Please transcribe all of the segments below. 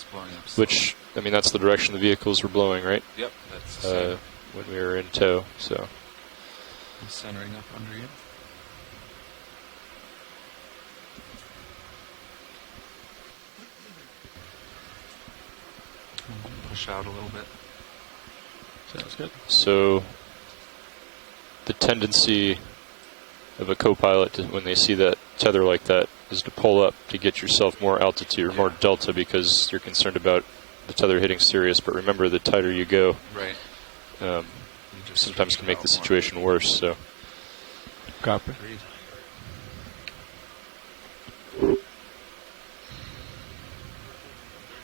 is blowing up. Which, I mean, that's the direction the vehicles were blowing, right? Yep, that's the same. When we were in tow, so. I'm centering up under you. Push out a little bit. Sounds good. So, the tendency of a co-pilot when they see that tether like that is to pull up to get yourself more altitude or more delta because you're concerned about the tether hitting Sirius. But remember, the tighter you go, right, sometimes can make the situation worse. So, copy.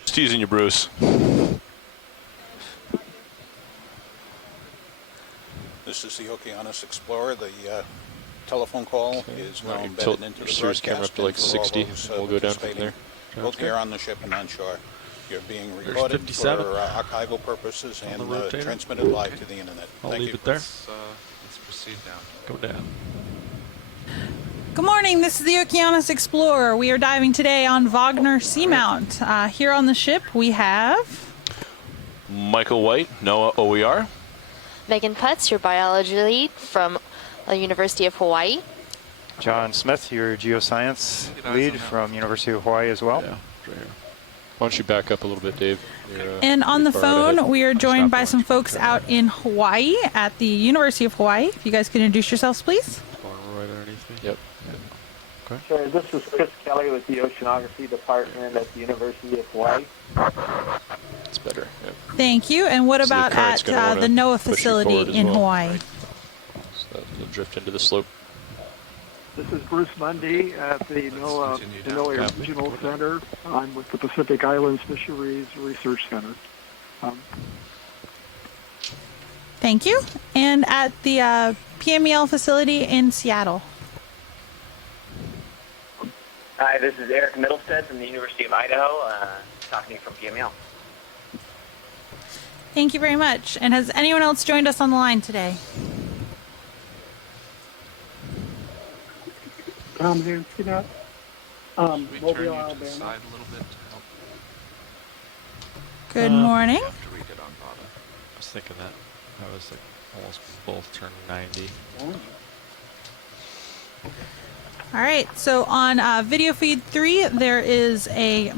Just teasing you, Bruce. This is the Okeanos Explorer. The telephone call is now embedded into the Sirius camera up to like 60, and we'll go down from there. Both here on the ship and on shore. You're being recorded for archival purposes and transmitted live to the internet. I'll leave it there. Let's proceed down. Go down. Good morning, this is the Okeanos Explorer. We are diving today on Wagner Seamount. Here on the ship we have... Michael White, NOAA OER. Megan Putz, your biology lead from the University of Hawaii. John Smith, your geoscience lead from University of Hawaii as well. Yeah, right here. Why don't you back up a little bit, Dave? And on the phone, we are joined by some folks out in Hawaii at the University of Hawaii. If you guys could introduce yourselves, please. Right underneath me. Yep. Okay. Sure, this is Chris Kelly with the Oceanography Department at the University of Hawaii. It's better. Yep. Thank you. And what So about at the NOAA facility in Hawaii? So you'll drift into the slope. This is Bruce Mundy at the NOAA Regional Center. I'm with the Pacific Islands Fisheries Research Center. Thank you. And at the PMEL facility in Seattle. Hi, this is Eric Middlestead from the University of Idaho, talking to you from PML. Thank you very much. And has anyone else joined us on the line today? Tom Hanskin, Mobile, Alabama. Side a little bit to help. Good morning. After we get on bottom. I was thinking that. I was like almost both turned 90. All right, so on video feed 3, there is a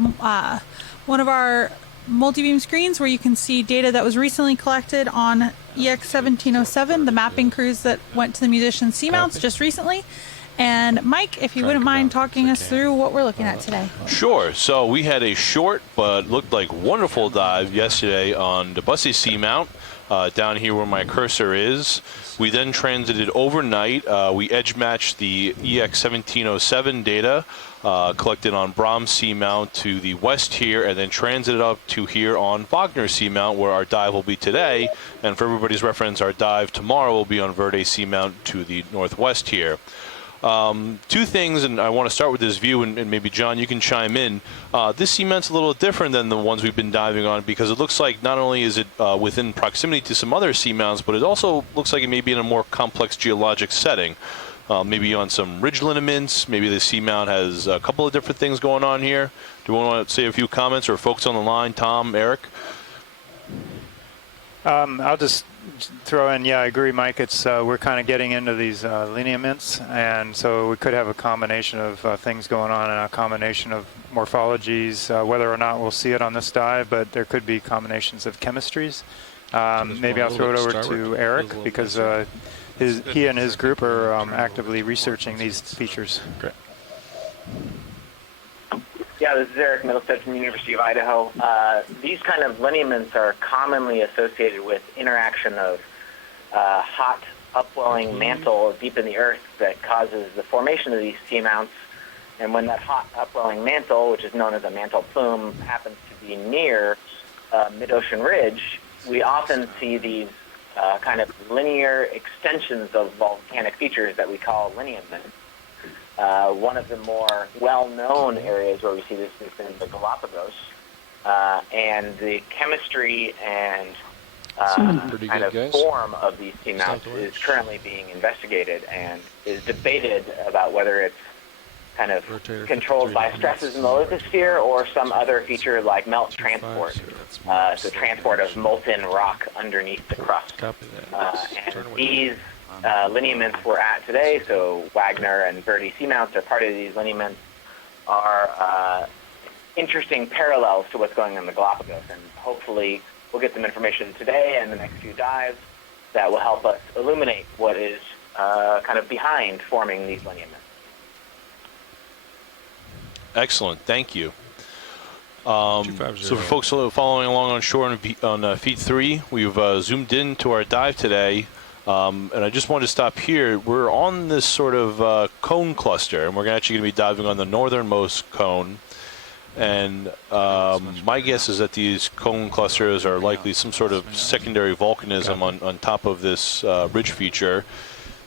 one of our multi-beam screens where you can see data that was recently collected on EX1707, the mapping cruise that went to the musician Seamounts just recently. And Mike, if you wouldn't mind talking us through what we're looking at today. Sure. So we had a short but looked like wonderful dive yesterday on the Bussy Seamount, down here where my cursor is. We then transited overnight. We edge matched the EX1707 data collected on Brahms Seamount to the west here, and then transited up to here on Wagner Seamount, where our dive will be today. And for everybody's reference, our dive tomorrow will be on Verde Seamount to the northwest here. Two things, and I want to start with this view, and maybe John, you can chime in. This seamount's a little different than the ones we've been diving on, because it looks like not only is it within proximity to some other seamounts, but it also looks like it may be in a more complex geologic setting. Maybe on some ridge lineaments, maybe the seamount has a couple of different things going on here. Do you want to say a few comments, or folks on the line, Tom, Eric? I'll just throw in, yeah, I agree, Mike. It's we're kind of getting into these lineaments, and so we could have a combination of things going on and a combination of morphologies, whether or not we'll see it on this dive, but there could be combinations of chemistries. Maybe I'll throw it over to Eric, because he and his group are actively researching these features. Great. Yeah, this is Eric Middlestead from the University of Idaho. These kind of lineaments are commonly associated with interaction of hot upwelling mantle deep in the earth that causes the formation of these seamounts. And when that hot upwelling mantle, which is known as a mantle plume, happens to be near mid-ocean ridge, we often see these kind of linear extensions of volcanic features that we call lineaments. One of the more well-known areas where we see this is in the Galapagos, and the chemistry and kind of form of these seamounts is currently being investigated and is debated about whether it's kind of controlled by stresses in the lithosphere or some other feature like melt transport, so transport of molten rock underneath the crust. And these lineaments we're at today, so Wagner and Verde seamounts are part of these lineaments, are interesting parallels to what's going on in the Galapagos, and hopefully we'll get some information today and the next few dives that will help us illuminate what is kind of behind forming these lineaments. Excellent, thank you. So for folks following along on shore on feed 3, we've zoomed in to our dive today, and I just wanted to stop here. We're on this sort of cone cluster, and we're actually going to be diving on the northernmost cone. And my guess is that these cone clusters are likely some sort of secondary volcanism on top of this ridge feature.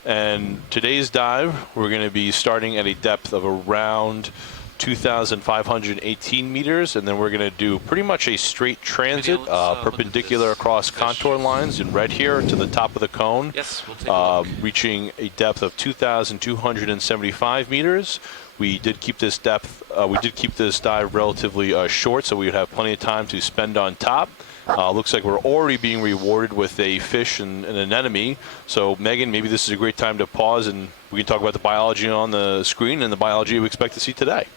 And today's dive, we're going to be starting at a depth of around 2,518 meters, and then we're going to do pretty much a straight transit, perpendicular across contour lines in red here to the top of the cone, reaching a depth of 2,275 meters. We did keep this depth. We did keep this dive relatively short, so we would have plenty of time to spend on top. Looks like we're already being rewarded with a fish and an anemone. So, Megan, maybe this is a great time to pause and we can talk about the biology on the screen and the biology we expect to see today.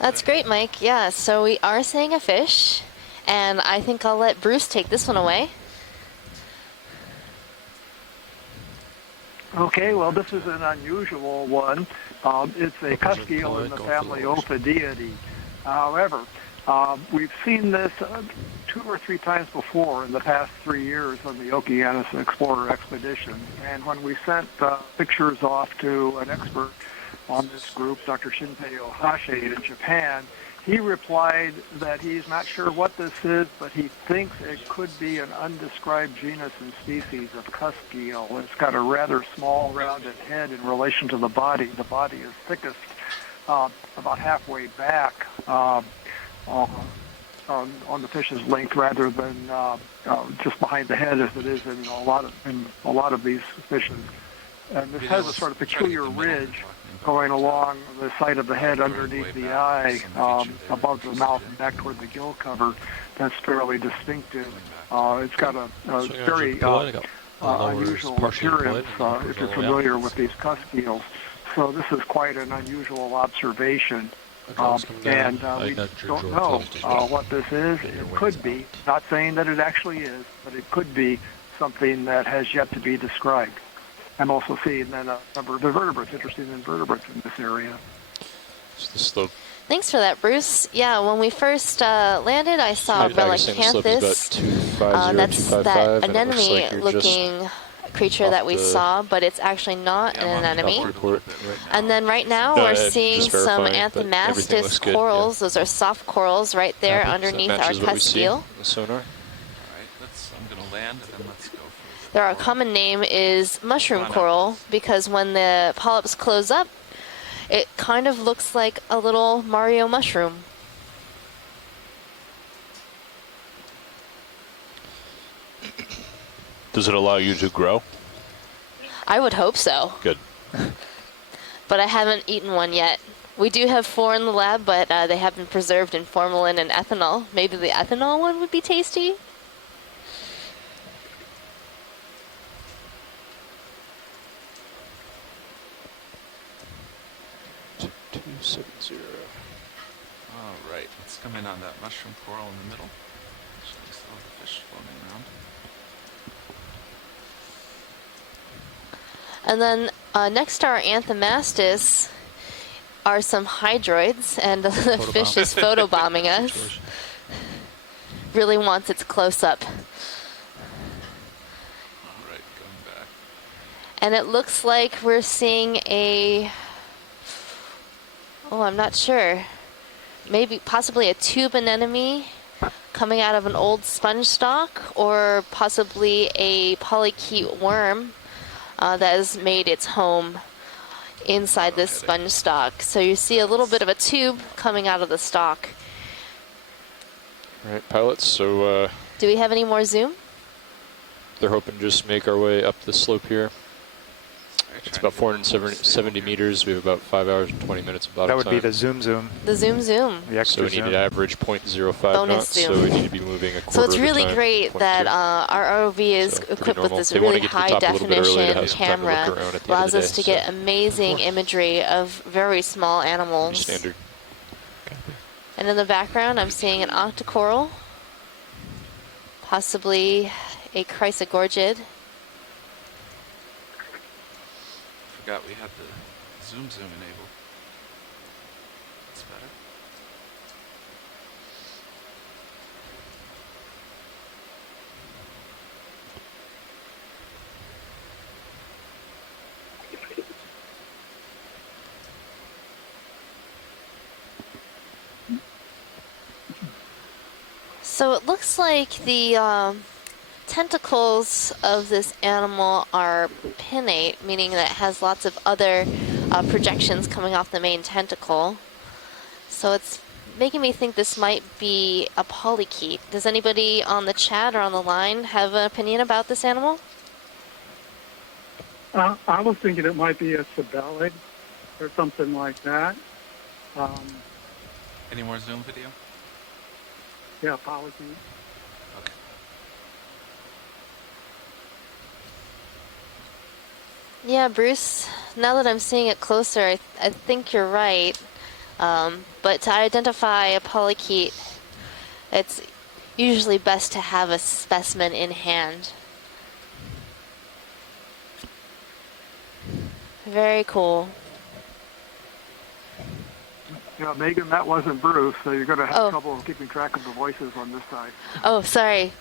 That's great, Mike. Yeah, so we are seeing a fish, and I think I'll let Bruce take this one away. Okay, well, this is an unusual one. It's a cusk eel in the family Ophidiidae. However, we've seen this 2 or 3 times before in the past 3 years on the Okeanos Explorer expedition. And when we sent pictures off to an expert on this group, Dr. Shinpei Ohashe in Japan, he replied that he's not sure what this is, but he thinks it could be an undescribed genus and species of cusk eel. It's got a rather small, rounded head in relation to the body. The body is thickest about halfway back on the fish's length, rather than just behind the head, as it is in a lot of these fishes. And this has a sort of peculiar ridge going along the side of the head underneath the eye, above the mouth and back toward the gill cover. That's fairly distinctive. It's got a very unusual appearance if you're familiar with these cusk eels. So this is quite an unusual observation. And we don't know what this is. It could be, not saying that it actually is, but it could be something that has yet to be described. I'm also seeing then a number of invertebrates, interesting invertebrates in this area. It's the slope. Thanks for that, Bruce. Yeah, when we first landed, I saw Relicanthus. That's that anemone-looking creature that we saw, but it's actually not an anemone. And then right now we're seeing some Anthomastus corals. Those are soft corals right there underneath our cusk eel. Sonar. I'm going to land and then let's go. Our common name is mushroom coral because when the polyps close up, it kind of looks like a little Mario mushroom. Does it allow you to grow? I would hope so. Good. But I haven't eaten one yet. We do have 4 in the lab, but they have been preserved in formalin and ethanol. Maybe the ethanol one would be tasty? All right, let's come in on that mushroom coral in the middle. Show us all the fish floating around. And then next to our Anthomastus are some hydroids, and the fish is photobombing us. Really wants its close-up. All right, going back. And it looks like we're seeing a... Oh, I'm not sure. Maybe possibly a tube anemone coming out of an old sponge stalk, or possibly a polychaete worm that has made its home inside this sponge stalk. So you see a little bit of a tube coming out of the stalk. All right, pilots, so... Do we have any more zoom? They're hoping to just make our way up the slope here. It's about 470 meters. We have about 5 hours and 20 minutes of bottom That would time. be the zoom. The zoom. The extra so we need zoom. to average 0.05 Bonus knots, zoom. so we need to be moving a quarter So it's at a really time, great that 0.2. our ROV is So pretty equipped with normal. this They wanna really get to the high top a little bit early to definition have some time to look camera. around at the end of Allows the us day, to get so amazing imagery of very small pretty animals. standard. And in the background, I'm seeing an octocoral, possibly a chrysogorgid. Forgot we had the zoom enabled. It's better. So it looks like the tentacles of this animal are pinnate, meaning that it has lots of other projections coming off the main tentacle. So it's making me think this might be a polychaete. Does anybody on the chat or on the line have an opinion about this animal? I was thinking it might be a sabellid or something like that. Any more zoom video? Yeah, polychaete. Okay. Yeah, Bruce, now that I'm seeing it closer, I think you're right. But to identify a polychaete, it's usually best to have a specimen in hand. Very cool. Yeah, Megan, that wasn't Bruce, so you're going to have Oh. trouble keeping track of the voices on this side. Oh, sorry.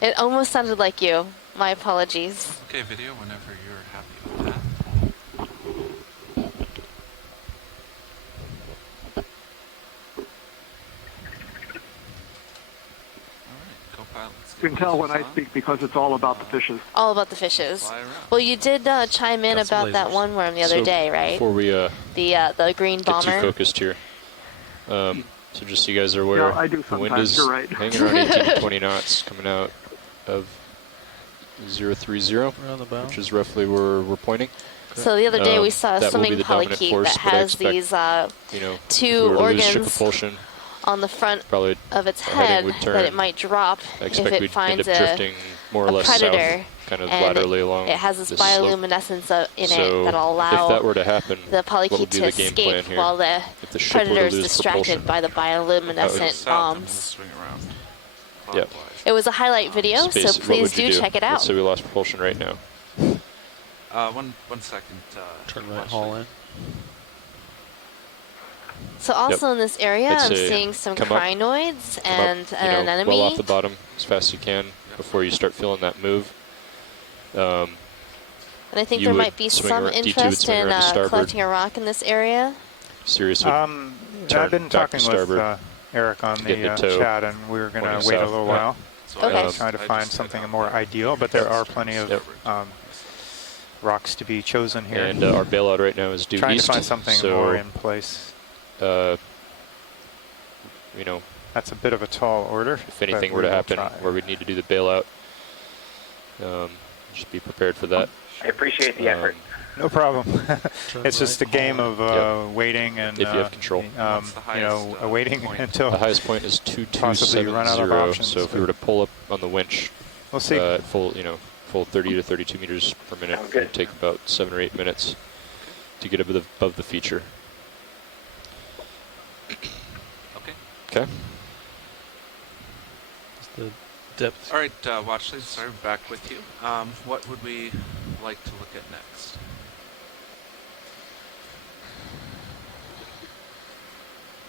It almost sounded like you. My apologies. Okay, video whenever you're happy with that. Alright, co-pilot. You can tell when I speak because it's all about the fishes. All about the fishes. Fly around. Well, you did chime in Got some about that lasers. one worm the other So day, right? Before we The green get too bomber. focused here, so just so you guys are aware, Yeah, I do the wind sometimes, is you're right. hanging around 18 to 20 knots coming out of 030, Around the bow. which is roughly where we're pointing. So the other day we saw a that will be swimming the dominant polychaete force, that but I has expect, these You know, two if we were to lose ship organs propulsion, on the front probably of its our heading head would turn. that it might drop I if expect it we'd end finds up drifting more or a less predator. south, kind of and laterally along it has this this slope. bioluminescence in So it that'll if allow that were to happen, the what would polychaete be to the game plan escape here? while the If the ship were to predator is lose distracted propulsion, by the bioluminescent South, and we'll bombs. swing around. Yep. Clockwise. It was a highlight video, Space, so what please would you do check it out. Let's say we lost propulsion right now. One second. Turn right, watch haul the- in. So also in this area, I'd I'm say seeing some come up- crinoids Come and up, you an know, anemone. well off the bottom as fast as you can before you start feeling that move. And I think you there would might be swing some around- D2 would interest swing in around to starboard. collecting a rock in this area. Sirius would I've turn been back talking to with starboard. Eric on get the into tow, chat, and we were going pointing to wait a south. little Yeah. while, So Okay. I trying to just find head something out more there. ideal, but there are plenty of Yep. rocks to be chosen here. And our bailout right now is due Trying east. to find something so, more in place. You know, That's a bit of a tall order. if anything were to happen where we'd need to do the bailout, just be prepared for that. I appreciate the effort. No problem. Turn It's just a right, game haul of waiting and If you have control. What's the highest, waiting point? until The highest point is possibly you run out of 2270. options. So if we were to pull up on the winch, we'll see. at full 30 to 32 meters per minute, Sounds it good. would take about 7 or 8 minutes to get above the feature. Okay. Okay. It's the depth. All right, watch lead. Sorry, we're back with you. What would we like to look at next?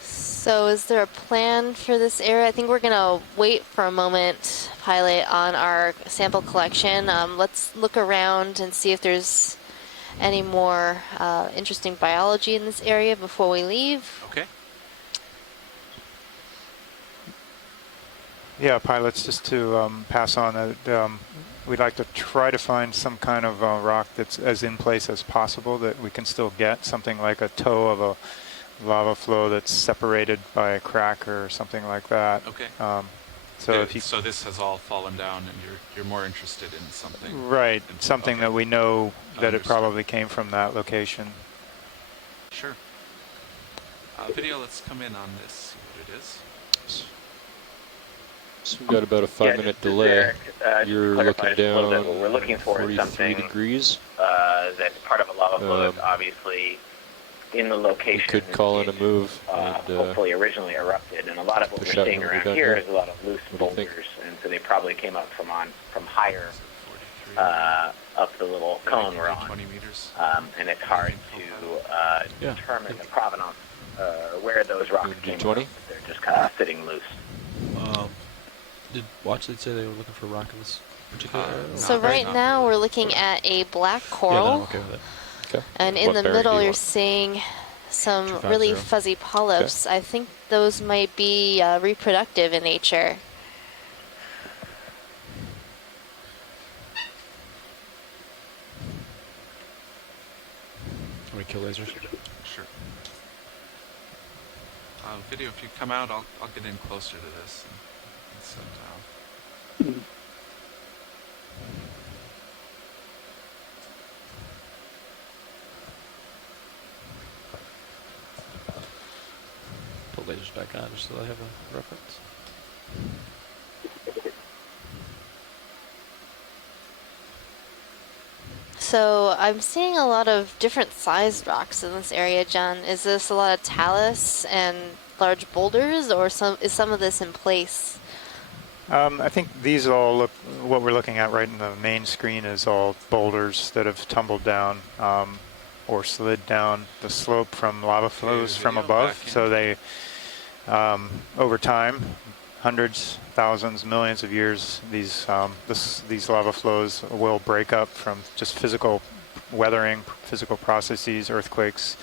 So is there a plan for this area? I think we're going to wait for a moment, pilot, on our sample collection. Let's look around and see if there's any more interesting biology in this area before we leave. Okay. Yeah, pilots, just to pass on that we'd like to try to find some kind of rock that's as in place as possible that we can still get, something like a toe of a lava flow that's separated by a crack or something like that. Okay. So if you so this has all fallen down, and you're more interested in something. right, something okay. that we know that it Understood. probably came from that location. Sure. Video, let's come in on this. See what it is. So we've got about a 5-minute delay. You're looking down what we're looking for is 43 something degrees. that's part of a lava flow that's obviously in the location. We could call in a move and hopefully originally erupted, and a lot of what we're seeing around here is a lot of loose boulders, and so they probably came up from higher up the little cone we're on. 20 meters. And it's hard to determine the provenance where those rocks came from. They're just kind of sitting loose. Did Watchley say they were looking for rock in this particular area? So right now we're looking at a black Yeah, then coral. I'm okay with it. Okay. And in the middle, you're seeing some 250. really fuzzy polyps. I think those might be reproductive in nature. Can we kill lasers? Sure. Video, if you come out, I'll get in closer to this and sit down. Put lasers back on just so I have a reference. So I'm seeing a lot of different sized rocks in this area, John. Is this a lot of talus and large boulders, or is some of this in place? I think these all look, what we're looking at right in the main screen is all boulders that have tumbled down or slid down the slope from lava flows from above. So they, over time, hundreds, thousands, millions of years, these lava flows will break up from just physical weathering, physical processes, earthquakes,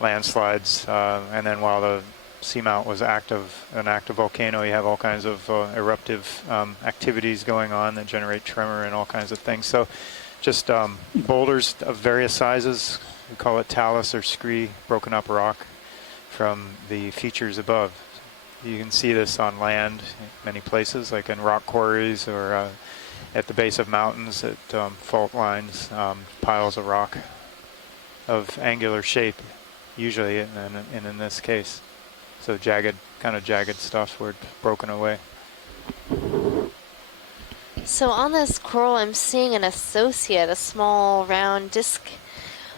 landslides, and then while the Seamount was an active volcano, you have all kinds of eruptive activities going on that generate tremor and all kinds of things. So just boulders of various sizes, we call it talus or scree, broken up rock from the features above. You can see this on land in many places, like in rock quarries or at the base of mountains at fault lines, piles of rock of angular shape, usually, and in this case. So kind of jagged stuff where it's broken away. So on this coral, I'm seeing an associate, a small round disc.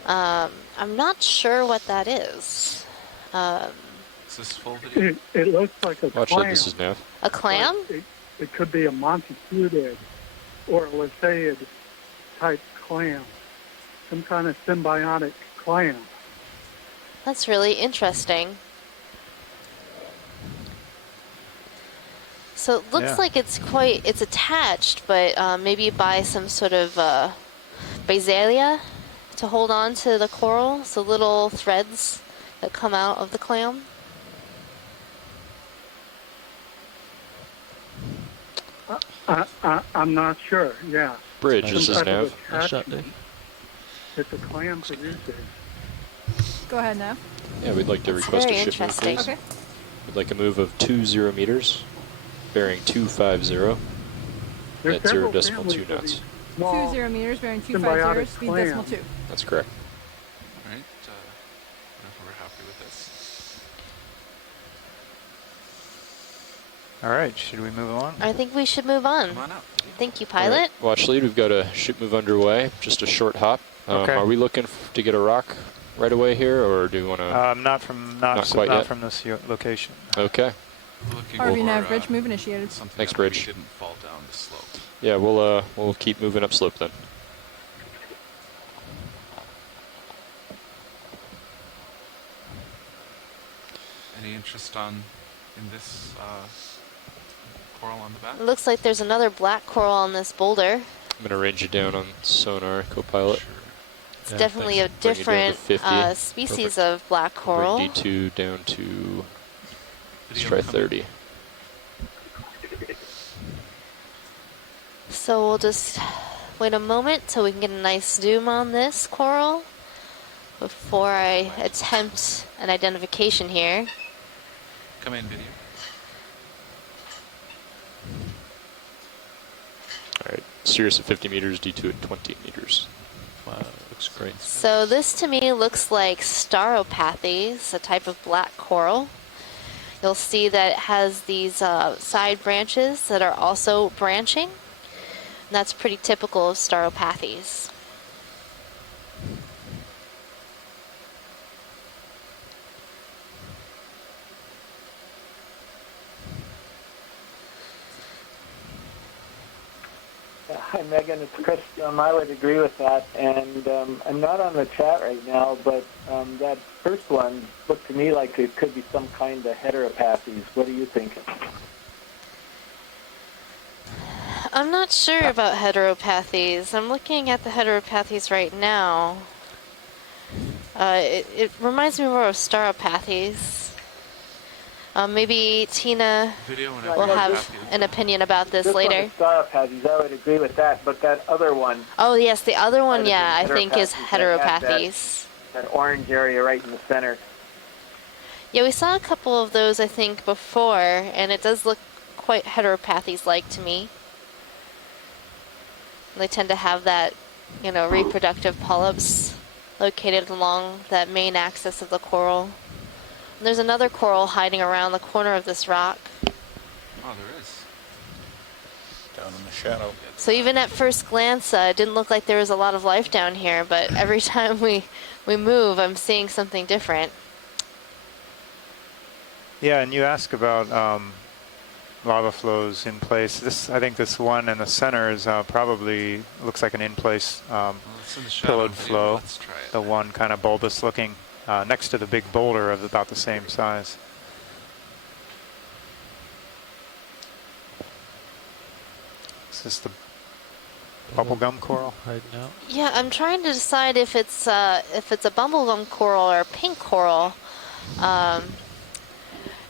I'm not sure what that is. Is this full video? It looks like a Watch clam. this is Nav. A clam? It could be a Montecudid or a Lysaid type clam, some kind of symbiotic clam. That's really interesting. So it looks like it's attached, but maybe by some sort of basalia to hold on to the coral, so little threads that come out of the clam. I'm not sure, yeah. Bridge, this is Nav. That the clam produces. Go ahead, Nav. Yeah, we'd like to request a ship move, please. Okay. We'd like a move of 20 meters, bearing 250 at 0.2 knots. 20 meters, bearing 250, speed decimal 2. That's correct. All right. We're happy with this. All right, should we move along? I think we should move on. Come on up. Thank you, pilot. Right. Watch lead, we've got a ship move underway, just a short hop. Are we looking to get a rock right away here, or do you want to? Not from this location. Okay. RV Nav bridge move initiated. Thanks, bridge. Didn't fall down the slope. Yeah, we'll keep moving up slope then. Any interest in this coral on the back? It looks like there's another black coral on this boulder. I'm going to range you down on sonar, co-pilot. Sure. It's definitely a different species of black coral. Bring D2 down to, let's try 30. So we'll just wait a moment till we can get a nice zoom on this coral before I attempt an identification here. Come in, video. All right, Sirius at 50 meters, D2 at 20 meters. Wow, looks great. So this to me looks like Stauropathes, a type of black coral. You'll see that it has these side branches that are also branching. And that's pretty typical of Stauropathes. Hi, Megan. It's Chris. I would agree with that. And I'm not on the chat right now, but that first one looked to me like it could be some kind of heteropathes. What do you think? I'm not sure about heteropathes. I'm looking at the heteropathes right now. It reminds me more of Stauropathes. Maybe Tina will have an opinion about this later. Stauropathes, I would agree with that, but that other one... Oh, yes, the other one, yeah, I think is heteropathes. That orange area right in the center. Yeah, we saw a couple of those, I think, before, and it does look quite heteropathes-like to me. They tend to have that, you know, reproductive polyps located along that main axis of the coral. And there's another coral hiding around the corner of this rock. Oh, there is. Down in the shadow. So even at first glance, it didn't look like there was a lot of life down here, but every time we move, I'm seeing something different. Yeah, and you ask about lava flows in place. I think this one in the center is probably looks like an in-place pillared flow. The one kind of bulbous looking next to the big boulder of about the same size. Is this the bubblegum coral? Hiding out. Yeah, I'm trying to decide if it's a bubblegum coral or a pink coral.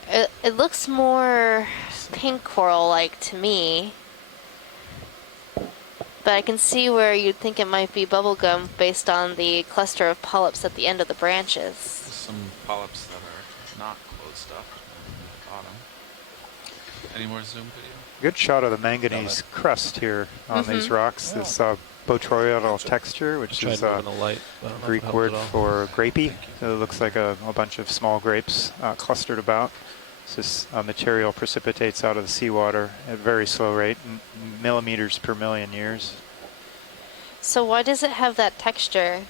It looks more pink coral-like to me, but I can see where you'd think it might be bubblegum based on the cluster of polyps at the end of the branches. There's some polyps that are not closed up at the bottom. Any more zoom video? Good shot of the manganese crust here on these rocks. This botryoidal texture, which is a Greek word for grapey. So it looks like a bunch of small grapes clustered about. So this material precipitates out of the seawater at a very slow rate, millimeters per million years. So why does it have that texture?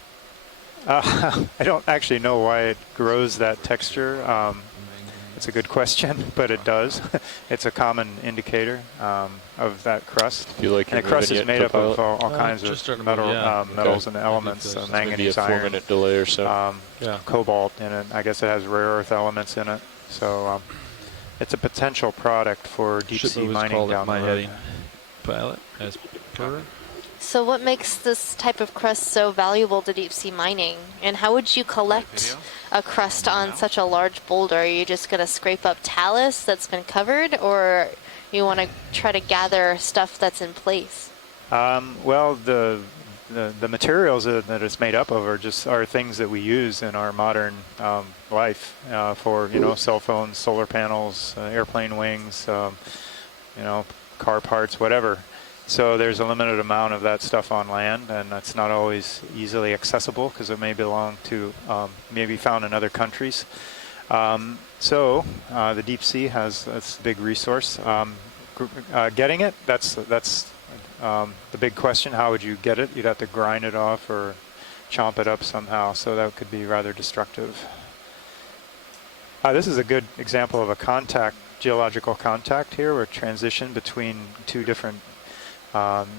I don't actually know why it grows that texture. It's a good question, but it does. It's a common indicator of that crust. If you like, and the crust is made up of all kinds of metals and elements, manganese, maybe a 4-minute delay or so. Cobalt in it. I guess it has rare earth elements in it. So it's a potential product for deep sea mining down the road. Pilot as per. So what makes this type of crust so valuable to deep sea mining? And how would you collect a crust on such a large boulder? Are you just going to scrape up talus that's been covered, or you want to try to gather stuff that's in place? Well, the materials that it's made up of are things that we use in our modern life for cell phones, solar panels, airplane wings, car parts, whatever. So there's a limited amount of that stuff on land, and it's not always easily accessible because it may belong to, may be found in other countries. So the deep sea has a big resource. Getting it, that's the big question. How would you get it? You'd have to grind it off or chomp it up somehow, so that could be rather destructive. This is a good example of a geological contact here, where transition between two different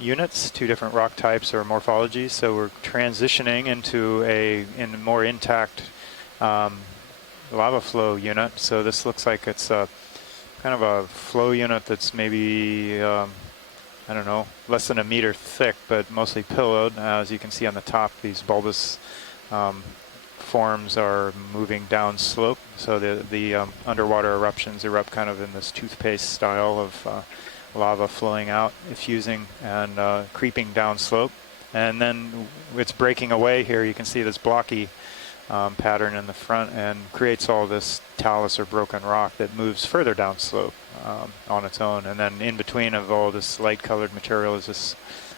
units, two different rock types or morphologies. So we're transitioning into a more intact lava flow unit. So this looks like it's a kind of a flow unit that's maybe I don't know, less than a meter thick, but mostly pillowed. As you can see on the top, these bulbous forms are moving down slope. So the underwater eruptions erupt kind of in this toothpaste style of lava flowing out, effusing and creeping down slope. And then it's breaking away here. You can see this blocky pattern in the front and creates all this talus or broken rock that moves further downslope on its own. And then in between of all this light colored material is this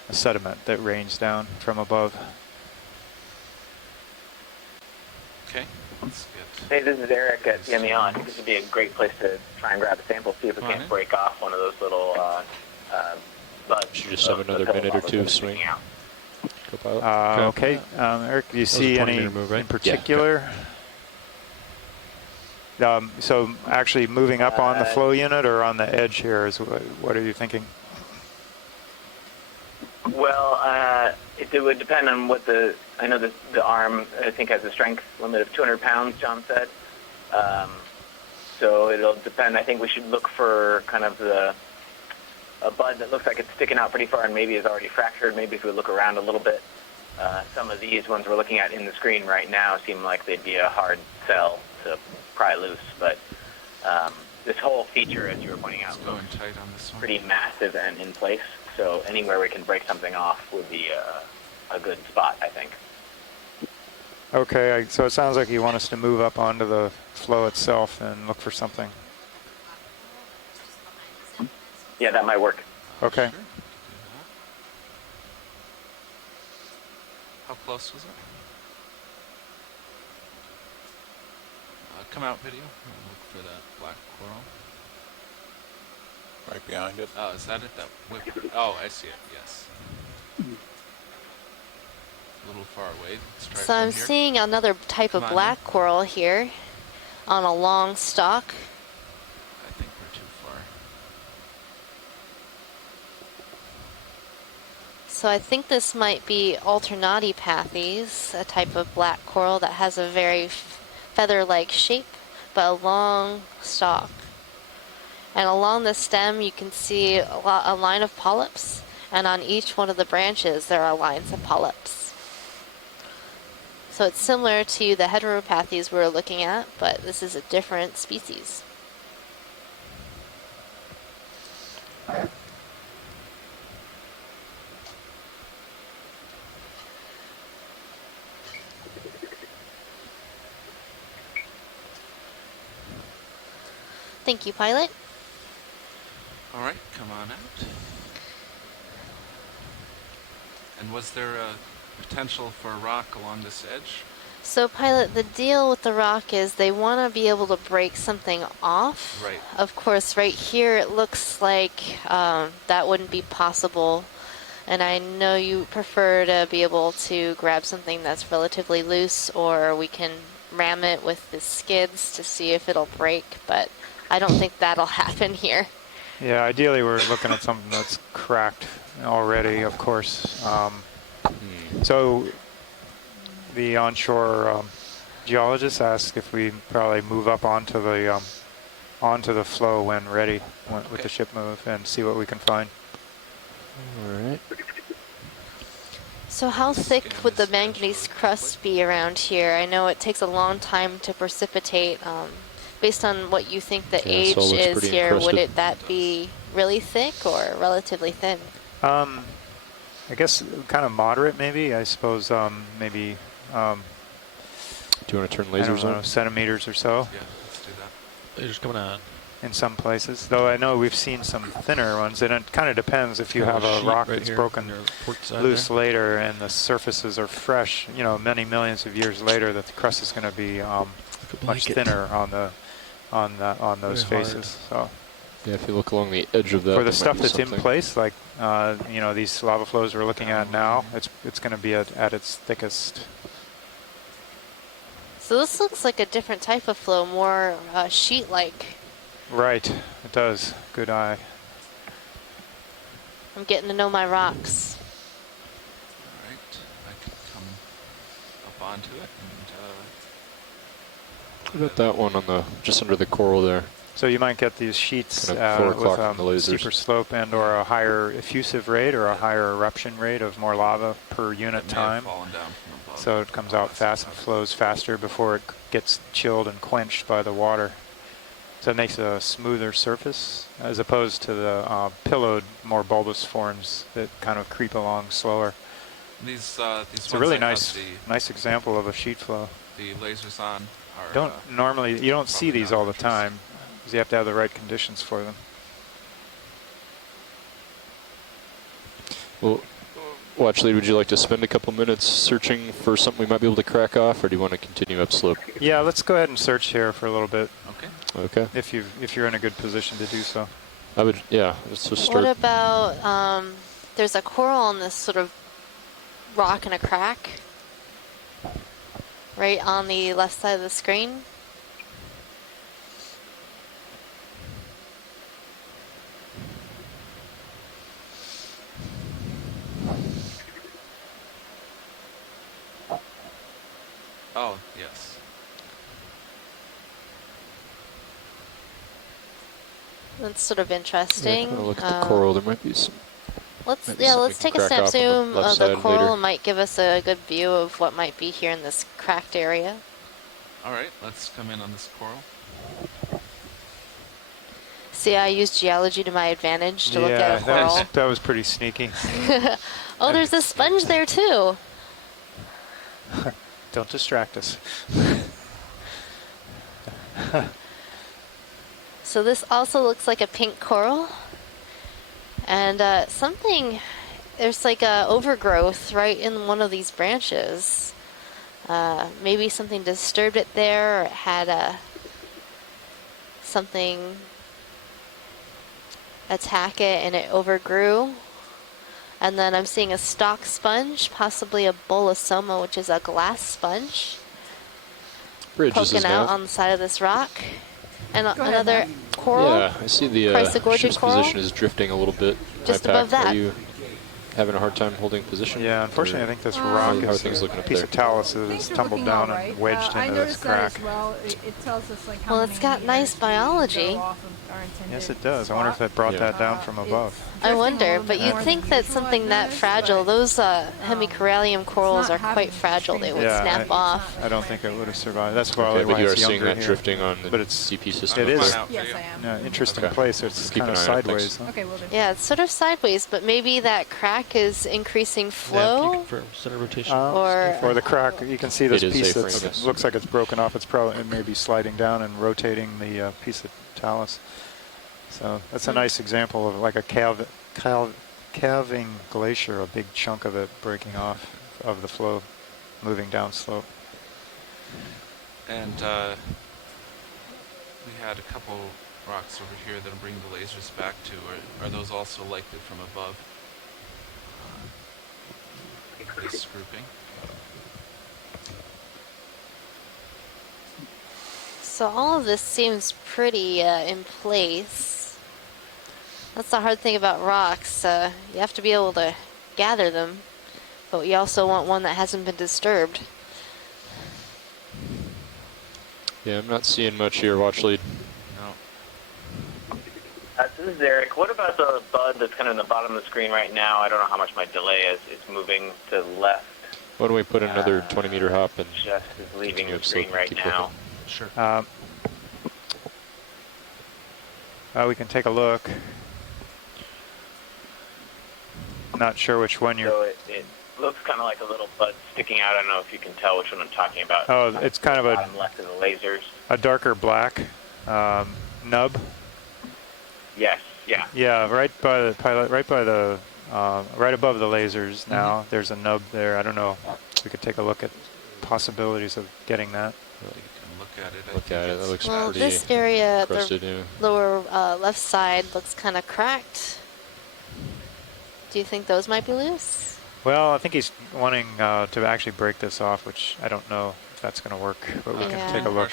sediment that rains down from above. Okay, that's good. Hey, this is Eric at CMEL. I think this would be a great place to try and grab a sample, see if we can't break off one of those little buds. Should just have another minute or two of swing. Co-pilot. Okay, Eric, do you see any move, right? in particular? So actually moving up on the flow unit or on the edge here is what are you thinking? Well, it would depend on what I know the arm, I think, has a strength limit of 200 pounds, John said. So it'll depend. I think we should look for kind of a bud that looks like it's sticking out pretty far and maybe is already fractured. Maybe if we look around a little bit. Some of these ones we're looking at in the screen right now seem like they'd be a hard sell to pry loose. But this whole feature, as you were pointing out, looks tight on this one. Pretty massive and in place. So anywhere we can break something off would be a good spot, I think. Okay, so it sounds like you want us to move up onto the flow itself and look for something. Yeah, that might work. Okay. Sure. How close was it? Come out video. Look for that black coral. Right behind it. Oh, is that it? That whip? Oh, I see it. Yes. A little far away. Let's try So I'm here. seeing another type of black coral here on a long stalk. I think we're too far. So I think this might be Alternatipathes, a type of black coral that has a very feather-like shape, but a long stalk. And along the stem you can see a line of polyps, and on each one of the branches there are lines of polyps. So it's similar to the Heteropathes we were looking at, but this is a different species. Thank you, pilot. All right, come on out. And was there a potential for a rock along this edge? So, pilot, the deal with the rock is they want to be able to break something off. Right. Of course, right here it looks like that wouldn't be possible. And I know you prefer to be able to grab something that's relatively loose, or we can ram it with the skids to see if it'll break, but I don't think that'll happen here. Yeah, ideally we're looking at something that's cracked already, of course. So the onshore geologist asked if we probably move up onto the flow when ready with the ship move and see what we can find. All right. So how thick would the manganese crust be around here? I know it takes a long time to precipitate. Based on what you think the age is here, would that be really thick or relatively thin? I guess kind of moderate, maybe. I suppose maybe. Do you want to turn lasers on? Centimeters or so. Yeah, let's do that. Lasers coming on. In some places, though I know we've seen some thinner ones, and it kind of depends if you have a rock that's broken loose later and the surfaces are fresh. You know, many millions of years later, that the crust is going to be much thinner on those faces. So. Yeah, if you look along the edge of that. For the stuff that's in place, like you know, these lava flows we're looking at now, it's going to be at its thickest. So this looks like a different type of flow, more sheet-like. Right, it does. Good eye. I'm getting to know my rocks. All right, I can come up onto it. What about that one on the just under the coral there? So you might get these sheets kind of with steeper slope and or a higher effusive rate or a higher eruption rate of more lava per unit time. So it comes out fast and flows faster before it gets chilled and quenched by the water. So it makes a smoother surface as opposed to the pillowed, more bulbous forms that kind of creep along slower. These It's a really nice example of a sheet flow. The lasers on are you don't see these all the time because you have to have the right conditions for them. Well, Watch Lead, would you like to spend a couple minutes searching for something we might be able to crack off, or do you want to continue upslope? Yeah, let's go ahead and search here for a little bit. Okay. Okay. If you're in a good position to do so. I would, yeah. Let's just start. What about there's a coral on this sort of rock in a crack, right on the left side of the screen. Oh, yes. That's sort of interesting. Yeah, look at the coral. There might be some. Let's take a snap zoom of the coral. Later. It might give us a good view of what might be here in this cracked area. All right, let's come in on this coral. See, I used geology to my advantage to look at a coral. That was pretty sneaky. Oh, there's a sponge there too. Don't distract us. So this also looks like a pink coral. And there's like a overgrowth right in one of these branches. Maybe something disturbed it there, or it had something attack it and it overgrew. And then I'm seeing a stalk sponge, possibly a bolosoma, which is a glass sponge, poking out on the side of this rock. And another coral. Yeah, I see the ship's position is drifting a little bit. Just above that. Are you having a hard time holding position? Yeah, unfortunately, I think this rock is a piece of talus that is tumbled down and wedged into this crack. It tells us like how well, it's got nice biology. Yes, it does. I wonder if that brought that down from above. I wonder, but you'd think that something that fragile, those hemicorallium corals are quite fragile. They would snap off. I don't think it would have survived. That's why but you are it's seeing that here. drifting on the but CP system. It is. Yes, I am. Interesting place. It's kind of sideways. Huh? Okay, well then. Yeah, it's sort of sideways, but maybe that crack is increasing flow. Center rotation. Or the crack. You can see this piece that looks like it's broken off. It may be sliding down and rotating the piece of talus. So that's a nice example of like a calving glacier, a big chunk of it breaking off of the flow, moving down slope. And we had a couple rocks over here that I'm bringing the lasers back to. Are those also likely from above? This grouping. So all of this seems pretty in place. That's the hard thing about rocks. You have to be able to gather them, but you also want one that hasn't been disturbed. Yeah, I'm not seeing much here. Watch Lead. No. This is Eric. What about the bud that's kind of in the bottom of the screen right now? I don't know how much my delay is. It's moving to the left. Why don't we put another 20-meter hop and just is leaving the screen right now. Sure. We can take a look. Not sure which one you're... So it looks kind of like a little bud sticking out. I don't know if you can tell which one I'm talking about. Oh, it's kind of bottom left of the lasers. A darker black nub. Yes, yeah. Yeah, right by the pilot, right above the lasers now. There's a nub there. I don't know. We could take a look at possibilities of getting that. You can look at it. Look at it. That looks well, pretty this area, crusted, the lower left side, looks kind of cracked. Do you think those might be loose? Well, I think he's wanting to actually break this off, which I don't know if that's going to work, but we can take a look.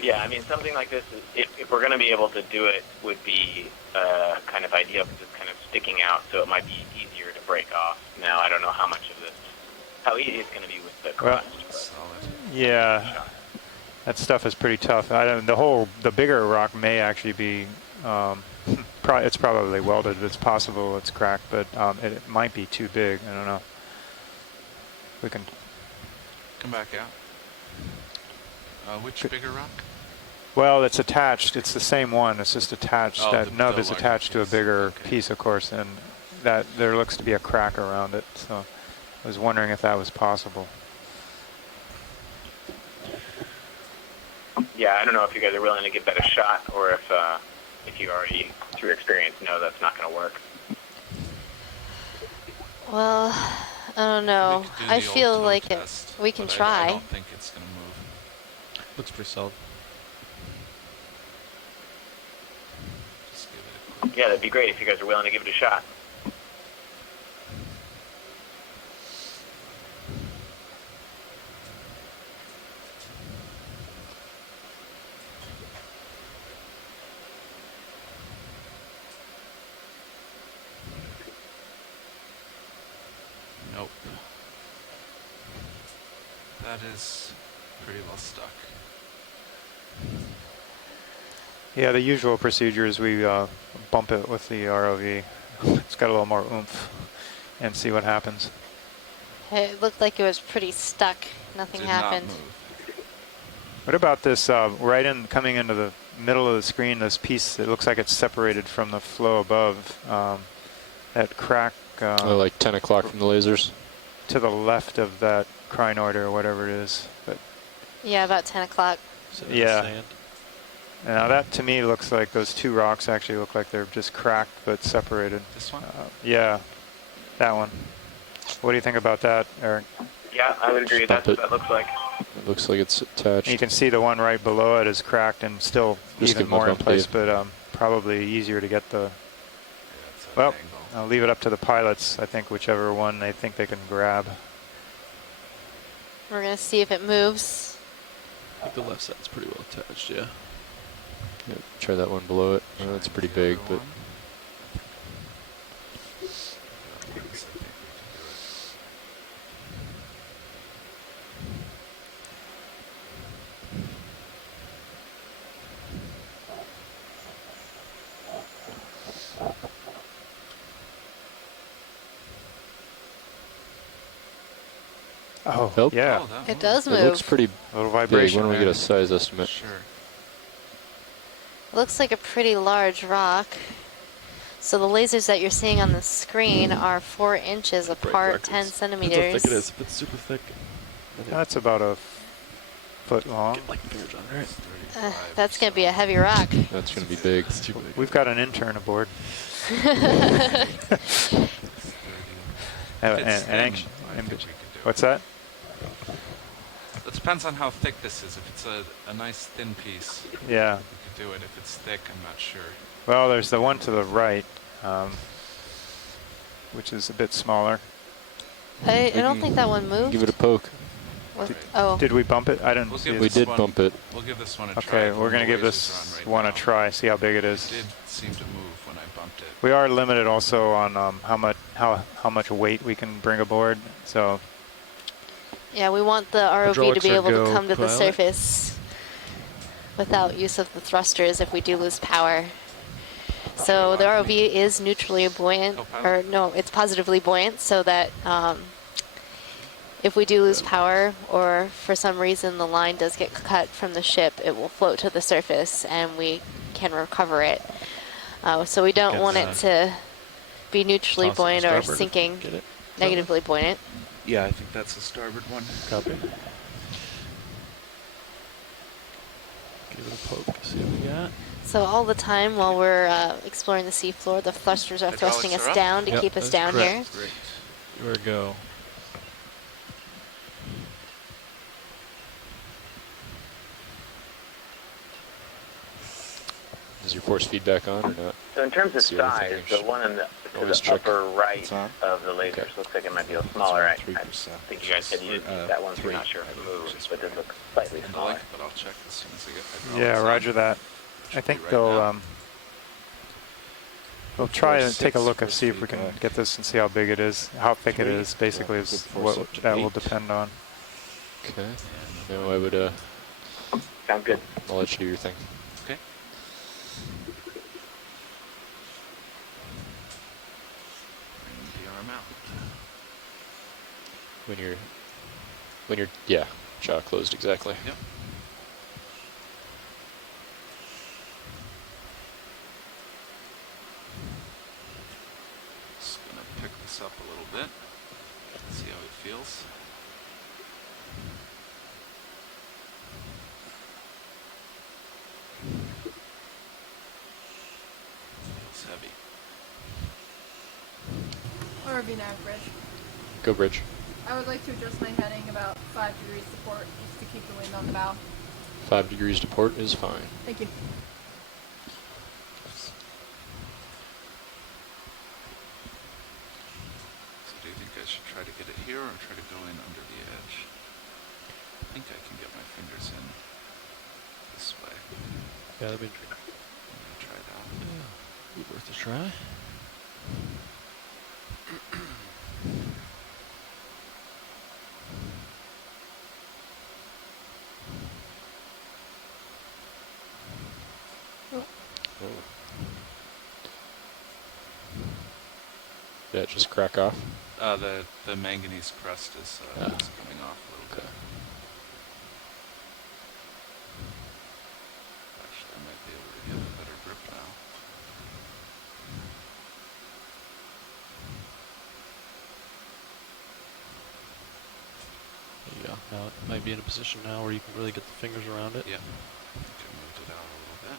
Yeah, I mean, something like this, if we're going to be able to do it, would be kind of ideal because it's kind of sticking out, so it might be easier to break off. Now, I don't know how much of this, how easy it's going to be with the crust. Yeah, that stuff is pretty tough. The bigger rock may actually be, it's probably welded. It's possible it's cracked, but it might be too big. I don't know. We can come back out. Which bigger rock? Well, it's attached. It's the same one. It's just attached. That nub is attached to a bigger piece, of course, and that there looks to be a crack around it. So I was wondering if that was possible. Yeah, I don't know if you guys are willing to give that a shot, or if you already, through experience, know that's not going to work. Well, I don't know. I feel like we can try. I don't think it's going to move. Looks pretty solid. Just give it a quick... Yeah, that'd be great if you guys are willing to give it a shot. Nope. That is pretty well stuck. Yeah, the usual procedure is we bump it with the ROV. It's got a little more oomph, and see what happens. It looked like it was pretty stuck. Nothing happened. Not move. What about this right in coming into the middle of the screen, this piece that looks like it's separated from the flow above, that crack like 10 o'clock from the lasers? To the left of that crinoid or whatever it is. But yeah, about 10 o'clock. Yeah. Now that to me looks like those two rocks actually look like they're just cracked but separated. This one? Yeah, that one. What do you think about that, Eric? Yeah, I would agree. That's what that looks like. It looks like it's attached. And you can see the one right below it is cracked and still Just even more in place, but probably easier to get the... Well, I'll leave it up to the pilots, I think, whichever one they think they can grab. We're going to see if it moves. I think the left side's pretty well attached, yeah. Yeah, try that one below it. That's pretty big, but... Oh, Nope. yeah. It does move. It looks pretty little big. vibration. When do we get a size estimate? Sure. Looks like a pretty large rock. So the lasers that you're seeing on the screen are 4 inches apart, 10 centimeters. Depends how thick it is. If it's super thick, That's about a foot long. like fingers on it. That's going to be a heavy rock. That's going to be big. It's too big. We've got an intern aboard. What's that? It depends on how thick this is. If it's a nice thin piece, Yeah. we could do it. If it's thick, I'm not sure. Well, there's the one to the right, which is a bit smaller. I don't think that one moved. Give it a poke. Oh. Did we bump it? I didn't We'll see give it. We this did one- bump it. We'll give this one a try. Okay, we're going to The give lasers this are on right one a now. try, see how big it is. It did seem to move when I bumped it. We are limited also on how much weight we can bring aboard. So Yeah, we want the ROV to be Hydraulics are able to go, come to the pilot. surface without use of the thrusters if we do lose power. So the ROV is neutrally buoyant, or no, it's positively buoyant, so that if we do lose power or for some reason the line does get cut from the ship, it will float to the surface and we can recover it. So we don't want it to be neutrally Toss it to buoyant or starboard. sinking Get it? negatively buoyant. Yeah, I think that's the starboard one. Copy. Give it a poke. See what we got. So all the time while we're exploring the seafloor, the thrusters are thrusting us down to Yep, keep us that's down correct. here. Here we go. Is your force feedback on or not? So in terms of See what size, the the one in the, to Always the check. upper right It's on. of the lasers Okay. looks like it might be a little smaller. I 3%. think you guys said you didn't use that one, so we're not sure if it moves, but it looks slightly In the smaller. link, but I'll check as soon as I get hydraulics yeah, on. roger that. I Should think be right they'll now. we'll try and 4.6 take a look and force see if we can feedback. get this and see how big it is, how thick it is. Basically, is Good force what up to that will 8. depend on. Okay. No, I would, Sounds good. I'll let you do your thing. Okay. Bring the arm out. When you're, yeah, jaw closed, exactly. Yep. Just gonna this up a little bit. See how it feels. Feels heavy. Or be now, Bridge. Go bridge. I would like to adjust my heading about 5 degrees to port just to keep the wind on the bow. 5 degrees to port is fine. Thank you. So do you think I should try to get it here or try to go in under the edge? I think I can get my fingers in this way. Yeah, that'd be I'm gonna try that. yeah, be worth a try. Did it just crack off? The manganese crust is coming off a little bit. Actually, I might be able to get a better grip now. There you go. Now it might be in a position now where you can really get the fingers around it. Yeah. I think I moved it out a little bit.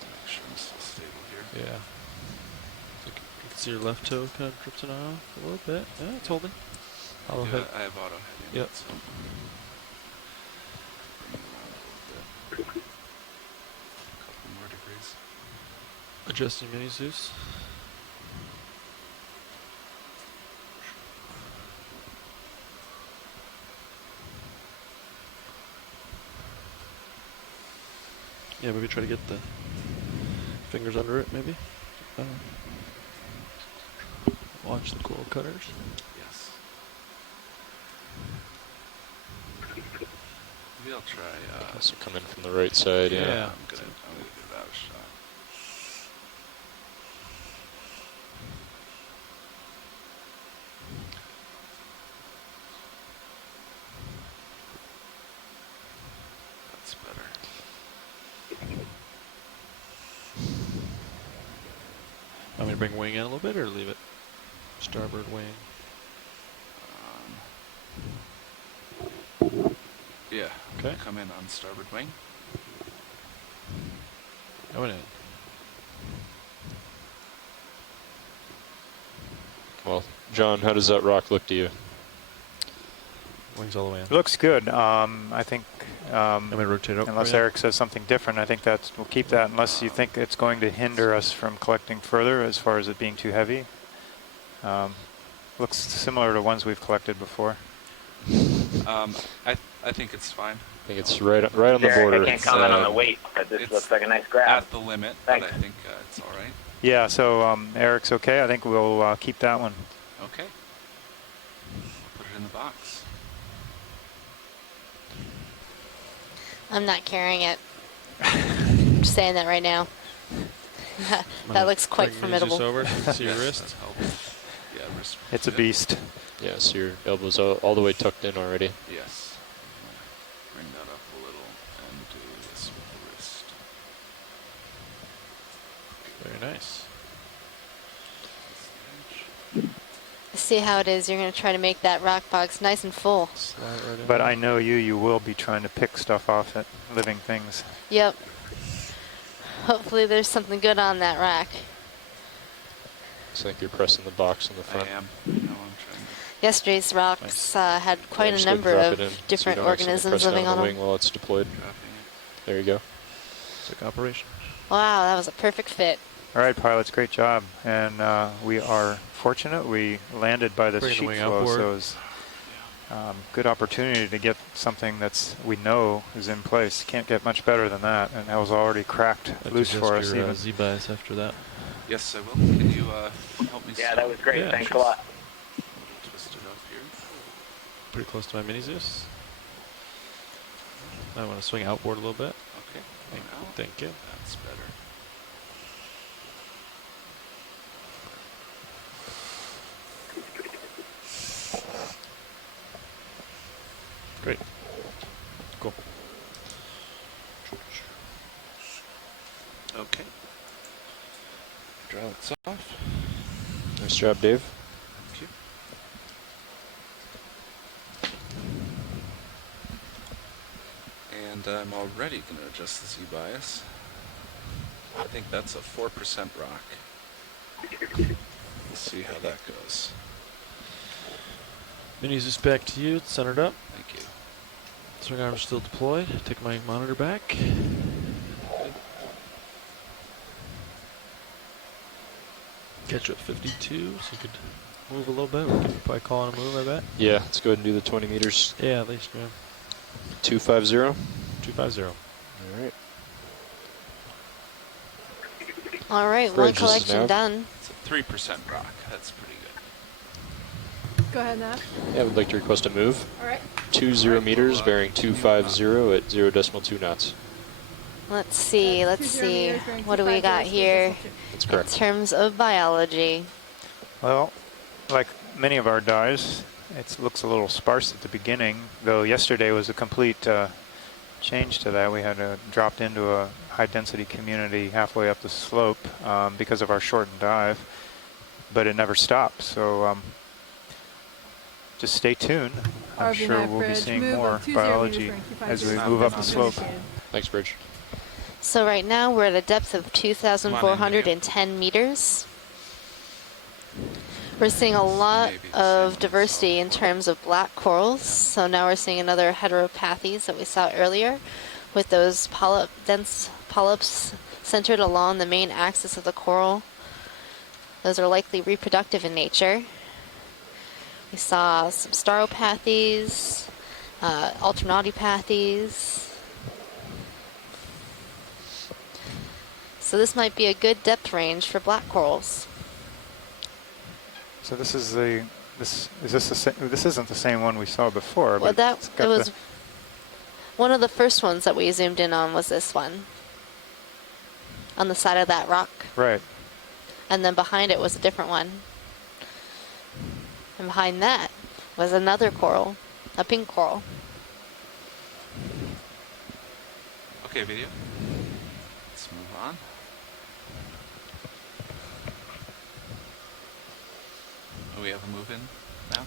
Make sure I'm still stable here. Yeah. So you can see your left toe kind of drifting off a little bit. Yeah, it's holding. I'll Yeah, head. I have auto heading. Yep. So bring it around a little bit. A couple more degrees. Adjusting mini Zeus. Yeah, maybe try to get the fingers under it, maybe. Watch the coil cutters. Yes. Maybe I'll try. Also come in from the right side, yeah. I'm gonna give that a shot. That's better. Want me to bring wing in a little bit or leave it? Starboard wing. Yeah. Okay. Come in on starboard wing. Going in. Well, John, how does that rock look to you? Wings all the way in. It looks good. I think I'm going to rotate up. unless Eric says something different, I think we'll keep that unless you think it's going to hinder us from collecting further as far as it being too heavy. Looks similar to ones we've collected before. I think it's fine. I think it's right on the border. I can't comment on the weight, but this looks like a nice grab. At the limit, Thanks. but I think it's all right. Yeah, so Eric's okay. I think we'll keep that one. Okay. I'll put it in the box. I'm not carrying it. I'm just saying that right now. That looks quite formidable. Over. See your wrist. Yeah, wrist. It's a beast. Yeah, so your elbow's all the way tucked in already. Yes. Bring that up a little and do this with the wrist. Very nice. See how it is. You're going to try to make that rock box nice and full. Slide right But in. I know you will be trying to pick stuff off it, living things. Yep. Hopefully there's something good on that rack. Looks like you're pressing the box in the front. I am. No, I'm trying to. Yesterday's rocks had quite a Just, like, number drop of it in, different so you don't accidentally organisms press living down on the them. wing while it's deployed. Dropping it. There you go. It's like operation. Wow, that was a perfect fit. All right, pilots, great job. And we are fortunate we landed by this Bring the sheet wing flow, outboard. so it's good opportunity to get something we know is in place. Can't get much better than that, and that was already cracked loose for us Your even. Z-bias after that. Yes, I will. Can you help me? Yeah, that was great. Yeah, Thanks sure. a lot. Twist it up here. Pretty close to my mini Zeus. I want to swing outboard a little bit. Okay. Thank you. That's better. Great. Cool. Okay. Hydraulics off. Nice job, Dave. Thank you. And I'm already going to adjust the Z-bias. I think that's a 4% rock. Let's see how that goes. Minis is back to you. It's centered up. Thank you. Swing arm still deployed. Take my monitor back. Good. Catch you at 52, so you could move a little bit. We could probably call on a move, I bet. Yeah, let's go ahead and do the 20 meters. Yeah, at least, yeah. 250. 250. All right. All right, one collection done. It's a 3% rock. That's pretty good. Go ahead, Nav. Yeah, I would like to request a move. All right. 20 meters, bearing 250 at 0.2 knots. Let's see. What do we got here That's in correct. terms of biology? Well, like many of our dives, it looks a little sparse at the beginning, though yesterday was a complete change to that. We had dropped into a high-density community halfway up the slope because of our shortened dive, but it never stopped. So just stay tuned. I'm sure we'll be seeing more biology as we move up the slope. Thanks, Bridge. So right now we're at a depth of 2,410 meters. We're seeing a lot of diversity in terms of black corals. So now we're seeing another heteropathies that we saw earlier with those dense polyps centered along the main axis of the coral. Those are likely reproductive in nature. We saw some stauropathies, alternatipathies. So this might be a good depth range for black corals. So this is this isn't the same one we saw before. Well, but it was one of the first ones that we zoomed in on was this one on the side of that rock. Right. And then behind it was a different one. And behind that was another coral, a pink coral. Okay, video. Let's move on. Oh, we have a move in now?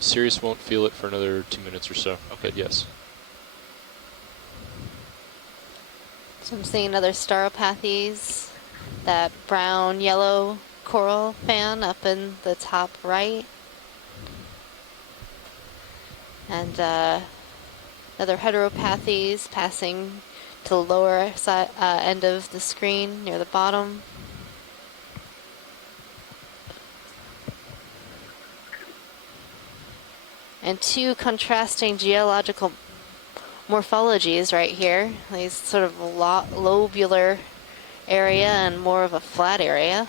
Sirius won't feel it for another 2 minutes or so, okay. but yes. So I'm seeing another stauropathies, that brown-yellow coral fan up in the top right. And another heteropathies passing to the lower side, end of the screen near the bottom. And two contrasting geological morphologies right here. These sort of lobular area and more of a flat area.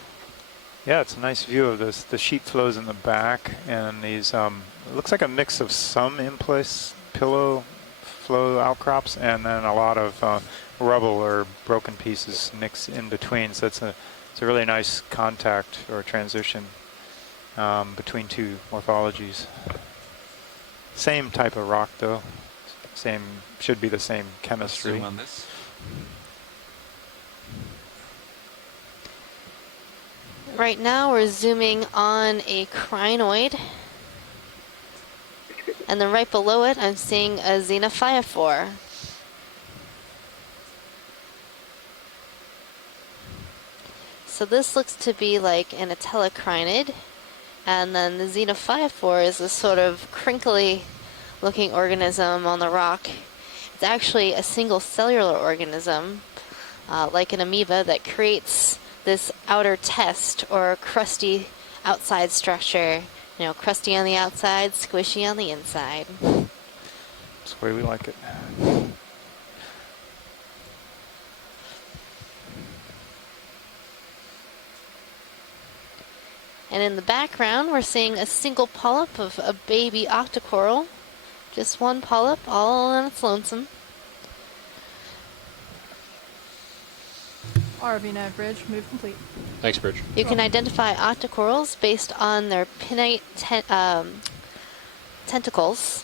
Yeah, it's a nice view of this. The sheet flows in the back, and these it looks like a mix of some in-place pillow flow outcrops, and then a lot of rubble or broken pieces mixed in between. So it's a really nice contact or transition between two morphologies. Same type of rock, though. Should be the same chemistry. Zoom on this. Right now we're zooming on a crinoid. And then right below it I'm seeing a xenophyophore. So this looks to be like an atelocrinid. And then the xenophyophore is a sort of crinkly looking organism on the rock. It's actually a single cellular organism, like an amoeba, that creates this outer test or crusty outside structure. You know, crusty on the outside, squishy on the inside. That's the way we like it. And in the background, we're seeing a single polyp of a baby octocoral. Just one polyp, all on its lonesome. RV Nav Bridge, move complete. Thanks, Bridge. You can identify octocorals based on their pinnate tentacles.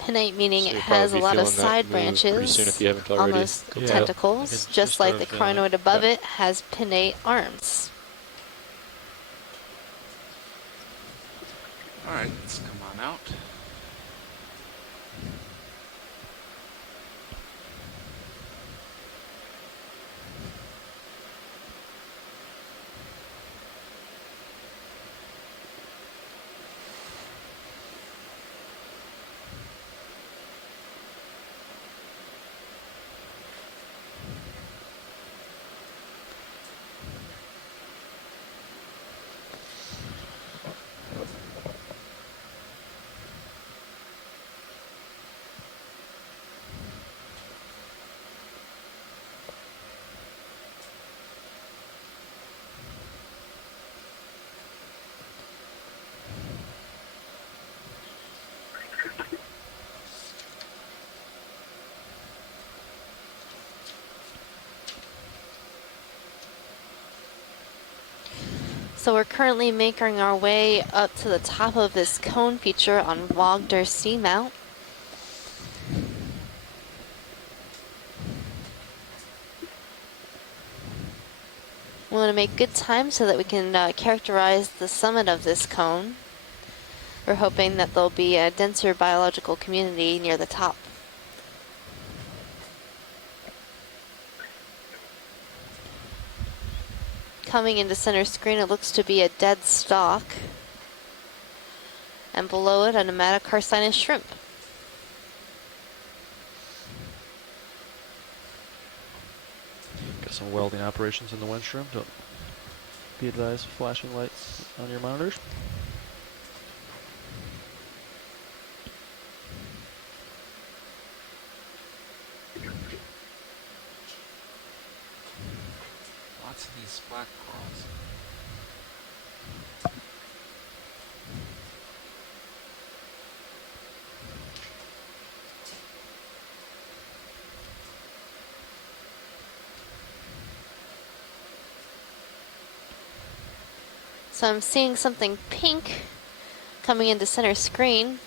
Pinnate meaning So it you'll has a probably be lot of feeling that side move pretty branches soon if you haven't on already. those Yeah. tentacles, I just like the started feeling crinoid above it has pinnate arms. Alright, let's come on out. So we're currently making our way up to the top of this cone feature on Wagner Seamount. We want to make good time so that we can characterize the summit of this cone. We're hoping that there'll be a denser biological community near the top. Coming into center screen, it looks to be a dead stalk. And below it, a nematocarcinus shrimp. Got some welding operations in the wind shrimp. Don't be advised, flashing lights on your monitors. Lots of these black corals. So I'm seeing something pink coming into center screen.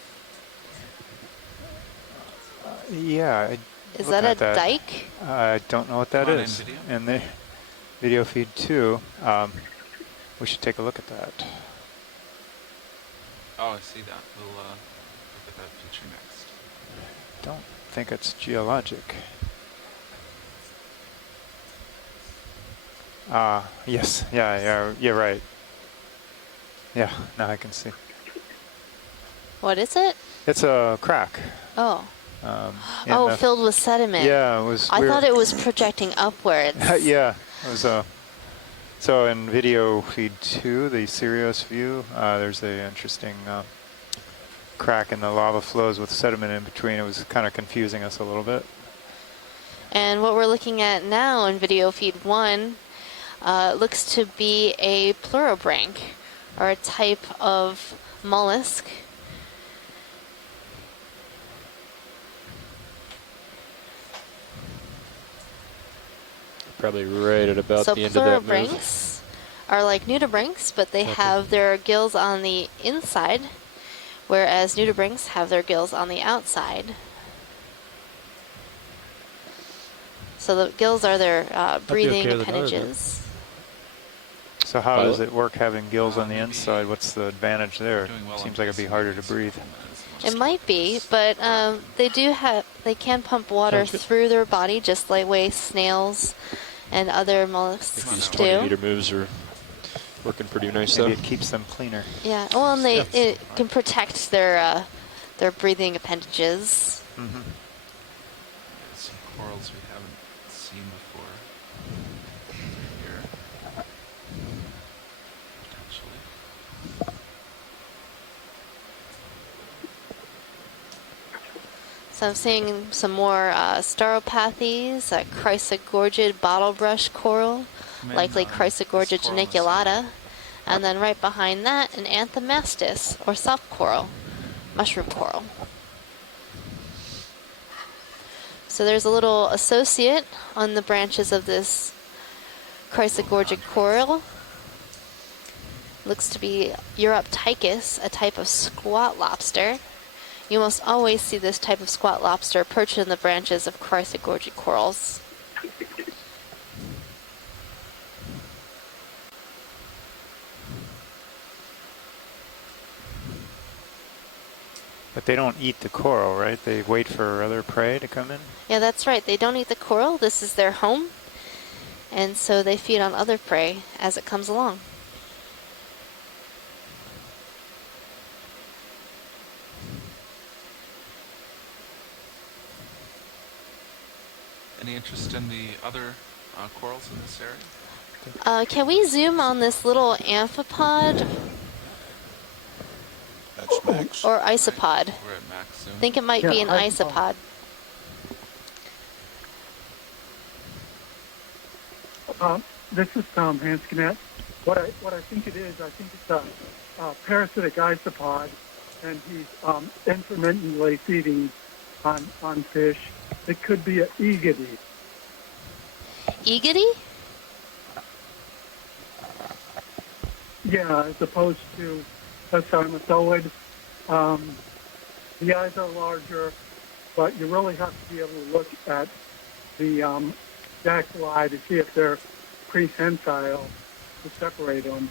Yeah. Is that a dike? I don't know what that is. In the video feed 2, we should take a look at that. Oh, I see that. We'll look at that feature next. Don't think it's geologic. Yes. Yeah, you're right. Yeah, now I can see. What is it? It's a crack. Oh. Oh, filled with sediment. Yeah, it was. I thought it was projecting upwards. Yeah, it was a. So in video feed 2, the Sirius view, there's an interesting crack in the lava flows with sediment in between. It was kind of confusing us a little bit. And what we're looking at now in video feed 1 looks to be a plurobranch, or a type of mollusk. Probably right at about So the end of that move. plurobranchs are like nudibranchs, but they have their gills on the inside, whereas nudibranchs have their gills on the outside. So the gills are their breathing appendages. So how does it work having gills on the inside? What's the advantage there? Seems like it'd be harder to breathe. It might be, but they can pump water through their body just like way snails and other mollusks These do. 20-meter moves are working pretty nice though. Maybe it keeps them cleaner. Yeah, well, and it can protect their breathing appendages. Mm-hmm. Some corals we haven't seen before. Here. Potentially. So I'm seeing some more stauropathes, a chrysogorgid bottlebrush coral, likely chrysogorgid geniculata, and then right behind that, an anthomastus, or soft coral, mushroom coral. So So there's a little associate on the branches of this chrysogorgic coral. Looks to be Europtychus, a type of squat lobster. You almost always see this type of squat lobster perched in the branches of chrysogorgic corals. But they don't eat the coral, right? They wait for other prey to come in? Yeah, that's right. They don't eat the coral. This is their home. And so they feed on other prey as it comes along. Any interest in the other corals in this area? Can we zoom on this little amphipod? That's max. Or isopod. Right. We're at max zoom. I think it might be an isopod. This is Tom Hanskinet. What I think it is, I think it's a parasitic isopod, and he's intermittently feeding on fish. It could be an egody. Egody? Yeah, as opposed to a sinusoid. The eyes are larger, but you really have to be able to look at the dactyli to see if they're prehensile to separate them.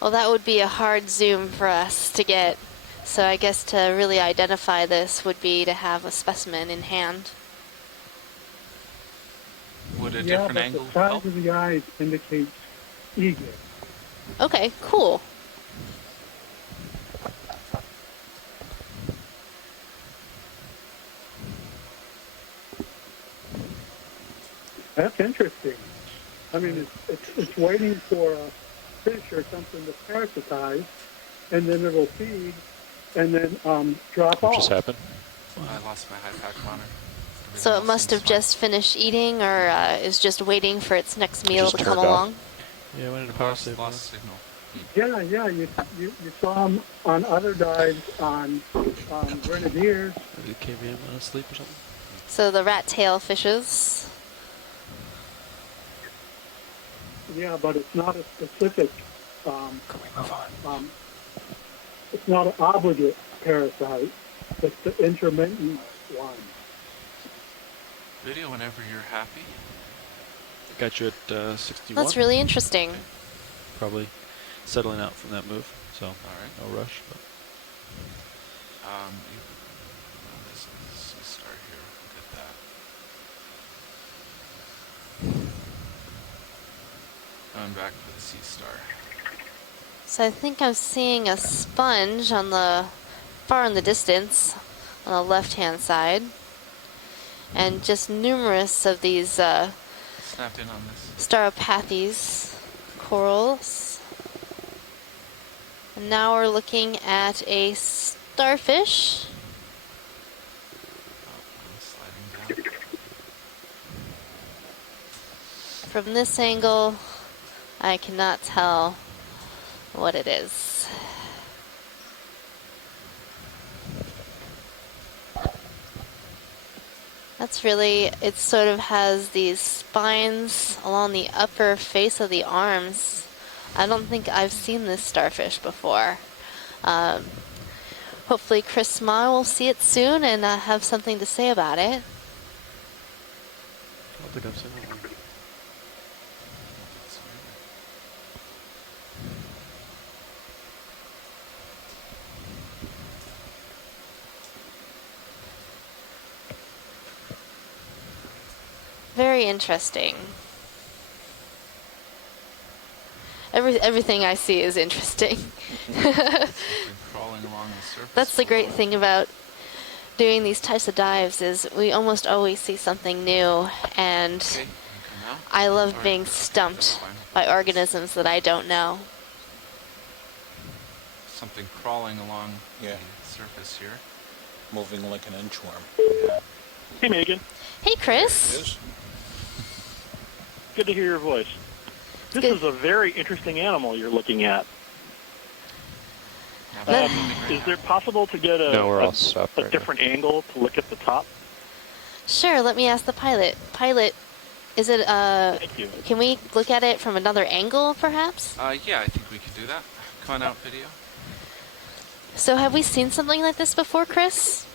Well, that would be a hard zoom for us to get. So I guess to really identify this would be to have a specimen in hand. Would a different angle the size help? of the eyes indicates egret. Okay, cool. That's interesting. I mean, it's waiting for a fish or something to parasitize, and then it'll feed, and then drop off. What just happened? Well, I lost my high pack monitor. So it must have just finished eating, or is just waiting for its next meal to come along? Yeah, went into power save. Lost signal. Yeah, you saw them on other dives on grenadiers. Maybe the KVM on asleep or something. So the rat tail fishes. Yeah, but it's not a specific. Can we move on? It's not an obligate parasite. It's the intermittent one. Video whenever you're happy. Got you at 61. That's really interesting. Probably settling out from that move, so All right. no rush. But. This is sea star here. Look at that. Going back to the sea star. So I think I'm seeing a sponge on the far in the distance on the left-hand side, and just numerous of these Snapped in on this. Staropathes corals. And now we're looking at a starfish. Oh, I'm sliding down. From this angle, I cannot tell what it is. That's really, it sort of has these spines along the upper face of the arms. I don't think I've seen this starfish before. Hopefully Chris Sma will see it soon and have something to say about it. I don't think I've seen that one. Very interesting. Everything I see is interesting. Crawling along the surface. That's the great thing about doing these types of dives is we almost always see something new, and Okay, I love being stumped by organisms that I don't know. Something crawling along Yeah. the surface here. Moving like an inchworm. Yeah. Hey, Megan. Hey, It Chris. is. Good to hear your voice. This is a very interesting animal you're looking at. Let- Is there possible to get No, we're all a stopped right different angle to look at the top? Sure, let me ask the pilot. Pilot, is it, Thank you. can we look at it from another angle, perhaps? Yeah, I think we can do that. Come on out, video. So have we seen something like this before, Chris?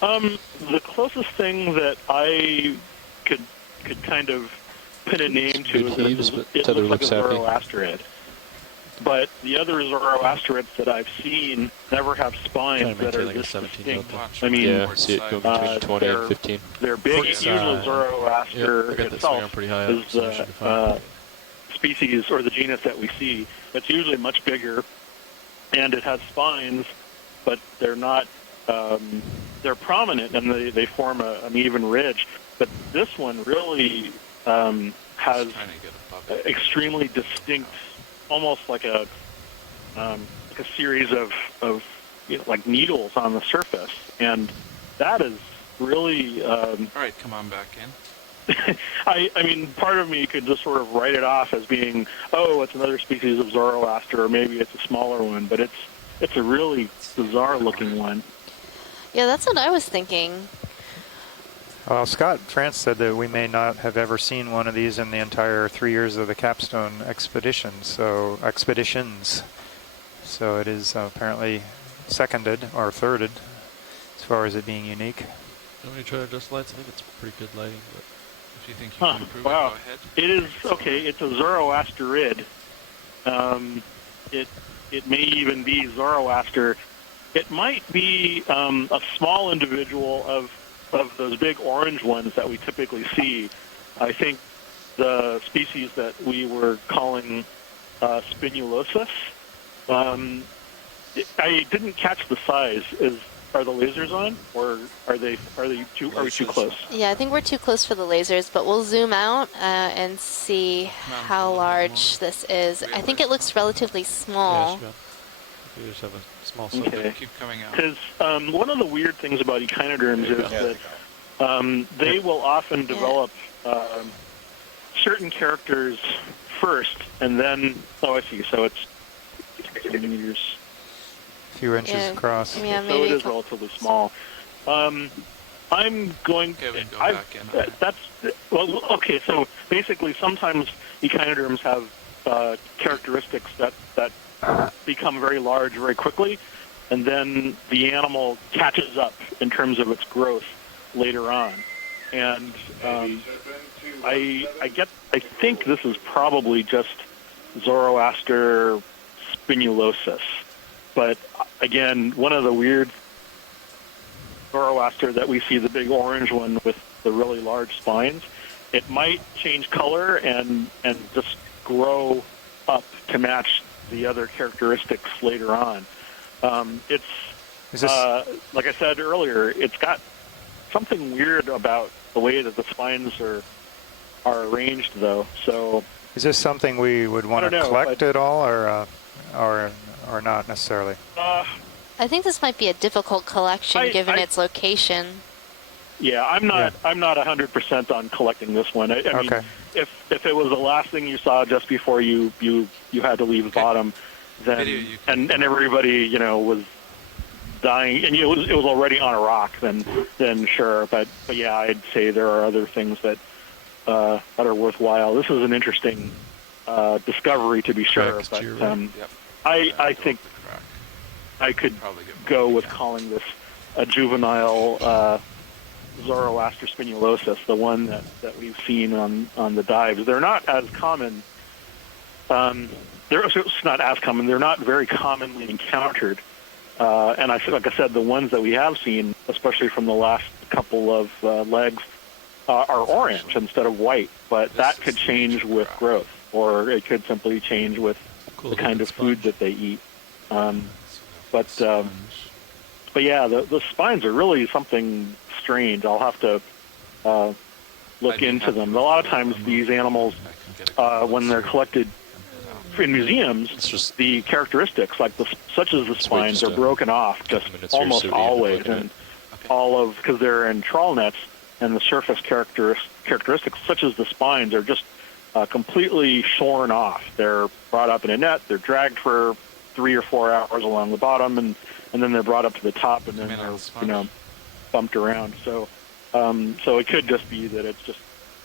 The closest thing that I could kind of put a name to is that it looks like a Zoroaster. But the other Zoroasterids that I've seen never have spines that are this distinct. I mean, yeah, see it go between 20 and 15. They're big. Usually Zoroaster itself is the species or the genus that we see. It's usually much bigger, and it has spines, but they're not. They're prominent, and they form an even ridge. But this one really has extremely distinct, almost like a series of like needles on the surface, and that is really. All right, come on back in. I mean, part of me could just sort of write it off as being, oh, it's another species of Zoroaster, or maybe it's a smaller one, but it's a really bizarre-looking one. Yeah, that's what I was thinking. Well, Scott France said that we may not have ever seen one of these in the entire 3 years of the Capstone expeditions. So it is apparently seconded or thirded as far as it being unique. Let me try to adjust lights. I think it's pretty good lighting. But if you think you can improve it, go ahead. It is okay. It's a Zoroasterid. It may even be Zoroaster. It might be a small individual of those big orange ones that we typically see. I think the species that we were calling Spinulosus. I didn't catch the size. Are the lasers on, or are we too close? Yeah, I think we're too close for the lasers, but we'll zoom out and see how large this is. I think it looks relatively small. Yeah, we just have a small Okay. Keep coming out. Because one of the weird things about echinoderms is that they will often develop certain characters first, and then I see. So it's meters. A few inches across. Yeah, so it is relatively small. I'm going. Okay. So basically, sometimes echinoderms have characteristics that become very large very quickly, and then the animal catches up in terms of its growth later on. And I think this is probably just Zoroaster spinulosus. But again, one of the weird Zoroaster that we see, the big orange one with the really large spines, it might change color and just grow up to match the other characteristics later on. It's like I said earlier, it's got something weird about the way that the spines are arranged, though. So is this something we would want to collect at all, or not necessarily? I think this might be a difficult collection given its location. Yeah, I'm not 100% on collecting this one. I mean, if it was the last thing you saw just before you had to leave the bottom, then and everybody was dying, and it was already on a rock, then sure. But yeah, I'd say there are other things that are worthwhile. This is an interesting discovery, to be sure. But I think I could go with calling this a juvenile Zoroaster spinulosus, the one that we've seen on the dives. They're not as common. It's not as common. They're not very commonly encountered. And like I said, the ones that we have seen, especially from the last couple of legs, are orange instead of white. But that could change with growth, or it could simply change with the kind of food that they eat. But yeah, the spines are really something strange. I'll have to look into them. A lot of times these animals, when they're collected in museums, the characteristics, like such as the spines, are broken off just almost always, and because they're in trawl nets, and the surface characteristics, such as the spines, are just completely shorn off. They're brought up in a net, they're dragged for 3 or 4 hours along the bottom, and then they're brought up to the top, and then they're bumped around. So so it could just be that it's just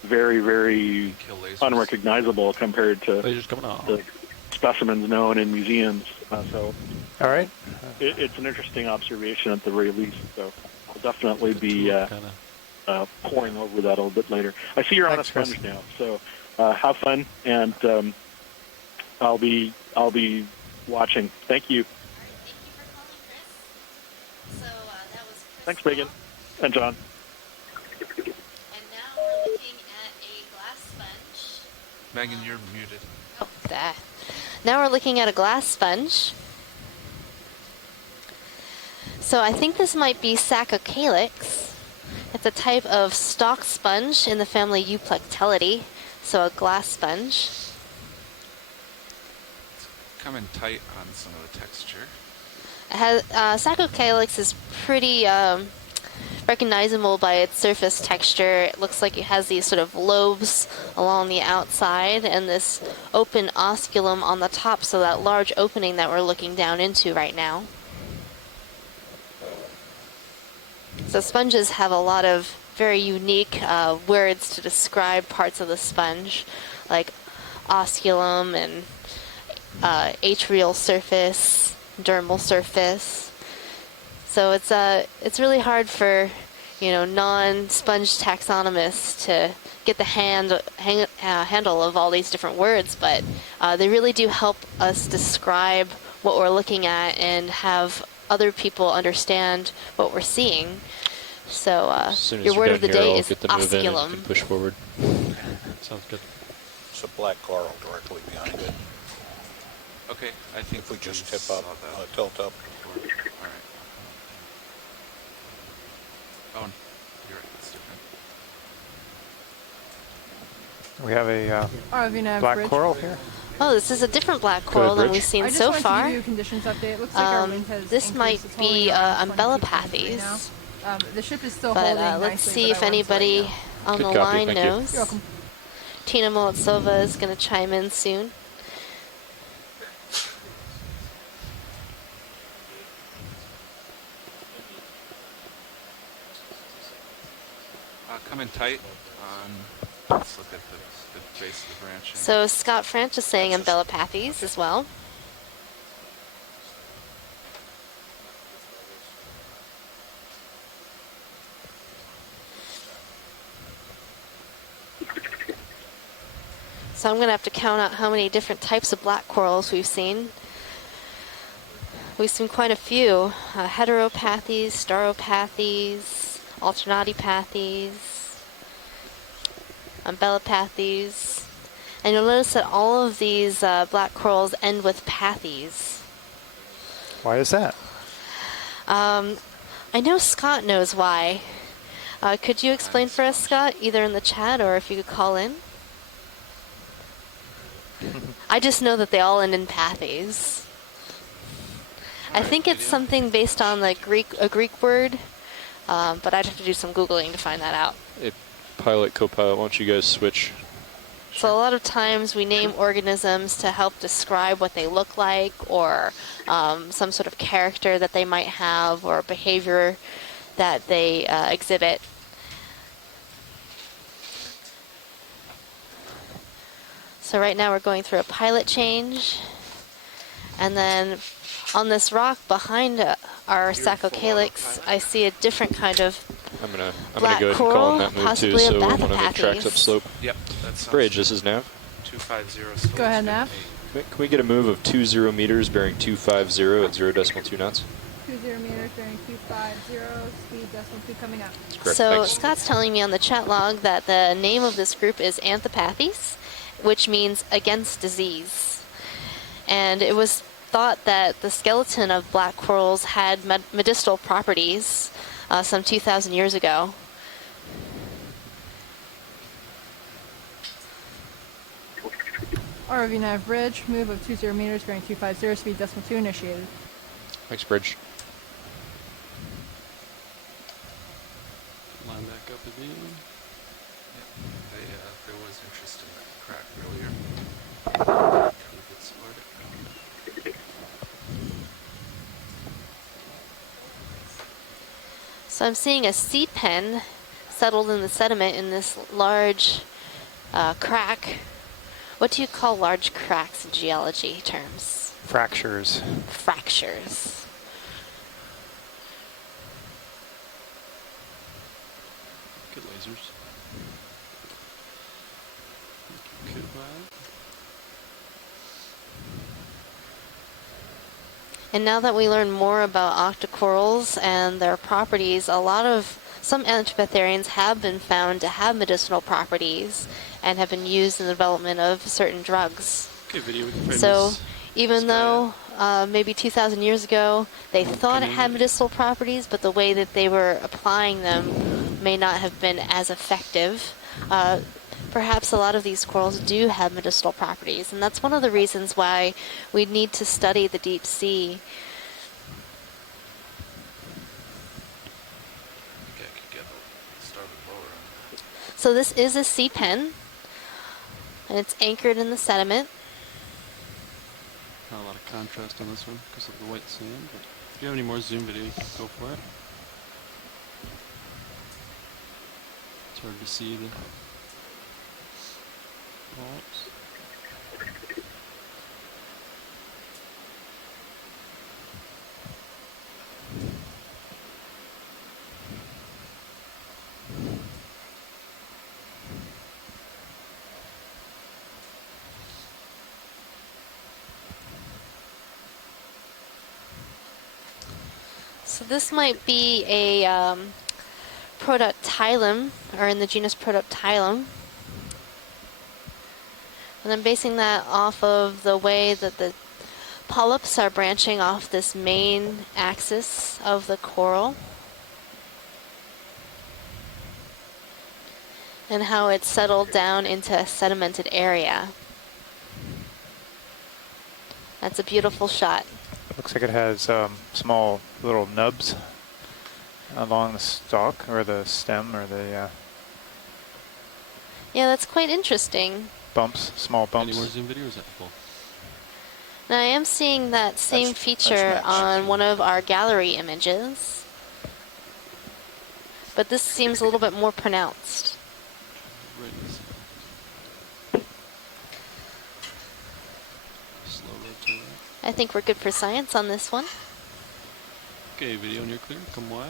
very, very unrecognizable compared to the specimens known in museums. So all right, it's an interesting observation at the very least. So I'll definitely be poring over that a little bit later. I see you're on a sponge now, so have fun, and I'll be watching. Thank you. Thanks, Megan and John. And now we're looking at a glass sponge. Megan, you're muted. Oh, that. Now we're looking at a glass sponge. So I think this might be Saccocalyx. It's a type of stalk sponge in the family Euplectellidae, so a glass sponge. It's coming tight on some of the texture. It has, Saccocalyx is pretty recognizable by its surface texture. It looks like it has these sort of lobes along the outside and this open osculum on the top, so that large opening that we're looking down into right now. So sponges have a lot of very unique words to describe parts of the sponge, like osculum and atrial surface, dermal surface. So it's really hard for non-sponge taxonomists to get the handle of all these different words, but they really do help us describe what we're looking at and have other people understand what we're seeing. So your word of the day is osculum. Push forward. Sounds good. It's a black coral directly behind it. Okay, I think if we just tip up, tilt up. All right. Oh, you're right. It's different. We have a black bridge. coral here. Oh, this is a different black coral than we've seen so far. I just wanted to give you a conditions update. It looks like our wind has this might be Umbellapathes. The ship is still but holding nicely, let's see if anybody on the line knows. You're welcome. Tina Molitsova is going to chime in soon. Coming tight on, let's look at the base of the branching. So Scott French is saying Umbellapathes as well. So I'm going to have to count out how many different types of black corals we've seen. We've seen quite a few. Heteropathes, stauropathes, alternatipathes, Umbellapathes. And you'll notice that all of these black corals end with pathes. Why is that? I know Scott knows why. Could you explain for us, Scott, either in the chat or if you could call in? I just know that they all end in pathes. I think it's something based on a Greek word, but I'd have to do some Googling to find that out. Hey, pilot, co-pilot, why don't you guys switch? So a lot of times we name organisms to help describe what they look like, or some sort of character that they might have, or behavior that they exhibit. So right now we're going through a pilot change, and then on this rock behind our Saccocalyx, I see a different kind of I'm gonna black go ahead and coral, call on that move too, possibly a so one of the tracks Bathopathes. upslope. Yep, that's Bridge, this is Nav. 250. Go ahead, Nav. Can we get a move of 20 meters bearing 250 at 0.2 knots? 20 meters bearing 250, speed decimal 2 coming up. Correct, So thanks. Scott's telling me on the chat log that the name of this group is Anthopathes, which means against disease. And it was thought that the skeleton of black corals had medicinal properties some 2,000 years ago. ROV Nav Bridge, move of 20 meters bearing 250, speed decimal 2 initiated. Thanks, Bridge. Line back up again. There was interest in that crack earlier. So So I'm seeing a sea pen settled in the sediment in this large crack. What do you call large cracks in geology terms? Fractures. Fractures. Good lasers. And now that we learn more about octocorals and their properties, some antipatharians have been found to have medicinal properties and have been used in the development of certain drugs. Okay, video. We can frame So this. even though maybe 2,000 years ago they thought it had medicinal properties, but the way that they were applying them may not have been as effective, perhaps a lot of these corals do have medicinal properties, and that's one of the reasons why we need to study the deep sea. So this is a sea pen, and it's anchored in the sediment. Not a lot of contrast on this one because of the white sand, but if you have any more zoom video, you can go for it. It's hard to see the walls. So this might be a Protoptilum, or in the genus Protoptilum. And I'm basing that off of the way that the polyps are branching off this main axis of the coral. And how it's settled down into a sedimented area. That's a beautiful shot. Looks like it has small little nubs along the stalk or the stem or the Yeah, that's quite interesting. bumps, small bumps. Any more zoom video, or is that full? Now I am seeing that same feature on one of our gallery images, but this seems a little bit more pronounced. I think we're good for science on this one. Okay, video near clear, come wide.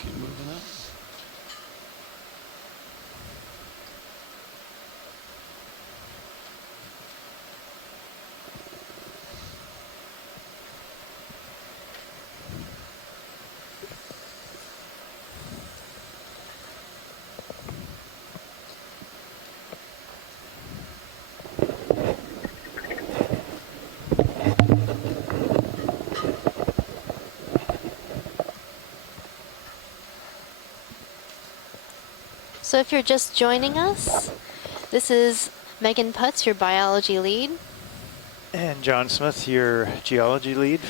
Keep moving up. So if you're just joining us, this is Megan Putz, your biology lead. And John Smith, your geology lead.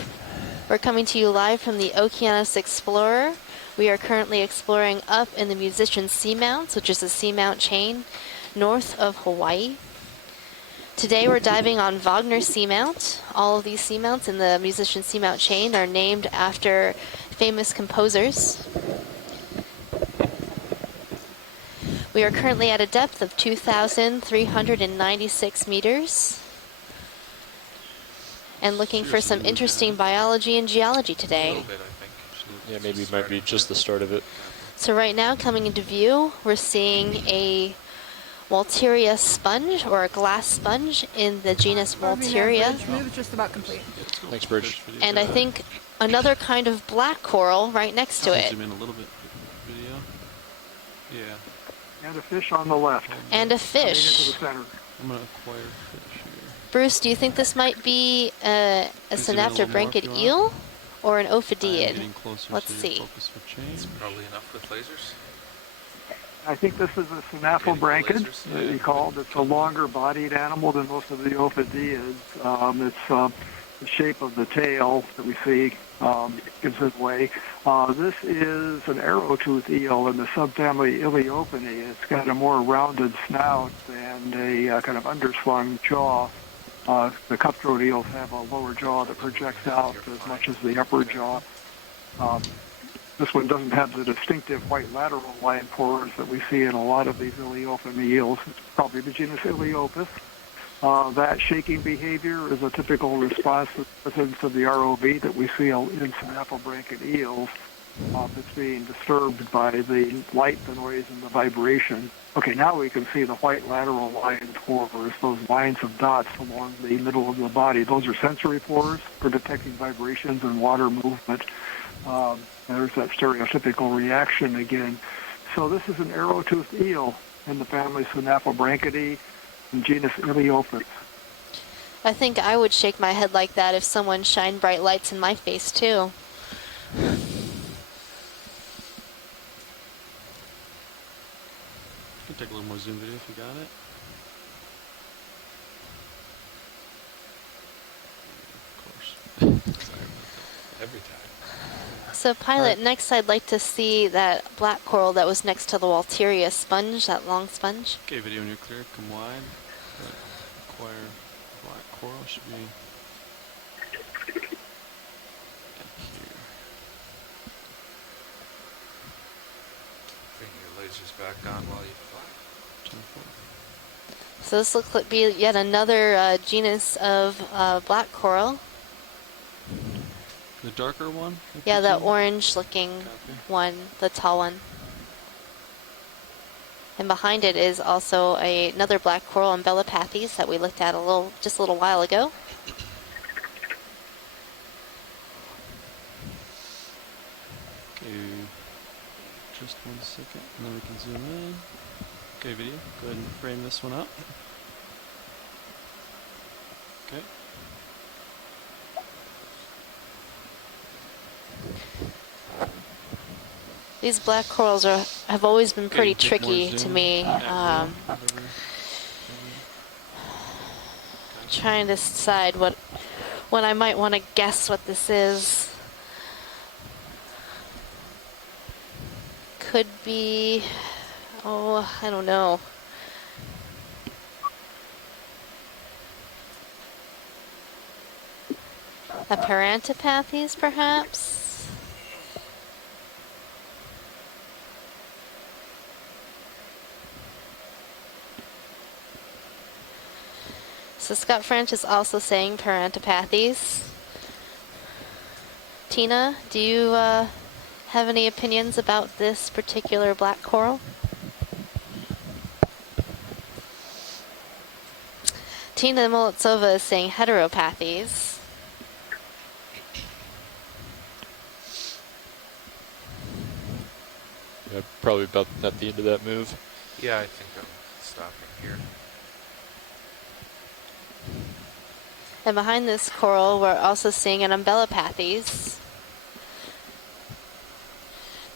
We're coming to you live from the Okeanos Explorer. We are currently exploring up in the Musician Seamounts, which is a seamount chain north of Hawaii. Today we're diving on Wagner Seamount. All of these seamounts in the Musician Seamount chain are named after famous composers. We are currently at a depth of 2,396 meters and looking for some interesting biology and geology today. Yeah, maybe it might be just the start of it. So right now, coming into view, we're seeing a Walteria sponge, or a glass sponge, in the genus Walteria. Move just about complete. Thanks, Bridge. And I think another kind of black coral right next to it. Zoom in a little bit. Video. Yeah. And a fish on the left. And a fish. Into the center. I'm going to acquire fish here. Bruce, do you think this might be a synaptobranchid eel or an ophidiid? Let's see. It's probably enough with lasers. I think this is a synaptobranchid, that you called. It's a longer-bodied animal than most of the ophidiids. It's the shape of the tail that we see gives it away. This is an arrow-toothed eel in the subfamily Iliopinae. It's got a more rounded snout and a kind of underslung jaw. The cutthroat eels have a lower jaw that projects out as much as the upper jaw. This one doesn't have the distinctive white lateral line pores that we see in a lot of these Ileophim eels. It's probably the genus Ileopus. That shaking behavior is a typical response to the presence of the ROV that we see in synaptobranchid eels that's being disturbed by the light, the noise, and the vibration. Okay, now we can see the white lateral line pores, those lines of dots along the middle of the body. Those are sensory pores for detecting vibrations and water movement. There's that stereotypical reaction again. So this is an arrow-toothed eel in the family Synaptobranchidae, genus Ileophis. I think I would shake my head like that if someone shined bright lights in my face, too. You can take a little more zoom video if you got it. Of course. Sorry about that. Every time. So, Pilot, next I'd like to see that black coral that was next to the Walteria sponge, that long sponge. Okay, video when you're clear, come wide. Acquire black coral should be here. Bring your lasers back on while you fly. So this looks like be yet another genus of black coral. The darker one? Yeah, the orange-looking one, the tall one. And behind it is also another black coral, Umbellapathes, that we looked at just a little while ago. Okay, just 1 second, and then we can zoom in. Okay, video, go ahead and frame this one up. Okay. These black corals have always been pretty tricky to me. Trying to decide what I might want to guess what this is. Could be, I don't know. A Parantipathes, perhaps? So Scott French is also saying Parantipathes. Tina, do you have any opinions about this particular black coral? Tina Molitsova is saying Heteropathes. Yeah, probably about at the end of that move. Yeah, I think I'm stopping here. And behind this coral, we're also seeing an Umbellapathes.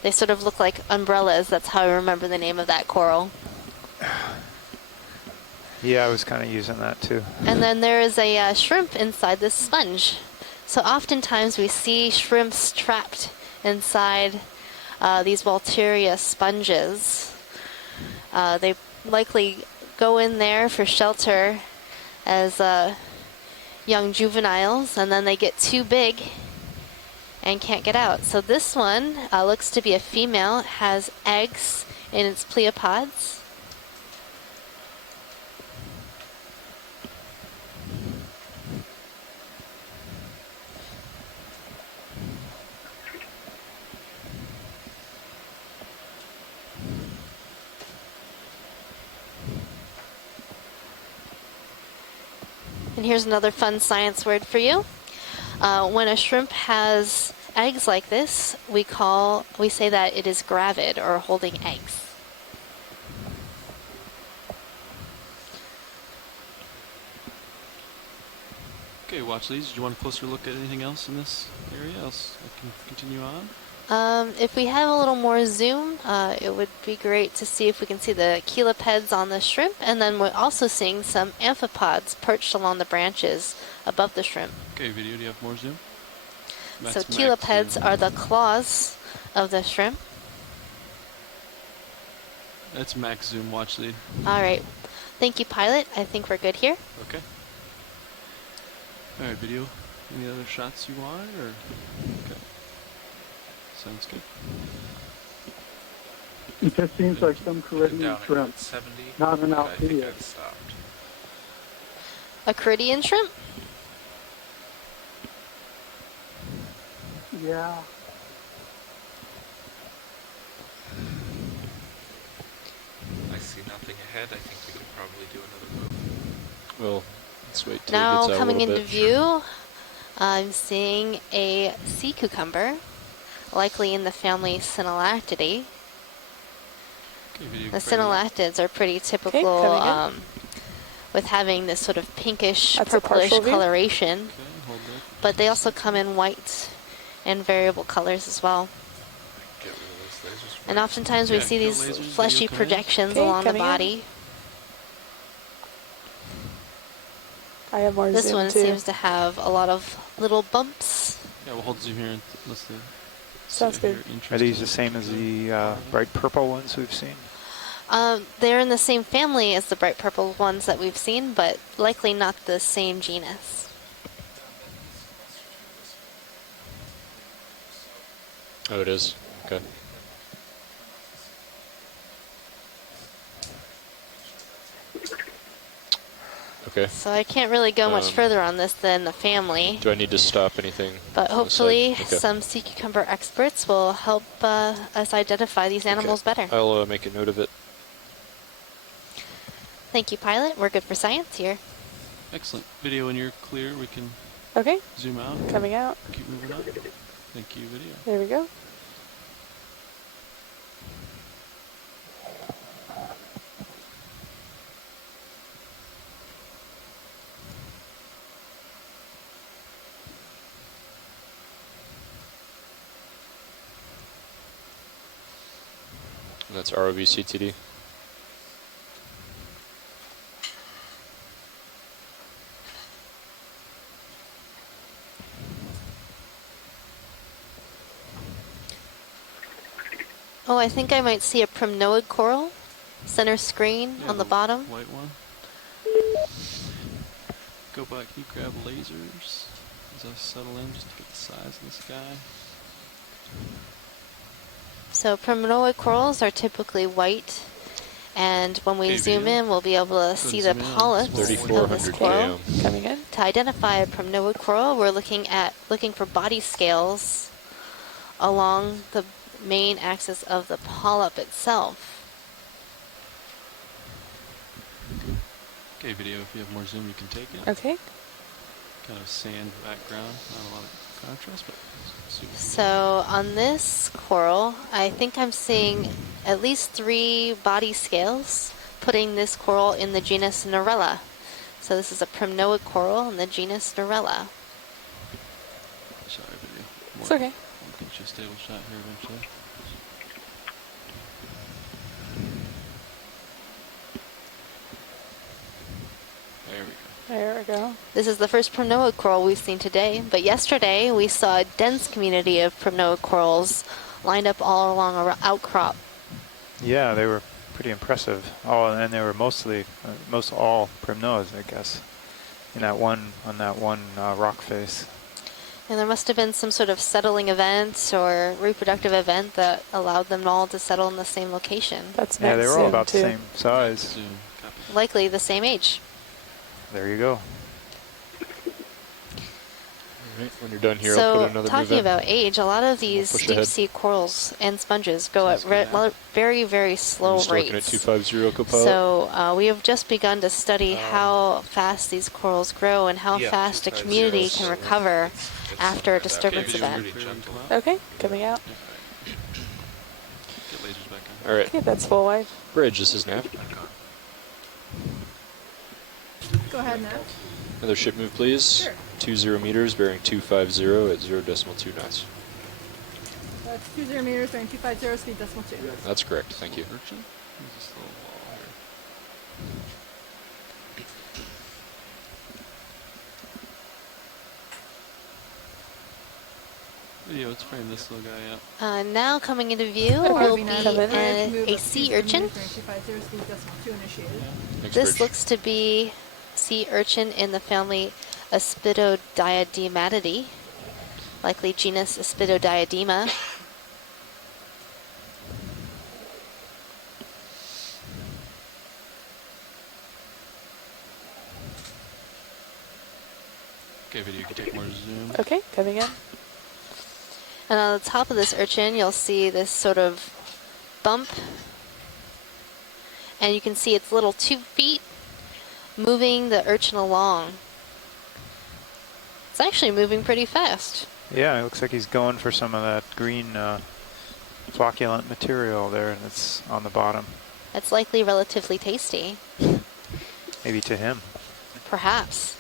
They sort of look like umbrellas. That's how I remember the name of that coral. Yeah, I was kind of using that too. And then there is a shrimp inside this sponge. So oftentimes we see shrimps trapped inside these Walteria sponges. They likely go in there for shelter as young juveniles, and then they get too big and can't get out. So this one looks to be a female. It has eggs in its pleopods. And here's another fun science word for you. When a shrimp has eggs like this, we say that it is gravid, or holding eggs. Okay, watch these. Do you want a closer look at anything else in this area? Else I can continue on. If we have a little more zoom, it would be great to see if we can see the chelipeds on the shrimp, and then we're also seeing some amphipods perched along the branches above the shrimp. Okay, video, do you have more zoom? So chelipeds are the claws of the shrimp. That's max zoom, watch lead. All right. Thank you, Pilot. I think we're good here. Okay. All right, video. Any other shots you want, or? Okay. Sounds good. It just seems like some Caribbean shrimp, 70, not an I think Althea. I've stopped. A Caridian shrimp? Yeah. I see nothing ahead. I think we could probably do another move. Well, let's wait till Now it gets out coming a little into bit. view, I'm seeing a sea cucumber, likely in the family Synallactidae. The Synallactids are pretty typical with having this sort of pinkish, purplish coloration, but they also come in white and variable colors as well. And oftentimes we see these fleshy projections along the body. I have more This zoom one too. seems to have a lot of little bumps. Yeah, we'll hold zoom here and let's see. Sounds good. Are these the same as the bright purple ones we've seen? They're in the same family as the bright purple ones that we've seen, but likely not the same genus. Oh, it is? Okay. Okay. So I can't really go much further on this than the family. Do I need to stop anything? But hopefully Okay. some sea cucumber experts will help us identify these animals better. I'll make a note of it. Thank you, pilot. We're good for science here. Excellent. Video when you're clear, we can zoom out. Coming out. Keep moving up. Thank you, video. There we go. And that's ROV CTD. Oh, I think I might see a primnoid coral. Center screen on the bottom. White one. Go back, can you grab lasers as I settle in just to get the size of this guy? So primnoid corals are typically white, and when we zoom in, we'll be able to see the polyps of this coral. Coming in. To identify a primnoid coral, we're looking for body scales along the main axis of the polyp itself. Okay, video, if you have more zoom, you can take it. Okay. Kind of sand background, not a lot of contrast, but zoom. So on this coral, I think I'm seeing at least 3 body scales, putting this coral in the genus Narella. So this is a primnoid coral in the genus Narella. Sorry, video. It's okay. I'll get you a stable shot here eventually. There we go. There we go. This is the first primnoid coral we've seen today, but yesterday we saw a dense community of primnoid corals lined up all along an outcrop. Yeah, they were pretty impressive. And they were mostly, most all primnoids, I guess, in that one rock face. And there must have been some sort of settling event or reproductive event that allowed them all to settle in the same location. That's Yeah, they were all about the same size. Likely the same age. There you go. Alright, when you're done here, I'll put another So move talking in. about age, a lot of these push deep ahead. sea corals and sponges go at very, very slow We're just looking at rates. 250 Copilot. So we have just begun to study how fast these corals grow and how fast a community can recover after a disturbance event. Okay, coming out. Get lasers back on. Alright. Okay, that's full wide. Bridge, this is Nav. Go ahead, Nav. Another ship move, please. Sure. 20 meters, bearing 250 at 0.2 knots. That's 20 meters, bearing 250, speed decimal 2. That's correct, thank you. Urchin? There's this little wall here. Video, let's frame this little guy up. Now coming into view will be a sea urchin. This looks to be sea urchin in the family Aspidodiadematidae, likely genus Aspidodiadema. Okay, video, you can take more zoom. Okay, coming in. And on the top of this urchin, you'll see this sort of bump. And you can see its little 2 feet moving the urchin along. It's actually moving pretty fast. Yeah, it looks like he's going for some of that green flocculent material there that's on the bottom. It's likely relatively tasty. Maybe to him. Perhaps.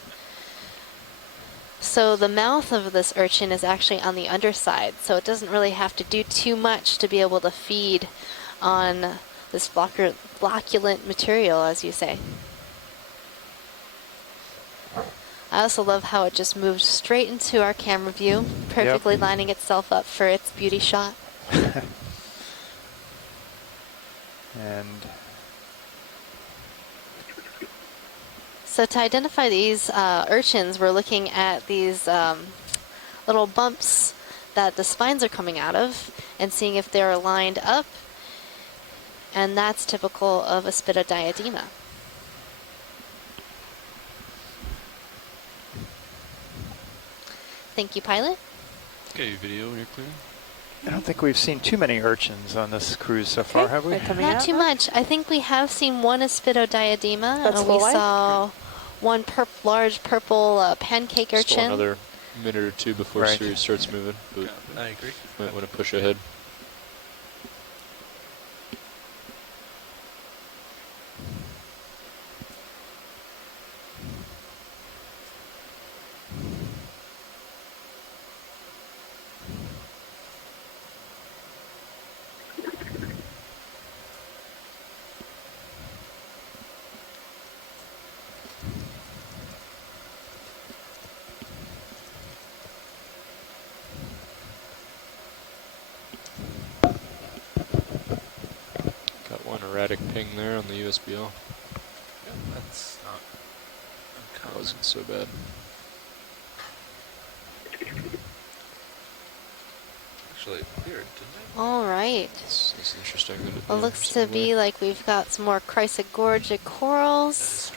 So the mouth of this urchin is actually on the underside, so it doesn't really have to do too much to be able to feed on this flocculent material, as you say. I also love how it just moved straight into our camera view, perfectly lining itself up for its beauty shot. And so to identify these urchins, we're looking at these little bumps that the spines are coming out of and seeing if they're lined up, and that's typical of a spitodiadema. Thank you, pilot. Okay, video when you're clear. I don't think we've seen too many urchins on this cruise so far, have we? Not too much. I think we have seen one aspidodiadema. That's We saw one large purple pancake urchin. Still another minute or two before series starts moving. But I agree. Might want to push ahead. Erratic ping there on the USBL. Yeah, that's not That wasn't so bad. Actually, it cleared, didn't it? All right. It's interesting. Well, it looks to be like we've got some more chrysogorgic corals.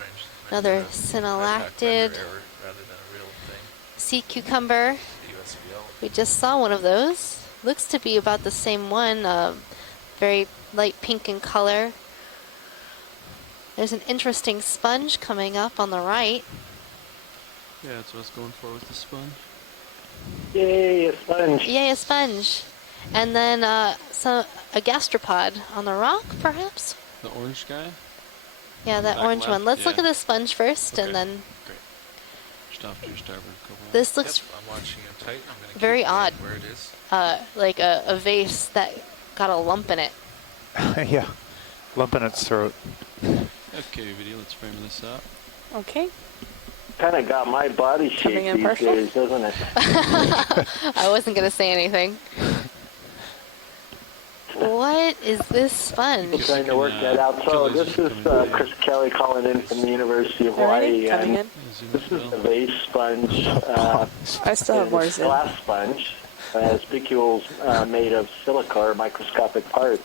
Another synallactid sea cucumber. We just saw one of those. Looks to be about the same one. Very light pink in color. There's an interesting sponge coming up on the right. Yeah, that's what I was going for with the sponge. Yay, a sponge. Yay, a sponge. And then a gastropod on the rock, perhaps? The orange guy? Yeah, that Back orange left? one. Let's Yeah. look at the sponge first, and then... Great. Just off to your starboard couple. This looks I'm watching it tight. I'm going to very odd. Where it is. Like a vase that got a lump in it. Yeah, lump in its throat. Okay, video, let's frame this up. Okay. Kind of got my body Coming shape in these partial. days, doesn't it? I wasn't going to say anything. What is this sponge? I'm trying to work that out. So this is Chris Kelly calling in from the University of Hawaii, Coming and in. this is the vase sponge. I still have more zoom. Glass sponge. Spicules made of silica or microscopic parts.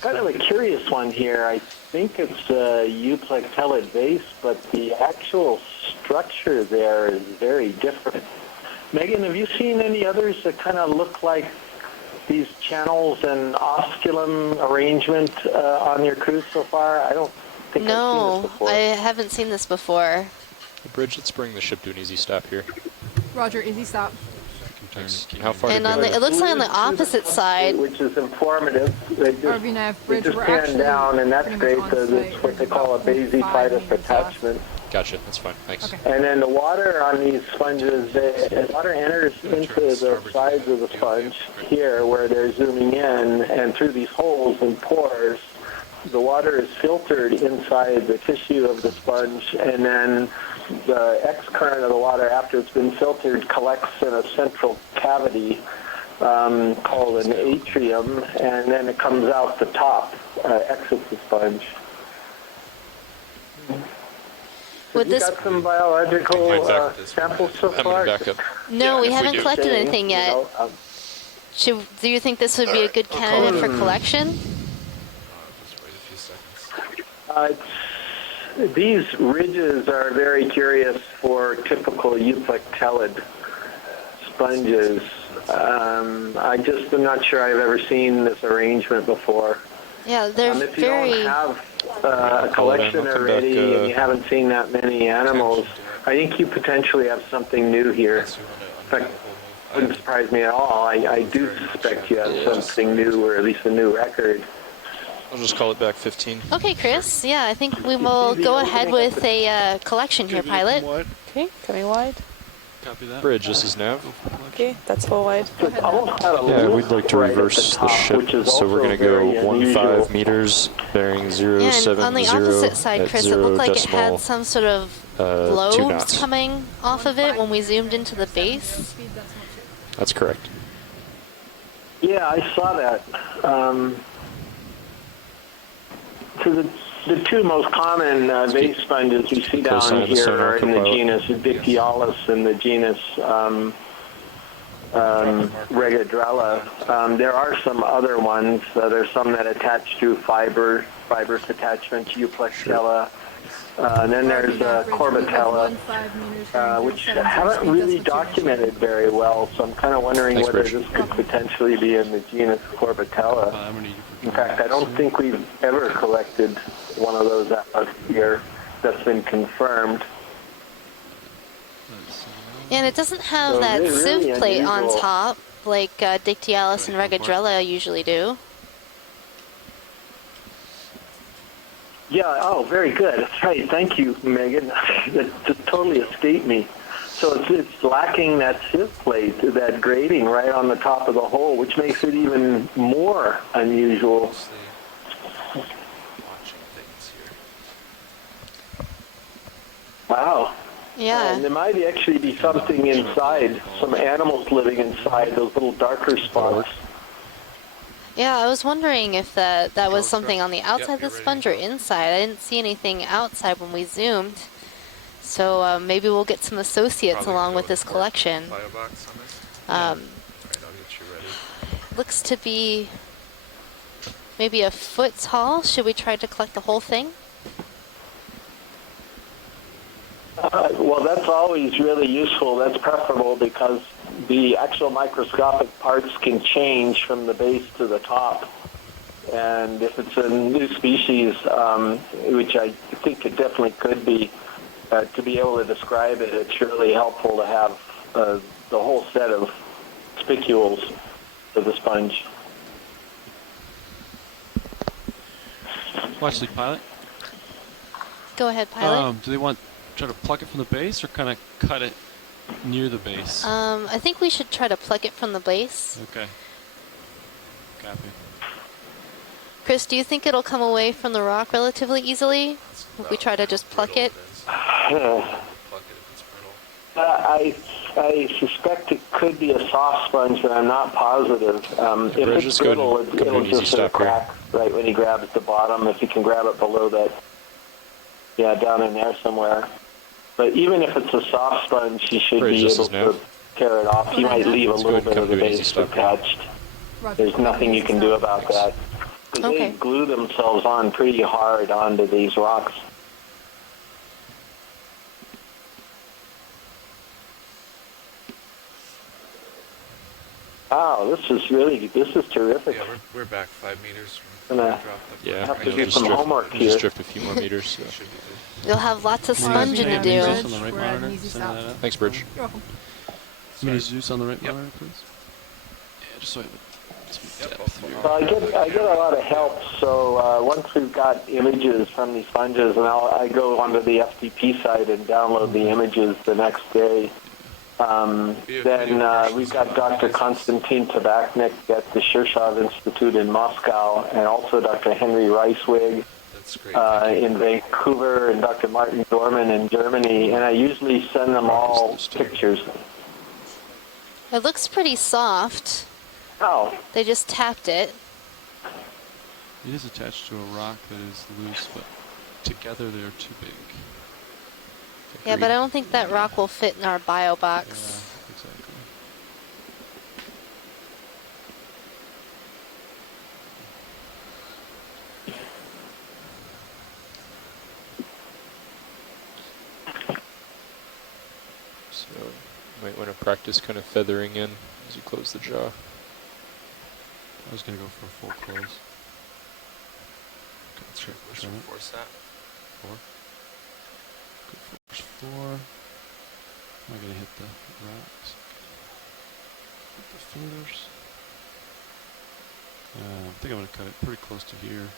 Kind of a curious one here. I think it's a euplectellid vase, but the actual structure there is very different. Megan, have you seen any others that kind of look like these channels and osculum arrangement on your cruise so far? I don't think I've seen this before. I haven't seen this before. The bridge, let's bring the ship to an easy stop here. Roger, easy stop. How far And did on we the, it looks like on the opposite side. Which is informative. They RV-nav bridge, just we're pan actually down, and that's pretty great. much on That's site. what they We're call a about 45 basiphytus meters off. attachment. Gotcha, that's fine, thanks. Okay. And then the water on these sponges, the water enters into the sides of the sponge here where they're zooming in, and through these holes and pores, the water is filtered inside the tissue of the sponge, and then the X current of the water after it's been filtered collects in a central cavity called an atrium, and then it comes out the top, exits the sponge. Would Have you this got some biological samples so far? No, we haven't collected anything yet. Do you think this would be a good candidate for collection? these ridges are very curious for typical euplectellid sponges. I just am not sure I've ever seen this arrangement before. Yeah, they're if you very... don't have a collection already and you haven't seen that many animals, I think you potentially have something new here. In fact, it wouldn't surprise me at all. I do suspect you have something new, or at least a new record. I'll just call it back 15. Okay, Chris. Yeah, I think we will go ahead with a collection here, pilot. Okay, coming wide. Copy that. Bridge, this is nav. Okay, that's full wide. Yeah, we'd like to reverse the ship, so we're going to go 15 meters, bearing 070 on the opposite side, at Chris, it 0 looked like it decimal, had some sort of 2 lobes knots. coming off of it when we zoomed into the base. That's correct. Yeah, I saw that. So the two most common vase sponges we see down here are in the genus Dictyalis and the genus Regadrella. There are some other ones. There's some that attach through fibrous attachment to Euplectella. And then there's Corbitella, which haven't really documented very well, so I'm kind of wondering whether this could potentially be in the genus Corbitella. In fact, I don't think we've ever collected one of those out here that's been confirmed. And it doesn't have that sieve plate on top like Dictyalis and Regadrella usually do. Yeah, oh, very good. That's right. Thank you, Megan. That just totally escaped me. So it's lacking that sieve plate, that grating right on the top of the hole, which makes it even more unusual. Wow. Yeah. And there might actually be something inside, some animals living inside those little darker spots. Yeah, I was wondering if that was something on the outside of the sponge or inside. I didn't see anything outside when we zoomed. So maybe we'll get some associates along with this collection. Looks to be maybe a foot tall. Should we try to collect the whole thing? Well, that's always really useful. That's preferable because the actual microscopic parts can change from the base to the top. And if it's a new species, which I think it definitely could be, to be able to describe it, it's really helpful to have the whole set of spicules of the sponge. Watch the pilot. Go ahead, pilot. Do they want try to pluck it from the base or kind of cut it near the base? I think we should try to pluck it from the base. Okay. Copy. Chris, do you think it'll come away from the rock relatively easily if we try to just pluck it? I suspect it could be a soft sponge, but I'm not positive. If it's brittle, it'll just sort of crack right when he grabs the bottom. If you can grab it below that, yeah, down in there somewhere. But even if it's a soft sponge, he should be able to tear it off. He might leave a little bit of the base attached. There's nothing you can do about that. Because they glue themselves on pretty hard onto these rocks. Wow, this is terrific. Yeah, we're back 5 meters from yeah, have to do some homework here. Just drift a few more meters. So. You'll have lots of sponging to do. On the right monitor. Thanks, Bridge. You're welcome. Mini Zeus on the right monitor, please. Yeah, just so I have some depth here. Well, I get a lot of help. So once we've got images from these sponges, and I go onto the FTP site and download the images the next day. Then we've got Dr. Konstantin Tabachnik at the Shirshov Institute in Moscow, and also Dr. Henry Reiswig in Vancouver, and Dr. Martin Dorman in Germany, and I usually send them all pictures. It looks pretty soft. Oh. They just tapped it. It is attached to a rock that is loose, but together they're too big. Yeah, but I don't think that rock will fit in our bio box. Yeah, exactly. So you might want to practice kind of feathering in as you close the jaw. I was going to go for a full close. What's your force at? 4. Good force 4. Am I going to hit the rocks? Hit the fingers. I think I'm going to cut it pretty close to here.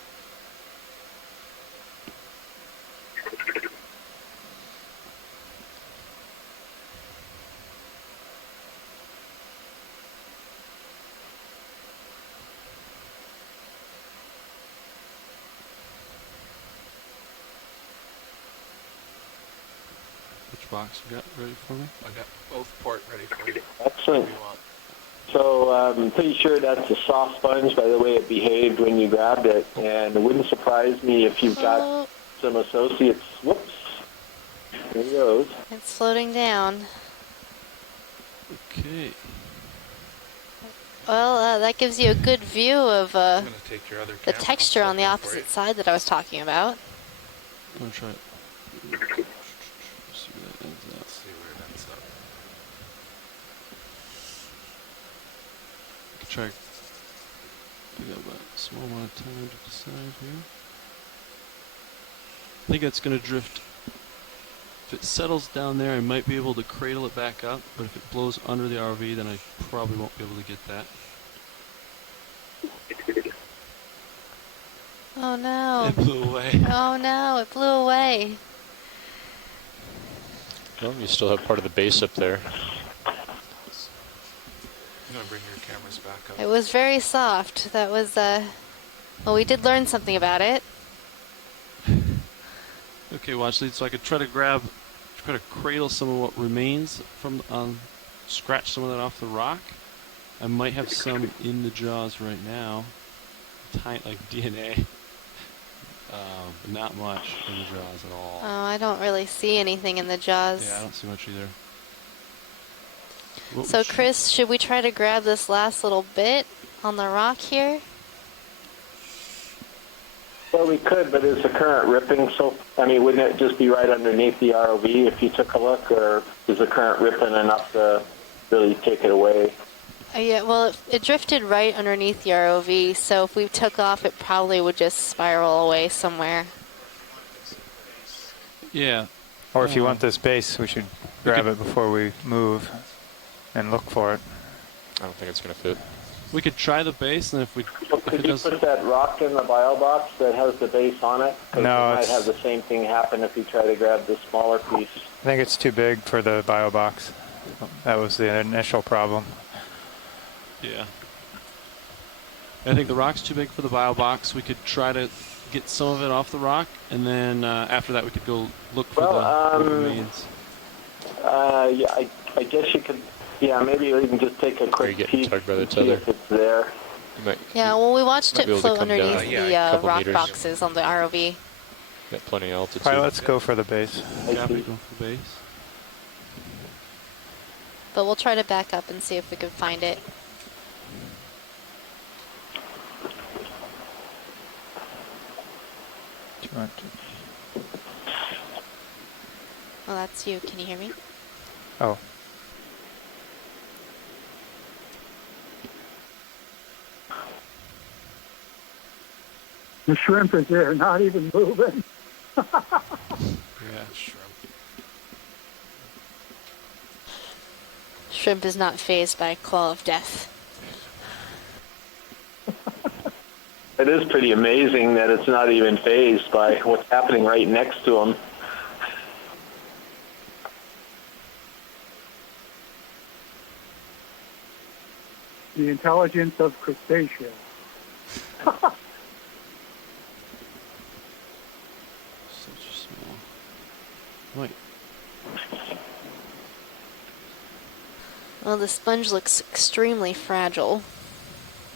Which box you got ready for me? I got both port ready for you. Excellent. So I'm pretty sure that's a soft sponge by the way it behaved when you grabbed it, and it wouldn't surprise me if you've got some associates. Whoops. There he goes. It's floating down. Okay. Well, that gives you a good view of I'm gonna take your other the camera. texture on the opposite side that I was talking about. I'm going to try it. See where that ends up. See where it ends up. I could try. We got about a small amount of time to decide here. I think it's going to drift. If it settles down there, I might be able to cradle it back up, but if it blows under the RV, then I probably won't be able to get that. Oh no. It blew away. Oh no, it blew away. Well, you still have part of the base up there. I'm gonna bring your cameras back up. It was very soft. That was, well, we did learn something about it. Okay, watch these. So I could try to cradle some of what remains from, scratch some of that off the rock. I might have some in the jaws right now, tight like DNA, but not much in the jaws at all. Oh, I don't really see anything in the jaws. Yeah, I don't see much either. So Chris, should we try to grab this last little bit on the rock here? Well, we could, but is the current ripping so? I mean, wouldn't it just be right underneath the ROV if you took a look, or is the current ripping enough to really take it away? Yeah, well, it drifted right underneath the ROV, so if we took off, it probably would just spiral away somewhere. Yeah. Or if you want this base, we should grab it before we move and look for it. I don't think it's going to fit. We could try the base, and if we... Could you put that rock in the bio box that has the base on it? Because No, it might have the same thing happen if you try to grab the smaller piece. I think it's too big for the bio box. That was the initial problem. Yeah. I think the rock's too big for the bio box. We could try to get some of it off the rock, and then after that we could go look for the remains. Yeah, I guess you could... Yeah, maybe you can just take a quick peek and see if it's there. Yeah, well, we watched it float underneath the rock meters. boxes on the ROV. Got plenty of altitude. All right, let's go for the base. Yeah, we go for the base. But we'll try to back up and see if we can find it. Well, that's you. Can you hear me? Oh. The shrimp is there, not even moving. Yeah, shrimp. Shrimp is not phased by claw of death. It is pretty amazing that it's not even phased by what's happening right next to him. The intelligence of crustaceans. Such a small... Wait. Well, the sponge looks extremely fragile.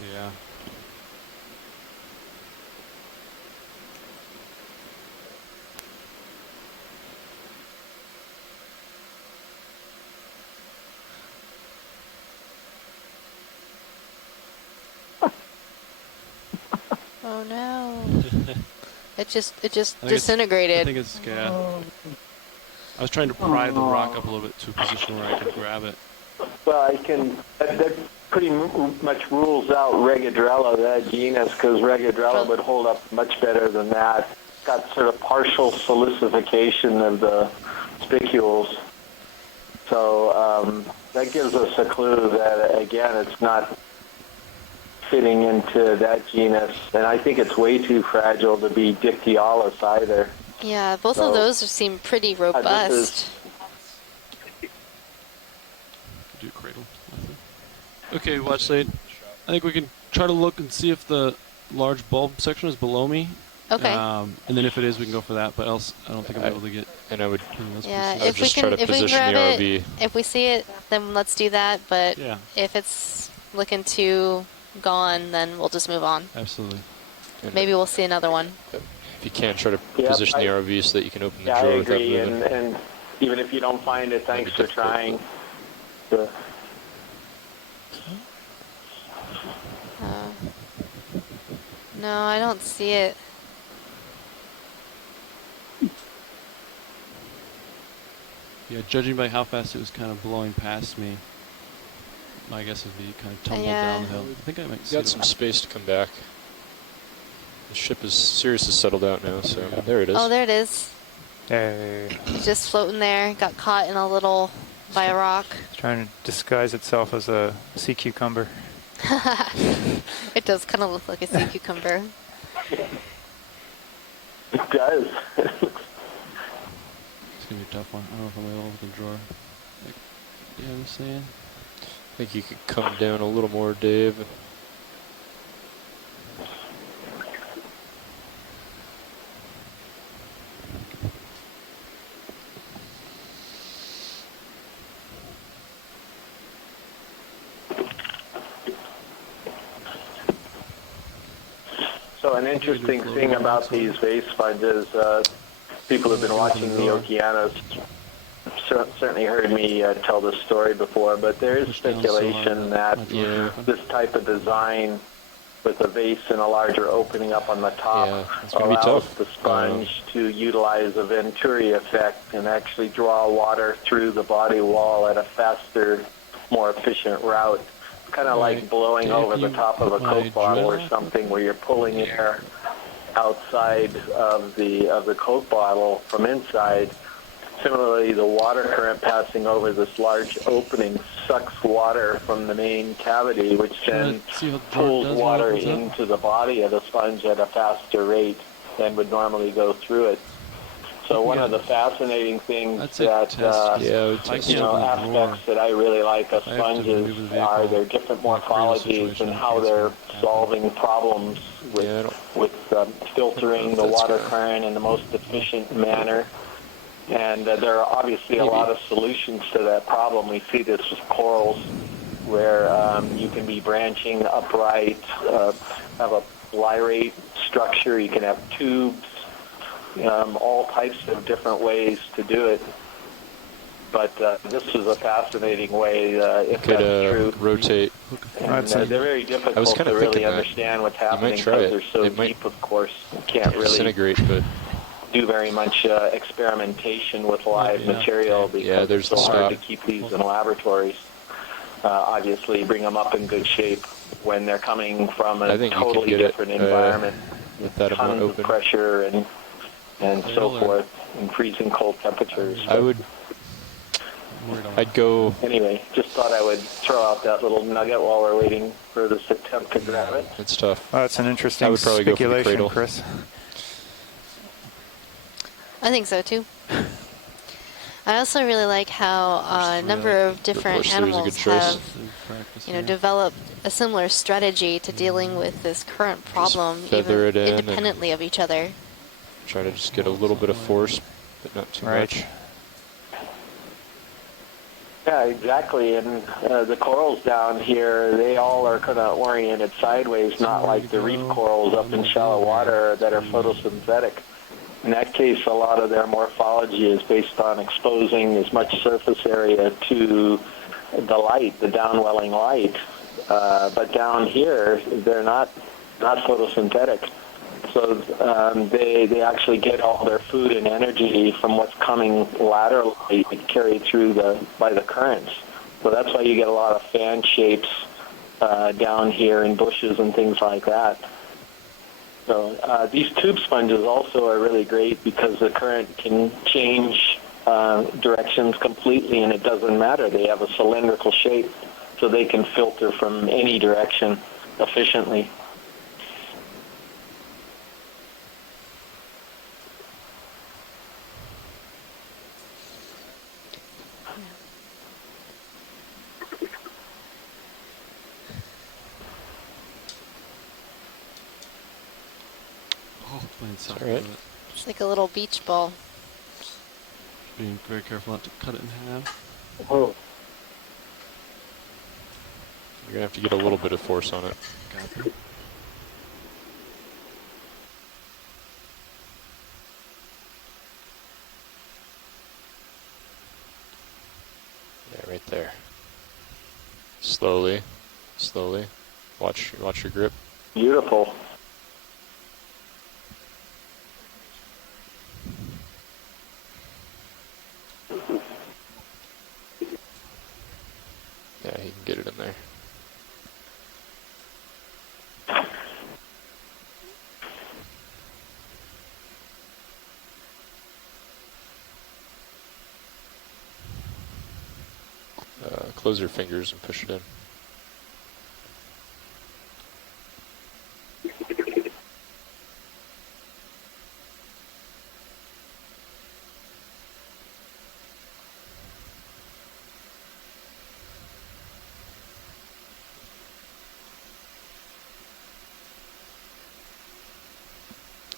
Yeah. Oh no. It just disintegrated. I think it's, yeah. I was trying to pry the rock up a little bit to a position where I could grab it. Well, that pretty much rules out Regadrella, that genus, because Regadrella would hold up much better than that. It's got sort of partial silicification of the spicules. So that gives us a clue that, again, it's not fitting into that genus. And I think it's way too fragile to be Dictyolis either. Yeah, both of those seem pretty robust. Do cradle. Okay, watch late. I think we can try to look and see if the large bulb section is below me. Okay. And then if it is, we can go for that. But else, I don't think I'm able to get. And I would. Yeah, if we can grab it, if we see it, then let's do that. But if it's looking too gone, then we'll just move on. Absolutely. Maybe we'll see another one. If you can, try to position the ROV so that you can open the drawer without moving. Yeah, I agree. And even if you don't find it, thanks for trying. No, I don't see it. Yeah, judging by how fast it was kind of blowing past me, my guess would be kind of tumbled down the hill. I think I might see got some space to come back. The ship is seriously settled out now, so there it is. Oh, there it is. Hey. Just floating there, got caught in a little by a rock. It's trying to disguise itself as a sea cucumber. It does kind of look like a sea cucumber. It does. It's gonna be a tough one. I don't know if I'm able to open the drawer. Yeah, I'm saying. I think you could come down a little more, Dave. So an interesting thing about these vase sponges, people who've been watching the Okeanos certainly heard me tell this story before, but there is speculation that this type of design with a vase and a larger opening up on the top allows the sponge to utilize a Venturi effect and actually draw water through the body wall at a faster, more efficient route. Kind of like blowing over the top of a Coke bottle or something, where you're pulling air outside of the Coke bottle from inside. Similarly, the water current passing over this large opening sucks water from the main cavity, which then pulls water into the body of the sponge at a faster rate than would normally go through it. So one of the fascinating things that, aspects that I really like of sponges are their different morphologies and how they're solving problems with filtering the water current in the most efficient manner. And there are obviously a lot of solutions to that problem. We see this with corals, where you can be branching upright, have a lyrate structure, you can have tubes, all types of different ways to do it. But this is a fascinating way, if that's true. Rotate. And they're very difficult to really understand what's happening because they're so deep, of course. You can't really disintegrate, but do very much experimentation with live material because it's so hard to keep these in laboratories. Obviously, bring them up in good shape when they're coming from a totally different environment, with that tons of pressure and so forth, and freezing cold temperatures. I'd go. Anyway, just thought I would throw out that little nugget while we're waiting for this attempt to grab it. It's tough. That's an interesting I would probably speculation, go for the cradle. Chris. I think so too. I also really like how a number of different animals have, developed a similar strategy to dealing with this current problem, even independently of each other. Try to just get a little bit of force, but not too much. Yeah, exactly. And the corals down here, they all are kind of oriented sideways, not like the reef corals up in shallow water that are photosynthetic. In that case, a lot of their morphology is based on exposing as much surface area to the light, the downwelling light. But down here, they're not photosynthetic. So they actually get all their food and energy from what's coming laterally carried through by the currents. So that's why you get a lot of fan shapes down here in bushes and things like that. So these tube sponges also are really great because the current can change directions completely, and it doesn't matter. They have a cylindrical shape, so they can filter from any direction efficiently. All right. It's like a little beach ball. Being very careful not to cut it in half. Oh. You're gonna have to get a little bit of force on it. Copy. Yeah, right there. Slowly, slowly. Watch your grip. Beautiful. Yeah, he can get it in there. Close your fingers and push it in.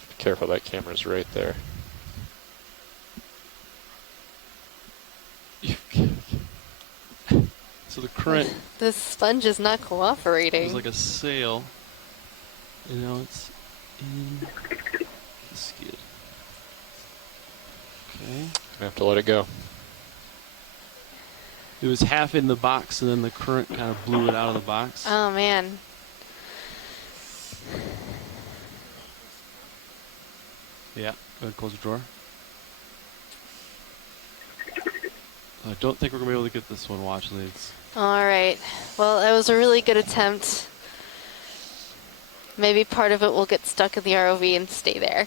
Be careful, that camera's right there. So the current... This sponge is not cooperating. It's like a sail. And now it's in the skid. Okay. I have to let it go. It was half in the box, and then the current kind of blew it out of the box. Oh, man. Yeah, go ahead, close the drawer. I don't think we're going to be able to get this one, watch leads. All right. Well, that was a really good attempt. Maybe part of it will get stuck in the ROV and stay there.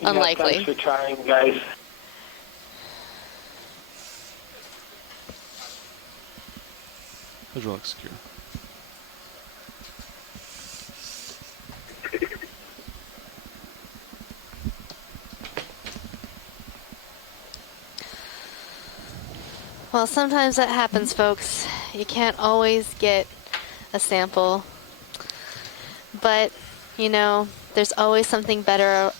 Unlikely. Thanks for trying, guys. Hydraulic secure. Well, sometimes that happens, folks. You can't always get a sample. But, you know, there's always something better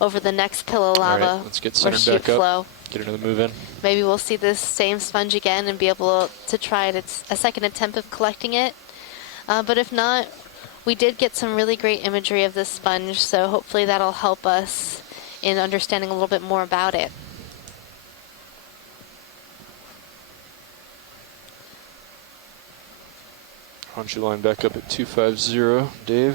over the next pill of lava. All right, let's get or centered chute back up. flow. Get another move in. Maybe we'll see this same sponge again and be able to try it. It's a second attempt of collecting it. But if not, we did get some really great imagery of this sponge, so hopefully that'll help us in understanding a little bit more about it. Why don't you line back up at 250, Dave?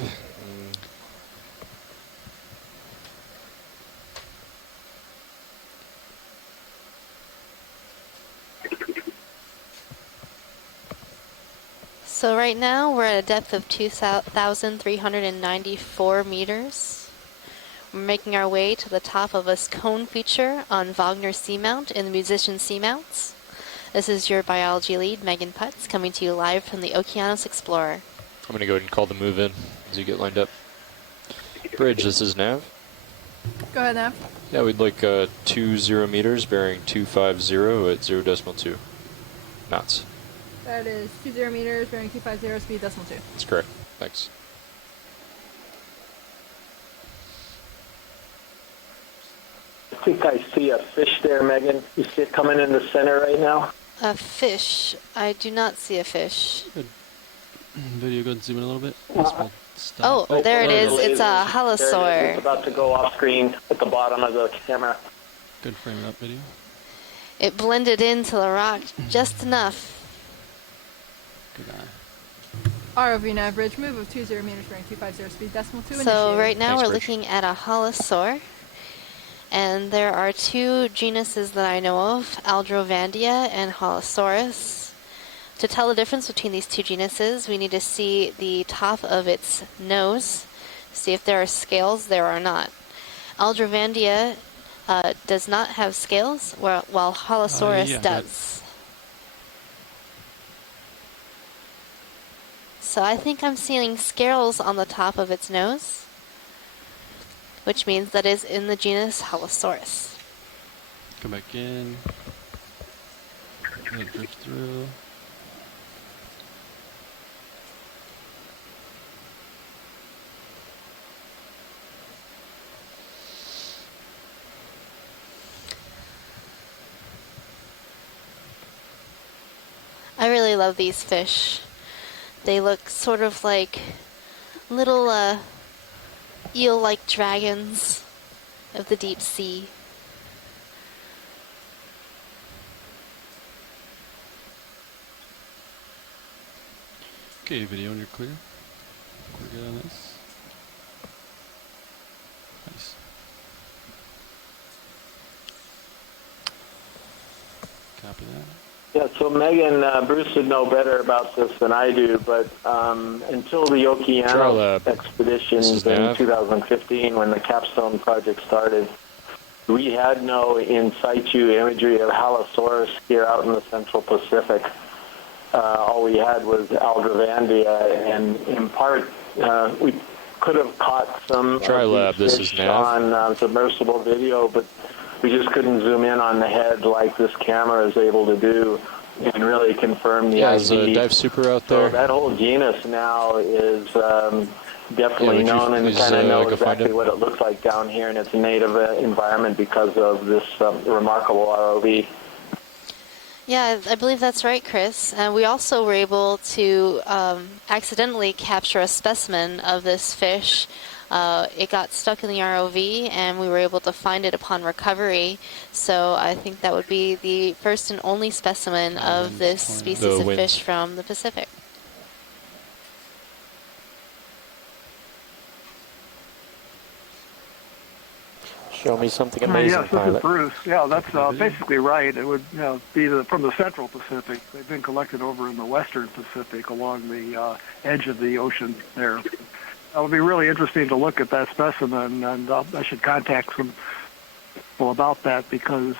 So right now we're at a depth of 2,394 meters. We're making our way to the top of a cone feature on Wagner Seamount in the Musician Seamounts. This is your biology lead, Megan Putz, coming to you live from the Okeanos Explorer. I'm going to go ahead and call the move in as you get lined up. Bridge, this is Nav. Go ahead, Nav. Yeah, we'd like 20 meters, bearing 250 at 0.2 knots. That is 20 meters, bearing 250, speed decimal 2. That's correct. Thanks. I think I see a fish there, Megan. You see it coming in the center right now? A fish. I do not see a fish. Good. Video, go ahead and zoom in a little bit. Oh, there it is. It's a Holosaur. It's about to go off screen at the bottom of the camera. Good frame it up video. It blended into the rock just enough. Good eye. ROV nav bridge, move of 20 meters, bearing 250, speed decimal 2, So initiated. right now Thanks, we're Bridge. looking at a Holosaur. And there are two genuses that I know of, Aldrovandia and Holosaurus. To tell the difference between these two genuses, we need to see the top of its nose, see if there are scales. There are not. Aldrovandia does not have scales, while Holosaurus does. So I think I'm seeing scales on the top of its nose, which means that is in the genus Holosaurus. Come back in. Let it drift through. I really love these fish. They look sort of like little eel-like dragons of the deep sea. Okay, video, and you're clear. We're good on this. Nice. Copy that. Yeah, so Megan, Bruce would know better about this than I do, but until the Okeanos expeditions in 2015, when the Capstone project started, we had no in situ imagery of Holosaurus here out in the Central Pacific. All we had was Aldrovandia, and in part, we could have caught some fish on submersible video, but we just couldn't zoom in on the head like this camera is able to do and really confirm the ID. Yeah, there's a dive super out there. So that whole genus now is definitely known, and kind of know exactly what it looks like down here in its native environment because of this remarkable ROV. Yeah, I believe that's right, Chris. We also were able to accidentally capture a specimen of this fish. It got stuck in the ROV, and we were able to find it upon recovery. So I think that would be the first and only specimen of this species of fish from the Pacific. Show me something amazing, yes, this is Bruce. Yeah, that's basically right. It would be from the Central Pacific. They've been collected over in the Western Pacific along the edge of the ocean there. It would be really interesting to look at that specimen, and I should contact some people about that because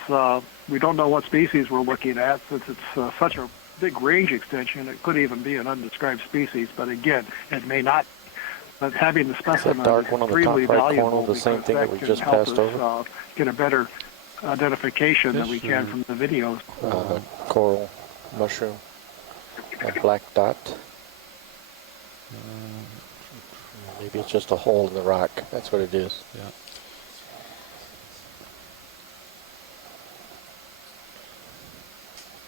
we don't know what species we're looking at since it's such a big range extension. It could even be an undescribed species, but again, it may not. But having the specimen is extremely valuable the same thing that we just help passed us, over. Get a better identification than we can from the videos. Coral, mushroom, a black dot. Maybe it's just a hole in the rock. That's what it is.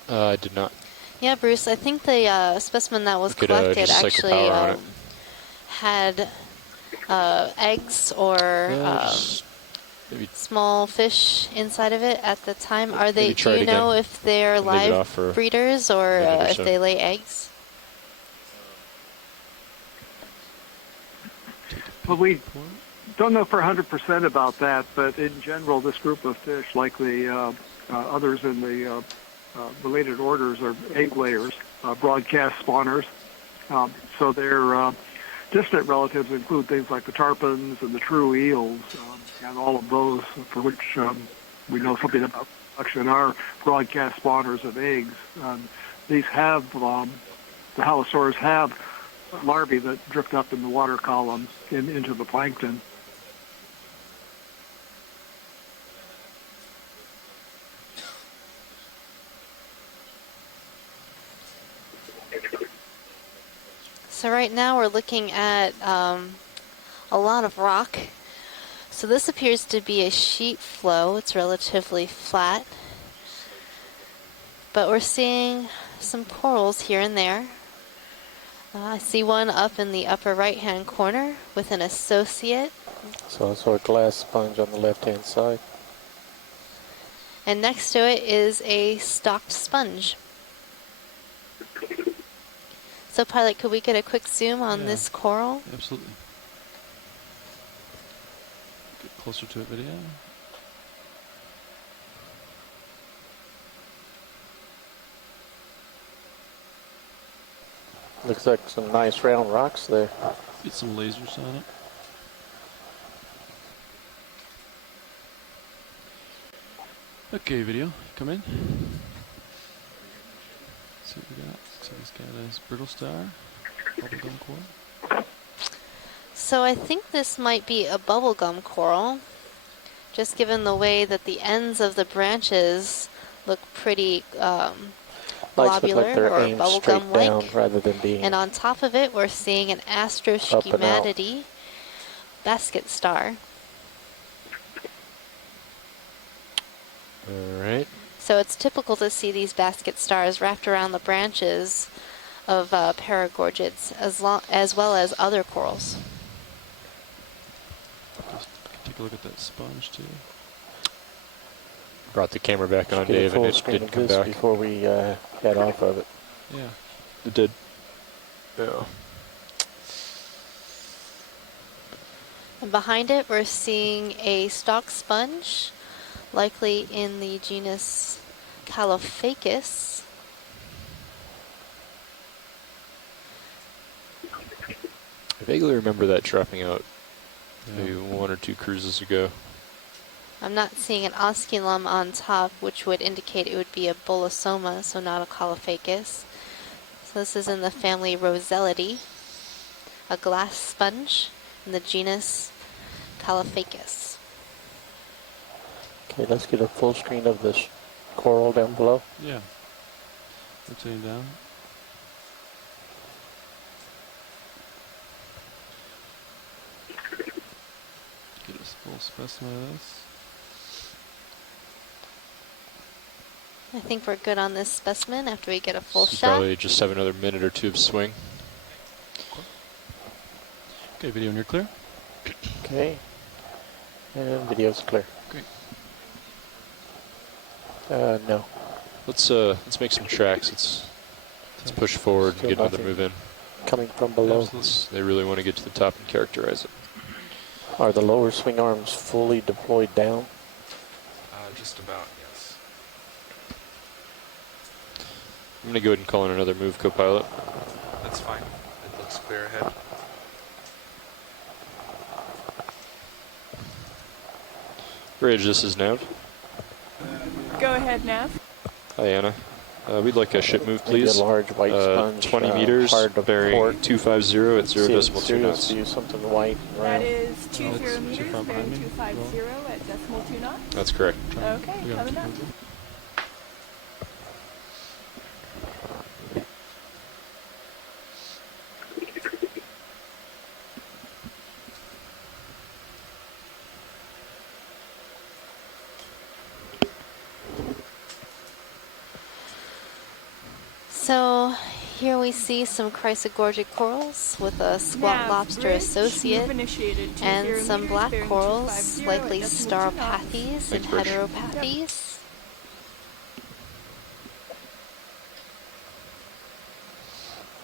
Yeah. I did not. Yeah, Bruce, I think the specimen that was collected actually had eggs or small fish inside of it at the time. Are they? Do you know if they're live breeders or if they lay eggs? Well, we don't know for 100% about that, but in general, this group of fish, like the others in the related orders, are egg layers, broadcast spawners. So their distant relatives include things like the tarpons and the true eels, and all of those for which we know something about production are broadcast spawners of eggs. These have, the Holosaurs have larvae that drift up in the water column into the plankton. So right now we're looking at a lot of rock. So this appears to be a sheet flow. It's relatively flat. But we're seeing some corals here and there. I see one up in the upper right-hand corner with an associate. So also a glass sponge on the left-hand side. And next to it is a stalked sponge. So, pilot, could we get a quick zoom on this coral? Absolutely. Get closer to it, video. Looks like some nice round rocks there. Get some lasers on it. Okay, video, come in. See what we got. So he's got his brittle star, bubblegum coral. So I think this might be a bubblegum coral, just given the way that the ends of the branches look pretty globular or bubblegum-like. Rather than being and on top of it, we're seeing an astroschematidy basket star. All right. So it's typical to see these basket stars wrapped around the branches of paragorgids, as well as other corals. Take a look at that sponge too. Brought the camera back on, Dave, and it didn't come back before we head off of it. Yeah, it did. Yeah. And behind it, we're seeing a stalk sponge, likely in the genus Calophacus. I vaguely remember that dropping out maybe 1 or 2 cruises ago. I'm not seeing an osculum on top, which would indicate it would be a bolosoma, so not a Calophacus. So this is in the family Rosellidae, a glass sponge in the genus Calophacus. Okay, let's get a full screen of this coral down below. Yeah. Rotating down. Get a full specimen of this. I think we're good on this specimen after we get a full So shot. probably just have another minute or 2 of swing. Okay, video, and you're clear? Okay. And video's clear. Great. No. Let's make some tracks. Let's push forward and get another move in. Coming from below. They really want to get to the top and characterize it. Are the lower swing arms fully deployed down? Just about, yes. I'm going to go ahead and call in another move, co-pilot. That's fine. It looks clear ahead. Bridge, this is Nav. Go ahead, Nav. Hi, Anna. We'd like a ship move, Maybe please. a large white sponge, 20 meters, hard to bearing port. 250 at 0.2 knots. Use something white and That round. is 20 meters, bearing 250 at decimal 2 knots. That's correct. Okay, coming up. So here we see some chrysogorgic corals with a squat lobster associate and some black corals, likely stauropathes and heteropathes.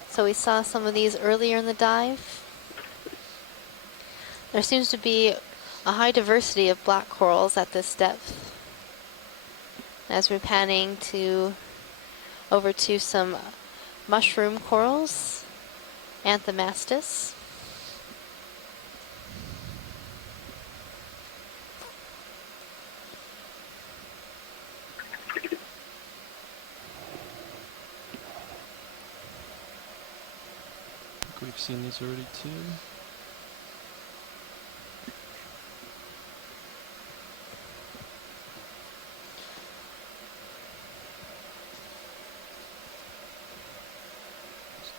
So we saw some of these earlier in the dive. There seems to be a high diversity of black corals at this depth. As we're panning over to some mushroom corals, Anthomastus. We've seen these already too.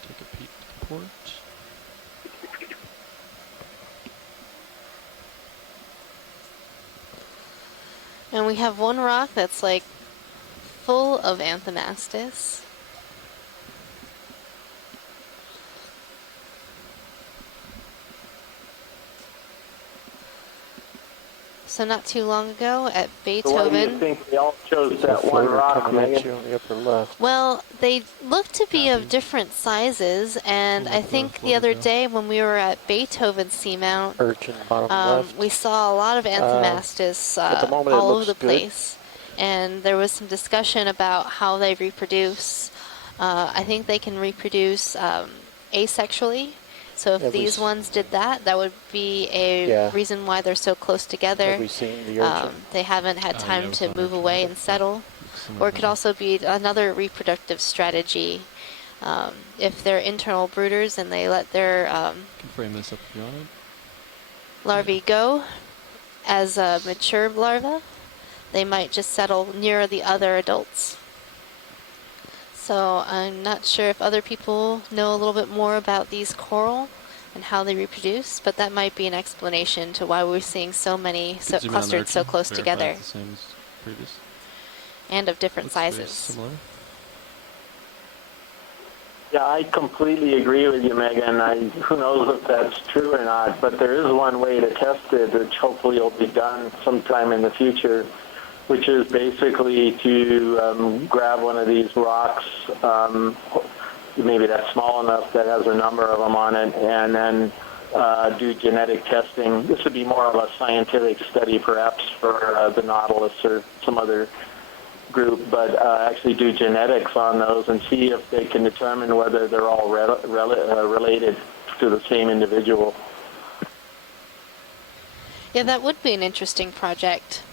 Take a peek at the port. And we have one rock that's like full of Anthomastus. So not too long ago at So why do you Beethoven. think they all chose that one rock, Megan? On the upper left. Well, they look to be of different sizes, and I think the other day when we were at Beethoven Seamount, Urchin, bottom left. we saw a lot of Anthomastus at the moment it all over looks the good. place, and there was some discussion about how they reproduce. I think they can reproduce asexually. So if these ones did that, that would be a reason why they're so close together. Have we seen the urchin? They haven't had time to move away and settle. Or it could also be another reproductive strategy. If they're internal brooders and they let their can frame this up if you want. larvae go as a mature larva, they might just settle near the other adults. So I'm not sure if other people know a little bit more about these coral and how they reproduce, but that might be an explanation to why we're seeing so many clustered so close together. The same as previous. And of different Looks very sizes. similar. Yeah, I completely agree with you, Megan. Who knows if that's true or not, but there is one way to test it, which hopefully will be done sometime in the future, which is basically to grab one of these rocks, maybe that's small enough that has a number of them on it, and then do genetic testing. This would be more of a scientific study perhaps for the Nautilus or some other group, but actually do genetics on those and see if they can determine whether they're all related to the same individual. Yeah, that would be an interesting project.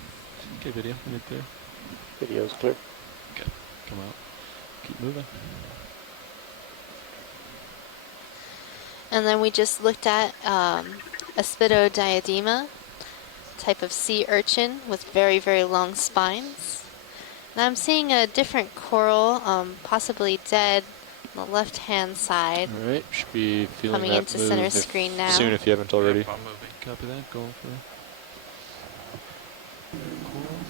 Okay, video. Right there. Video's clear. Okay, come out. Keep moving. And then we just looked at Aspidodiadema, type of sea urchin with very, very long spines. Now I'm seeing a different coral, possibly dead, on the left-hand side. All right, should be feeling coming that into move center screen now. Soon, if you haven't already. Yep, I'm moving. Copy that. Going for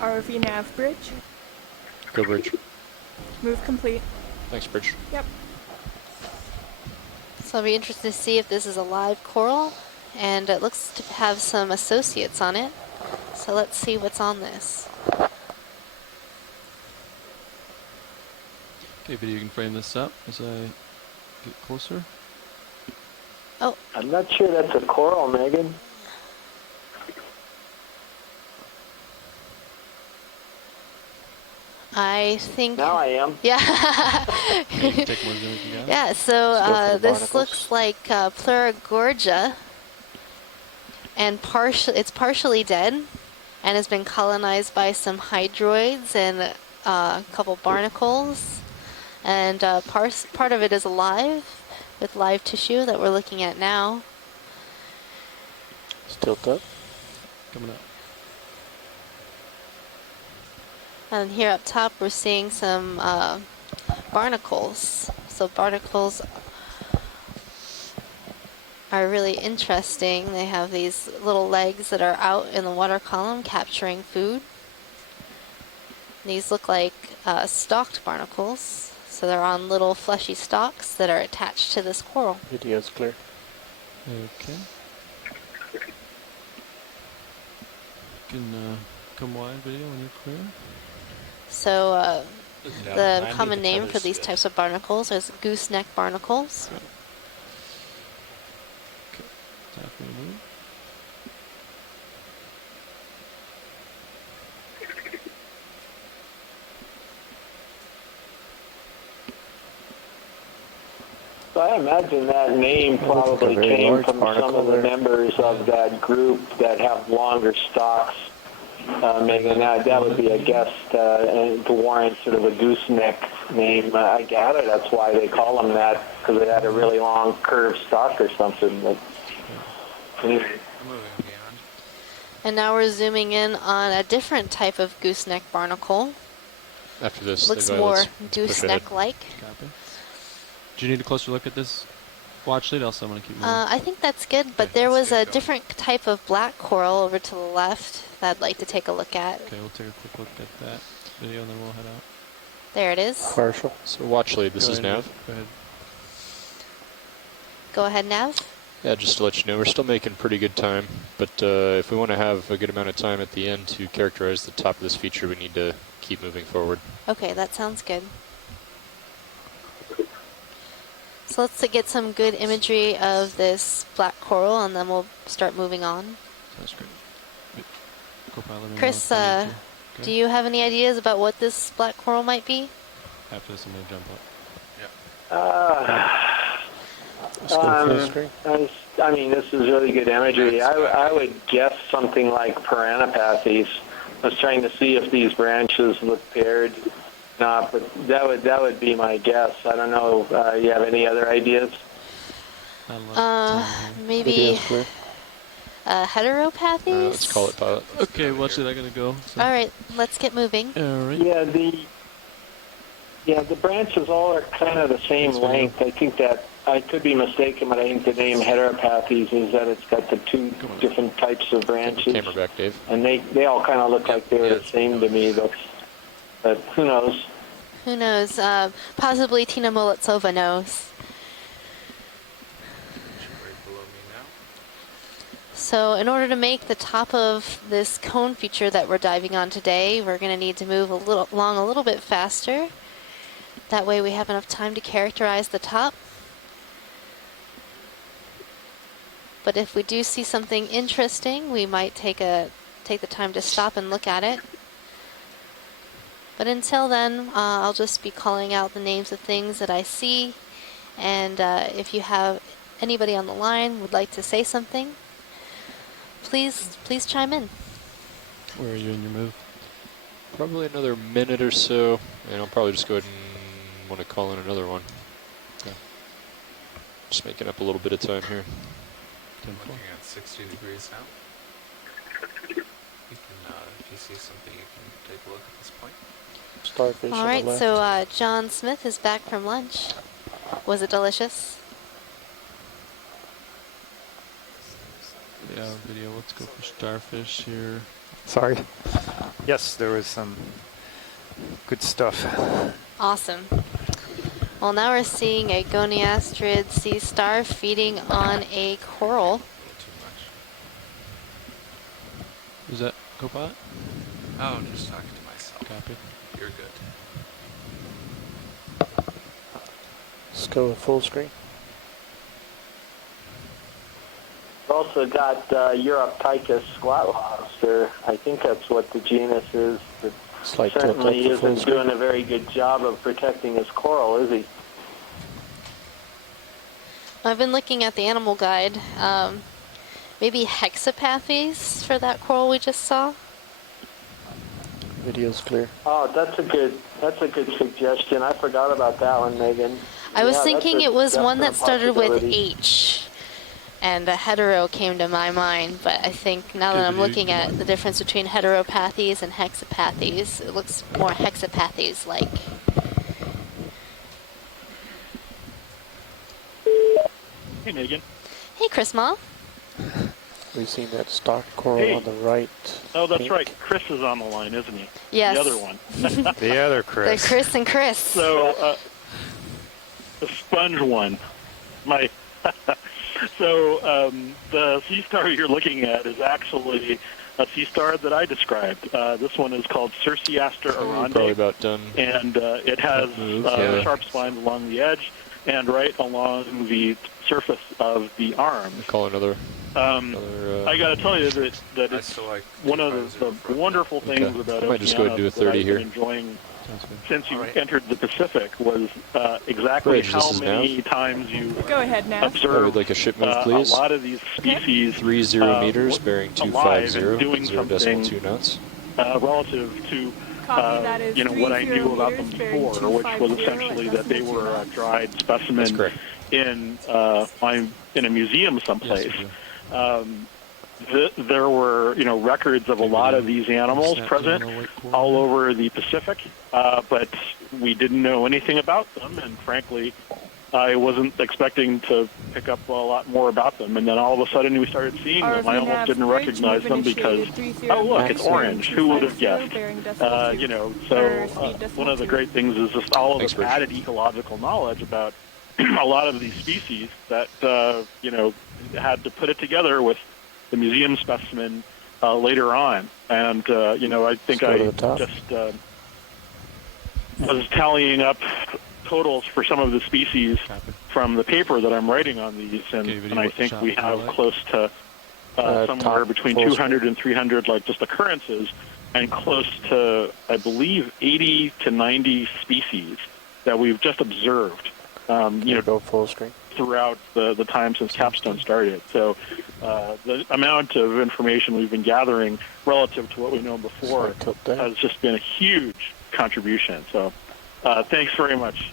ROV nav bridge. Go bridge. Move complete. Thanks, bridge. Yep. So I'll be interested to see if this is a live coral, and it looks to have some associates on it. So let's see what's on this. Okay, video, you can frame this up as I get closer. Oh. I'm not sure that's a coral, Megan. I think... Now I am. Yeah. Take more zoom if you got it. Yeah, so this looks like Pleurogorgia, and it's partially dead and has been colonized by some hydroids and a couple barnacles, and part of it is alive with live tissue that we're looking at now. Still up. Coming up. And here up top, we're seeing some barnacles. So barnacles are really interesting. They have these little legs that are out in the water column capturing food. These look like stalked barnacles. So they're on little fleshy stalks that are attached to this coral. Video's clear. Okay. You can come wide, video, when you're clear. So the common name for these types of barnacles is gooseneck barnacles. Okay. Tap and move. So I imagine that name probably came from some of the members of that group that have longer stalks. Megan, that would be a guess to warrant sort of a gooseneck name. I gather that's why they call them that, because they had a really long curved stalk or something. But anyway. And now we're zooming in on a different type of gooseneck barnacle. After this, looks more gooseneck-like. Copy. Do you need a closer look at this watch lead? Also, I'm going to keep moving. I think that's good, but there was a different type of black coral over to the left that I'd like to take a look at. Okay, we'll take a quick look at that video and then we'll head out. There it is. Partial. So watch lead, this is Nav. Go ahead. Go ahead, Nav. Yeah, just to let you know, we're still making pretty good time, but if we want to have a good amount of time at the end to characterize the top of this feature, we need to keep moving forward. Okay, that sounds good. So let's get some good imagery of this black coral, and then we'll start moving on. Sounds great. Chris, do you have any ideas about what this black coral might be? After this, I'm going to jump up. I mean, this is really good imagery. I would guess something like Piranapathes. I was trying to see if these branches look paired. Not, but that would be my guess. I don't know. You have any other ideas? Maybe heteropathes? Let's call it pilot. Okay, well, actually, I'm going to go. So. All right, let's get moving. All right. The branches all are kind of the same length. I think that I could be mistaken, but I think the name heteropathes is that it's got the two different types of branches. Camera back, Dave. And they all kind of look like they were the same to me, but who knows? Who knows? Possibly Tina Molitsova knows. So in order to make the top of this cone feature that we're diving on today, we're going to need to move along a little bit faster. That way we have enough time to characterize the top. But if we do see something interesting, we might take the time to stop and look at it. But until then, I'll just be calling out the names of things that I see. And if you have anybody on the line would like to say something, please chime in. Where are you in your move? Probably another minute or so, and I'll probably just go ahead and want to call in another one. Okay. Just making up a little bit of time here. Looking at 60 degrees now. You can, if you see something, you can take a look at this point. Starfish. All right, so John Smith is back from lunch. Was it delicious? Yeah, video. Let's go for Starfish here. Sorry. Yes, there was some good stuff. Awesome. Well, now we're seeing a goniastrid sea star feeding on a coral. Is that Copilot? Oh, just talking to myself. Copy. You're good. Let's go full screen. We've also got Europtychus squat-lobster. I think that's what the genus is. But certainly isn't doing a very good job of protecting his coral, is he? I've been looking at the animal guide. Maybe hexapathes for that coral we just saw. Video's clear. Oh, that's a good suggestion. I forgot about that one, Megan. I was thinking it was one that started with H, and a hetero came to my mind, but I think now that I'm looking at the difference between heteropathes and hexapathes, it looks more hexapathes-like. Hey, Megan. Hey, Chris Ma. We've seen that stock coral on the right. Oh, that's right. Chris is on the line, isn't he? Yes. The other one. The other Chris. The Chris and Chris. So, the sponge one. So, the sea star you're looking at is actually a sea star that I described. This one is called Zoroaster aronde. Probably about done. And it has sharp spines along the edge and right along the surface of the arm. Call another. I got to tell you that it's one of the wonderful things about I might just go ahead and do a 30 here. Enjoying since you entered the Pacific was exactly how many times you observed like a ship move, please. A lot of these species 30 meters bearing 250 doing 0.2 knots. Relative to what I knew about them before, which was essentially that they were a dried specimen in a museum someplace. There were, records of a lot of these animals present all over the Pacific, but we didn't know anything about them, and frankly, I wasn't expecting to pick up a lot more about them. And then all of a sudden we started seeing them. I almost didn't recognize them because, oh, look, it's orange. Who would have guessed? One of the great things is just all of this added ecological knowledge about a lot of these species that had to put it together with the museum specimen later on. And I think I just was tallying up totals for some of the species from the paper that I'm writing on these, and I think we have close to somewhere between 200 and 300 just occurrences, and close to, I believe, 80 to 90 species that we've just observed go full screen throughout the time since Capstone started. So the amount of information we've been gathering relative to what we know before has just been a huge contribution. So thanks very much.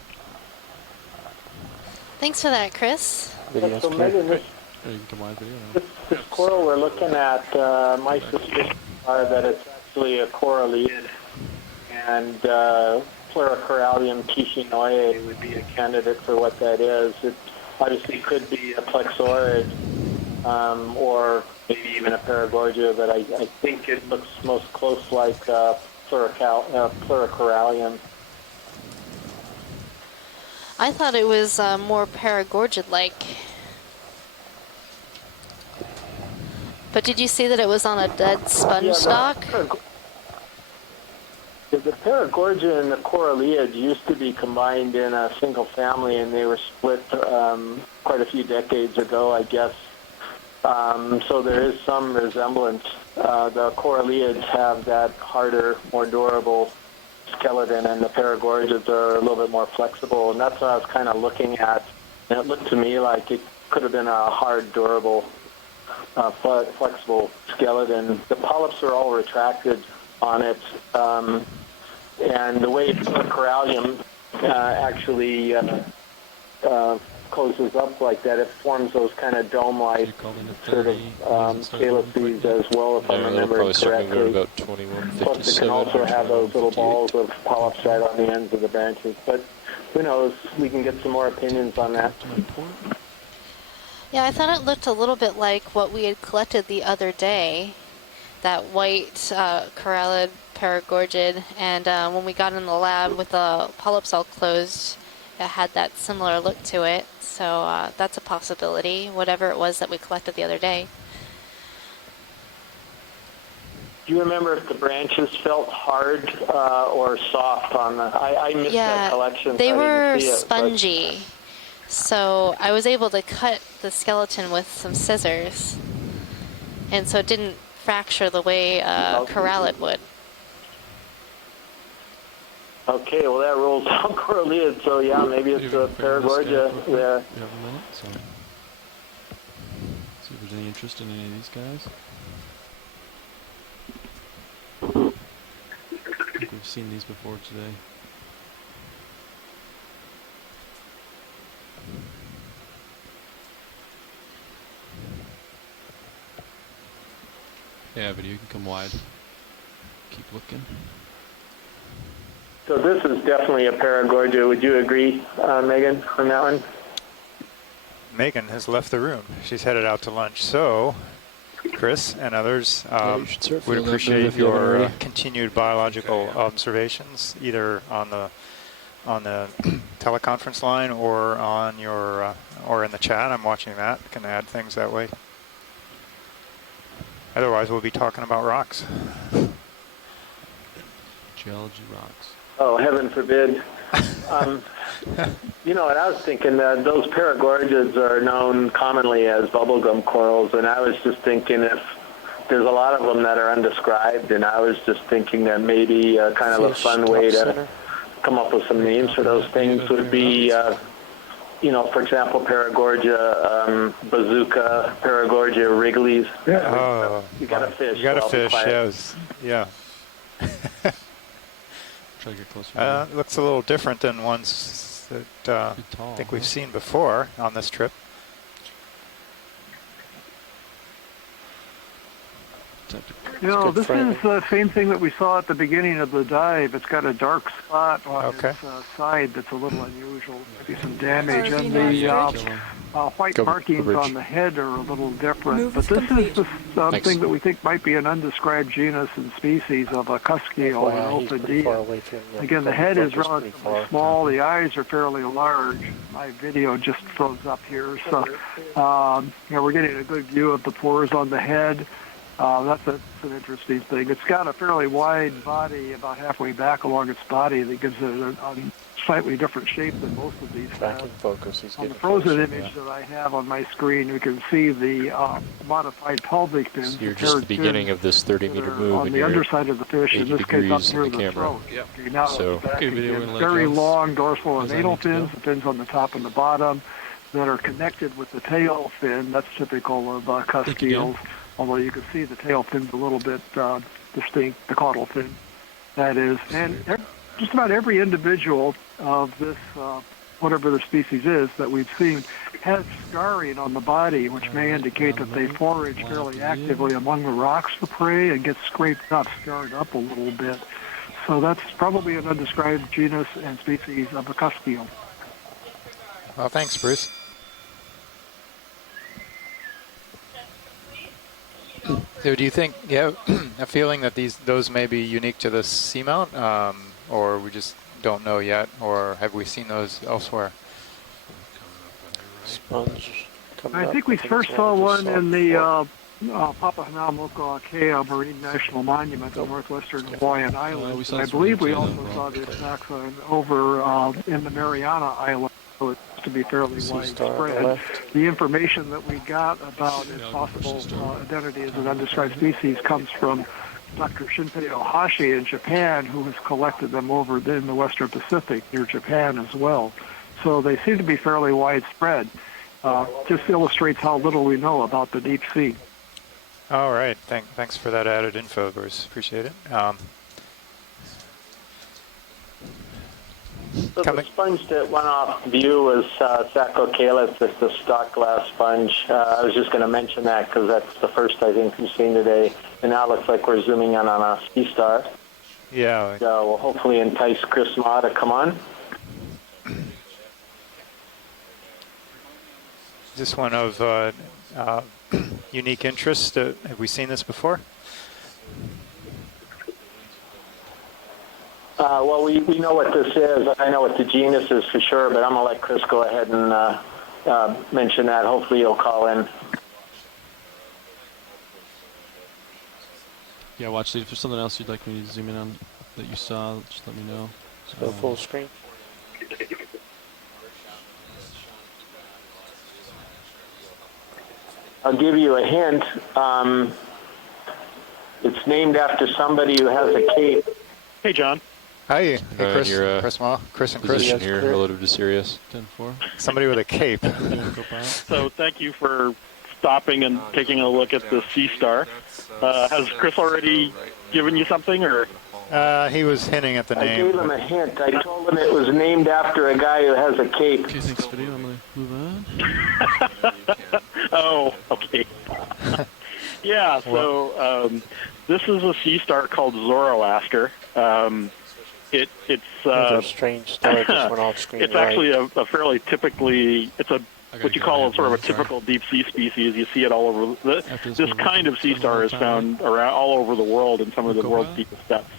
Thanks for that, Chris. So Megan, this coral we're looking at, my suspicions are that it's actually a coralliid, and Pleurocorallium tichinoi would be a candidate for what that is. It obviously could be a plexaurid, or maybe even a Paragorgia, but I think it looks most close like Pleurocorallium. I thought it was more Paragorgid-like. But did you see that it was on a dead sponge stock? The Paragorgia and the coralliid used to be combined in a single family, and they were split quite a few decades ago, I guess. So there is some resemblance. The coralliids have that harder, more durable skeleton, and the Paragorgids are a little bit more flexible, and that's what I was kind of looking at. And it looked to me like it could have been a hard, durable, flexible skeleton. The polyps are all retracted on it, and the way Pleurocorallium actually closes up like that, it forms those kind of dome-like sort of calyces as well, if I'm remembering correctly. About 21, Plus, it can also have those little balls of polyps right on the ends of the branches. But who knows? We can get some more opinions on that. Yeah, I thought it looked a little bit like what we had collected the other day, that white corallid Paragorgid, and when we got in the lab with the polyps all closed, it had that similar look to it. So that's a possibility, whatever it was that we collected the other day. Do you remember if the branches felt hard or soft on the... I missed that collection. They were see it, spongy. So I was able to cut the skeleton with some scissors, and so it didn't fracture the way corallid would. Okay, well that rules out coralliid, so yeah, maybe it's a Paragorgia there. We have a minute, so see if there's any interest in any of these guys. I think we've seen these before today. Yeah, but you can come wide. Keep looking. So this is definitely a Paragorgia. Would you agree, Megan, on that one? Megan has left the room. She's headed out to lunch. So, Chris and others would appreciate your continued biological observations, either on the teleconference line or on your or in the chat. I'm watching that. Can add things that way. Otherwise, we'll be talking about rocks. Geology rocks. Oh, heaven forbid. You know what I was thinking? That those Paragorgids are known commonly as bubblegum corals, and I was just thinking if there's a lot of them that are undescribed, and I was just thinking that maybe kind of a fun way to come up with some names for those things would be, you know, for example, Paragorgia bazooka, Paragorgia wriggleys. Yeah. Oh, you got a fish. You got a so fish, yes. Yeah. Try to get closer. It looks a little different than ones that I think we've seen before on this trip. Time to This is the same thing that we saw at the beginning of the dive. It's got a dark spot on its side that's a little unusual. Maybe some damage. And the white markings on the head are a little different. But this is something that we think might be an undescribed genus and species of a cuskeel or Aldrovandia. Again, the head is relatively small. The eyes are fairly large. My video just froze up here. So we're getting a good view of the pores on the head. That's an interesting thing. It's got a fairly wide body, about halfway back along its body, that gives it a slightly different shape than most of these have. On the frozen image that I have on my screen, we can see the modified pelvic fins. So you're just at the beginning of this 30-meter move, on the underside of the fish, in this case up near the throat. Okay, now very long dorsal and anal fins, the fins on the top and the bottom that are connected with the tail fin. That's typical of cuskils. Although you can see the tail fin's a little bit distinct, the caudal fin, that is. And just about every individual of this, whatever the species is that we've seen, has scarring on the body, which may indicate that they forage fairly actively among the rocks for prey and get scraped up, scarred up a little bit. So that's probably an undescribed genus and species of a cuskeel. Well, thanks, Bruce. So do you think you have a feeling that those may be unique to the Seamount, or we just don't know yet, or have we seen those elsewhere? Sponge. I think we first saw one in the Papahanaumokuakea Marine National Monument on northwestern Hawaiian Islands. I believe we also saw this taxon over in the Mariana Islands. So it's to be fairly widespread. The information that we got about its possible identity as an undescribed species comes from Dr. Shinpei Ohashi in Japan, who has collected them over in the Western Pacific near Japan as well. So they seem to be fairly widespread. Just illustrates how little we know about the deep sea. All right. Thanks for that added info, Bruce. Appreciate it. So the sponge that went off view was Sacocalus. It's a stock glass sponge. I was just going to mention that because that's the first I think we've seen today. And now it looks like we're zooming in on a sea star. Yeah. So we'll hopefully entice Chris Ma to come on. Is this one of unique interest? Have we seen this before? Well, we know what this is. I know what the genus is for sure, but I'm going to let Chris go ahead and mention that. Hopefully he'll call in. Yeah, watch. If there's something else you'd like me to zoom in on that you saw, just let me know. Go full screen. I'll give you a hint. It's named after somebody who has a cape. Hey, John. Hi, hey, Chris. Chris Ma. Chris and Chris. Position here relative to Sirius. 10-4. Somebody with a cape. So thank you for stopping and taking a look at the sea star. Has Chris already given you something, or? He was hinting at the name. I gave him a hint. I told him it was named after a guy who has a cape. Okay, thanks, video. I'm going to move on. Oh, okay. Yeah, so this is a sea star called Zoroaster. It's a strange star just went off screen. It's actually a fairly typically, it's a what you call sort of a typical deep sea species. You see it all over. This kind of sea star is found around all over the world in some of the world's deepest depths.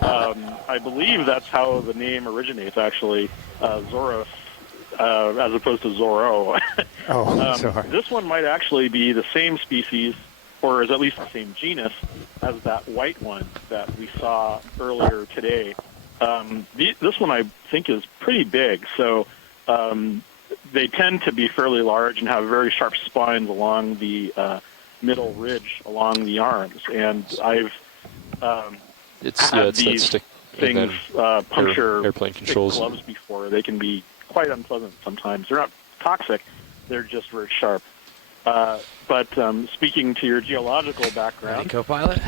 I believe that's how the name originates, actually, Zoros, as opposed to Zorro. Sorry. This one might actually be the same species, or is at least the same genus, as that white one that we saw earlier today. This one I think is pretty big, so they tend to be fairly large and have very sharp spines along the middle ridge along the arms. And I've had these things puncture airplane controls gloves before. They can be quite unpleasant sometimes. They're not toxic; they're just very sharp. But speaking to your geological background, hey, co-pilot.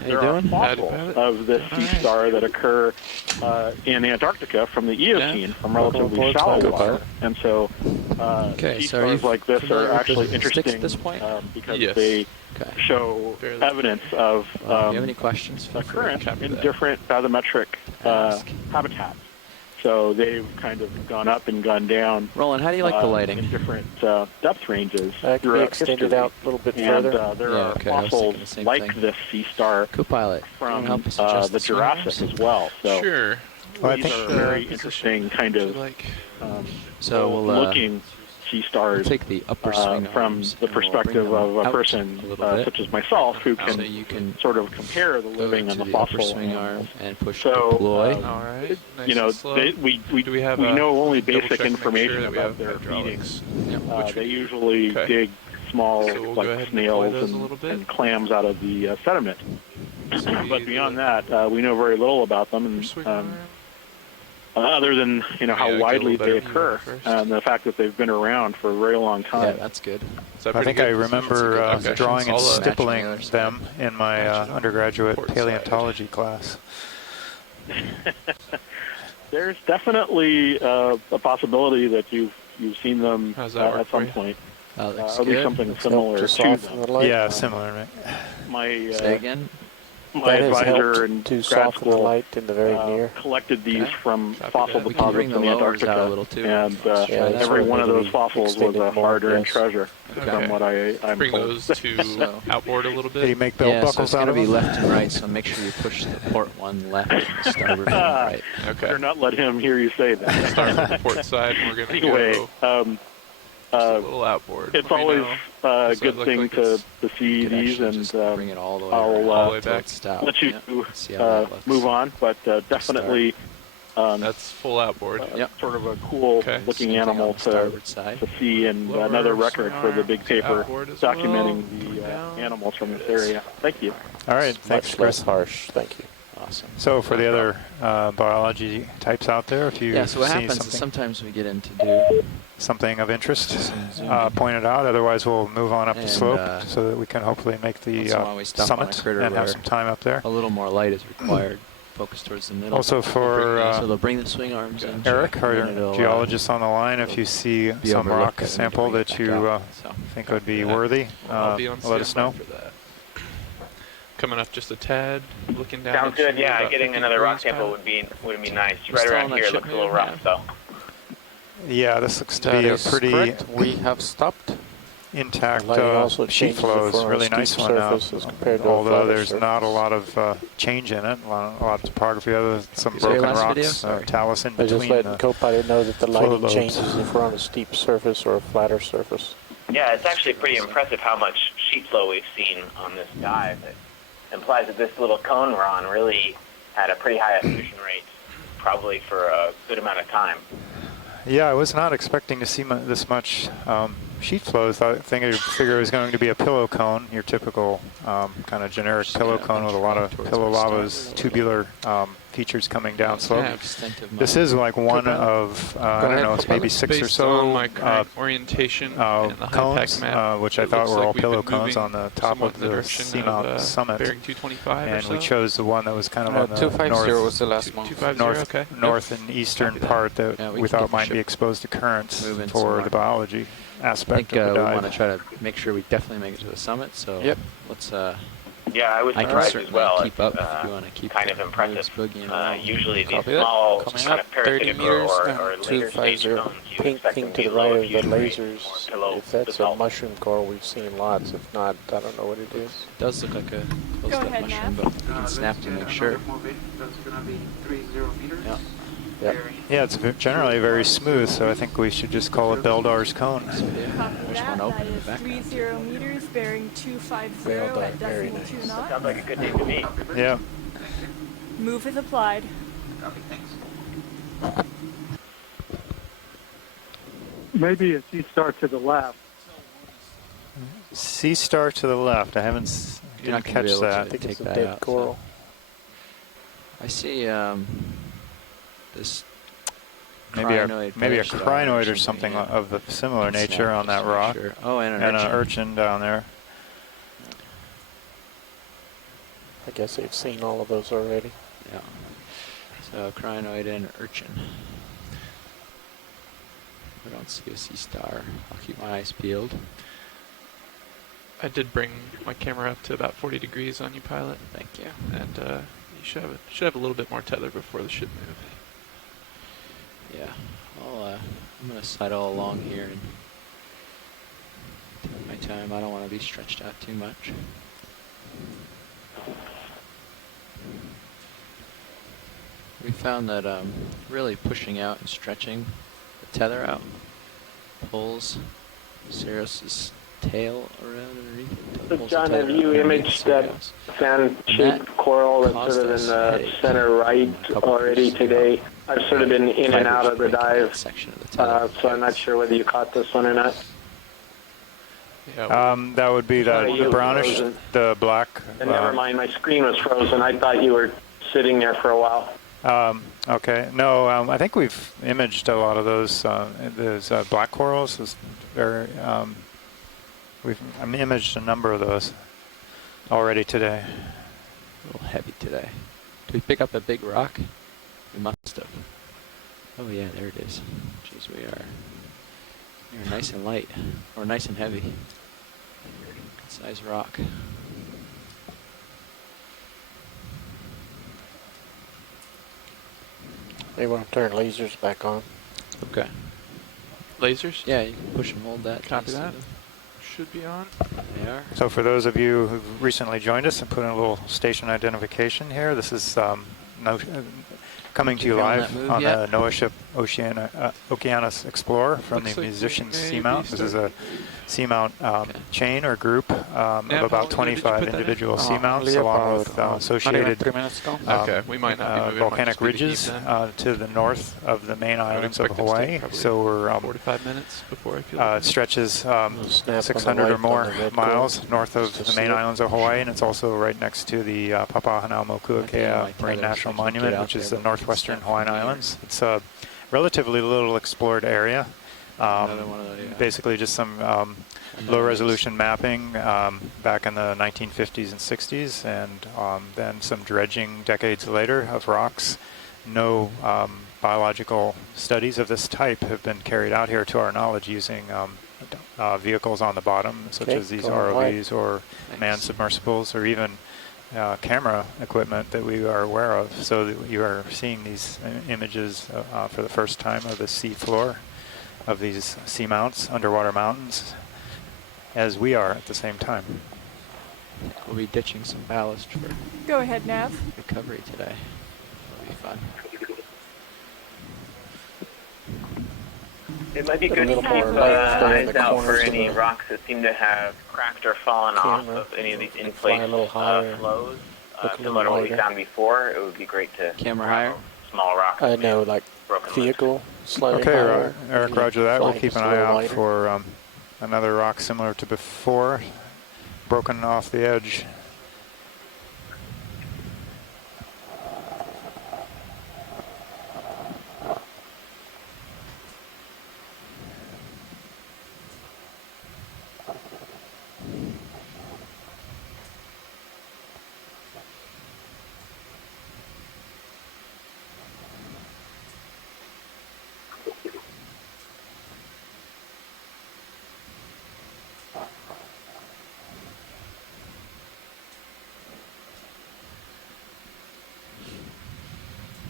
There are fossils of this sea star that occur in Antarctica from the Eocene, from relatively shallow water. And so sea stars like this are actually interesting at this point? because they show evidence of do you have any questions? occurrence in different bathymetric habitats. So they've kind of gone up and gone down. Roland, how do you like the lighting? In different depth ranges That could be extended out a little bit further. And there are fossils like this sea star co-pilot from the Jurassic as well. So sure. These are very interesting kind of looking sea stars take the upper swing from the perspective of a person such as myself who can sort of compare the living and the fossil swing arm and push so, deploy. All right. Nice, you know, we know only basic sure information about their feeding. They usually dig small like snails and clams out of the sediment. But beyond that, we know very little about them. And other than how widely they occur and the fact that they've been around for a very long time. Yeah, that's good. I think I remember drawing and stippling them in my undergraduate paleontology class. There's definitely a possibility that you've seen them at some point. At least something similar to them. Yeah, similar. Right? Say again? My advisor in to grad soften the light in the very near. Collected these from fossil deposits in Antarctica, and Yeah, every one of those fossils was a hard-earned treasure, from what I'm Bring told. those to outboard a little bit. Did he make belt buckles so it's out of going to be them? left and right, so make sure you push the port one left and the starboard one right. Okay. Better not let him hear you say that. Start with the port side, and we're going to Anyway, go a little outboard. it's always a good thing to see these, and I'll let you move on, but definitely that's full outboard. Sort of a cool looking animal to see, and another record for the big paper documenting the animals from this area. Thank you. All right, thanks, Much Chris. less harsh. Thank you. Awesome. So for the other biology types out there, if you so what see happens is something, sometimes we get into something of interest, point it out. Otherwise, we'll move on up the slope so that we can hopefully make the summit and have some time up there. A little more light is required. Focus towards the middle. Also for so they'll bring the swing arms in. Eric, our geologist on the line, if you see some rock sample that you think would be worthy, let us know. Coming up just a tad, looking down. Sounds good. Yeah, getting another rock sample would be nice. Right around here, it looks a little rough though. Yeah, this looks to be a pretty We have stopped. intact also sheet changes flow. It's for a really steep nice one now. surface as compared to a Although flatter there's surface. not a lot of change in it, a lot of topography other than some Is there broken last rocks, video? talus in I just between let the co-pilot know that the flow lighting lobes. changes if we're on a steep surface or a flatter surface. Yeah, it's actually pretty impressive how much sheet flow we've seen on this dive. It implies that this little cone we're on really had a pretty high effusion rate, probably for a good amount of time. Yeah, I was not expecting to see this much sheet flows. I figured it was going to be a pillow cone, your typical kind of generic pillow cone with a lot of pillow lavas, tubular features coming down slope. This is like one of, I don't know, it's maybe 6 or so my current orientation and the cones, map, which I it thought looks were like all we've pillow been cones moving on the top somewhat of in the the direction Seamount of, summit. bearing 225 And or we so. chose the one that was kind of on the 250 was the last one. north and eastern part that we thought might be exposed to currents for the biology aspect of the we dive. want to try to make sure we definitely make it to the summit. So let's. Yeah, I was I can surprised as certainly well. keep up if you want to keep kind of impressive. Usually these Copy that. small Coming kind up, of 30 parasitic meters or and later stage 250. cones, you expect them Ping to to be the right low of the effusion rate lasers. or below If that's a basalt. mushroom coral, we've seen lots. If not, I don't know what it is. It does look like a close Go up ahead, mushroom, Matt. but we can snap to make sure. That's going to be 30 meters. Yeah. Yeah, it's generally very smooth, so I think we should just call it Beldar's cone. Copy that. That is 30 meters bearing 250 at decimal 2 knots. Sounds like a good name to me. Yeah. Move is applied. Maybe a sea star to the left. Sea star to the left. I haven't You're not didn't gonna be catch able that. to think take it's a that dead out, coral. I see this maybe a crinoid or something of a similar nature on that rock. Sure. Oh, and an urchin down there. I guess they've seen all of those already. Yeah. So crinoid and urchin. I don't see a sea star. I'll keep my eyes peeled. I did bring my camera up to about 40 degrees on you, pilot. Thank you. And you should have a little bit more tether before the ship move. Yeah. I'm gonna sidle along here and take my time. I don't want to be stretched out too much. We found that really pushing out and stretching the tether out pulls Cerus's tail around underneath. John, have you imaged that fan-shaped coral that's sort of in the center right already today? I've sort of been in and out of the dive, so I'm not sure whether you caught this one or not. That would be the brownish, the black. And never mind, my screen was frozen. I thought you were sitting there for a while. Okay. No, I think we've imaged a lot of those. Those black corals. We've imaged a number of those already today. A little heavy today. Did we pick up a big rock? We must have. Oh yeah, there it is. Jeez, we are nice and light, or nice and heavy. Good size rock. They want to turn lasers back on. Okay. Lasers? Yeah, you can push and hold that. Copy that. Should be on. They are. So for those of you who've recently joined us and put in a little station identification here, this is coming to you live on the NOAA ship Okeanos Explorer from the musician Seamount. This is a Seamount chain or group of about 25 individual Seamounts, along with associated volcanic ridges to the north of the main islands of Hawaii. So we're 45 minutes before I feel it stretches 600 or more miles north of the main islands of Hawaii, and it's also right next to the Papahanaumokuakea Marine National Monument, which is the northwestern Hawaiian Islands. It's a relatively little explored area. Basically just some low-resolution mapping back in the 1950s and 60s, and then some dredging decades later of rocks. No biological studies of this type have been carried out here to our knowledge using vehicles on the bottom, such as these ROVs or manned submersibles, or even camera equipment that we are aware of. So that you are seeing these images for the first time of the sea floor of these seamounts, underwater mountains, as we are at the same time. We'll be ditching some ballast for Go ahead, Nav. recovery today. It'll be fun. It might be good to keep eyes out for any rocks that seem to have cracked or fallen off of any of these in-place flows. Similar to what we found before, it would be great to camera higher. Small rocks. I know, like vehicle slightly higher. Eric, roger that. We'll keep an eye out for another rock similar to before, broken off the edge.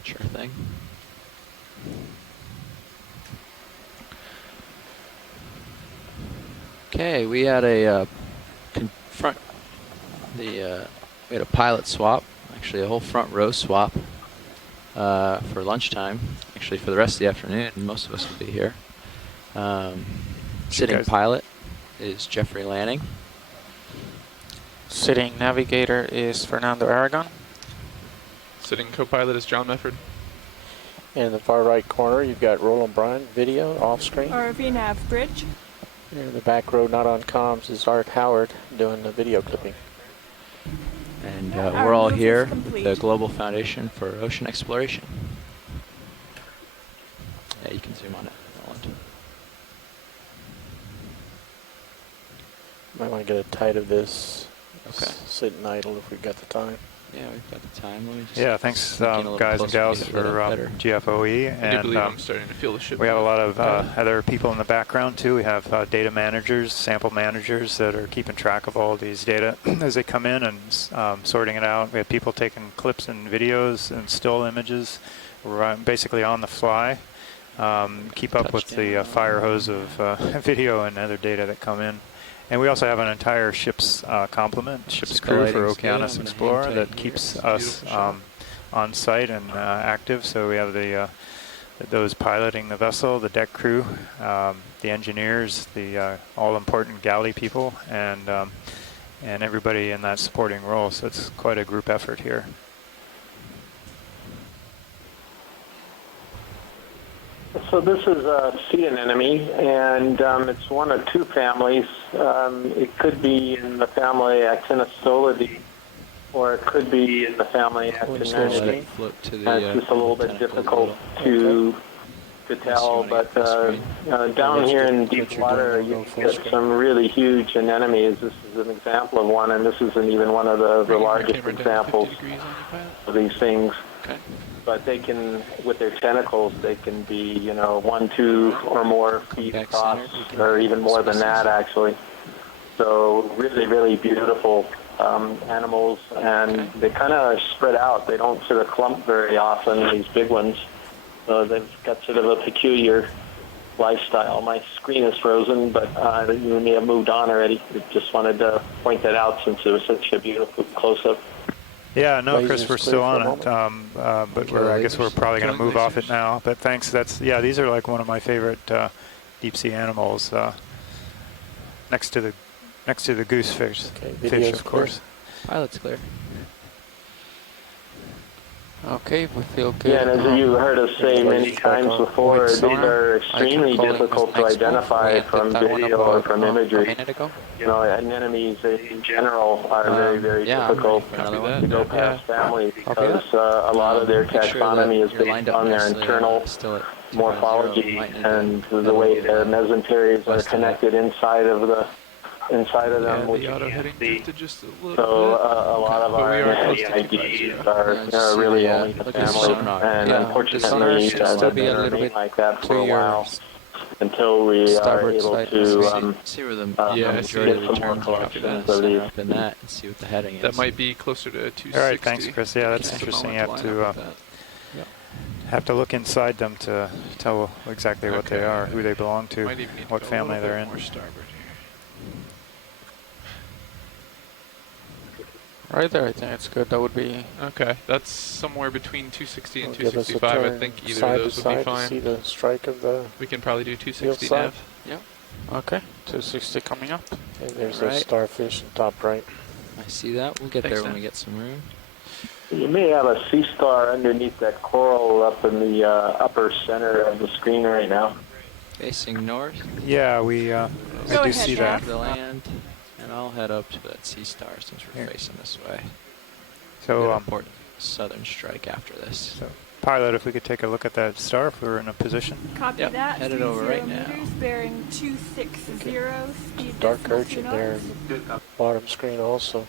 Sure thing. Okay, we had a we had a pilot swap, actually a whole front row swap for lunchtime. Actually, for the rest of the afternoon, most of us will be here. Sitting pilot is Jeffrey Lanning. Sitting navigator is Fernando Aragon. Sitting co-pilot is John Mefford. In the far right corner, you've got Roland Bryan, video, off screen. RV nav bridge. In the back row, not on comms, is Art Howard doing the video clipping. And we're all here with the Global Foundation for Ocean Exploration. Yeah, you can zoom on it, Roland. Might want to get a tight of this. Okay. Sitting idle if we've got the time. Yeah, we've got the time. Let me just Yeah, thanks guys and gals for GFOE. I do believe I'm starting to feel the ship. We have a lot of other people in the background too. We have data managers, sample managers that are keeping track of all these data as they come in and sorting it out. We have people taking clips and videos and still images. We're basically on the fly. Keep up with the fire hose of video and other data that come in. And we also have an entire ship's complement, ship's crew for Okeanos Explorer that keeps us on site and active. So we have those piloting the vessel, the deck crew, the engineers, the all-important galley people, and everybody in that supporting role. So it's quite a group effort here. So this is a sea anemone, and it's one of two families. It could be in the family Actinosolidae, or it could be in the family Actinurnidae. It's just a little bit difficult to tell, but down here in deep water, you can get some really huge anemones. This is an example of one, and this isn't even one of the largest examples of these things. Okay. But they can, with their tentacles, they can be, 1, 2, or more feet across, or even more than that, actually. So really, really beautiful animals, and they kind of spread out. They don't sort of clump very often, these big ones. So they've got sort of a peculiar lifestyle. My screen is frozen, but you may have moved on already. Just wanted to point that out since it was such a beautiful close-up. Yeah, no, Chris, we're still on it, but I guess we're probably going to move off it now. But thanks. These are like one of my favorite deep sea animals, next to the goosefish, fish, of course. Pilot's clear. Okay, we feel good. Yeah, and as you heard us say many times before, these are extremely difficult to identify from video or from imagery. Anemones in general are very, very difficult to go past family because a lot of their taxonomy is based on their internal morphology and the way the mesenteries are connected inside of them, which you can see. So a lot of our IDs are really only the family, and unfortunately, they'll remain like that for a while until we are able to get some more collections of these. And see what the heading is. That might be closer to 260. All right, thanks, Chris. Yeah, that's interesting. You have to look inside them to tell exactly what they are, who they belong to, what family they're in. Right there, I think it's good. That would be... Okay, that's somewhere between 260 and 265. I think either of those would be fine. See the strike of the we can probably do 260 nav. Yeah. Okay, 260 coming up. Okay, there's a starfish in top right. I see that. We'll get there when we get some room. You may have a sea star underneath that coral up in the upper center of the screen right now. Facing north? Yeah, we do see that. The land. And I'll head up to that sea star since we're facing this way. So important southern strike after this. So, pilot, if we could take a look at that star if we were in a position. Copy that. Headed over right now. Bearing 260. Speed Dark urchin there in the bottom screen also.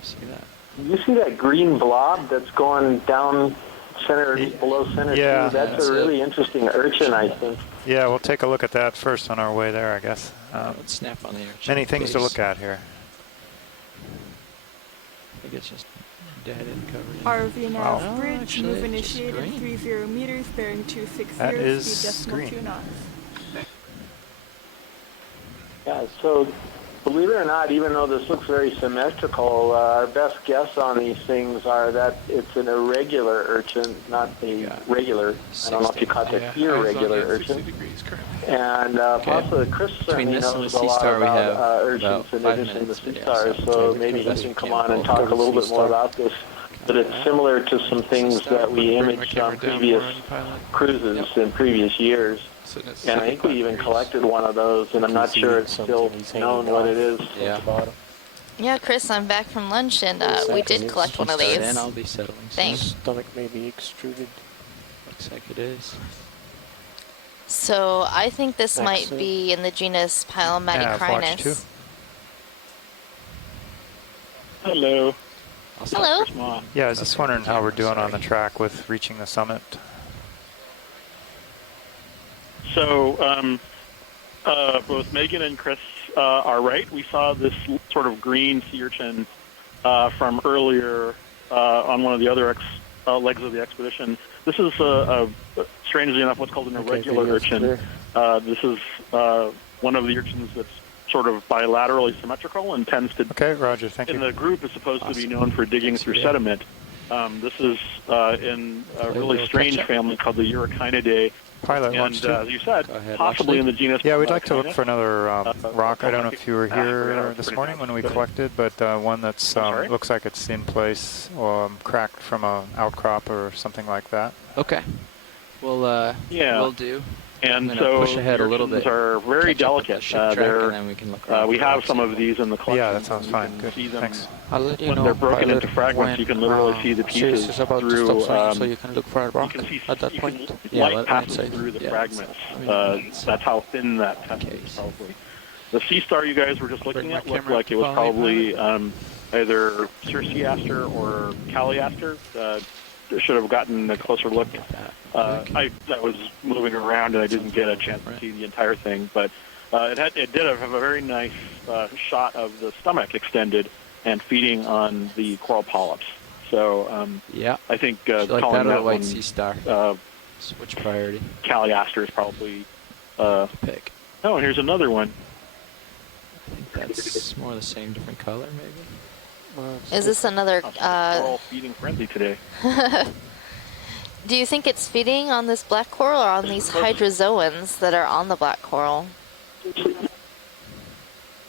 See that? You see that green blob that's going down below center? Yeah. That's a really interesting urchin, I think. Yeah, we'll take a look at that first on our way there, I guess. Let's snap on the urchin. Many things to look at here. I think it's just dead and covered. RV nav bridge, move initiated 30 meters, bearing 260, that is speed decimal 2 knots. Yeah, so believe it or not, even though this looks very symmetrical, our best guess on these things are that it's an irregular urchin, not a regular. I don't know if you caught that irregular urchin. And possibly Chris certainly knows a lot about urchins in addition to sea stars, so maybe he can come on and talk a little bit more about this. But it's similar to some things that we imaged on previous cruises in previous years. And I think we even collected one of those, and I'm not sure it's still known what it is. Yeah, Chris, I'm back from lunch, and we did collect one of these. And I'll be settling. Thanks. Stomach may be extruded. Looks like it is. So I think this might be in the genus Pylomaticrinus. Hello. Hello. Yeah, I was just wondering how we're doing on the track with reaching the summit. So both Megan and Chris are right. We saw this sort of green sea urchin from earlier on one of the other legs of the expedition. This is, strangely enough, what's called an irregular urchin. This is one of the urchins that's sort of bilaterally symmetrical and tends to... Okay, Roger, thank you. In the group is supposed to be known for digging through sediment. This is in a really strange family called the Uricinidae. Pilot and wants to. As you said, possibly in the genus... Yeah, we'd like to look for another rock. I don't know if you were here this morning when we collected, but one that's looks like it's in place or cracked from an outcrop or something like that. Okay. We'll do. And so push ahead a little bit. Are very delicate. And then we can look we have some of these in the collection. Yeah, that sounds fine. Good. Thanks. I'll let you when know, they're broken Pilot, into fragments, you can literally see the pieces is about through. to stop so you can look for a rock at that point. Light passes through the fragments. That's how thin that test is probably. The sea star you guys were just looking at looked like it was probably either Circeaster or Caliaster. Should have gotten a closer look. I was moving around and I didn't get a chance to see the entire thing, but it did have a very nice shot of the stomach extended and feeding on the coral polyps. So I think calling that white one sea star. Switch priority. Caliaster is probably pick. Oh, and here's another one. I think that's more the same, different color, maybe. Is this another... coral feeding frenzy today. Do you think it's feeding on this black coral or on these hydrozoans that are on the black coral?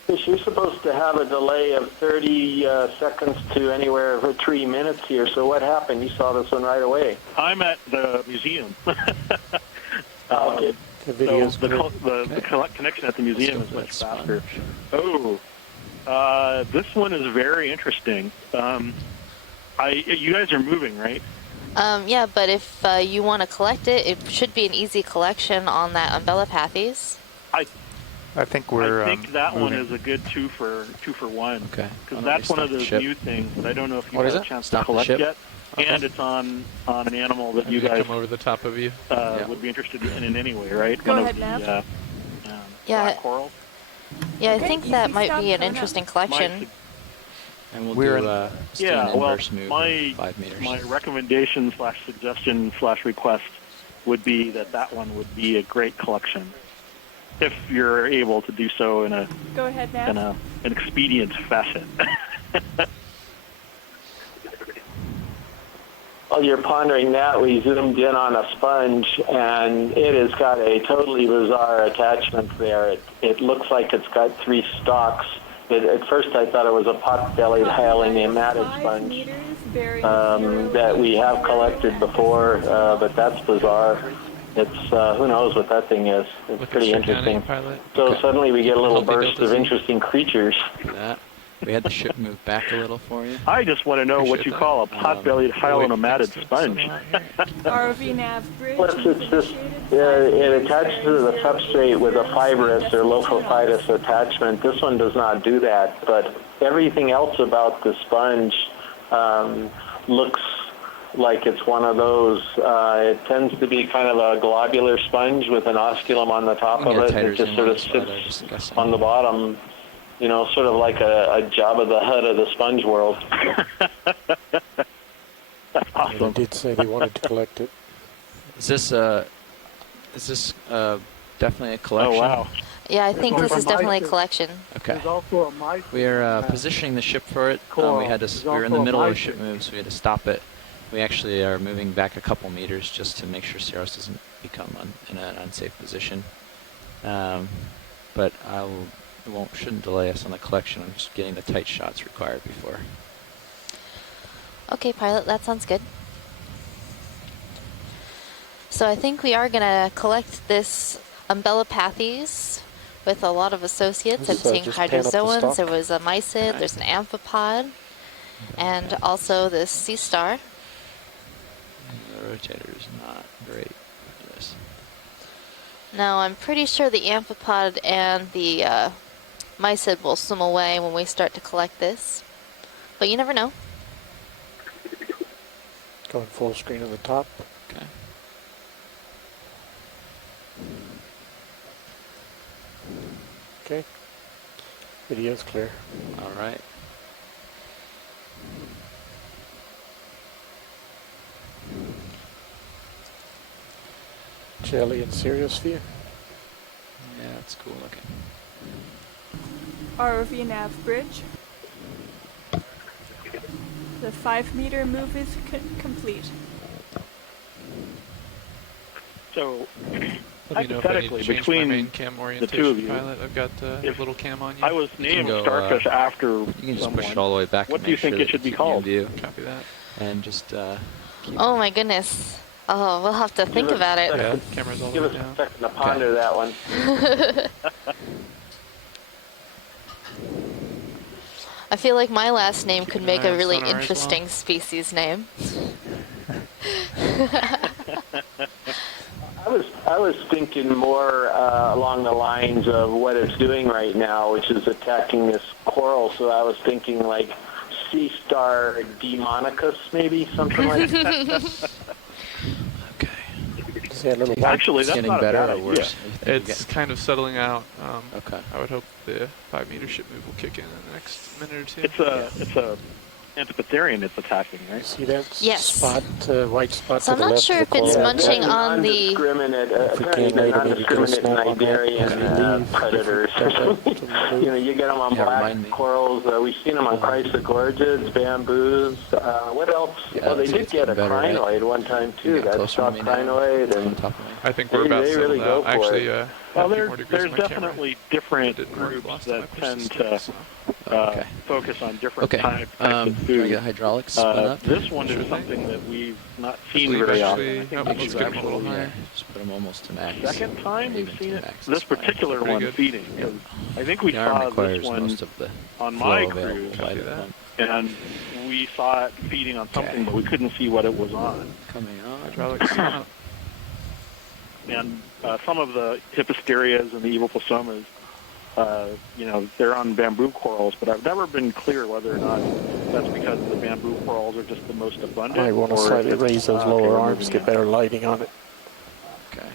You're supposed to have a delay of 30 seconds to anywhere over 3 minutes here. So what happened? You saw this one right away. I'm at the museum. Okay. So the connection at the museum is much faster. Oh. This one is very interesting. You guys are moving, right? Yeah, but if you want to collect it, it should be an easy collection on that Umbellapathes. I think we're. I think that one is a good two for one. Okay. Because that's one of those new things that I don't know if you've had a chance to collect yet. Okay. And it's on an animal that you guys come over the top of you would be interested in anyway, right? Go one ahead, Nav. Yeah. Coral. Yeah, I think that might be an interesting collection. And we'll do an inverse move my 5 meters. My recommendation / suggestion / request would be that one would be a great collection, if you're able to do so in an expedient fashion. While you're pondering that, we zoomed in on a sponge, and it has got a totally bizarre attachment there. It looks like it's got 3 stalks. At first I thought it was a pot-bellied hyalinomatid sponge that we have collected before, but that's bizarre. It's who knows what that thing is. It's pretty interesting. So suddenly we get a little burst of interesting creatures. We had the ship move back a little for you. I just want to know what you call a pot-bellied hyalinomatid sponge. ROV nav bridge. Well, it's just, it attaches to the substrate with a fibrous or lophophytous attachment. This one does not do that, but everything else about the sponge looks like it's one of those. It tends to be kind of a globular sponge with an osculum on the top of it. It just sort of sits on the bottom. You know, sort of like a Jabba the Hutt of the sponge world. That's awesome. He did say he wanted to collect it. Is this definitely a collection? Oh, wow. Yeah, I think this is definitely a collection. Okay. We are positioning the ship for it. We were in the middle of a ship move, so we had to stop it. We actually are moving back a couple meters just to make sure Ceros doesn't become in an unsafe position. But shouldn't delay us on the collection. I'm just getting the tight shots required before. Okay, pilot, that sounds good. So I think we are going to collect this Umbellapathes with a lot of associates. I'm seeing hydrozoans, there was a mysid, there's an amphipod, and also this sea star. The rotator is not great for this. Now, I'm pretty sure the amphipod and the mysid will swim away when we start to collect this. But you never know. Going full screen on the top. Okay. Okay. Video's clear. All right. Jelly and Seriosphere. Yeah, that's cool looking. ROV nav bridge. The 5-meter move is complete. So, Let me know if I need to hypothetically, change my between main cam the orientation two of you, pilot. I've got a if little cam on you. I was named go, Starfish after You can just someone, push it all the way back. what and do you make think sure it should that be it's keeping you in called? view. Copy that. And just keep. Oh my goodness. Oh, we'll have to think about it. Yeah, camera's all the Give way us down. a second to ponder that one. I feel like my last name could make a really sonar as interesting species name. I was thinking more along the lines of what it's doing right now, which is attacking this coral. So I was thinking like Sea Star Demonicus, maybe something like that. Actually, that's getting not better a bad or idea. worse? It's kind of settling out. Okay. I would hope the 5-meter ship move will kick in the next minute or two. It's a Antipatherian it's attacking, right? See that Yes. spot, white spot So to I'm the not left sure of the if it's coral? munching on the... Apparently they're non-discriminate Nigerian predators. You know, you get them on black corals. We've seen them on chrysogorgids, bamboos. What else? Yeah, well, they did get a better, right? crinoid one time, too. That closer to soft me now. crinoid. And I think we're about they settled really go out. for Actually, it. Well, had a few more degrees there's on my camera. definitely different Didn't groups last time I that pushed the tend stick, to so. focus on different Okay. types Can of I food. get hydraulics spun up? This one Sure is thing. something that we've not I seen believe very actually, often. nope, I think let's this get is them a little actually higher. Just put them almost to max. second time Maybe we've seen to it. max, This that's fine. particular Pretty one good. feeding. 'Cause I think we The arm saw requires this one most of the on flow my available cruise, by Copy the that. pump. and we saw it feeding on something, but we couldn't see what it was on. Coming on. Hydraulics up. And some of the Hipposterias and the Evoposomas, you know, they're on bamboo corals, but I've never been clear whether or not that's because the bamboo corals are just the most abundant. Might want to or if slightly it's- raise those okay, lower we're arms, moving get on. better lighting on it. Okay.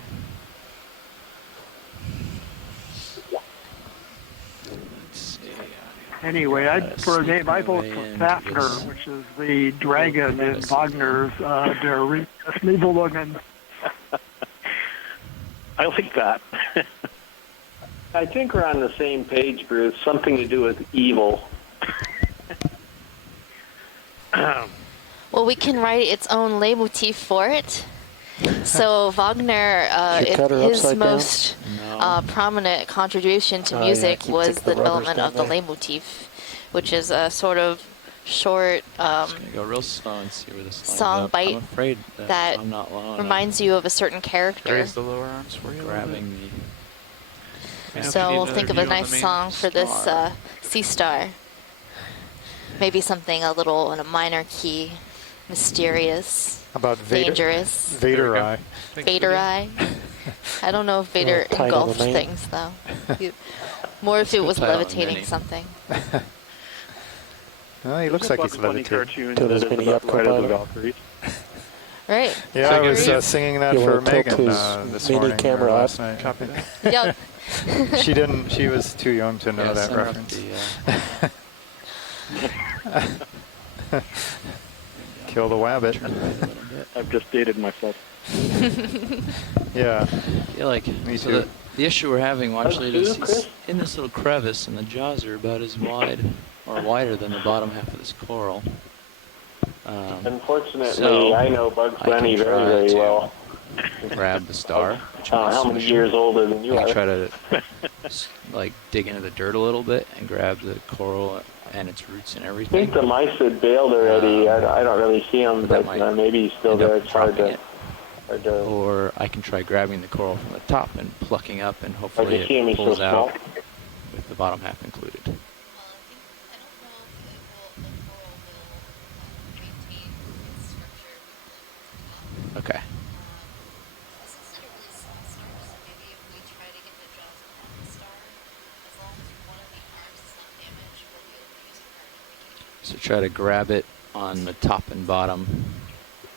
Let's see. Anyway, for a name, I vote for Fafner, which is the dragon in Wagner's Der Nibelungen. I like that. I think we're on the same page, Bruce. Something to do with evil. Well, we can write its own leitmotif for it. So Wagner, Did you cut her his upside down? most prominent contribution to Oh, yeah, music keep was the the development rubbers of the down there. leitmotif, which is a sort of short Gonna go real slow and see where this lines song up. bite I'm afraid that I'm not long reminds you of a certain character. Raise the lower arms for you. grabbing the. So we'll think of a nice song for this Sea Star. Maybe something a little in a minor key, mysterious, How about Vader? dangerous. Vader Eye. Vader Eye. I don't know if Vader title engulfed name. things though. More if it was title, levitating Minnie. something. Well, he looks like he's levitating. Till there's many up copilot. Right. Yeah, I was singing that You for wanna tilt Megan his this mini morning camera or last up? night. Copy that. Yeah. She didn't. She was too young to know that center up reference. Kill the wabbit. I've just dated myself. Yeah. I feel like Me so too. the issue we're having, watching it is Chris? he's in this little crevice, and the jaws are about as wide or wider than the bottom half of this coral. Unfortunately, So, I know Bugs I can Bunny very, try very to well. grab the star. How many years older than you I are? try to like dig into the dirt a little bit and grab the coral and its roots and I everything. think the mice had bailed already. I don't really see him, that but might maybe he's still end up there. It's hard dropping to... it. Or I can try grabbing the coral from the top and plucking up, and hopefully just seeing me it so pulls small. out with the bottom half included. Okay. So try to grab it on the top and bottom.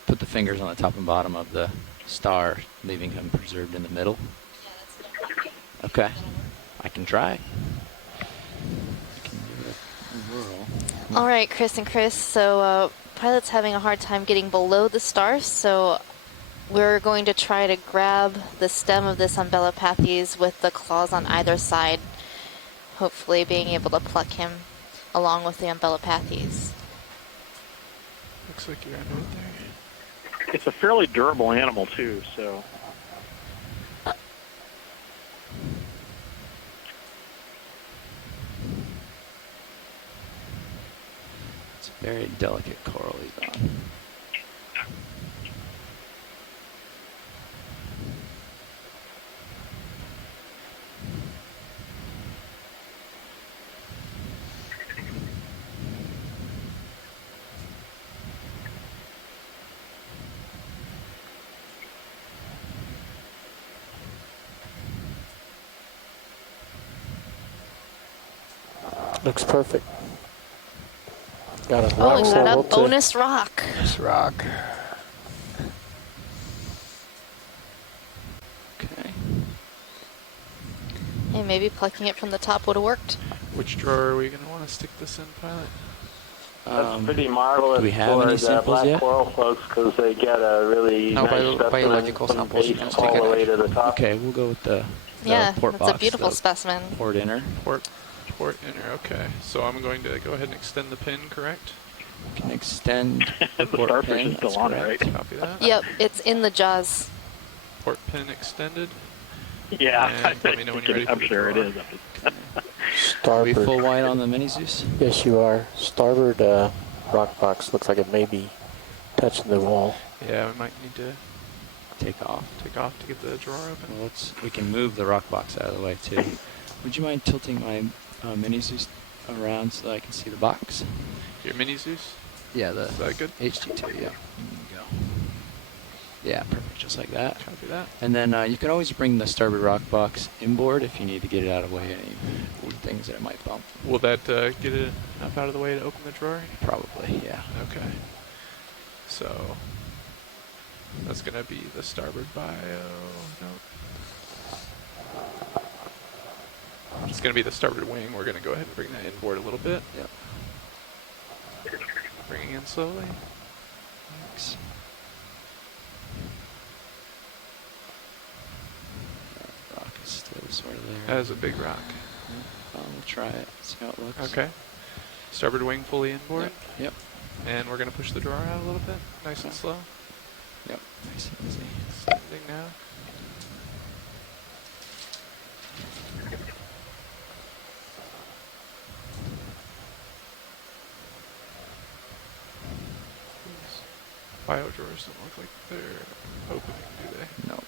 Put the fingers on the top and bottom of the star, leaving him preserved in the middle. Okay, I can try. All right, Chris and Chris. So Pilot's having a hard time getting below the star, so we're going to try to grab the stem of this Umbellapathes with the claws on either side, hopefully being able to pluck him along with the Umbellapathes. Looks like you're under it there. It's a fairly durable animal too, so. It's a very delicate coral he's on. Looks perfect. Got a Oh, we rock got a level to- bonus rock. Bonus rock. Okay. Hey, maybe plucking it from the top would have worked. Which drawer are we going to want to stick this in, Pilot? That's pretty marvelous do we have any for the samples black yet? coral folks because they get a really No, nice biological specimen from samples. base all the way to the top. Okay, we'll go with the Yeah, port that's box, a beautiful the specimen. Port inner. Port inner, okay. So I'm going to go ahead and extend the pin, correct? We can extend the The port starfish pin. is still That's on it, correct. right? Copy that. Yep, it's in the jaws. Port pin extended. Yeah, And let me know when you're ready for I'm the sure it draw. is. Are we Starboard. full wide on the Mini Zeus? Yes, you are. Starboard rock box looks like it may be touching the wall. Yeah, we might need to Take off. take off to get the drawer open. Well, we can move the rock box out of the way too. Would you mind tilting my Mini Zeus around so that I can see the box? Your mini Zeus? Yeah, the Is that good? HD2, yeah. There you go. Yeah, perfect, just like that. Copy that. And then you can always bring the starboard rock box inboard if you need to get it out of the way any things that it might bump. Will that get it enough out of the way to open the drawer? Probably, yeah. Okay. So that's going to be the starboard bio. No. It's going to be the starboard wing. We're going to go ahead and bring that inboard a little bit. Yep. Bringing in slowly. Thanks. That rock is still sort of there. That is a big rock. We'll try it, see how it looks. Okay. Starboard wing fully inboard. Yep. And we're going to push the drawer out a little bit, nice and slow. Yep, nice and easy. Extending now. Bio drawers don't look like they're opening, do they? No.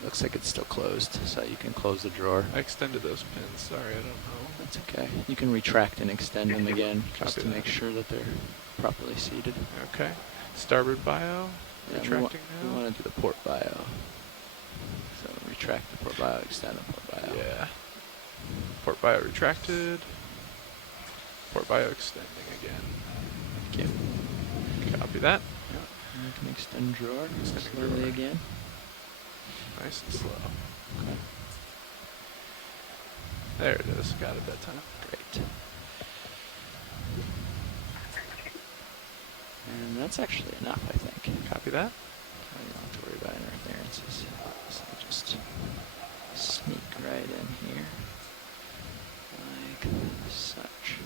It looks like it's still closed, so you can close the drawer. I extended those pins, sorry, I don't know. That's okay. You can retract and extend them again just Copy to that. make sure that they're properly seated. Okay. Starboard bio, Yeah, retracting we now. want to do the port bio. So retract the port bio, extend the port bio. Yeah. Port bio retracted. Port bio extending again. Thank you. Copy that. Yep. And you can extend drawer Extending slowly drawer. again. Nice and slow. Okay. There it is. Got it that time. Great. And that's actually enough, I think. Copy that. You don't have to worry about interferences. So just sneak right in here, like such.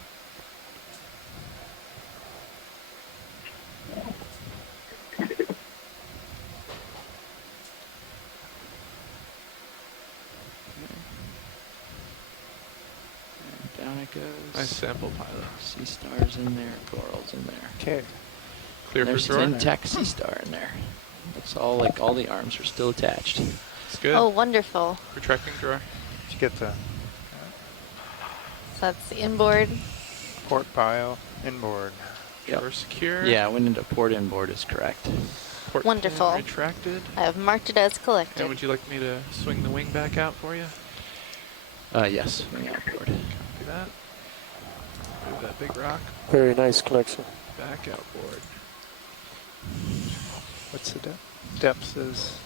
And down it goes. Nice sample, Pilot. Sea stars in there, corals in there. Okay. Clear for There's drawer. an intact sea star in there. Looks all like all the arms are still attached. It's good. Oh, wonderful. Retracting drawer. Did you get the So that's the inboard. port bio inboard? Yep. Drawer secure. Yeah, went into port inboard is correct. Port pin Wonderful. retracted. I have marked it as collected. And would you like me to swing the wing back out for you? Yes, wing outboard. Copy that. Move that big rock Very nice collection. back outboard. What's the depth? Depth is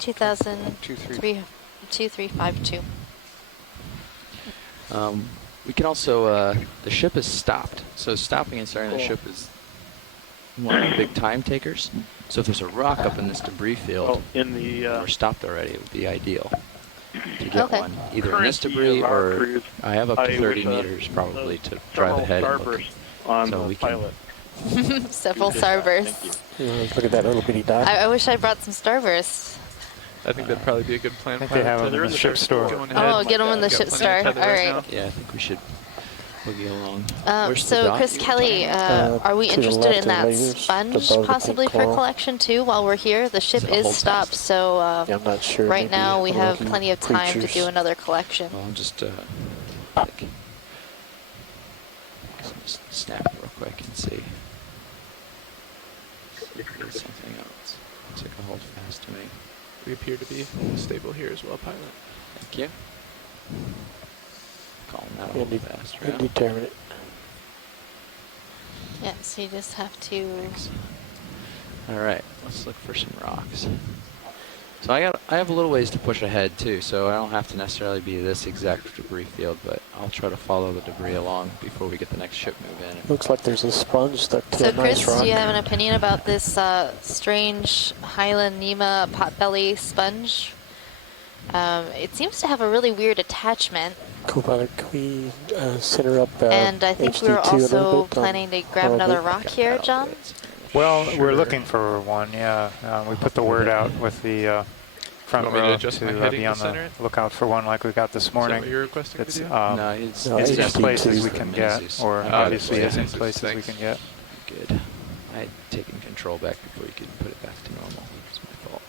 2352. We can also, the ship is stopped. So stopping and starting the ship is one of the big time takers. So if there's a rock up in this debris field, in the we're stopped already, it would be ideal to get one. Either in this debris or I have up to 30 meters probably to drive ahead and look. On so the we pilot. Several starbursts. Look at that little bitty dot. I wish I brought some starbursts. I think that'd probably be a good plan. I think they have them in the ship store. Oh, get them in the ship store. All right. Yeah, I think we should boogie along. So, Chris Kelly, are we interested in that sponge possibly for collection too while we're here? The ship is stopped, so I'm not sure. right now we have plenty of time to do another collection. Well, I'll just snap real quick and see if there's something else. Looks like a hold fast to me. We appear to be stable here as well, pilot. Thank you. Call him out a hold fast, right? Indeterminate. Yeah, so you just have to... All right, let's look for some rocks. So I have a little ways to push ahead too, so I don't have to necessarily be this exact debris field, but I'll try to follow the debris along before we get the next ship move in. Looks like there's a sponge stuck to So a nice Chris, rock. do you have an opinion about this strange Highland Nema potbelly sponge? It seems to have a really weird attachment. Cool, pilot. Can we center up and I think we were HD2 a little also bit, planning to grab another rock here, John? Well, we're looking for one, yeah. We put the word out with the front row to be on the lookout for one like we got this morning. Is that what you're requesting it's, to do? No, it's as places we can get, or obviously as in places we can get. Good. I had taken control back before you could put it back to normal. It's my fault.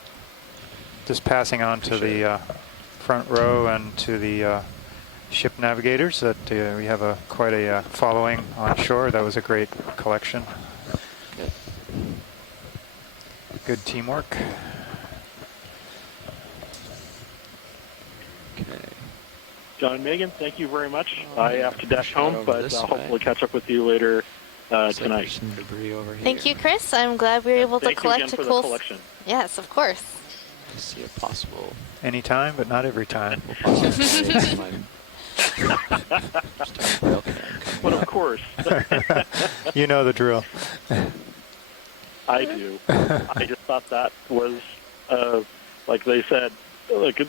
Just passing on to the front row and to the ship navigators that we have quite a following on shore. That was a great collection. Good teamwork. Okay. John and Megan, thank you very much. I have to dash home, but hopefully catch up with you later tonight. Some debris over here. Thank you, Chris. I'm glad we were able to Thank you collect again a for cool... the collection. Yes, of course. To see a possible... Anytime, but not every time. But of course. You know the drill. I do. I just thought that was, like they said, like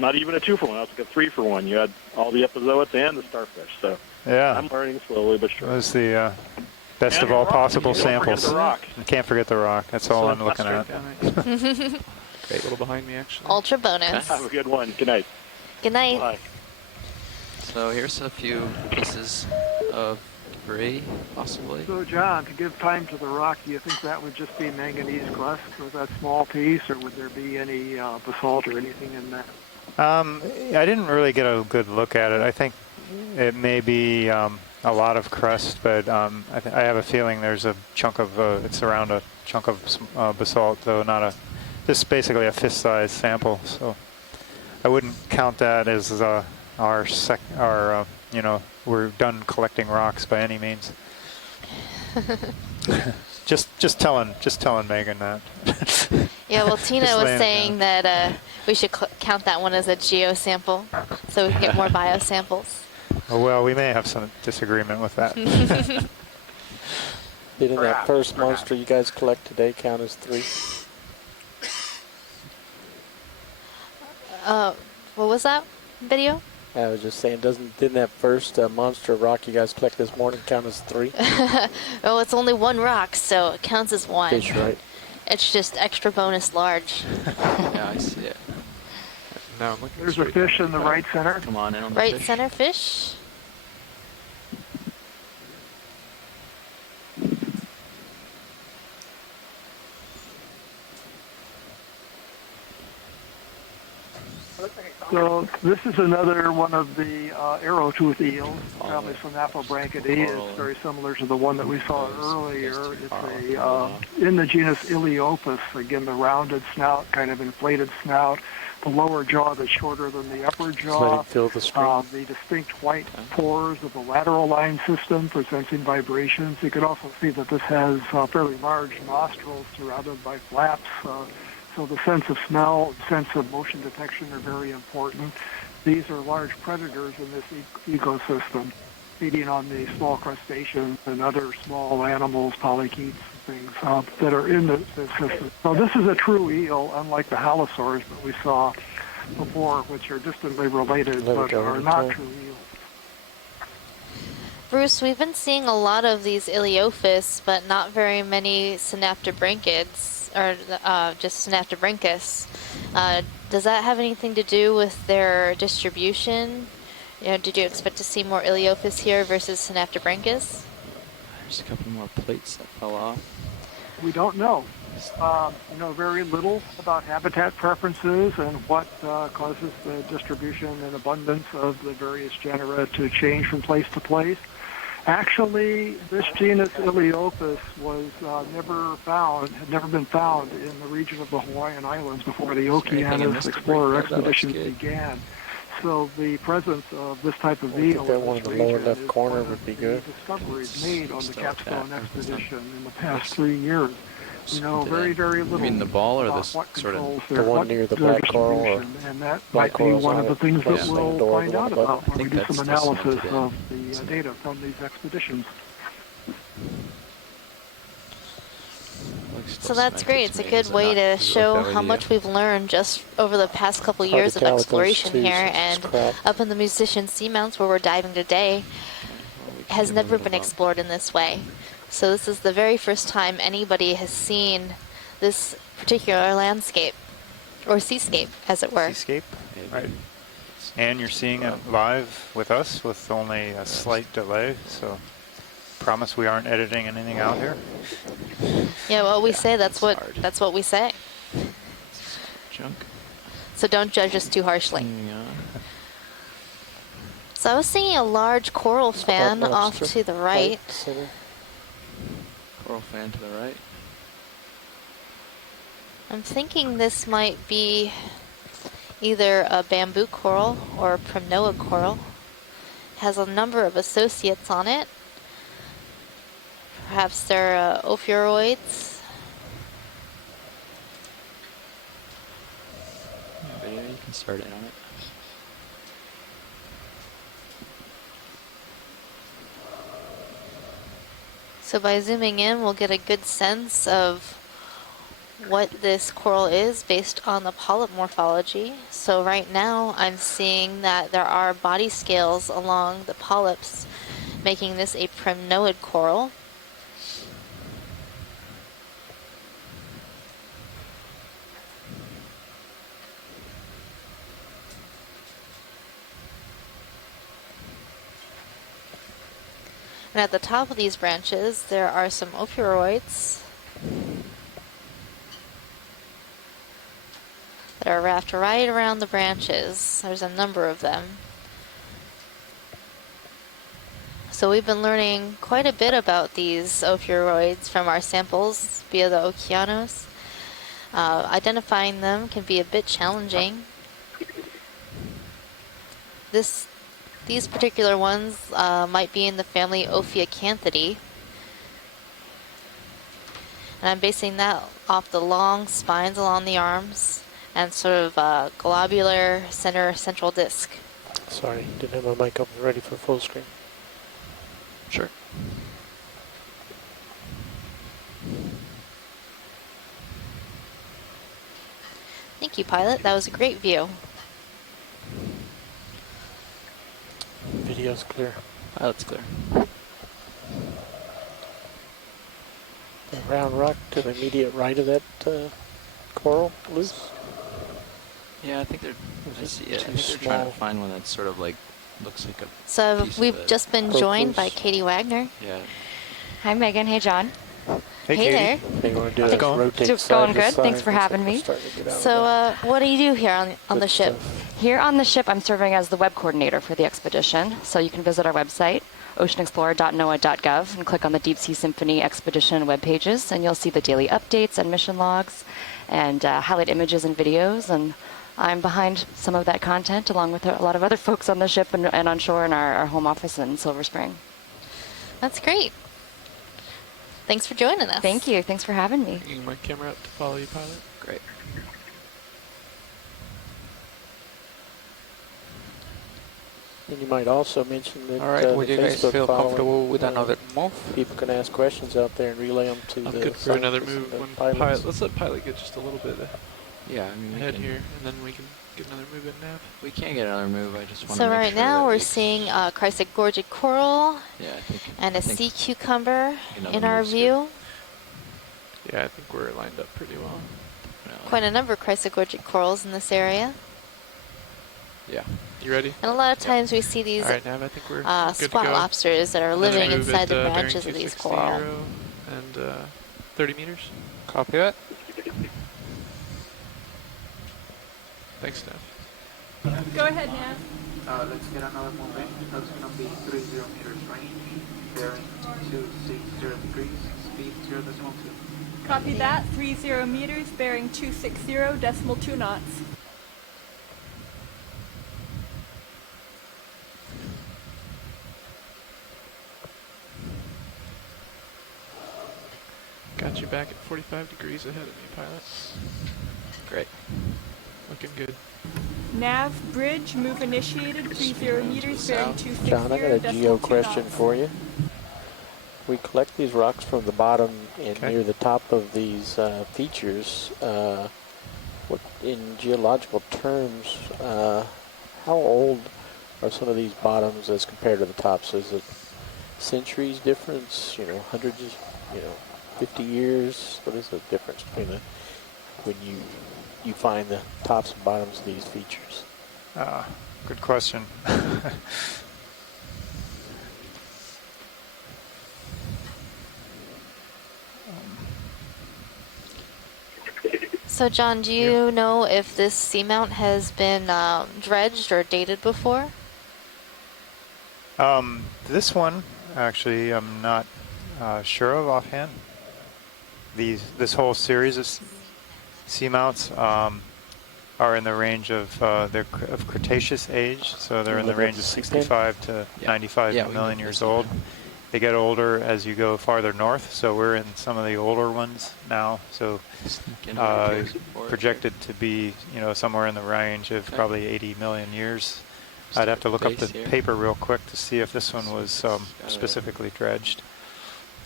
not even a 2-for-1. It was like a 3-for-1. You had all the epizoids and the starfish. So yeah, I'm learning slowly but surely. It was the best of all possible samples. You can't forget the rock. That's all I'm looking at. Great, a little behind me actually. Ultra bonus. Have a good one. Good night. Good night. Bye. So here's a few pieces of debris, possibly. So, John, to give time to the rock, do you think that would just be manganese crust with that small piece, or would there be any basalt or anything in that? I didn't really get a good look at it. I think it may be a lot of crust, but I have a feeling there's a chunk of, it's around a chunk of basalt, though not just basically a fist-sized sample. So I wouldn't count that as we're done collecting rocks by any means. just telling Megan that. Yeah, well, Tina was saying that we should count that one as a geo sample, so we can get more bio samples. Oh, well, we may have some disagreement with that. Didn't that first monster you guys collect today count as 3? What was that video? I was just saying, didn't that first monster rock you guys collect this morning count as 3? Oh, it's only 1 rock, so it counts as 1. Fish, right? It's just extra bonus large. Yeah, I see it. No, I'm looking. There's a fish in the right center. Come on in on the Right fish. center fish. So this is another one of the arrow-tooth eels, family Synaphobranchidae. It's very similar to the one that we saw earlier. It's in the genus Iliopus. Again, the rounded snout, kind of inflated snout. The lower jaw that's shorter than the upper jaw. The distinct white pores of the lateral line system for sensing vibrations. You can also see that this has fairly large nostrils surrounded by flaps. So the sense of smell, sense of motion detection are very important. These are large predators in this ecosystem, feeding on the small crustaceans and other small animals, polychaetes, things that are in the system. So this is a true eel, unlike the Holosaurs that we saw before, which are distantly related but are not true eels. Bruce, we've been seeing a lot of these Iliophis, but not very many Synaptobranchids. Or just Synaptobranchus. Does that have anything to do with their distribution? You know, did you expect to see more Iliophis here versus Synaptobranchus? There's a couple more plates that fell off. We don't know. We know very little about habitat preferences and what causes the distribution and abundance of the various genera to change from place to place. Actually, this genus Iliopus was had never been found in the region of the Hawaiian Islands before the Okeanos explorer expeditions began. So the presence of this type of eel in this region is one of the discoveries made on the Capstone expedition in the past 3 years. We know very, very little. You mean the ball or the what sort of the one near the black coral? And that might be one of the things that we'll find out about when we do some analysis of the data from these expeditions. So that's great. It's a good way to show how much we've learned just over the past couple years of exploration here. And up in the musician Seamounts where we're diving today has never been explored in this way. So this is the very first time anybody has seen this particular landscape, or seascape, as it were. Seascape, right. And you're seeing it live with us with only a slight delay, so promise we aren't editing anything out here. Yeah, well, we say that's what we say. Junk. So don't judge us too harshly. So I was seeing a large coral fan off to the right. Coral fan to the right. I'm thinking this might be either a bamboo coral or a primnoid coral. It has a number of associates on it. Perhaps they're ophiuroids. Yeah, you can start in on it. So by zooming in, we'll get a good sense of what this coral is based on the polyp morphology. So right now, I'm seeing that there are body scales along the polyps, making this a primnoid coral. And at the top of these branches, there are some ophiuroids that are wrapped right around the branches. There's a number of them. So we've been learning quite a bit about these ophiuroids from our samples via the Okeanos. Identifying them can be a bit challenging. These particular ones might be in the family Ophiacanthidae. And I'm basing that off the long spines along the arms and sort of a globular central disc. Sorry, didn't have my mic up ready for full screen. Sure. Thank you, pilot. That was a great view. Video's clear. Pilot's clear. The round rock to the immediate right of that coral loose? Yeah, I think they're. I see it. I think they're trying to find one that's sort of like looks like a. So we've just been joined by Katie Wagner. Yeah. Hi, Megan. Hey, John. Hey there. Just going good. Thanks for having me. So what do you do here on the ship? Here on the ship, I'm serving as the web coordinator for the expedition. So you can visit our website, oceanexplorer.noaa.gov, and click on the Deep Sea Symphony Expedition web pages, and you'll see the daily updates and mission logs and highlight images and videos. And I'm behind some of that content, along with a lot of other folks on the ship and on shore in our home office in Silver Spring. That's great. Thanks for joining us. Thank you. Thanks for having me. Bringing my camera up to follow you, pilot. Great. And you might also mention that All right, would you guys Facebook feel following, comfortable with another move? People can ask questions out there and relay them to I'm the good for another scientists move. and When the pilots. pilot, let's let pilot get just a little bit Yeah, I mean, we ahead can, here, and then we can get another move in nav. We can get another move. I just want to So make right sure now that we're seeing chrysogorgid coral and a sea cucumber in our view. Yeah, I think we're lined up pretty well. Quite a number of chrysogorgid corals in this area. Yeah. You ready? And a lot of times we see these All right, Nav, I think we're good squat to go. lobsters that are Another living move inside at, the bearing branches of these 260 coral. and 30 meters. Copy that. Thanks, Nav. Go ahead, Nav. Let's get another move in. That's going to be 30 meters range, bearing 260 degrees, speed 0.2. Copy that. 30 meters, bearing 260.2 knots. Got you back at 45 degrees ahead of me, pilot. Great. Looking good. Nav, bridge, move initiated, 30 meters, bearing 260.2 John, I got a geo question for you. We collect these rocks from the bottom and near the top of these features. What, in geological terms, how old are some of these bottoms as compared to the tops? Is it centuries difference? You know, hundreds? You know, 50 years? What is the difference between the when you find the tops and bottoms of these features? Good question. So John, do you know if this seamount has been dredged or dated before? This one, actually, I'm not sure of offhand. This whole series of seamounts are in the range of of Cretaceous age, so they're in the range of 65 to 95 million years old. They get older as you go farther north, so we're in some of the older ones now. So projected to be, somewhere in the range of probably 80 million years. I'd have to look up the paper real quick to see if this one was specifically dredged.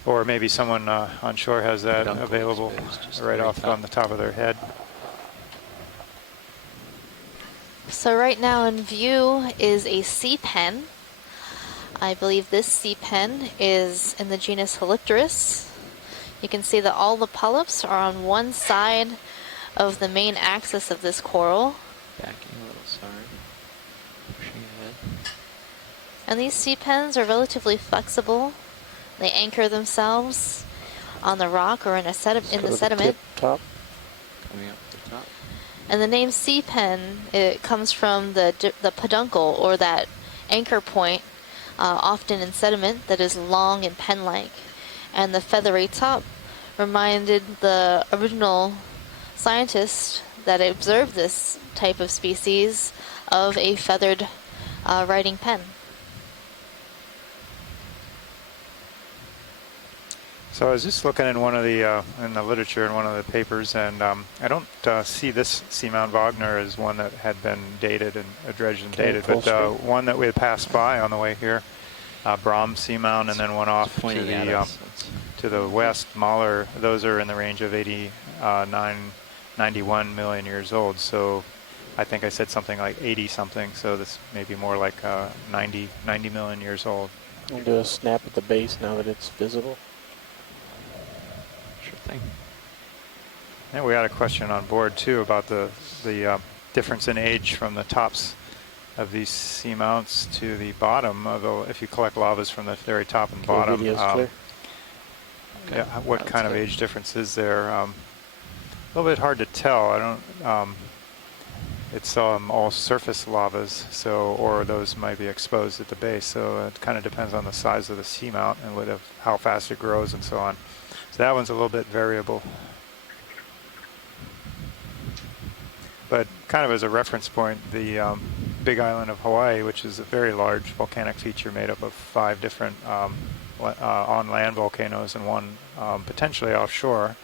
Or maybe someone on shore has that available right off on the top of their head. So right now in view is a sea pen. I believe this sea pen is in the genus Holicterus. You can see that all the polyps are on one side of the main axis of this coral. Backing a little, sorry. Pushing ahead. And these sea pens are relatively flexible. They anchor themselves on the rock or in the sediment. Top. Coming up the top. And the name sea pen, it comes from the peduncle, or that anchor point, often in sediment, that is long and pen-like. And the feathery top reminded the original scientist that observed this type of species of a feathered writing pen. So I was just looking in one of the in the literature in one of the papers, and I don't see this Seamount Wagner as one that had been dated and dredged and dated, but one that we had passed by on the way here, Brahms Seamount, and then one off to the west, Mahler. Those are in the range of 91 million years old. So I think I said something like 80 something. So this may be more like 90 million years old. We'll do a snap at the base now that it's visible. Thing. And we had a question on board too about the difference in age from the tops of these seamounts to the bottom. Although if you collect lavas from the very top and bottom, yeah, what kind of age difference is there? A little bit hard to tell. I don't. It's all surface lavas, so or those might be exposed at the base. So it kind of depends on the size of the seamount and how fast it grows and so on. So that one's a little bit variable. But kind of as a reference point, the Big Island of Hawaii, which is a very large volcanic feature made up of 5 different on-land volcanoes and one potentially offshore,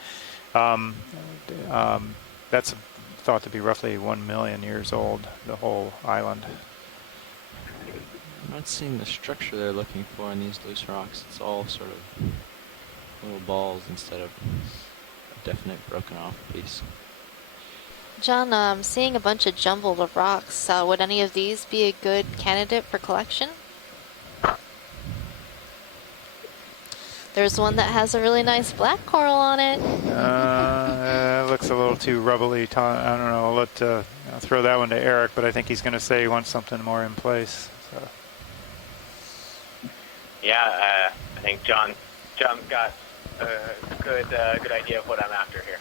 that's thought to be roughly 1 million years old, the whole island. I'm not seeing the structure they're looking for in these loose rocks. It's all sort of little balls instead of a definite broken off piece. John, I'm seeing a bunch of jumbled of rocks. Would any of these be a good candidate for collection? There's one that has a really nice black coral on it. It looks a little too rubbly. I don't know. I'll throw that one to Eric, but I think he's going to say he wants something more in place. So. Yeah, I think John's got a good idea of what I'm after here.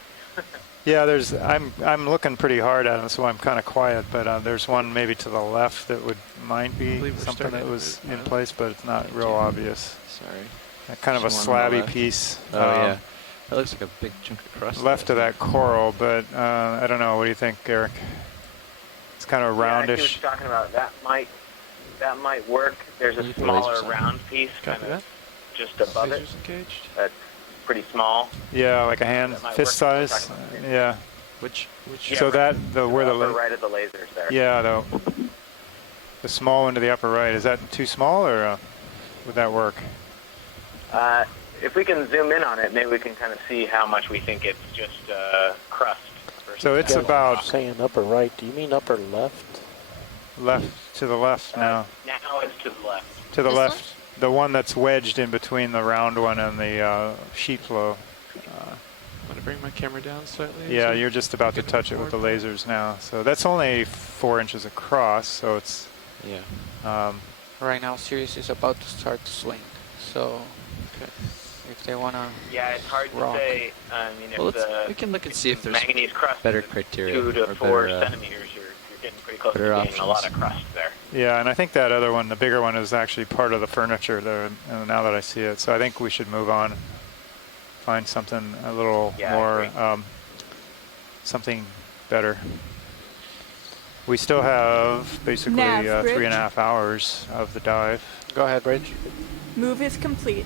Yeah, I'm looking pretty hard at them, so I'm kind of quiet. But there's one maybe to the left that might be something that was in place, but it's not real obvious. Sorry. Kind of a slabby piece. Oh yeah, that looks like a big chunk of crust. Left of that coral, but I don't know. What do you think, Eric? It's kind of roundish. Yeah, I see what you're talking about. That might work. There's a smaller round piece kind of just above it. That's pretty small. Yeah, like a hand, fist size. Yeah. Which? So where the right of the lasers there. Yeah, the small one to the upper right. Is that too small, or would that work? If we can zoom in on it, maybe we can kind of see how much we think it's just crust. So it's about saying upper right. Do you mean upper left? Left to the left now. Now it's to the left. To the left, the one that's wedged in between the round one and the sheet flow. Want to bring my camera down slightly? Yeah, you're just about to touch it with the lasers now. So that's only 4 inches across. So it's right now, Sirius is about to start to swing. So if they want to it's hard to say. I mean, if we can look and see if there's manganese crust better criteria. 2 to 4 centimeters, you're getting pretty close to getting a lot of crust there. Yeah, and I think that other one, the bigger one, is actually part of the furniture there, now that I see it. So I think we should move on, find something a little more, something better. We still have basically 3.5 hours of the dive. Go ahead, Bridge. Move is complete.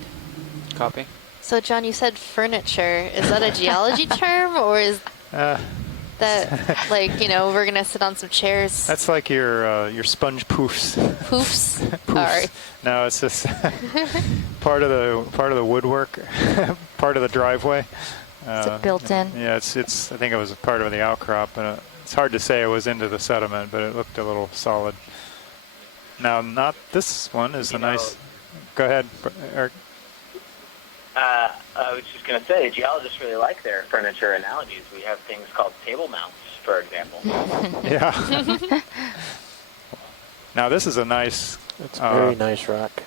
Copy. So, John, you said furniture. Is that a geology term, or is that like, we're gonna sit on some chairs? That's like your sponge poofs. Poofs. Poofs. Sorry. No, it's just part of the woodwork, part of the driveway. Is it built in? Yeah, it's. I think it was a part of the outcrop, and it's hard to say it was into the sediment, but it looked a little solid. Now, not this one is a nice. Go ahead, Eric. I was just going to say, geologists really like their furniture analogies. We have things called table mounts, for example. Yeah. Now this is a nice. It's a very nice rock.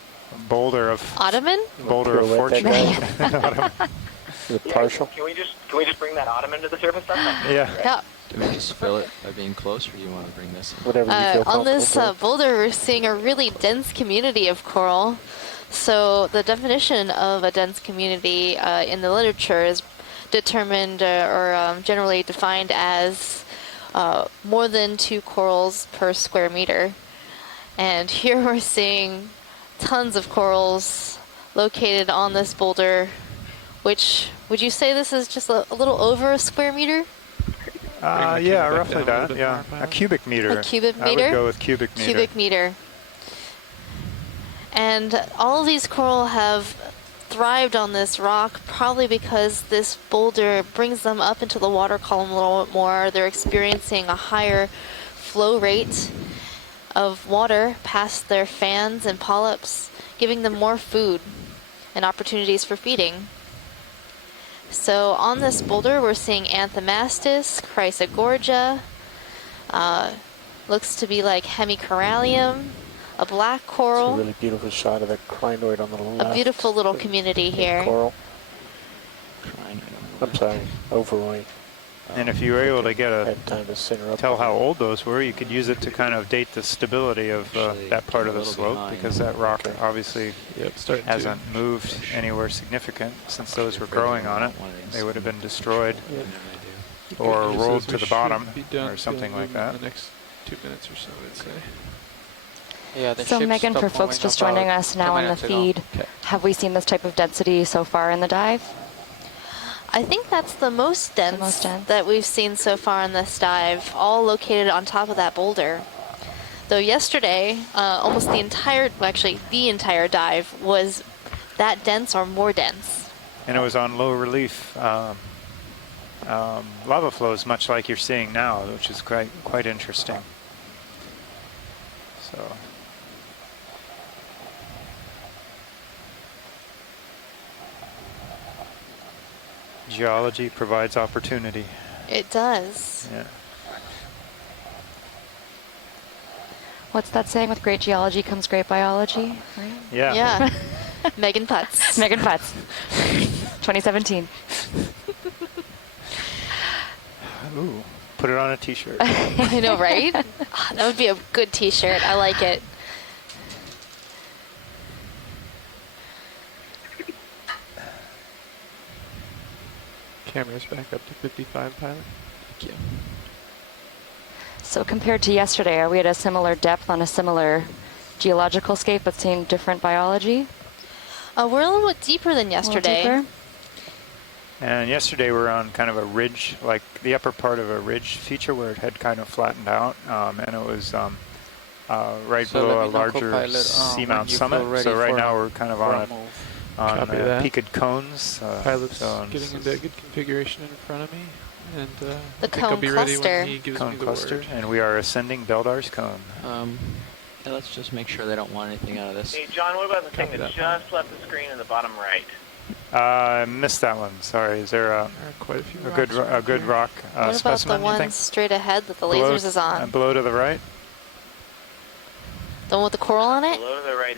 Boulder of. Ottoman. Boulder of fortune. Partial. Can we just bring that ottoman to the surface? Yeah. Do we just fill it by being close, or do you want to bring this in? Whatever you feel on this boulder, we're seeing a really dense community of coral. So the definition of a dense community in the literature is determined or generally defined as more than 2 corals per square meter. And here we're seeing tons of corals located on this boulder, which, would you say this is just a little over a square meter? Yeah, roughly that. Yeah, a cubic meter. A cubic meter? I would go with cubic meter. Cubic meter. And all of these coral have thrived on this rock probably because this boulder brings them up into the water column a little bit more. They're experiencing a higher flow rate of water past their fans and polyps, giving them more food and opportunities for feeding. So on this boulder, we're seeing Anthomastus, Chrysogorgia, looks to be like Hemicorallium, a black coral. It's a really beautiful shot of the crinoid on the left. A beautiful little community here. Coral. I'm sorry, overweight. And if you were able to get Had time to center up. tell how old those were, you could use it to kind of date the stability of that part of the slope, because that rock obviously hasn't moved anywhere significant since those were growing on it. They would have been destroyed or rolled to the bottom or something like that. In the next 2 minutes or so, I'd say. Yeah, the So ship Megan, for stopped folks moving just about joining us 2 now on the minutes ago. feed, have we seen this type of density so far in the dive? I think that's the most dense that we've seen so far in this dive, all located on top of that boulder. Though yesterday, almost the entire dive was that dense or more dense. And it was on low relief lava flows, much like you're seeing now, which is quite interesting. So. Geology provides opportunity. It does. Yeah. What's that saying? With great geology comes great biology, right? Yeah. Yeah. Megan Putz. Megan Putz. 2017. Ooh, put it on a t-shirt. I know, right? Oh, that would be a good t-shirt. I like it. Camera's back up to 55, pilot. Thank you. So compared to yesterday, are we at a similar depth on a similar geological scape but seeing different biology? We're a little bit deeper than yesterday. Deeper? And yesterday we were on kind of a ridge, like the upper part of a ridge feature where it had kind of flattened out, and it was right below a larger Seamount summit. So right now we're kind of on peaked cones. Pilot's getting into a good configuration in front of me, and the I think I'll be ready when he gives me the word. And we are ascending Beldar's cone. Yeah, let's just make sure they don't want anything out of this. Hey, John, what about the thing that just left the screen in the bottom right? I missed that one. Sorry. Is there a good rock what specimen? What about the one straight ahead that the lasers is on? Below to the right. The one with the coral on it? Below to the right,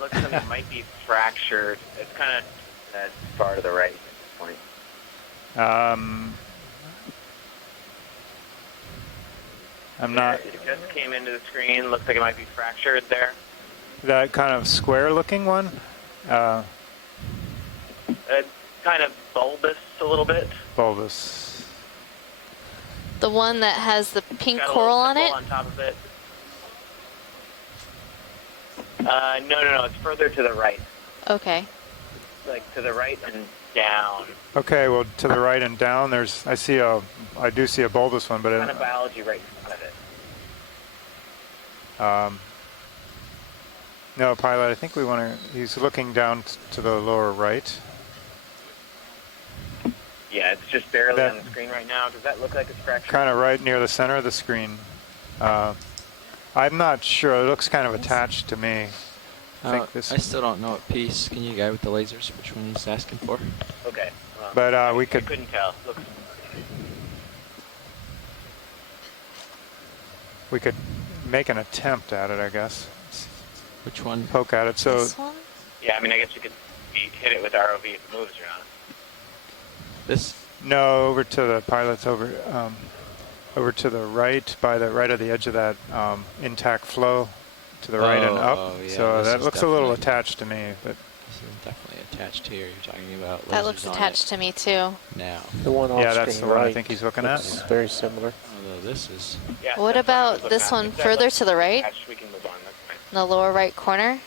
looks like it might be fractured. It's kind of far to the right at this point. I'm not. It just came into the screen. Looks like it might be fractured there. That kind of square-looking one. It's kind of bulbous a little bit. Bulbous. The one that has the pink coral on it? On top of it. No. It's further to the right. Okay. Like to the right and down. Okay, well, to the right and down, I do see a bulbous one, but kind of biology right in front of it. No, pilot. I think we want to. He's looking down to the lower right. Yeah, it's just barely on the screen right now. Does that look like it's fractured? Kind of right near the center of the screen. I'm not sure. It looks kind of attached to me. I still don't know what piece. Can you guy with the lasers which one he's asking for? Okay. But we I could. couldn't tell. We could make an attempt at it, I guess. Which one? Poke at it. So. This one? Yeah, I mean, I guess you could hit it with ROV if it moves around. This? No, over to the pilot's over to the right, by the right of the edge of that intact flow, to the right and up. Yeah, so that looks a little attached to me, but this is definitely attached here. You're talking about. That looks attached to me too. Now. The one off that's the one I think he's looking at. It's very similar. Although this is. Yeah, what about this one further to the right? We can move on. That's fine. In the lower right corner?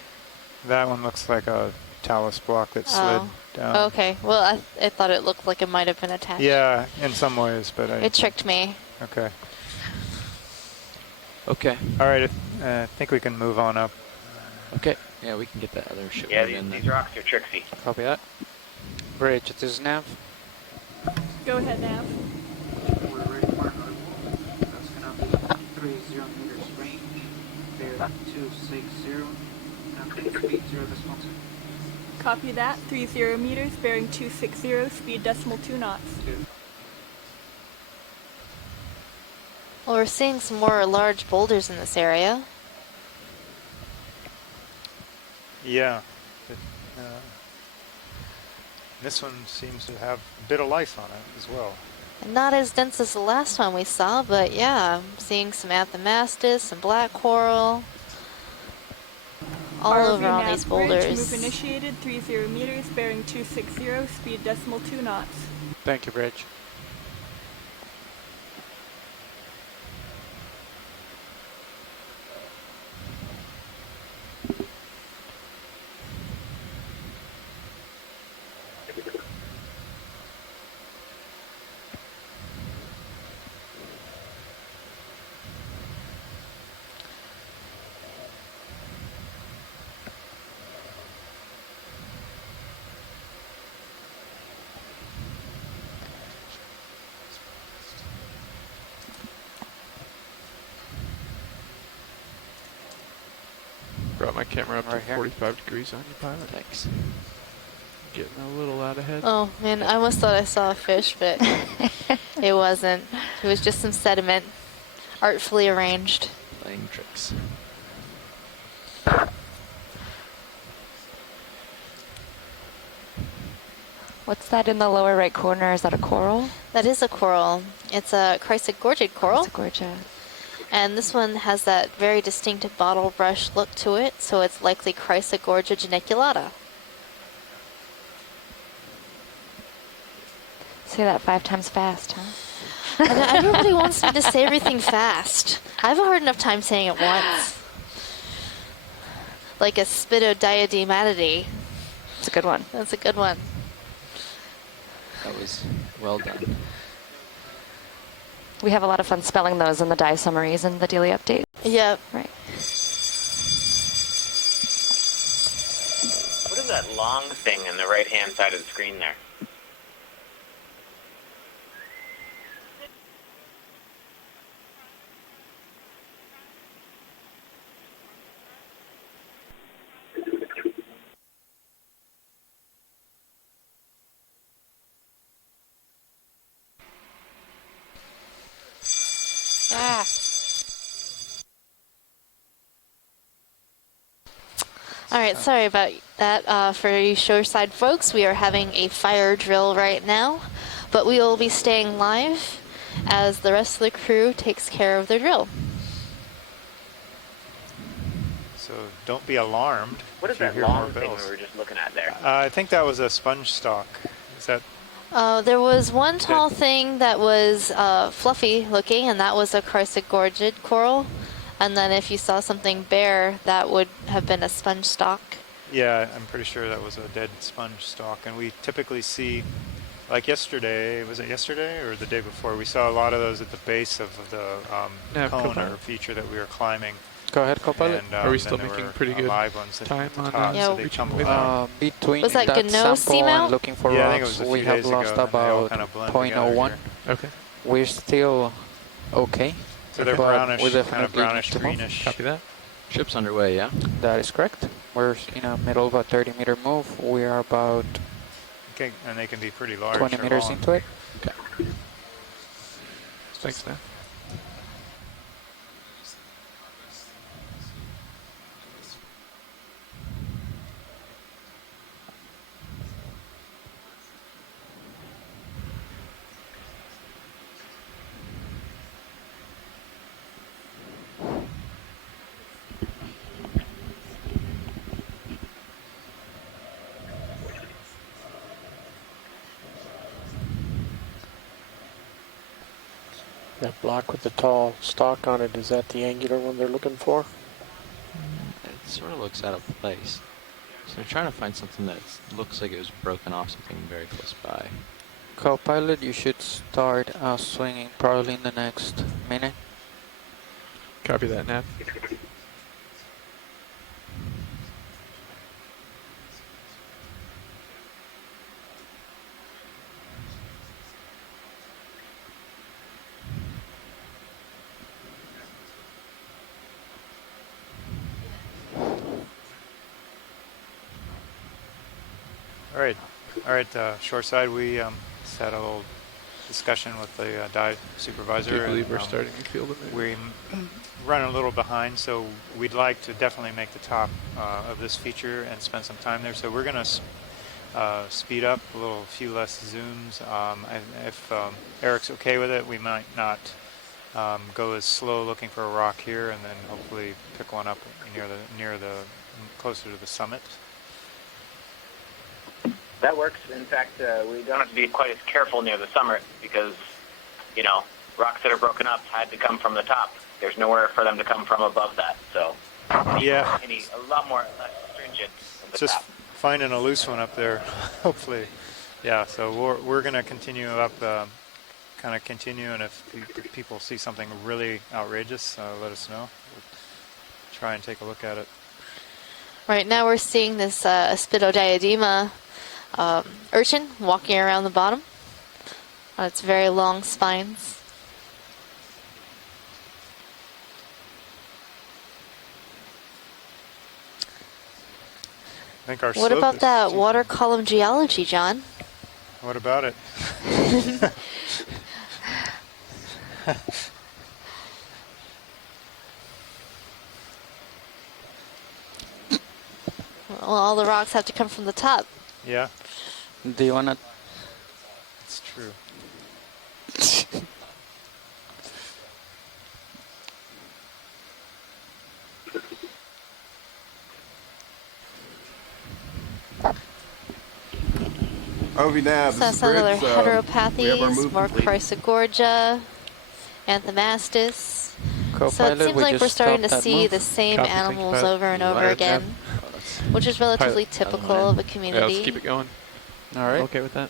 That one looks like a talus block that slid down. Okay. Well, I thought it looked like it might have been attached. Yeah, in some ways, but it tricked me. Okay. Okay. All right. I think we can move on up. Okay. Yeah, we can get that other ship. Yeah, these rocks are tricksy. Copy that. Bridge, it is nav. Go ahead, Nav. We're ready for another move. That's gonna be 30 meters range. Bear 260. And speed 0.2. Copy that. 30 meters, bearing 260, speed decimal 2 knots. Well, we're seeing some more large boulders in this area. Yeah. This one seems to have a bit of life on it as well. Not as dense as the last one we saw, but yeah, I'm seeing some Athamastus, some black coral, all over on these boulders. Move initiated, 30 meters, bearing 260, speed decimal 2 knots. Thank you, Bridge. Brought my camera up Right to here. 45 degrees on you, pilot. Thanks. Getting a little out ahead. Oh man, I almost thought I saw a fish, but it wasn't. It was just some sediment, artfully arranged. Playing tricks. What's that in the lower right corner? Is that a coral? That is a coral. It's a chrysogorgid coral. Chrysogorgia. And this one has that very distinctive bottle brush look to it, so it's likely Chrysogorgia geniculata. Say that 5 times fast, huh? I know, everybody wants me to say everything fast. I have a hard enough time saying it once. Like a spitodiadematity. It's a good one. That's a good one. That was well done. We have a lot of fun spelling those in the dive summaries and the daily update. Yep. Right. What is that long thing on the right-hand side of the screen there? Ah. All right, sorry about that. For you shoreside folks, we are having a fire drill right now, but we will be staying live as the rest of the crew takes care of their drill. So don't be alarmed. What is if you that hear long more thing bells. we were just looking at there? I think that was a sponge stalk. Is that? There was one tall thing that was fluffy looking, and that was a chrysogorgid coral. And then if you saw something bare, that would have been a sponge stalk. Yeah, I'm pretty sure that was a dead sponge stalk. And we typically see, like yesterday, was it yesterday or the day before? We saw a lot of those at the base of the cone or feature that we were climbing. Go ahead, Copilot. And, Are we still making pretty good live ones at time the on top, Yeah, so they tumble out. Between Was that Gano sample Seamount? and looking for Yeah, I think it was rocks, a we few have days ago, lost and then they all about kind of blend 0.01. together Okay. We're still okay. So they're but brownish, we kind of definitely brownish need to move. greenish. Copy that. Ship's underway, yeah? That is correct. We're in the middle of a 30-meter move. We are about Okay, and they can be pretty large. 20 or meters long. into it. Okay. Thanks, man. That block with the tall stalk on it, is that the angular one they're looking for? It sort of looks out of place. So they're trying to find something that looks like it was broken off something very close by. Copilot, you should start swinging probably in the next minute. Copy that, Nav. All right. Shoreside, we just had a little discussion with the dive supervisor. I believe and, we're starting to feel the mood. We're running a little behind, so we'd like to definitely make the top of this feature and spend some time there. So we're going to speed up, a few less zooms. If Eric's okay with it, we might not go as slow looking for a rock here, and then hopefully pick one up near the closer to the summit. That works. In fact, we don't have to be quite as careful near the summit because, you know, rocks that are broken up had to come from the top. There's nowhere for them to come from above that. So, yeah, a lot more less stringent than the just top. Finding a loose one up there, hopefully. Yeah, so we're going to continue up, kind of continue, and if people see something really outrageous, let us know. We'll try and take a look at it. Right now we're seeing this Spidodiadema urchin walking around the bottom on its very long spines. I think our What about that water column geology, John? What about it? Well, all the rocks have to come from the top. Yeah. Do you want to? It's true. So that's another heteropathies, more Chrysogorgia, Anthomastus. So it seems like we're starting to see the same animals over and over again, which is relatively typical of a community. Yeah, let's keep it going. All right. Okay with that.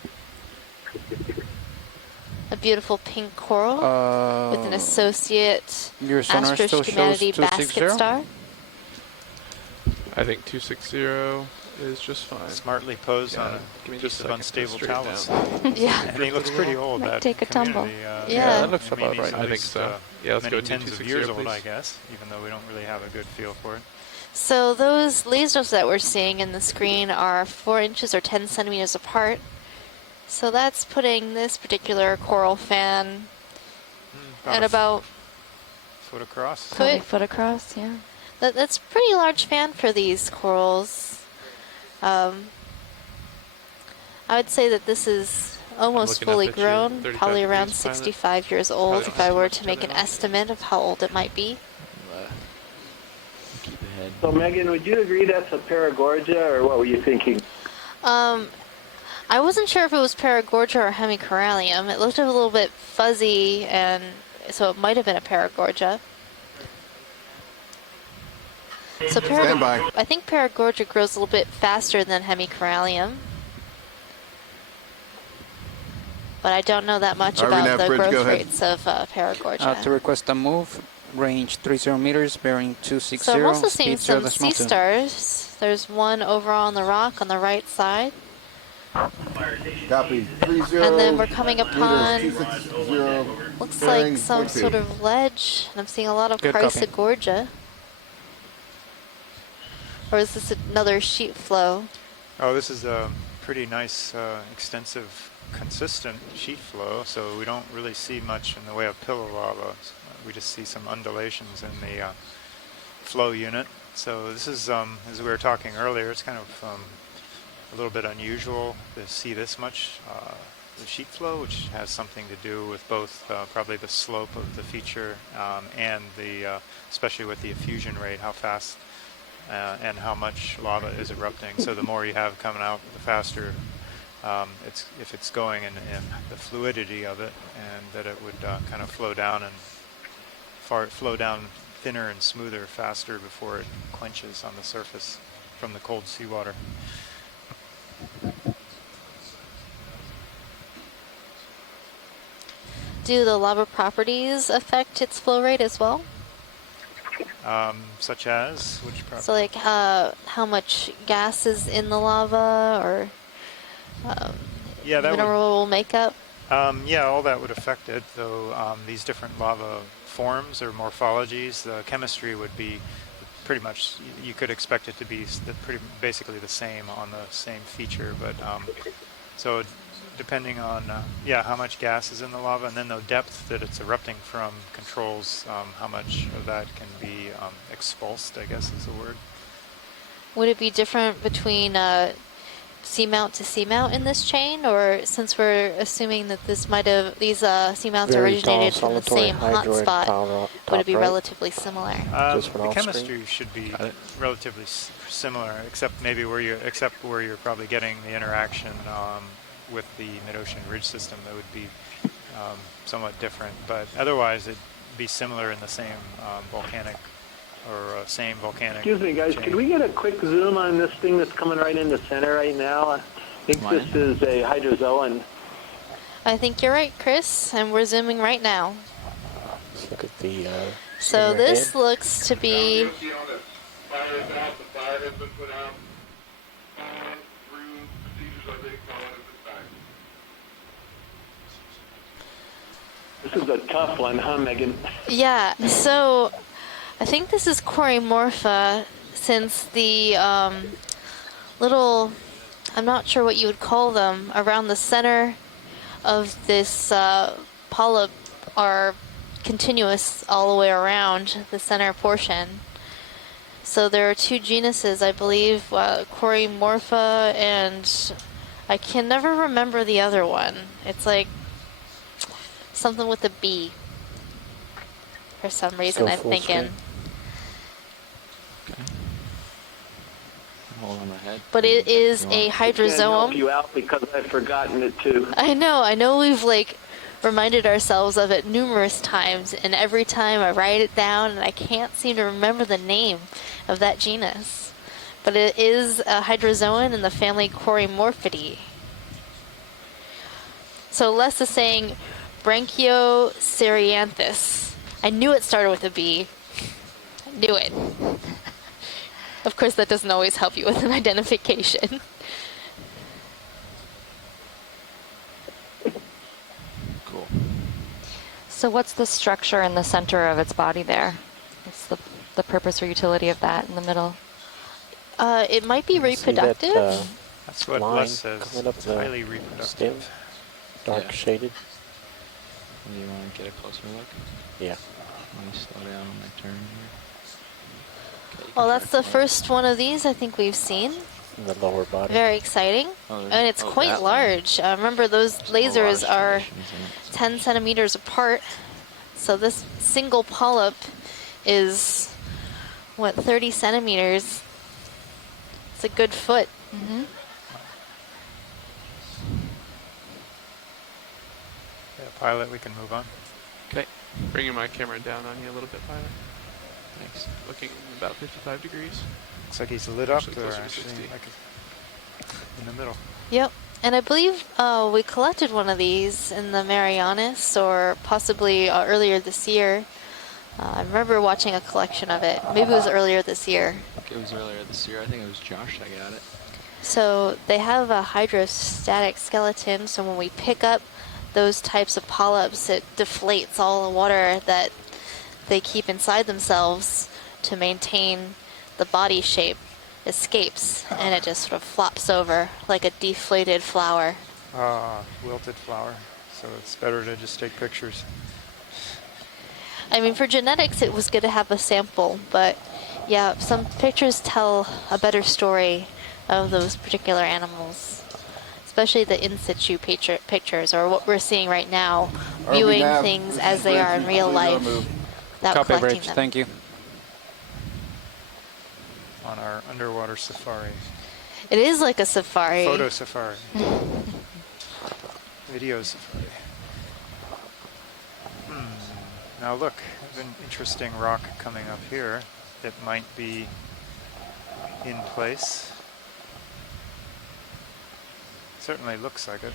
A beautiful pink coral with an associate Your sonar still shows Humanity basket 260? star. I think 260 is just fine. Smartly posed on a piece of unstable talus. Yeah. And he looks pretty old. Might That take a tumble. Yeah, that looks about right. I think so. Yeah, let's go tens of 260, years old, please. I guess, even though we don't really have a good feel for it. So those lasers that we're seeing in the screen are 4 inches or 10 centimeters apart. So that's putting this particular coral fan at about foot across. Foot across, yeah. That's a pretty large fan for these corals. I would say that this is almost fully grown, probably around 65 years old if I were to make an estimate of how old it might be. Keep ahead. So Megan, would you agree that's a Paragorgia, or what were you thinking? I wasn't sure if it was Paragorgia or Hemicorallium. It looked a little bit fuzzy, and so it might have been a Paragorgia. So I think Paragorgia grows a little bit faster than Hemicorallium. But I don't know that much about the growth rates of Paragorgia. To request a move, range 30 meters, bearing 260. So I'm also seeing speed 0 some sea stars. There's one over on the rock on the right side. Copy. 30 And then we're coming upon, meters, 260, looks bearing like some 42. sort of ledge. And I'm seeing a lot of Good copy. Chrysogorgia. Or is this another sheet flow? Oh, this is a pretty nice, extensive, consistent sheet flow, so we don't really see much in the way of pillow lava. We just see some undulations in the flow unit. So this is, as we were talking earlier, it's kind of a little bit unusual to see this much the sheet flow, which has something to do with both probably the slope of the feature and the, especially with the effusion rate, how fast and how much lava is erupting. So the more you have coming out, the faster if it's going, and the fluidity of it, and that it would kind of flow down and flow down thinner and smoother faster before it quenches on the surface from the cold seawater. Do the lava properties affect its flow rate as well? Such as which property? So like how much gas is in the lava, or yeah, that mineral makeup? Yeah, all that would affect it. Though these different lava forms or morphologies, the chemistry would be pretty much. You could expect it to be basically the same on the same feature, but so depending on how much gas is in the lava, and then the depth that it's erupting from controls how much of that can be expulsed, I guess is the word. Would it be different between seamount to seamount in this chain, or since we're assuming that these seamounts originated from the same hotspot, would it be relatively similar? The chemistry should be relatively similar, except where you're probably getting the interaction with the mid-ocean ridge system that would be somewhat different. But otherwise, it'd be similar in the same volcanic. Excuse me, guys. Could we get a quick zoom on this thing that's coming right into center right now? I think this is a hydrozoan. I think you're right, Chris, and we're zooming right now. Let's look at the. So this looks to be. This is a tough one, huh, Megan? Yeah. So. I think this is Corymorpha, since the little, I'm not sure what you would call them, around the center of this polyp are continuous all the way around the center portion. So there are two genuses, I believe, Corymorpha, and I can never remember the other one. It's like something with a B. For some reason, I'm thinking. Okay. Hold on my head. But it is a hydrozoum. I can't help you out because I've forgotten it too. I know we've reminded ourselves of it numerous times, and every time I write it down and I can't seem to remember the name of that genus. But it is a hydrozoan in the family Corymorphidae. So Les is saying Branchiocerianthus. I knew it started with a B. I knew it. Of course, that doesn't always help you with an identification. Cool. So what's the structure in the center of its body there? What's the purpose or utility of that in the middle? It might be reproductive. That's what Les says. It's highly reproductive. Stem, dark shaded. Do you want to get a closer look? Yeah. Let me slow down on my turn here. Okay, well, that's the first one of these I think we've seen. In the lower body. Very exciting. And it's quite large. Remember, those lasers are 10 centimeters apart. So this single polyp is, 30 centimeters? It's a good foot. Mm-hmm. Yeah, pilot, we can move on. Okay, bringing my camera down on you a little bit, pilot. Thanks. Looking about 55 degrees. Looks like he's lit up there, closer to actually, 60. like in the middle. Yep. And I believe we collected one of these in the Marianas, or possibly earlier this year. I remember watching a collection of it. Maybe it was earlier this year. I think it was earlier this year. I think it was Josh that got it. So they have a hydrostatic skeleton, so when we pick up those types of polyps, it deflates all the water that they keep inside themselves to maintain the body shape, escapes, and it just sort of flops over like a deflated flower. Wilted flower. So it's better to just take pictures. I mean, for genetics, it was good to have a sample, but yeah, some pictures tell a better story of those particular animals, especially the in situ pictures, or what we're seeing right now, viewing things as they are in real life without collecting them. Thank you. On our underwater safari. It is like a safari. Photo safari. Video safari. Now look, there's an interesting rock coming up here that might be in place. Certainly looks like it.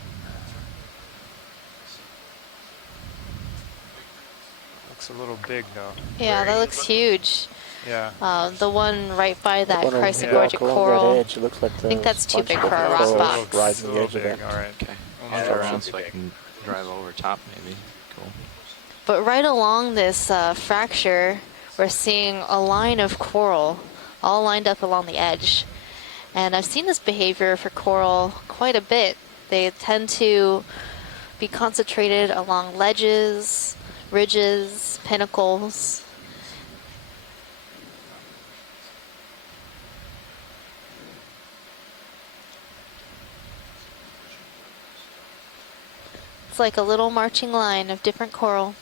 Looks a little big though. Yeah, that looks huge. Yeah. The one right by that chrysogorgic coral. Edge, it looks like I think that's too big for a rock box. Right in the edge of that. All right. Okay. I'll around so I can drive over top maybe. Cool. But right along this fracture, we're seeing a line of coral all lined up along the edge. And I've seen this behavior for coral quite a bit. They tend to be concentrated along ledges, ridges, pinnacles. It's like a little marching line of different coral.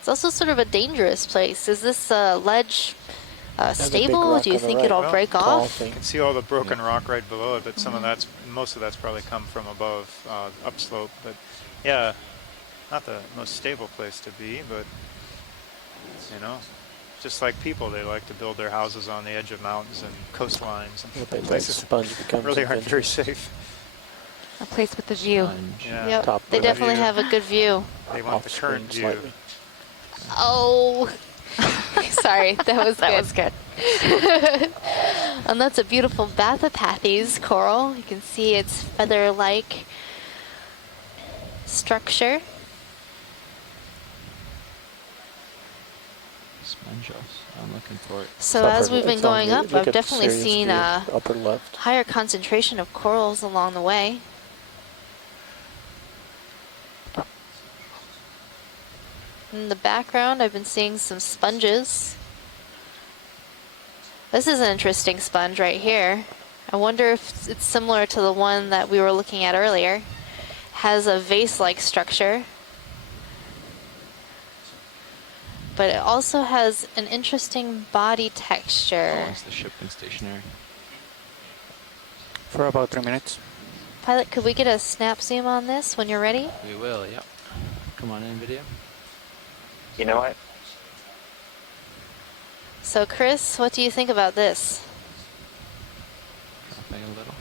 It's also sort of a dangerous place. Is this ledge stable? Do you think it'll break off? You can see all the broken rock right below it, but most of that's probably come from above, upslope. But yeah, not the most stable place to be, but you know, just like people, they like to build their houses on the edge of mountains and coastlines and places that really aren't very safe. A place with a view. Yeah. Yep, they definitely have a good view. They want the current view. Oh, sorry, that was good. And that's a beautiful Bathypathes coral. You can see its feather-like structure. Sponge. I'm looking for it. So as we've been going up, I've definitely seen a upper left. higher concentration of corals along the way. In the background, I've been seeing some sponges. This is an interesting sponge right here. I wonder if it's similar to the one that we were looking at earlier. Has a vase-like structure, but it also has an interesting body texture. Oh, is the ship been stationary? For about 3 minutes. Pilot, could we get a snap zoom on this when you're ready? We will, yep. Come on in, video. You know what? So Chris, what do you think about this? Dropping a little.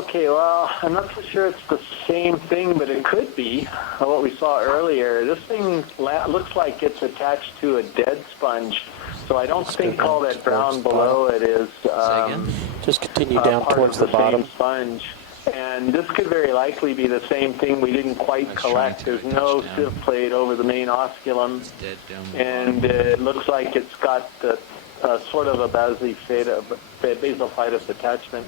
Okay, well, I'm not so sure it's the same thing, but it could be what we saw earlier. This thing looks like it's attached to a dead sponge, so I don't think all that brown below it is just continue down towards the bottom. Sponge. And this could very likely be the same thing we didn't quite collect. There's no sieve plate over the main osculum, and it looks like it's got sort of a basophytus attachment.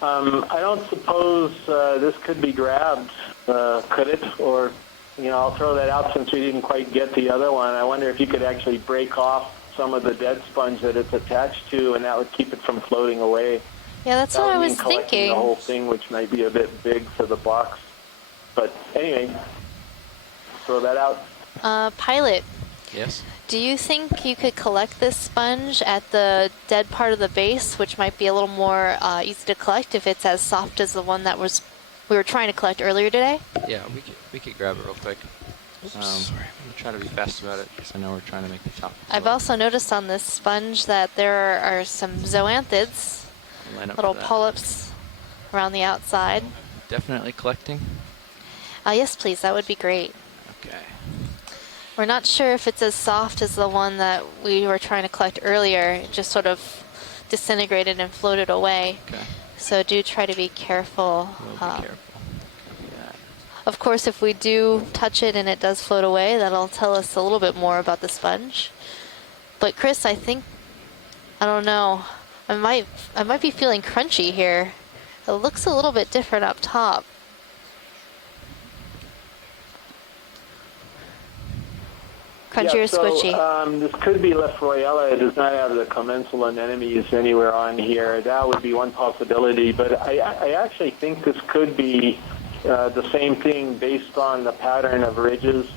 I don't suppose this could be grabbed, could it? Or, you know, I'll throw that out since we didn't quite get the other one. I wonder if you could actually break off some of the dead sponge that it's attached to, and that would keep it from floating away. Yeah, that's what I was thinking. The whole thing, which might be a bit big for the box. But anyway, throw that out. Pilot. Yes? Do you think you could collect this sponge at the dead part of the base, which might be a little more easy to collect if it's as soft as the one that we were trying to collect earlier today? Yeah, we could grab it real quick. Sorry. I'm gonna try to be fast about it because I know we're trying to make the top. I've also noticed on this sponge that there are some zoanthids. Little polyps around the outside. Definitely collecting? Yes, please. That would be great. Okay. We're not sure if it's as soft as the one that we were trying to collect earlier. It just sort of disintegrated and floated away. Okay. So do try to be careful. We'll be careful. Of course, if we do touch it and it does float away, that'll tell us a little bit more about the sponge. But Chris, I don't know. I might be feeling crunchy here. It looks a little bit different up top. Crunchy or squishy? This could be Lefroyella. It does not have the commensal anemones anywhere on here. That would be one possibility. But I actually think this could be the same thing based on the pattern of ridges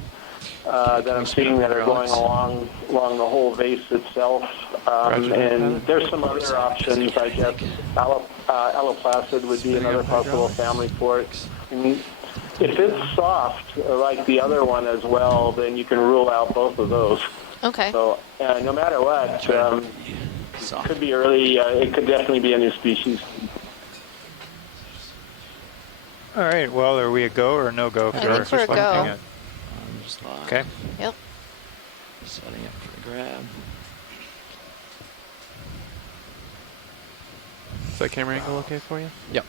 that I'm seeing that are going along the whole vase itself. And there's some other options, I guess. Alloplacid would be another possible family for it. And if it's soft, like the other one as well, then you can rule out both of those. Okay. So no matter what, it could be early. It could definitely be a new species. All right. Well, are we a go or no go? I think we're a go. Okay. Yep. Setting up for the grab. Is that camera angle okay for you? Yep.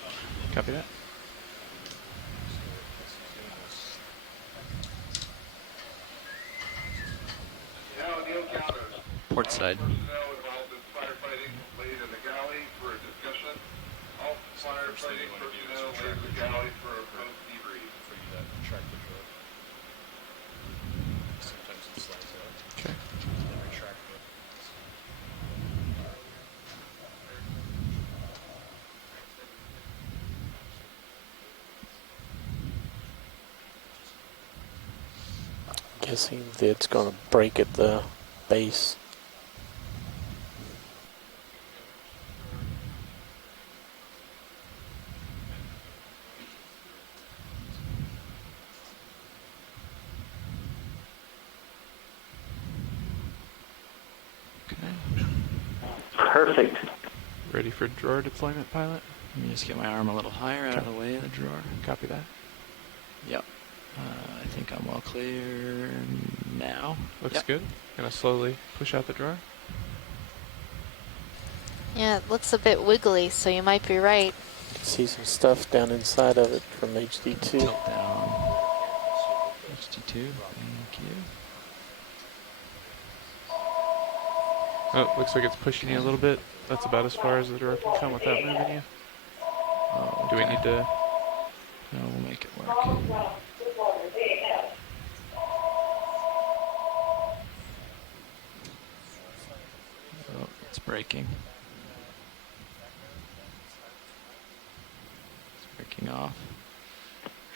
Copy that. Port side. Okay. guessing that it's going to break at the base. Perfect. Ready for drawer deployment, pilot? Let me just get my arm a little higher out of the way of the drawer. Copy that. Yep. I think I'm well clear now. Looks good. Gonna slowly push out the drawer. Yeah, it looks a bit wiggly, so you might be right. You can see some stuff down inside of it from HD2. Tilt down. HD2, thank you. Oh, looks like it's pushing you a little bit. That's about as far as the drawer can come without moving you. Oh, do we need to? No, we'll make it work. Oh, it's breaking. It's breaking off.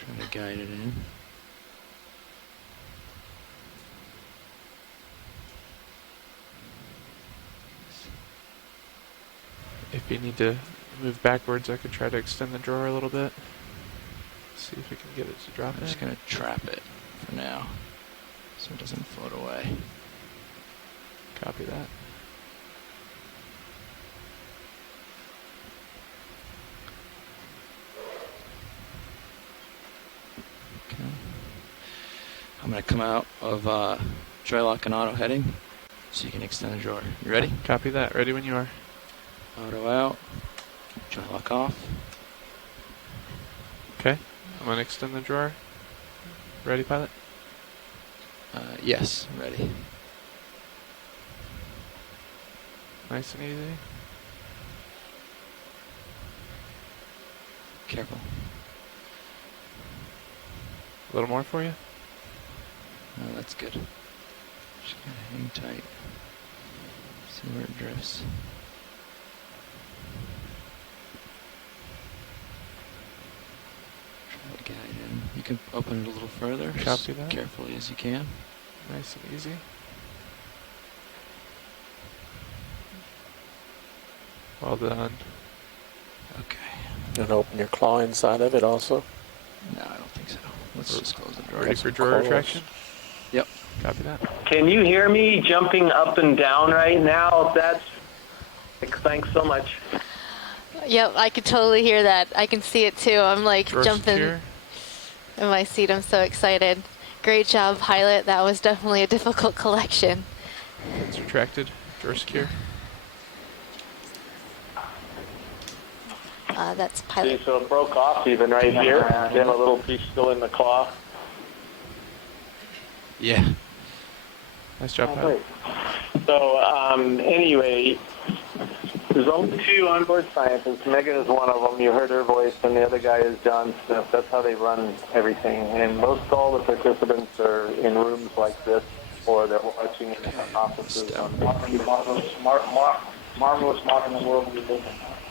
Trying to guide it in. If you need to move backwards, I could try to extend the drawer a little bit. See if we can get it to drop. I'm just going to trap it for now so it doesn't float away. Copy that. Okay. I'm going to come out of dry lock and auto heading so you can extend the drawer. You ready? Copy that. Ready when you are. Auto out. Dry lock off. Okay. I'm going to extend the drawer. Ready, pilot? Yes, ready. Nice and easy. Careful. A little more for you? No, that's good. Just gotta hang tight. See where it drifts. Try to guide in. You can open it a little further. Copy that. Carefully as you can. Nice and easy. Well done. Okay. You want to open your claw inside of it also? No, I don't think so. Let's just close the drawer. Ready for drawer retraction? Yep. Copy that. Can you hear me jumping up and down right now? Thanks so much. Yep, I could totally hear that. I can see it too. I'm like Drawer jumping secure. in my seat. I'm so excited. Great job, pilot. That was definitely a difficult collection. It's retracted. Drawer secure. That's pilot. See, so it broke off even right here. You have a little piece still in the claw. Yeah. Nice job, pilot. So anyway, there's only 2 onboard scientists. Megan is one of them. You heard her voice, and the other guy is John Smith. That's how they run everything. And most all the participants are in rooms like this, or they're watching in offices. Marvelous modern world we live in.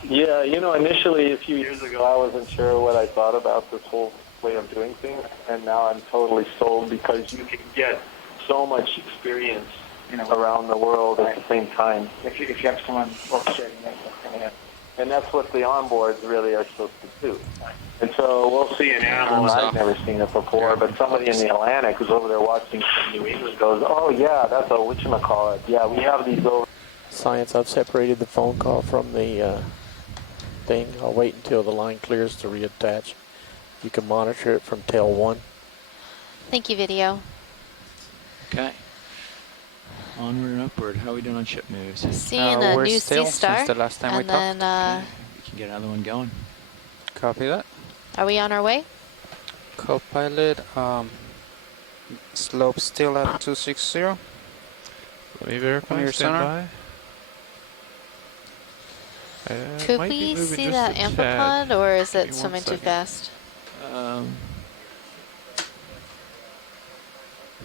Yeah, you know, initially a few years ago, I wasn't sure what I thought about this whole way of doing things, and now I'm totally sold because you can get so much experience, you know, around the world at the same time. If you have someone orchestrating, and that's what the onboards really are supposed to do. And so we'll see an animal. I've never seen it before, but somebody in the Atlantic who's over there watching from New England goes, "Oh yeah, that's a whatchamacallit. Yeah, we have these over." Science, I've separated the phone call from the thing. I'll wait until the line clears to reattach. You can monitor it from tail 1. Thank you, video. Okay. Onward and upward. How are we doing on ship moves? Seeing a new sea star, since the last time and then we can get another one going. Copy that. Are we on our way? Co-pilot, slope still at 260. Let me verify. Your Stand sonar. by. Could we see that amphipods, or is it swimming too fast?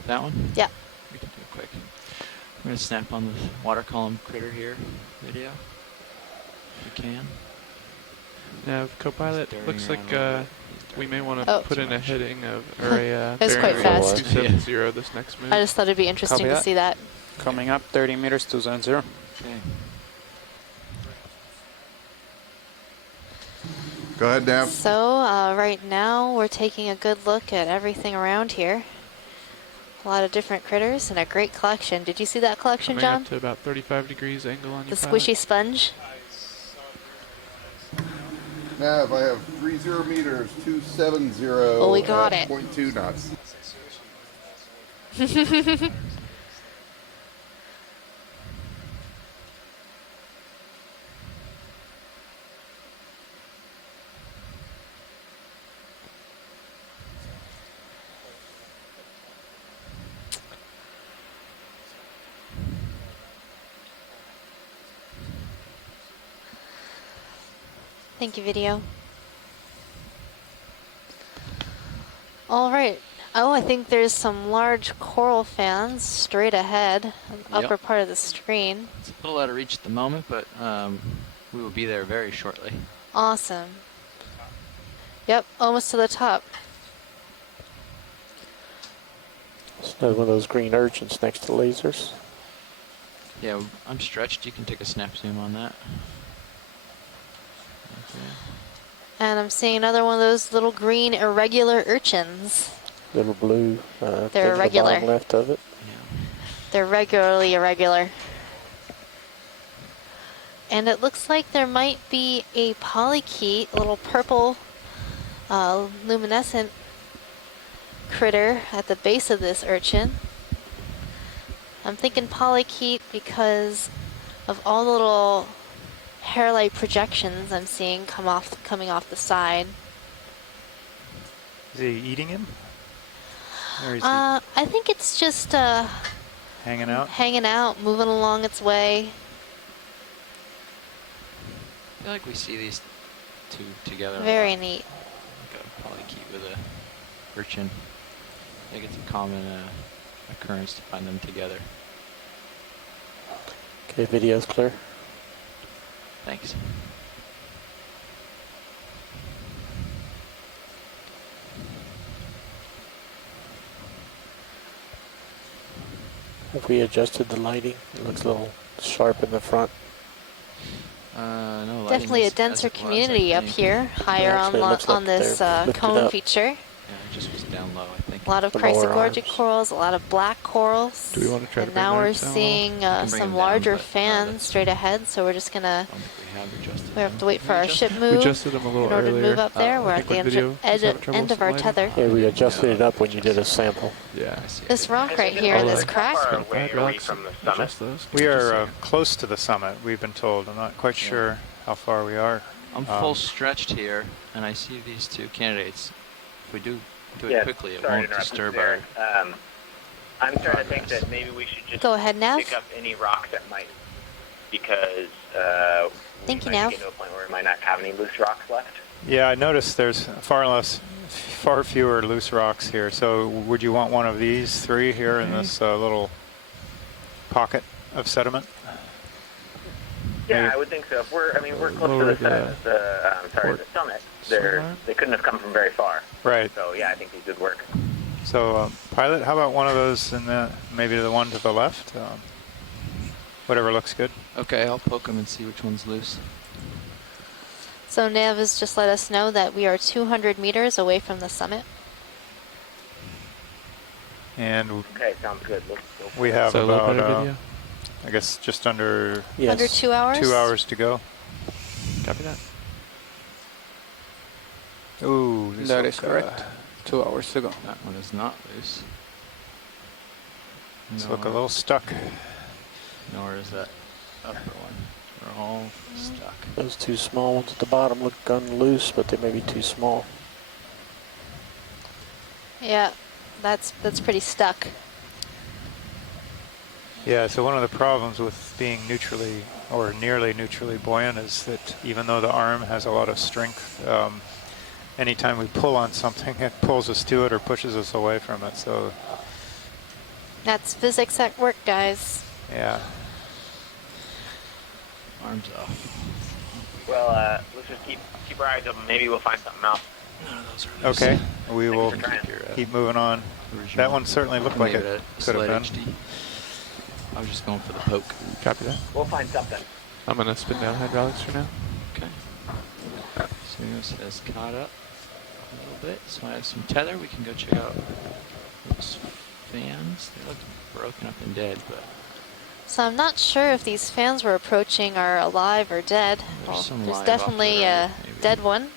That one? Yeah. We can do it quick. I'm going to snap on the water column critter here video. If we can. Nav Copilot, looks like We may want to put in a heading of, or a It was quite fast. 270 this next move. I just thought it'd be interesting to see that. Coming up, 30 meters, 270. Okay. Go ahead, Dab. So right now we're taking a good look at everything around here. A lot of different critters and a great collection. Did you see that collection, Coming John? up to about 35 degrees angle on The your squishy sponge. Nav, I have 30 meters, 270. Well, we got it. 0.2 knots. Thank you, video. All right. Oh, I think there's some large coral fans straight ahead, upper part of the screen. It's a little out of reach at the moment, but we will be there very shortly. Awesome. Yep, almost to the top. It's another one of those green urchins next to lasers. Yeah, I'm stretched. You can take a snap zoom on that. And I'm seeing another one of those little green irregular urchins. Little blue. They're irregular. The bottom left of it. They're regularly irregular. And it looks like there might be a polychaete, a little purple luminescent critter at the base of this urchin. I'm thinking polychaete because of all the little hair-like projections I'm seeing coming off the side. Is he eating him? Or is I think it's just hanging out? Hanging out, moving along its way. I feel like we see these two together. Very neat. Like a polychaete with a urchin. I think it's a common occurrence to find them together. Okay, video's clear. Thanks. Have we adjusted the lighting? It looks a little sharp in the front. No, Definitely a denser community up here, higher on this cone feature. Yeah, it just was down low, I think. A lot of chrysogorgic corals, a lot of black corals. Do we want to try to And now we're seeing some larger fans straight ahead, so we're just gonna. We have to wait for our ship move. We adjusted them a little in order earlier. to move up there. We're at the end of our tether. Yeah, we adjusted it up when you did a sample. Yeah. This rock right here, this crack. We are close to the summit, we've been told. I'm not quite sure how far we are. I'm full stretched here, and I see these two candidates. If we do it quickly, it won't disturb our I'm starting to think that maybe we should just go ahead, Nav. pick up any rocks that might, because Thank you, we might Nav. get to a point where we might not have any loose rocks left. Yeah, I noticed there's far fewer loose rocks here. So would you want one of these three here in this little pocket of sediment? Yeah, Maybe. I would think so. If we're close to the summit. They couldn't have come from very far. Right. So yeah, I think these would work. So pilot, how about one of those in maybe the one to the left? Whatever looks good. Okay, I'll poke them and see which one's loose. So Nav has just let us know that we are 200 meters away from the summit. And okay, sounds good. We have so about, I guess, just under under 2 hours. 2 hours to go. Copy that. Ooh, that is correct. 2 hours to go. That one is not loose. Look a little stuck. Nor is that upper one. They're all stuck. Those two small ones at the bottom look loose, but they may be too small. Yeah, that's pretty stuck. Yeah, so one of the problems with being neutrally or nearly neutrally buoyant is that even though the arm has a lot of strength, anytime we pull on something, it pulls us to it or pushes us away from it. So that's physics at work, guys. Yeah. Arms off. Well, let's just keep our eyes open. Maybe we'll find something else. Okay, we will keep moving on. That one certainly looked like it could have been. HD. I was just going for the poke. Copy that. We'll find something. I'm going to spin down hydraulics for now. Okay. Sirius has caught up a little bit, so I have some tether. We can go check out those fans. They look broken up and dead, but... So I'm not sure if these fans we're approaching are alive or dead. There's definitely a dead one,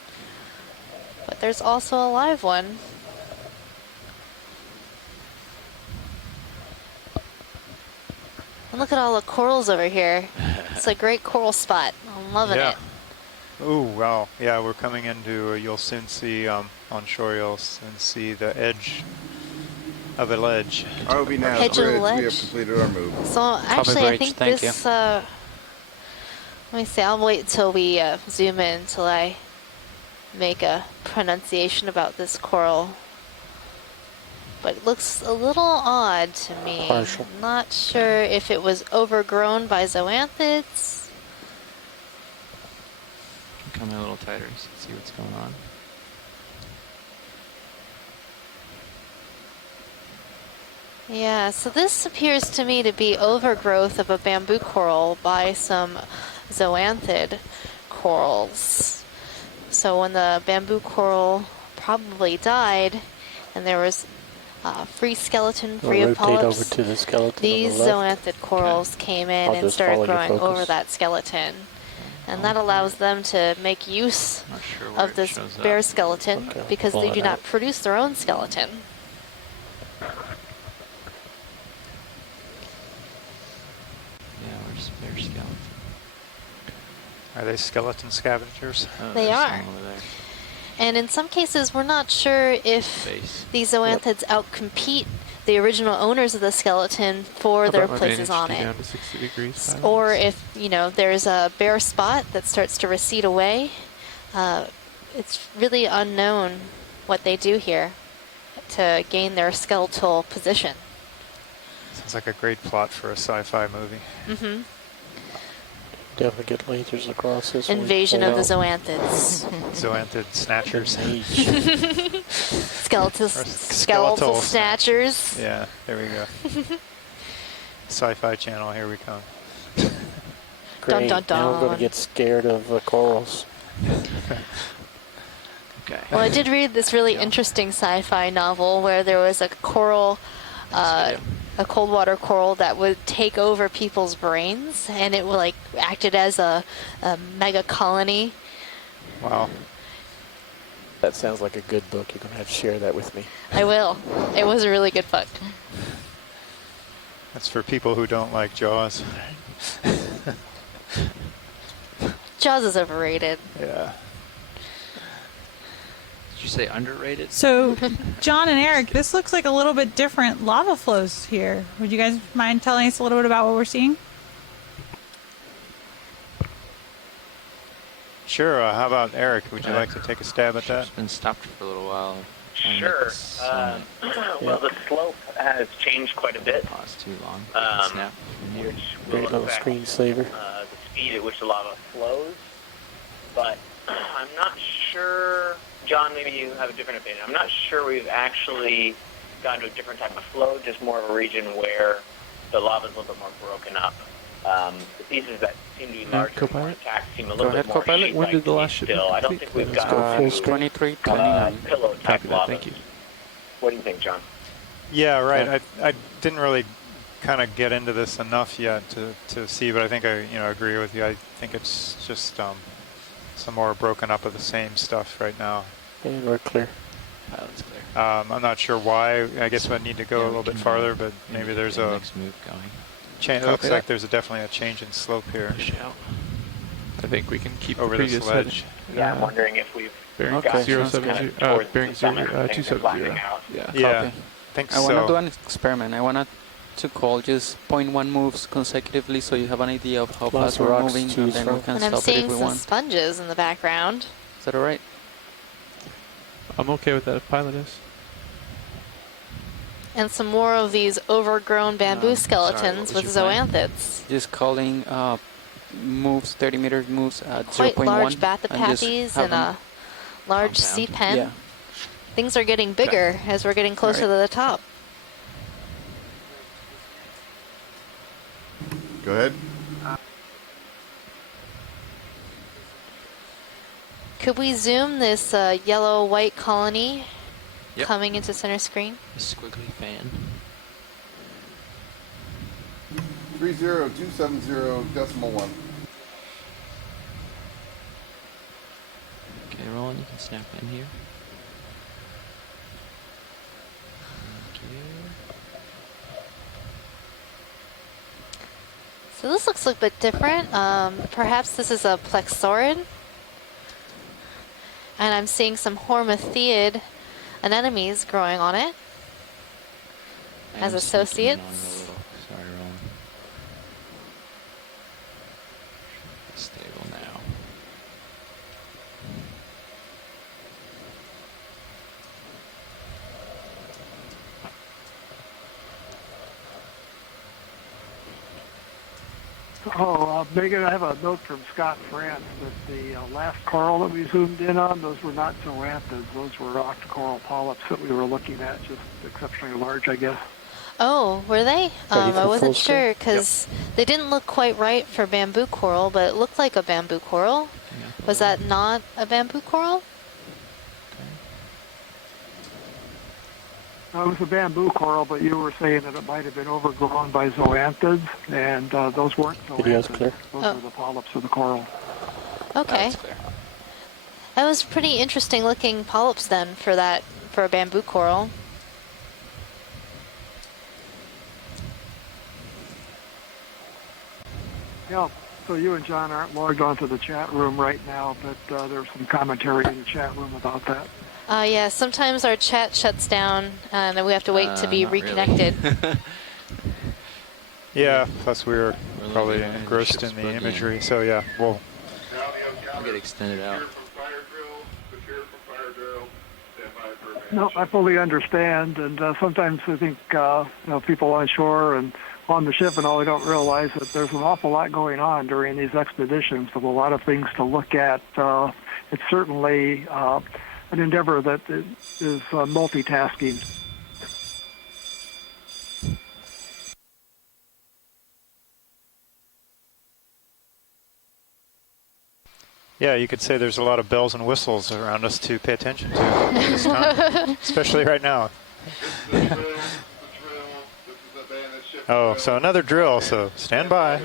but there's also a live one. And look at all the corals over here. It's a great coral spot. I'm loving it. Oh, wow. Yeah, we're coming into, you'll soon see, on shore, you'll soon see the edge of a ledge. ROV now, Edge of a ledge. we have completed our move. So actually, I think this, let me see, I'll wait until we zoom in until I make a pronunciation about this coral. But it looks a little odd to me. Partial. I'm not sure if it was overgrown by zoanthids. Come in a little tighter so you can see what's going on. Yeah, so this appears to me to be overgrowth of a bamboo coral by some zoanthid corals. So when the bamboo coral probably died and there was free skeleton, free of polyps, over to the skeleton these on the left. zoanthid corals came in I'll and just started follow your growing focus. over that skeleton. And that allows them to make use of this bare skeleton because they do not produce their own skeleton. Yeah, where's bare skeleton? Are they skeleton scavengers? Oh, They are. And in some cases, we're not sure if these zoanthids outcompete the original owners of the skeleton for their places on it. Down to 60 degrees, Or if, you know, there's a bare spot that starts to recede away. It's really unknown what they do here to gain their skeletal position. Sounds like a great plot for a sci-fi movie. Mm-hmm. Definitely get lasers across this one. Invasion of the zoanthids. Zoanthid snatchers. Skeletal snatchers. Yeah, there we go. Sci-fi channel, here we come. Great. Dun, dun, dun. Now we're going to get scared of corals. Okay. Well, I did read this really interesting sci-fi novel where there was a coral, a cold water coral that would take over people's brains, and it like acted as a mega colony. Wow. That sounds like a good book. You're going to have to share that with me. I will. It was a really good book. That's for people who don't like Jaws. Jaws is overrated. Yeah. Did you say underrated? So, John and Eric, this looks like a little bit different lava flows here. Would you guys mind telling us a little bit about what we're seeing? Sure. How about Eric? Would you like to take a stab at that? It's been stopped for a little while. Sure. Well, the slope has changed quite a bit. Pause too long. Snap. Which Great will little affect screensaver. the speed at which the lava flows. But I'm not sure, John, maybe you have a different opinion. I'm not sure we've actually gone to a different type of flow, just more of a region where the lava is a little bit more broken up. The pieces that seem to be larger and more intact seem a little bit more Copilot. When did the last shipment still. I don't think we've got full screen. 2329. pillow type lava. Thank you. What do you think, John? Yeah, right. I didn't really kind of get into this enough yet to see, but I think I agree with you. I think it's just some more broken up of the same stuff right now. And we're clear. Pilot's clear. I'm not sure why. I guess I need to go a little bit farther, but maybe there's a next move going. change. It looks like there's definitely a change in slope here. I think we can keep over the this previous ledge. Yeah, I'm wondering if we've bearing got 070, bearing 270. Yeah, I think I want to do so. an experiment. I want to call just 0.1 moves consecutively so you have an idea of how Lots fast of we're rocks to moving, and choose then from. we can And I'm stop it seeing if we some want. sponges in the background. Is that alright? I'm okay with that if pilot is. And some more of these overgrown bamboo skeletons with zoanthids. Just calling moves, 30-meter moves at Quite 0.1. large and just bathypathes have and them large sea pen. Yeah. Things are getting bigger as we're getting closer to the top. Go ahead. Could we zoom this yellow-white colony coming into center screen? A squiggly fan. 30270.1. Okay, Roland, you can snap in here. Thank you. So this looks a bit different. Perhaps this is a plexaurid. And I'm seeing some hormathiid anemones growing on it as associates. Sorry, Roland. Stable now. Megan, I have a note from Scott France that the last coral that we zoomed in on, those were not zoanthids. Those were octocoral polyps that we were looking at, just exceptionally large, I guess. Oh, were they? I wasn't sure because they didn't look quite right for bamboo coral, but it looked like a bamboo coral. Was that not a bamboo coral? It was a bamboo coral, but you were saying that it might have been overgrown by zoanthids, and those weren't zoanthids. Those were the polyps of the coral. Okay. That was pretty interesting looking polyps then for a bamboo coral. Yeah, so you and John aren't logged onto the chat room right now, but there's some commentary in the chat room about that. Yeah, sometimes our chat shuts down and we have to wait to be reconnected. Really. Yeah, plus we were probably engrossed in the imagery, so yeah, we'll get extended out. No, I fully understand, and sometimes I think people on shore and on the ship and all, they don't realize that there's an awful lot going on during these expeditions with a lot of things to look at. It's certainly an endeavor that is multitasking. Yeah, you could say there's a lot of bells and whistles around us to pay attention to at this time, especially right now. Oh, so another drill, so stand by.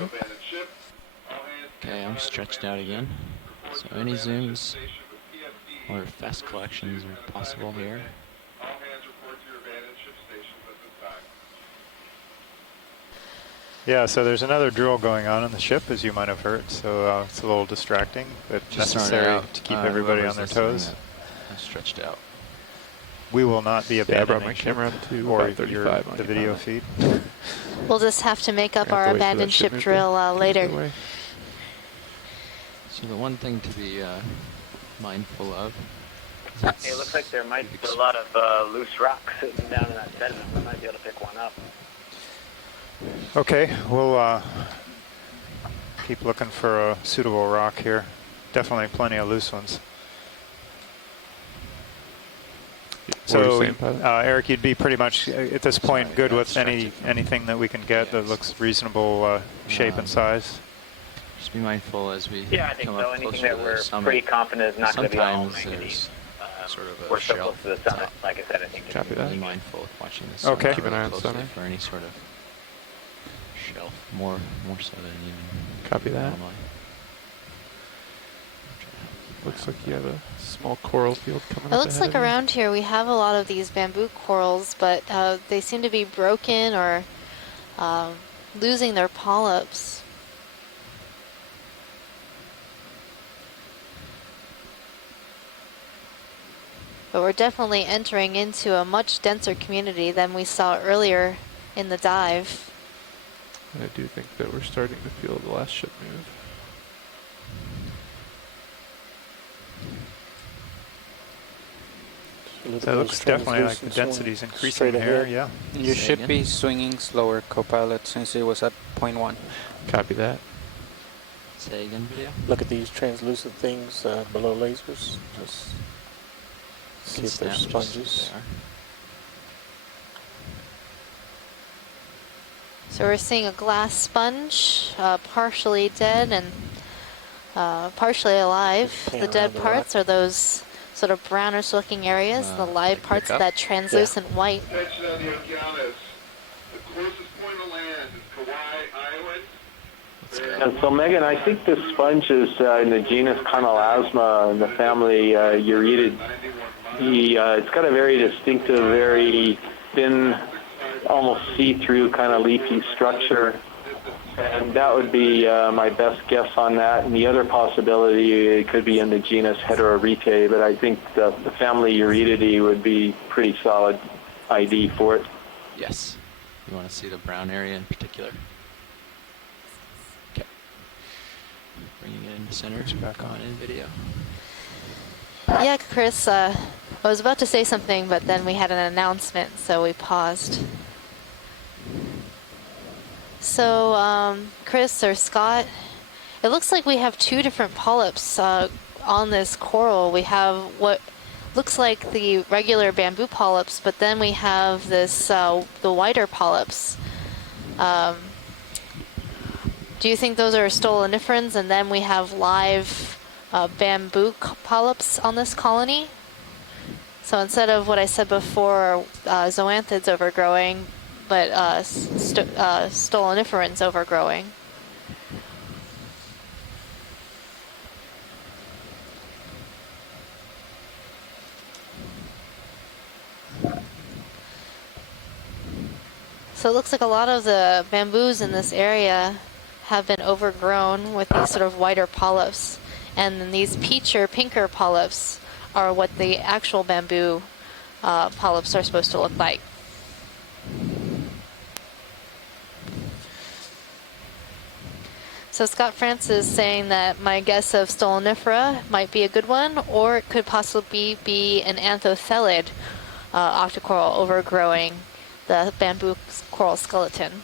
Okay, I'm stretched out again. So any zooms or fast collections are possible here. Yeah, so there's another drill going on in the ship, as you might have heard, so it's a little distracting, but Just necessary to keep everybody on their toes. I'm stretched out. We will not be abandoning I brought my camera up to or 535 the video feed. We'll just have to make up our abandoned ship drill later. So the one thing to be mindful of. It looks like there might be a lot of loose rocks sitting down in that sediment. We might be able to pick one up. Okay, we'll keep looking for a suitable rock here. Definitely plenty of loose ones. So, Eric, you'd be pretty much at this point good with anything that we can get that looks reasonable shape and size. Just be mindful as we I think so. Anything that we're pretty confident is not going to be all manganese. Sort of a we're so close to the summit. Like I said, I think Copy that. Be mindful of watching this. Okay. Keep an eye on center for any sort of shelf, more so than even. Copy that. Normally. Looks like you have a small coral field coming It up looks ahead like of you. around here we have a lot of these bamboo corals, but they seem to be broken or losing their polyps. But we're definitely entering into a much denser community than we saw earlier in the dive. And I do think that we're starting to feel the last ship move. So it looks definitely like the density's increasing here, yeah. You should be swinging slower, co-pilot, since it was at 0.1. Copy that. Say again, video. Look at these translucent things below lasers. Just See if there's sponges. So we're seeing a glass sponge, partially dead and partially alive. The dead parts are those sort of brownish looking areas. The live parts of that translucent white. Attention on the Okeanos. The closest point of land is Kauai Island. And so, Megan, I think this sponge is in the genus Carnolasma in the family Eurydidae. It's got a very distinctive, very thin, almost see-through kind of leafy structure. And that would be my best guess on that. And the other possibility, it could be in the genus Heterorhitae, but I think the family Eurydidae would be pretty solid ID for it. Yes. You want to see the brown area in particular? Okay. Bringing it into center. Back on in video. Yeah, Chris, I was about to say something, but then we had an announcement, so we paused. So, Chris or Scott, it looks like we have two different polyps on this coral. We have what looks like the regular bamboo polyps, but then we have this the whiter polyps. Do you think those are stoloniferans, and then we have live bamboo polyps on this colony? So instead of what I said before, zoanthids overgrowing, but stoloniferans overgrowing. So it looks like a lot of the bamboos in this area have been overgrown with these sort of whiter polyps. And then these peach or pinker polyps are what the actual bamboo polyps are supposed to look like. So Scott France is saying that my guess of stolonifera might be a good one, or it could possibly be an anthothelid octocoral overgrowing the bamboo coral skeleton.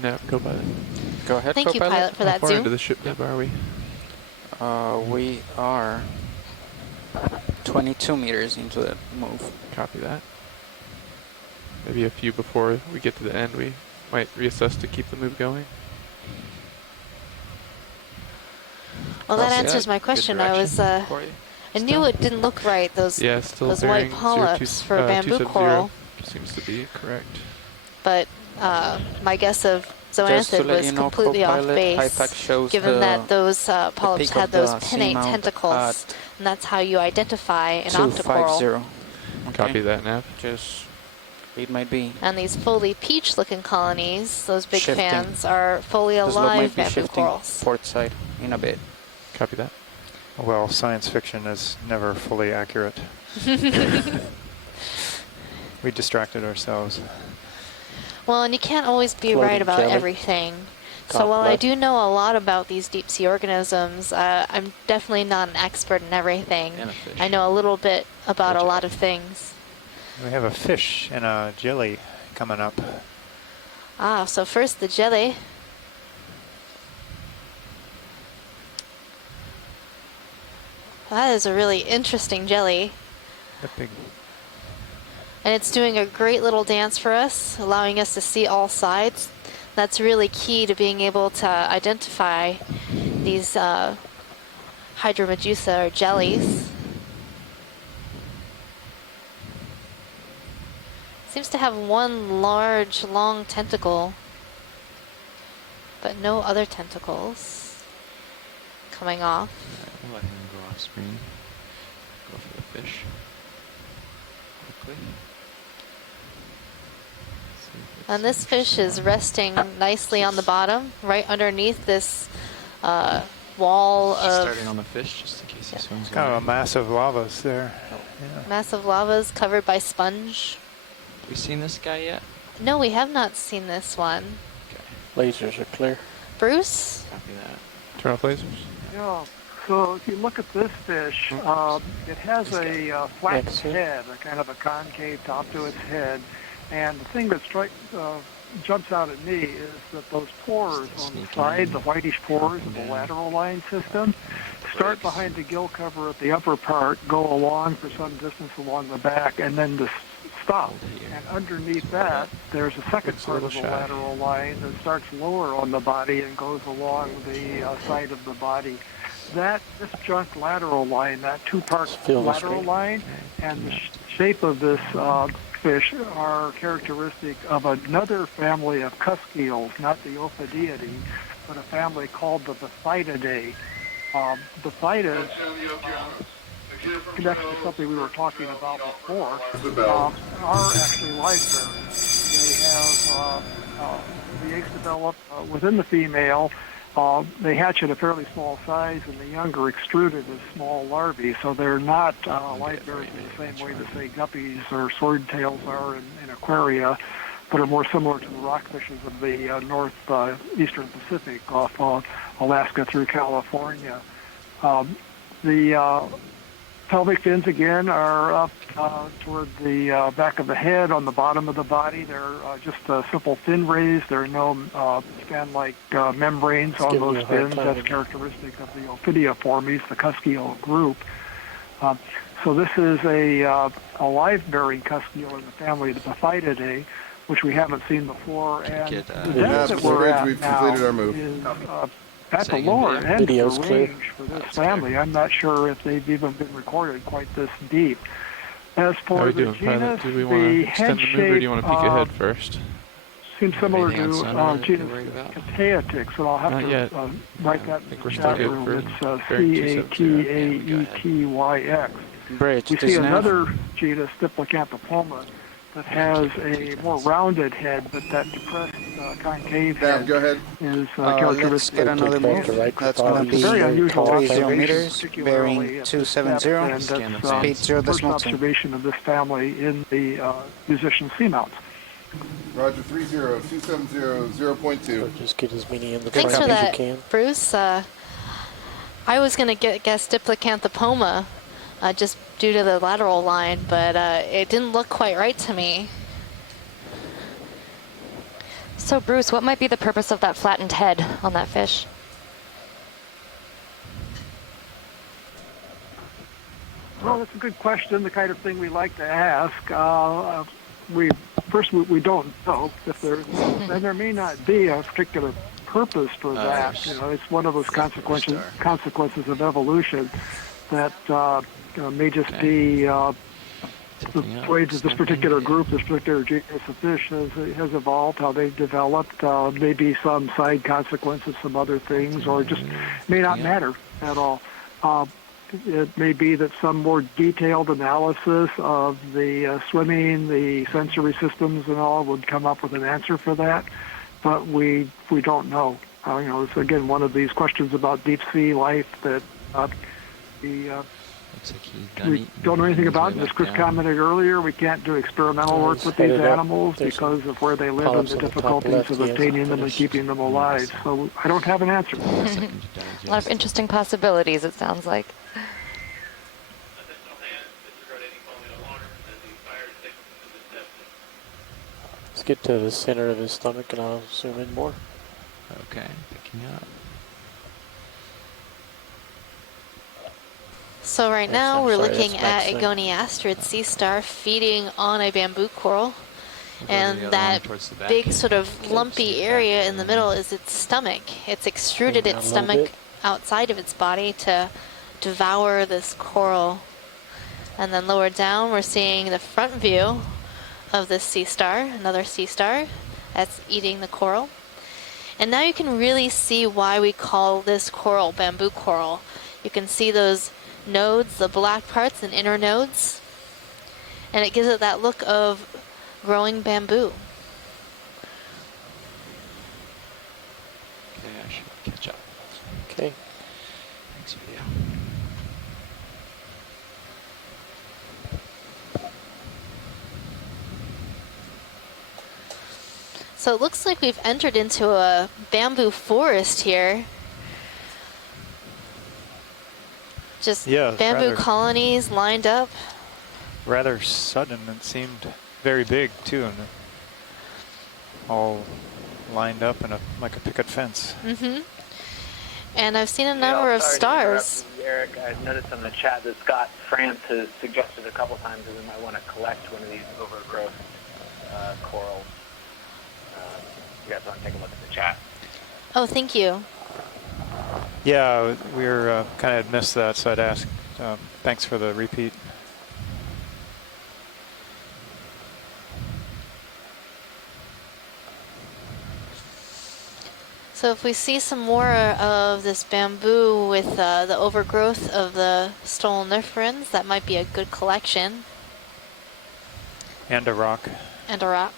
No, go pilot. Go ahead, Thank you, pilot, for that How far zoom. into the ship are we? We are 22 meters into the move. Copy that. Maybe a few before we get to the end, we might reassess to keep the move going. Well, that answers my question. I was, I knew it didn't look right. Those those white polyps for bamboo coral. Seems to be correct. But my guess of zoanthid was completely off base, given that those polyps had those pinnate tentacles, and that's how you identify an octocoral. Okay. Copy that, Nav. Just it might be. And these fully peach-looking colonies, those big fans, are fully alive bamboo corals. Port side in a bit. Copy that. Well, science fiction is never fully accurate. We distracted ourselves. Well, and you can't always be right about everything. So while I do know a lot about these deep sea organisms, I'm definitely not an expert in everything. I know a little bit about a lot of things. We have a fish and a jelly coming up. Ah, so first the jelly. That is a really interesting jelly. Big. And it's doing a great little dance for us, allowing us to see all sides. That's really key to being able to identify these hydromedusa or jellies. Seems to have one large, long tentacle, but no other tentacles coming off. We'll let him go off screen. Go for the fish. Quickly. And this fish is resting nicely on the bottom, right underneath this wall of... Starting on the fish, just in case he swims. Kind of a massive lavas there. Yeah. Massive lavas covered by sponge. Have we seen this guy yet? No, we have not seen this one. Okay. Lasers are clear. Bruce? Copy that. Turn off lasers. Yeah. So if you look at this fish, it has a flat head, a kind of a concave top to its head, And the thing that jumps out at me is that those pores on the side, the whitish pores of the lateral line system, start behind the gill cover at the upper part, go along for some distance along the back, and then just stop. And underneath that, there's a second part of the lateral line that starts lower on the body and goes along the side of the body. This disjunct lateral line, that two-part lateral line, and the shape of this fish are characteristic of another family of cusk-eels, not the Ophidiidae, but a family called the Bathydidae. Bathydids connects to something we were talking about before, are actually live-bearing. They have the eggs develop within the female. They hatch at a fairly small size, and the young are extruded as small larvae, so they're not live-bearing in the same way that, say, guppies or swordtails are in aquaria, but are more similar to the rockfishes of the northeastern Pacific off Alaska through California. The pelvic fins, again, are up toward the back of the head, on the bottom of the body. They're just simple fin rays. There are no fan-like membranes on those fins. That's characteristic of the Ophidiiformes, the cusk-eel group. So this is a live-bearing cusk-eel in the family of the Bathydidae, which we haven't seen before. And the depth that we're at now is at the lower end of the range for this family. I'm not sure if they've even been recorded quite this deep. As for the genus, do we want to extend the move, or do you want to peek ahead first? Seems similar to genus Cataetix, and I'll have to write that in the chat room. It's Cataetyx. We see another genus, Diplacanthopomus, that has a more rounded head, but that depressed concave head is characteristic. Let's get another move. That's going to be 30 meters, bearing 270, and speed 0.2. First observation of this family in the musician Seamount. Roger, 30, 270, Just get as many in the Thanks for as that, you can. Bruce. I was going to guess Diplacanthopoma, just due to the lateral line, but it didn't look quite right to me. So Bruce, what might be the purpose of that flattened head on that fish? Well, that's a good question, the kind of thing we like to ask. We don't know if and there may not be a particular purpose for that. It's one of those consequences of evolution that may just be the way that this particular group, this particular genus of fish has evolved, how they've developed, maybe some side consequence of some other things, or just may not matter at all. It may be that some more detailed analysis of the swimming, the sensory systems and all would come up with an answer for that, but we don't know. It's again one of these questions about deep sea life that we don't know anything about. As Chris commented earlier, we can't do experimental work with these animals because of where they live and the difficulties of obtaining them and keeping them alive. So I don't have an answer. A lot of interesting possibilities, it sounds like. Let's get to the center of his stomach and I'll zoom in more. Okay, picking up. So right now we're looking at a goniastrid sea star feeding on a bamboo coral, and that big sort of lumpy area in the middle is its stomach. It's extruded its stomach outside of its body to devour this coral. And then lower down we're seeing the front view of this sea star, another sea star that's eating the coral. And now you can really see why we call this coral bamboo coral. You can see those nodes, the black parts and inner nodes, and it gives it that look of growing bamboo. Okay, I should catch up. Okay. Thanks, video. So it looks like we've entered into a bamboo forest here. Just bamboo colonies lined up. Rather sudden. It seemed very big too, and all lined up in like a picket fence. Mm-hmm. And I've seen a number of stars. Eric, I've noticed on the chat that Scott France has suggested a couple times that we might want to collect one of these overgrowth corals. You guys want to take a look at the chat? Oh, thank you. Yeah, we were kind of missed that, so I'd ask. Thanks for the repeat. So if we see some more of this bamboo with the overgrowth of the stoloniferans, that might be a good collection. And a rock. And a rock.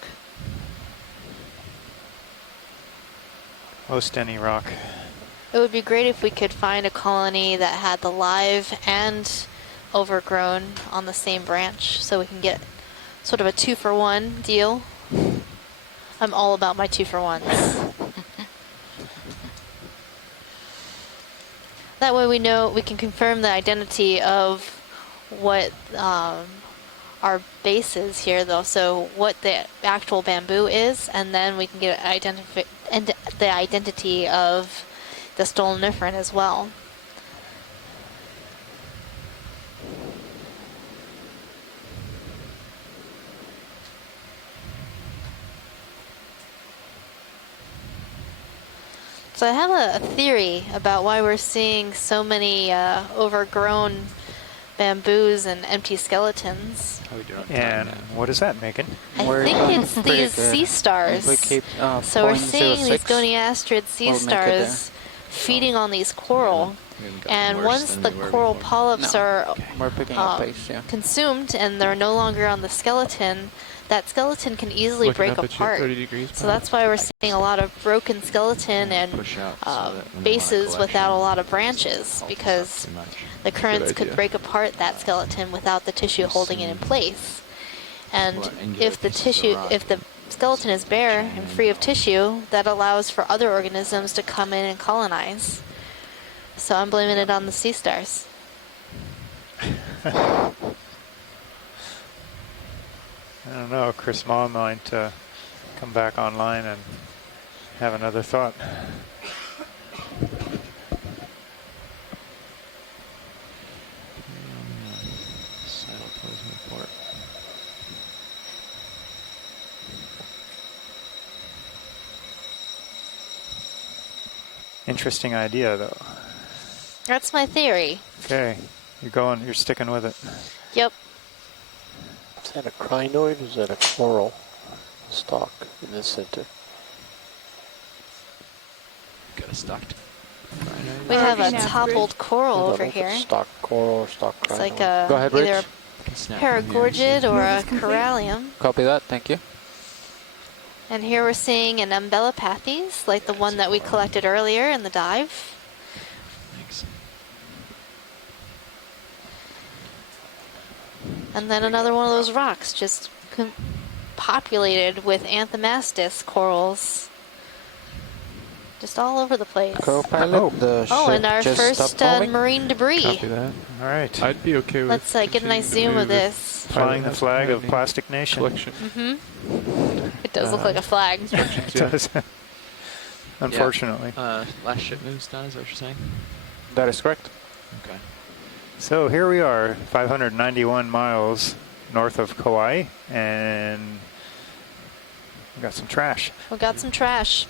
Most any rock. It would be great if we could find a colony that had the live and overgrown on the same branch, so we can get sort of a 2-for-1 deal. I'm all about my 2-for-1s. That way we know, we can confirm the identity of what our base is here, though, so what the actual bamboo is, and then we can get the identity of the stoloniferan as well. So I have a theory about why we're seeing so many overgrown bamboos and empty skeletons. How we doing? And what is that, Megan? I think it's these sea stars. So we're seeing these goniastrid sea stars feeding on these coral. And once the coral polyps are consumed and they're no longer on the skeleton, that skeleton can easily break apart. So that's why we're seeing a lot of broken skeleton and bases without a lot of branches, because the currents could break apart that skeleton without the tissue holding it in place. And if the skeleton is bare and free of tissue, that allows for other organisms to come in and colonize. So I'm blaming it on the sea stars. I don't know, Chris Ma might come back online and have another thought. Interesting idea, though. That's my theory. Okay, you're sticking with it. Yep. Is that a crinoid or is that a coral stalk in the center? Got a stalked crinoid. We have a toppled coral over Like here. a stalk coral or stalk crinoid. It's like a Go ahead, either Rich. a paragorgid or a corallium. Copy that, thank you. And here we're seeing an umbellapathes, like the one that we collected earlier in the dive. Thanks. And then another one of those rocks just populated with Anthomastus corals. Just all over the place. Co-pilot, the and our ship just first stopped moving? marine debris. Copy that. All right. I'd be okay with. Let's get a nice zoom of this. Flying the flag of Plastic Nation. Collection. Mm-hmm. It does look like a flag. It does. Unfortunately. Last ship moves done, is that what you're saying? That is correct. Okay. So here we are, 591 miles north of Kauai, and we got some trash. We got some trash.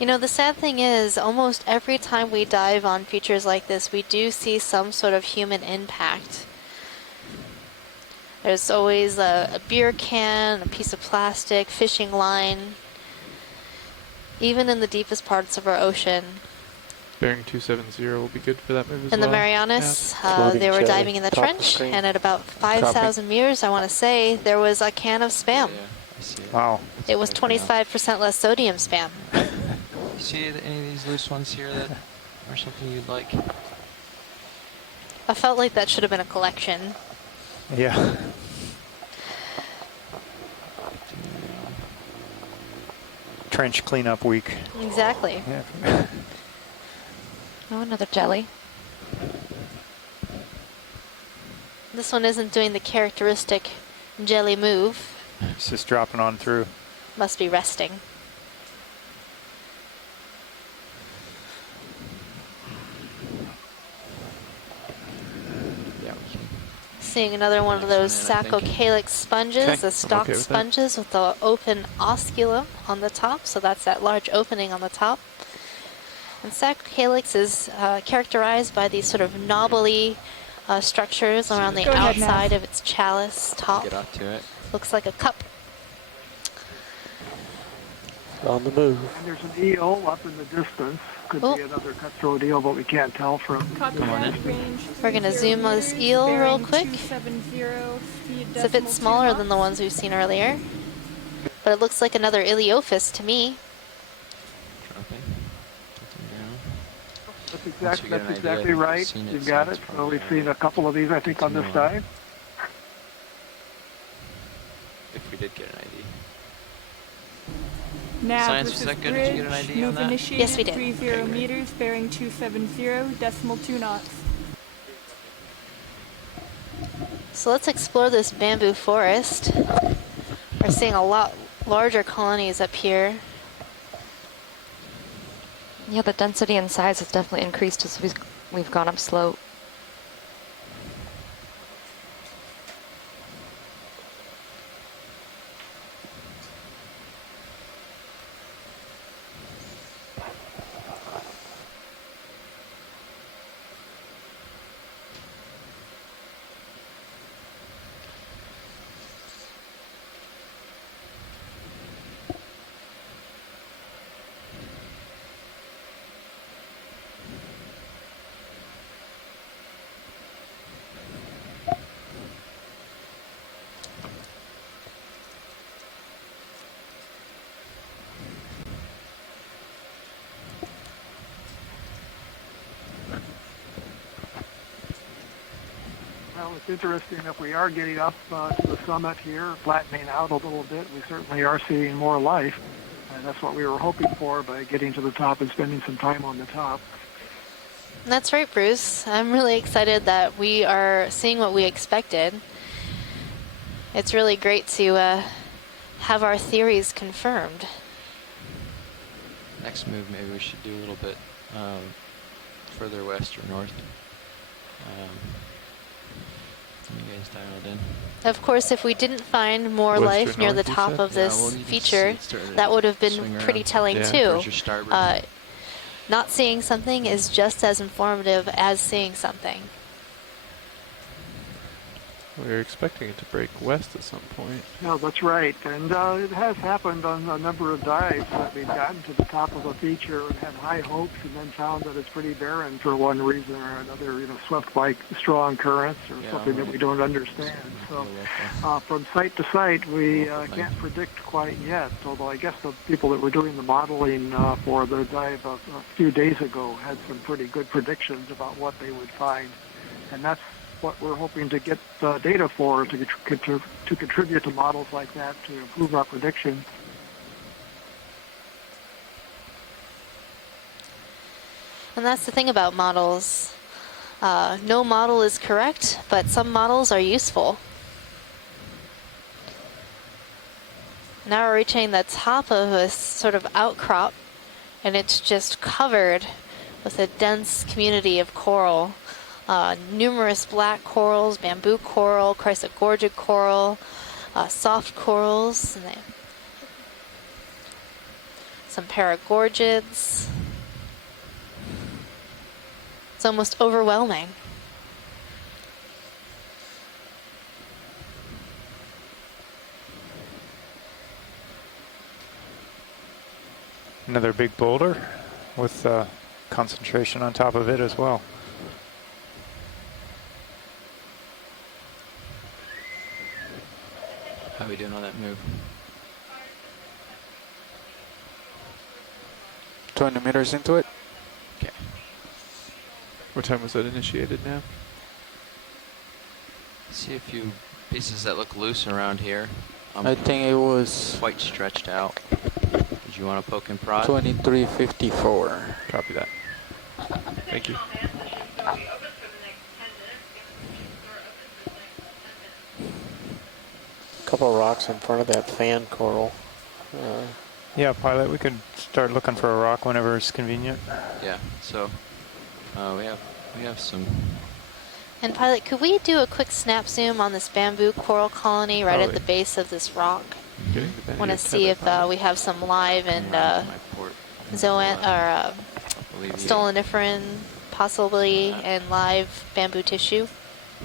You know, the sad thing is, almost every time we dive on features like this, we do see some sort of human impact. There's always a beer can, a piece of plastic, fishing line. Even in the deepest parts of our ocean. Bearing 270 will be good for that move as In well. the Marianas, Yeah. they were diving in the trench, and at about 5,000 meters, I want to say, there was a can of Spam. Wow. It was 25% less sodium Spam. You see any of these loose ones here that are something you'd like? I felt like that should have been a collection. Yeah. Trench cleanup week. Exactly. Yeah. Oh, another jelly. This one isn't doing the characteristic jelly move. It's just dropping on through. must be resting. Seeing another one of those saccocalyx sponges, the stalked sponges with the open osculum on the top, so that's that large opening on the top. And saccocalyx is characterized by these sort of knobbly structures around the outside of its chalice top. Get up to it. Looks like a cup. On the move. And there's an eel up in the distance. Could be another cutthroat eel, but we can't tell from. We're going to zoom on this eel real quick. It's a bit smaller than the ones we've seen earlier. But it looks like another Iliophis to me. That's exactly right. You got it. So we've seen a couple of these, I think, on this side. If we did get an ID. Nav Science, was that good? Did you get an ID on that? Yes, we did. 30 meters, bearing 270, decimal 2 knots. So let's explore this bamboo forest. We're seeing a lot larger colonies up here. Yeah, the density and size has definitely increased as we've gone up slope. Well, it's interesting if we are getting up to the summit here, flattening out a little bit, we certainly are seeing more life. And that's what we were hoping for by getting to the top and spending some time on the top. That's right, Bruce. I'm really excited that we are seeing what we expected. It's really great to have our theories confirmed. Next move, maybe we should do a little bit further west or north. You guys dialed in. Of course, if we didn't find more life near the top of this feature, that would have been pretty telling too. Not seeing something is just as informative as seeing something. We were expecting it to break west at some point. No, that's right. And it has happened on a number of dives that we've gotten to the top of a feature and had high hopes and then found that it's pretty barren for one reason or another, swept by strong currents or something that we don't understand. So from site to site, we can't predict quite yet, although I guess the people that were doing the modeling for the dive a few days ago had some pretty good predictions about what they would find. And that's what we're hoping to get data for to contribute to models like that to improve our prediction. And that's the thing about models. No model is correct, but some models are useful. Now we're reaching the top of a sort of outcrop, and it's just covered with a dense community of coral. Numerous black corals, bamboo coral, chrysogorgid coral, soft corals, and some paragorgids. It's almost overwhelming. Another big boulder with concentration on top of it as well. How are we doing on that move? 20 meters into it. Okay. What time was that initiated now? See a few pieces that look loose around here. I think it was quite stretched out. Did you want to poke and prod? 2354. Copy that. Thank you. Couple of rocks in front of that fan coral. Yeah, pilot, we could start looking for a rock whenever it's convenient. Yeah, so we have some. And pilot, could we do a quick snap zoom on this bamboo coral colony right at the base of this rock? Want to see if we have some live and stoloniferan, possibly, and live bamboo tissue.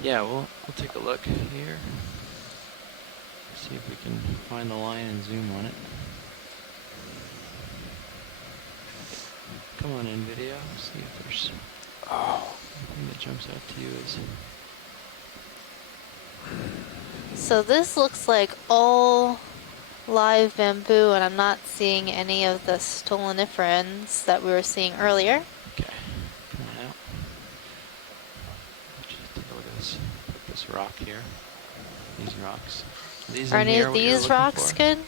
Yeah, we'll take a look here. See if we can find the line and zoom on it. Come on in, video. See if there's anything that jumps out to you is. So this looks like all live bamboo, and I'm not seeing any of the stoloniferans that we were seeing earlier. Okay, come on out. Just take a look at this rock here. These rocks. Are any of these rocks good?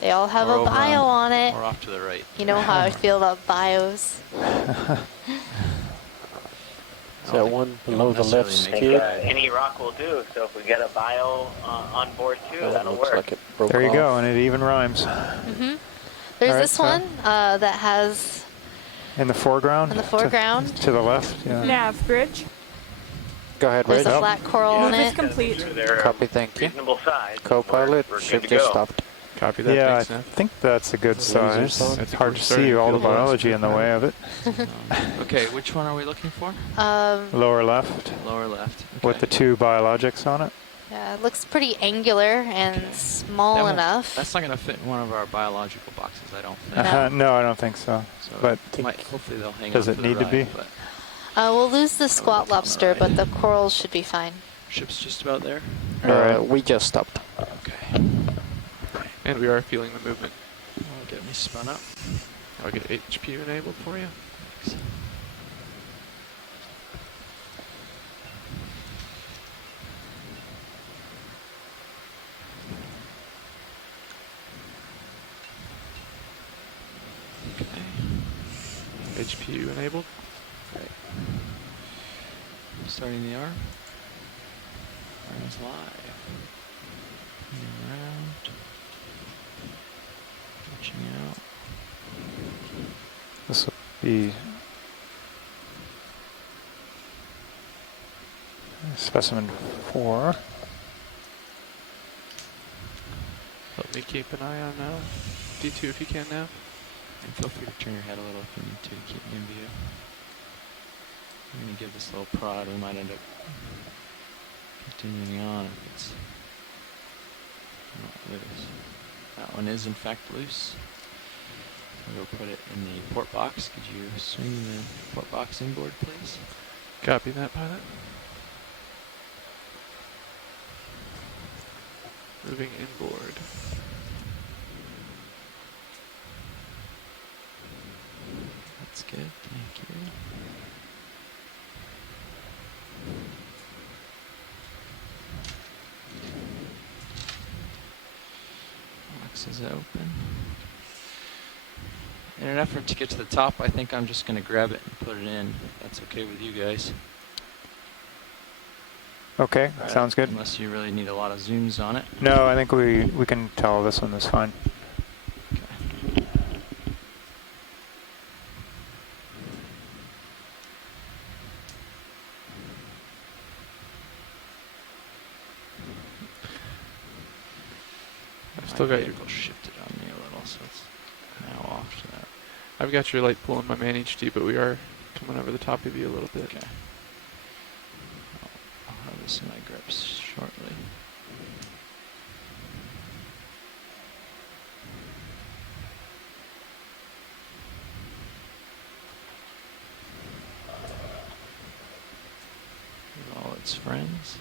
They all have a bio on it. Or off to the right. You know how I feel about bios. Is that one below the left skid? Any rock will do, so if we get a bio on board too, that'll work. Like it broke there you off. go, and it even rhymes. There's this one that has... In the foreground? In the foreground. To the left, yeah. Nav bridge. Go ahead, There's right a flat coral on it. Complete. Copy, thank you. Reasonable size. Co-pilot, ship just stopped. Copy that. Yeah, I thanks, think that's a good size. I think It's hard we're to starting see to all the feel the last biology in the way of it. Okay, which one are we looking for? Lower left. Lower left. Okay. With the 2 biologics on it. Yeah, it looks pretty angular and small enough. That's not going to fit in one of our biological boxes, I don't think. No, I don't think so. So but hopefully they'll hang does on it for the need to be? ride, We'll lose the squat lobster, but the corals should be fine. Ship's just about there. We just stopped. Okay. And we are feeling the movement. I'll get me spun up. I'll get HP enabled for you. Thanks. Okay. HPU enabled. Right. Starting the arm. Arm is live. Moving around. Reaching out. This will be specimen 4. Let me keep an eye on D2 if you can now. And feel free to turn your head a little if you need to keep me in view. I'm going to give this a little prod. We might end up continuing on if it's not loose. That one is in fact loose. So we'll put it in the port box. Could you swing the port box inboard, please? Copy that, pilot. Moving inboard. That's good, thank you. Box is open. In an effort to get to the top, I think I'm just going to grab it and put it in. If that's okay with you guys. Okay, sounds good. Unless you really need a lot of zooms on it. No, I think we can tell this one is fine. Okay. I've still got your vehicle shifted on me a little, so it's now off to that. I've got your light pulling my man HD, but we are coming over the top of you a little bit. Okay. I'll have this in my grips shortly. With all its friends.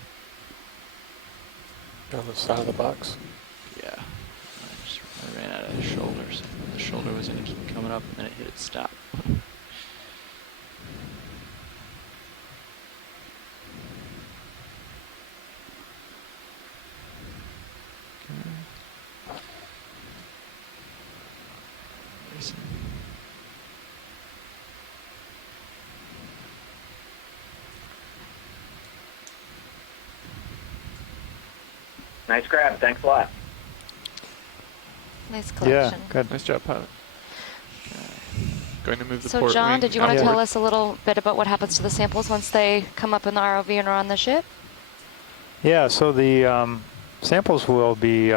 On the side of the box. Yeah. I ran out of the shoulders. The shoulder was going to keep coming up and then it hit its stop. Nice grab. Thanks a lot. Nice collection. Yeah, good. Nice job, pilot. Going to move the So port John, wing did you want to outward. tell us a little bit about what happens to the samples once they come up in the ROV and are on the ship? Yeah, so the samples will be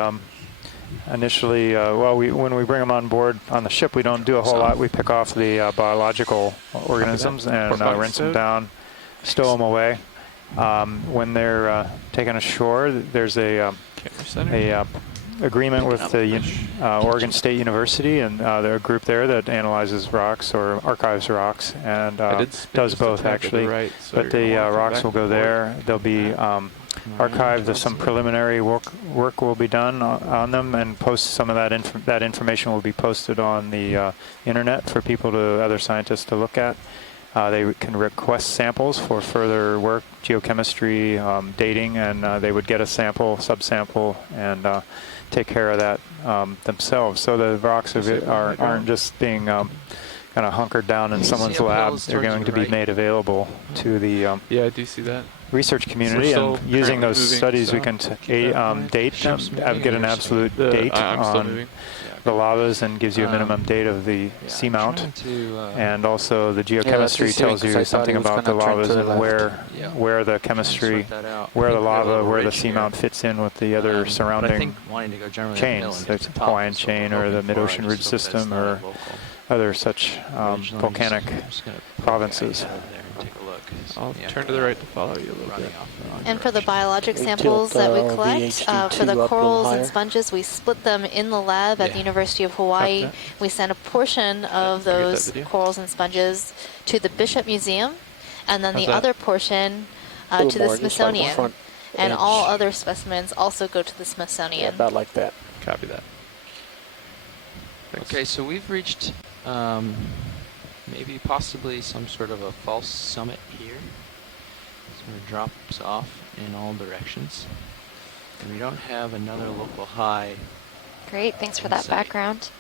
initially, when we bring them on board on the ship, we don't do a whole lot. We pick off the biological organisms and rinse them down, stow them away. When they're taken ashore, there's a agreement with the Oregon State University and a group there that analyzes rocks or archives rocks and does both actually. Right, so but the rocks will go there. They'll be archived. Some preliminary work will be done on them, and post some of that information will be posted on the internet for other scientists to look at. They can request samples for further work, geochemistry, dating, and they would get a sample, subsample, and take care of that themselves. So the rocks aren't just being kind of hunkered down in someone's lab. They're going to be made available to the yeah, I do see that. research community, and using those studies we can date them, get an absolute date on the lavas, and gives you a minimum date of the seamount, and also the geochemistry tells you something about the lavas and where the chemistry, where the lava, where the seamount fits in with the other surrounding chains, the Hawaiian chain or the mid-ocean ridge system or other such volcanic provinces. I'll turn to the right to follow you a little bit. And for the biologic samples that we collect, for the corals and sponges, we split them in the lab at the University of Hawaii. We send a portion of those corals and sponges to the Bishop Museum, and then the other portion to the Smithsonian. And all other specimens also go to the Smithsonian. About like that. Copy that. Thanks. Okay, so we've reached maybe possibly some sort of a false summit here. Sort of drops off in all directions. And we don't have another local high. Great, thanks for that background.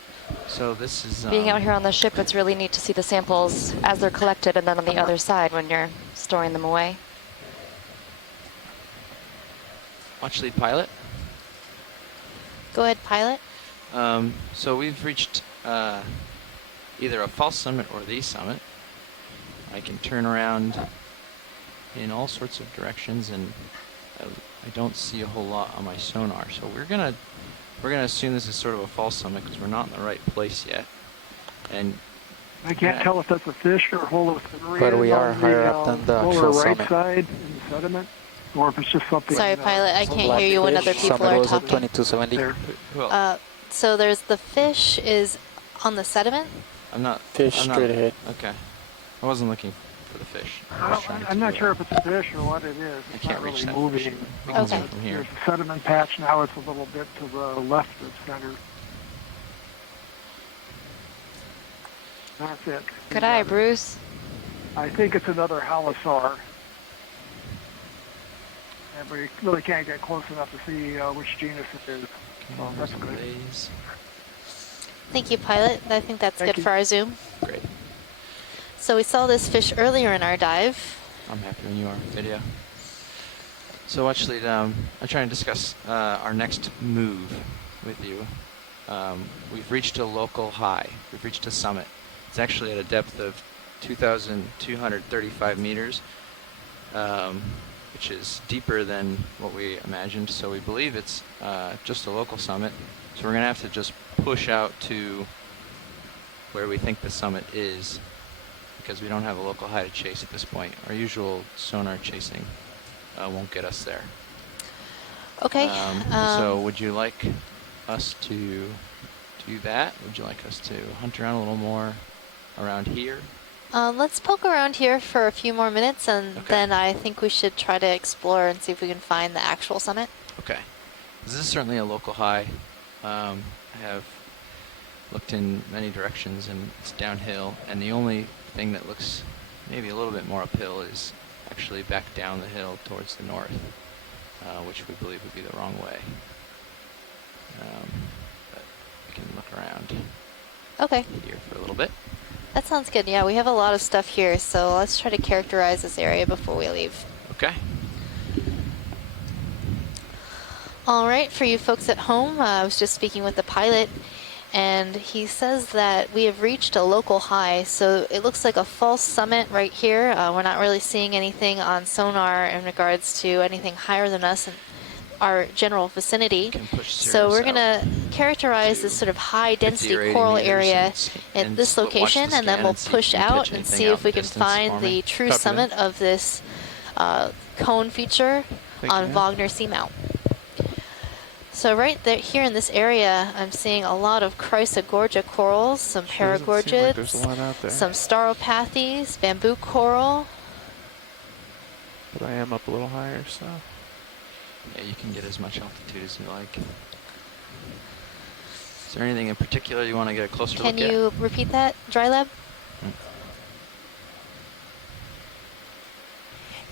So this is... Being out here on the ship, it's really neat to see the samples as they're collected and then on the other side when you're storing them away. Watch lead pilot. Go ahead, pilot. So we've reached either a false summit or the summit. I can turn around in all sorts of directions, and I don't see a whole lot on my sonar. So we're gonna assume this is sort of a false summit because we're not in the right place yet. And I can't tell if that's a fish or Holosaur. But we are higher up than the lower actual right summit. side in the sediment, or if it's just something. Sorry, pilot, I can't hear you when other people are talking. 2270. So there's the fish is on the sediment. Fish straight ahead. Okay. I wasn't looking for the fish. I'm not sure if it's a fish or what it is. It's not really moving. Okay. From here. There's a sediment patch now. It's a little bit to the left of center. That's it. Good eye, Bruce. I think it's another Holosaur. And we really can't get close enough to see which genus it is. So that's good. Thank you, pilot. I think that's Thank good you. for our zoom. Great. So we saw this fish earlier in our dive. I'm happy when you are. Video. So actually, I'm trying to discuss our next move with you. We've reached a local high. We've reached a summit. It's actually at a depth of 2,235 meters, which is deeper than what we imagined. So we believe it's just a local summit. So we're going to have to just push out to where we think the summit is, because we don't have a local high to chase at this point. Our usual sonar chasing won't get us there. Okay. So would you like us to do that? Would you like us to hunt around a little more around here? Let's poke around here for a few more minutes, and then I think we should try to explore and see if we can find the actual summit. Okay. This is certainly a local high. I have looked in many directions, and it's downhill, and the only thing that looks maybe a little bit more uphill is actually back down the hill towards the north, which we believe would be the wrong way. But we can look around here for a little bit. That sounds good. Yeah, we have a lot of stuff here, so let's try to characterize this area before we leave. Okay. All right, for you folks at home, I was just speaking with the pilot, and he says that we have reached a local high, so it looks like a false summit right here. We're not really seeing anything on sonar in regards to anything higher than us in our general vicinity. So we're going to characterize this sort of high density coral area at this location, and then we'll push out and see if we can find the true summit of this cone feature on Wagner Seamount. So right there, here in this area, I'm seeing a lot of Chrysogorgia corals, some paragorgids, some Staropathes, bamboo coral. But I am up a little higher, so. Yeah, you can get as much altitude as you like. Is there anything in particular you want to get a closer look at? Can you repeat that, Dry Lab?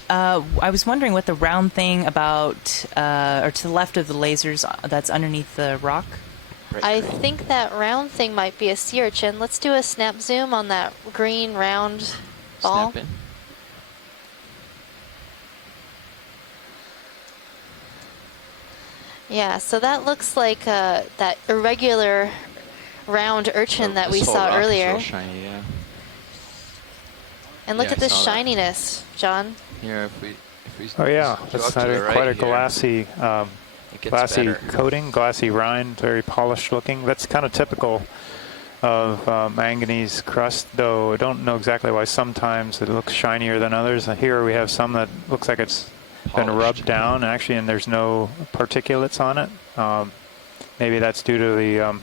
I was wondering what the round thing about, or to the left of the lasers that's underneath the rock. I think that round thing might be a sea urchin. Let's do a snap zoom on that green round ball. Snap in. Yeah, so that looks like that irregular round urchin that we saw earlier. Real shiny, yeah. And look at this shininess, John. Here, if we oh yeah, that's quite a glassy, glassy better. coating, glassy rind, very polished looking. That's kind of typical of manganese crust, though I don't know exactly why sometimes it looks shinier than others. Here we have some that looks like it's been rubbed down, actually, and there's no particulates on it. Maybe that's due to the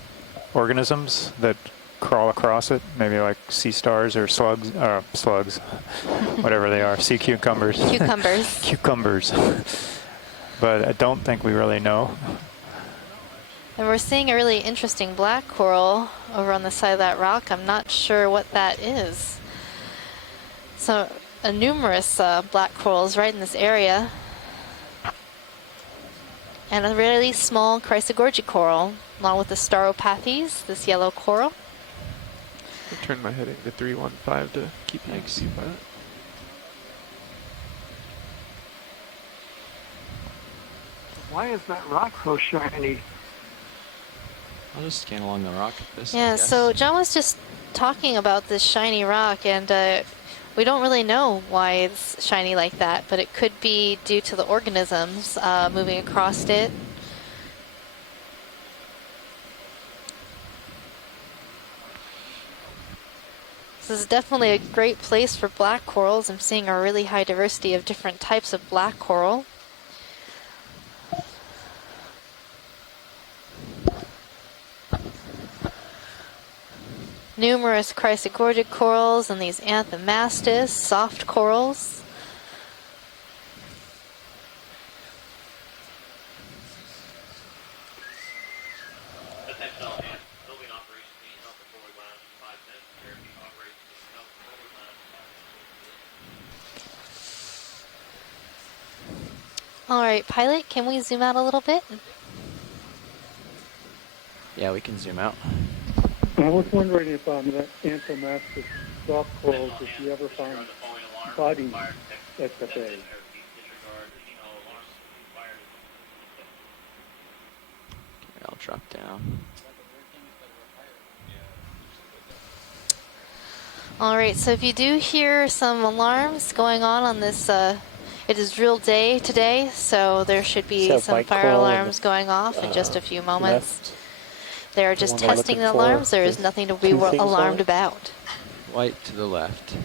organisms that crawl across it, maybe like sea stars or slugs, whatever they are, sea cucumbers. Cucumbers. Cucumbers. But I don't think we really know. And we're seeing a really interesting black coral over on the side of that rock. I'm not sure what that is. So numerous black corals right in this area. And a really small Chrysogorgia coral, along with the Staropathes, this yellow coral. I turned my heading to 315 to keep next. Why is that rock so shiny? I'll just scan along the rock. Yeah, so John was just talking about this shiny rock, and we don't really know why it's shiny like that, but it could be due to the organisms moving across it. This is definitely a great place for black corals. I'm seeing a really high diversity of different types of black coral. Numerous Chrysogorgic corals and these Anthomastus, soft corals. All right, pilot, can we zoom out a little bit? Yeah, we can zoom out. I was wondering if on that Anthomastus soft corals, if you ever found bodies at the bay. I'll drop down. All right, so if you do hear some alarms going on this, it is drill day today, so there should be some fire alarms going off in just a few moments. They're just testing the alarms. There is nothing to be alarmed about. White to the left.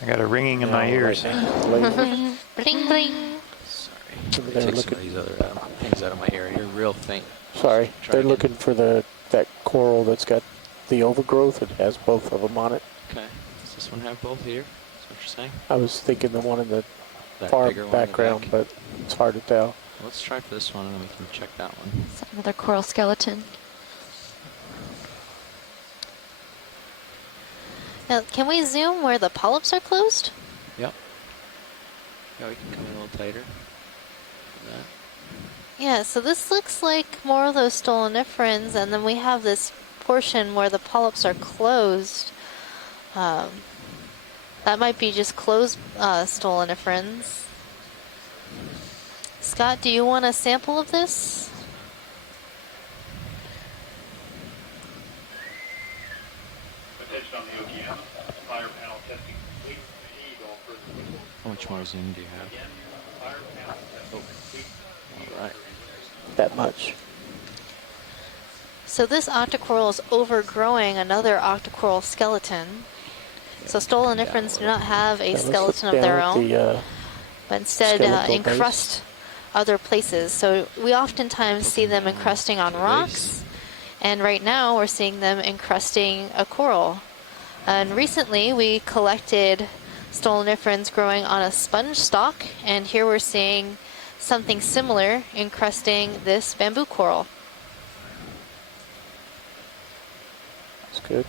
I got a ringing in my ears. Bling, bling. Sorry. Take some of these other things out of my ear here, real faint. Sorry, they're looking for that coral that's got the overgrowth. It has both of them on it. Okay. Does this one have both here? That's what you're saying? I was thinking the one in the far background, but it's hard to tell. Let's try for this one, and then we can check that one. Is that another coral skeleton? Now, can we zoom where the polyps are closed? Yep. Yeah, we can come in a little tighter. Yeah, so this looks like more of those stoloniferans, and then we have this portion where the polyps are closed. That might be just closed stoloniferans. Scott, do you want a sample of this? pitched on the Okeanos. Fire panel testing complete. Eagle for the whistle. How much more zoom do you have? Again, fire panel testing complete. All right. That much. So this octocoral is overgrowing another octocoral skeleton. So stolonifrons do not have a skeleton of their own, but instead encrust other places. So we oftentimes see them encrusting on rocks, and right now we're seeing them encrusting a coral. And recently we collected stolonifrons growing on a sponge stalk, and here we're seeing something similar encrusting this bamboo coral. That's good.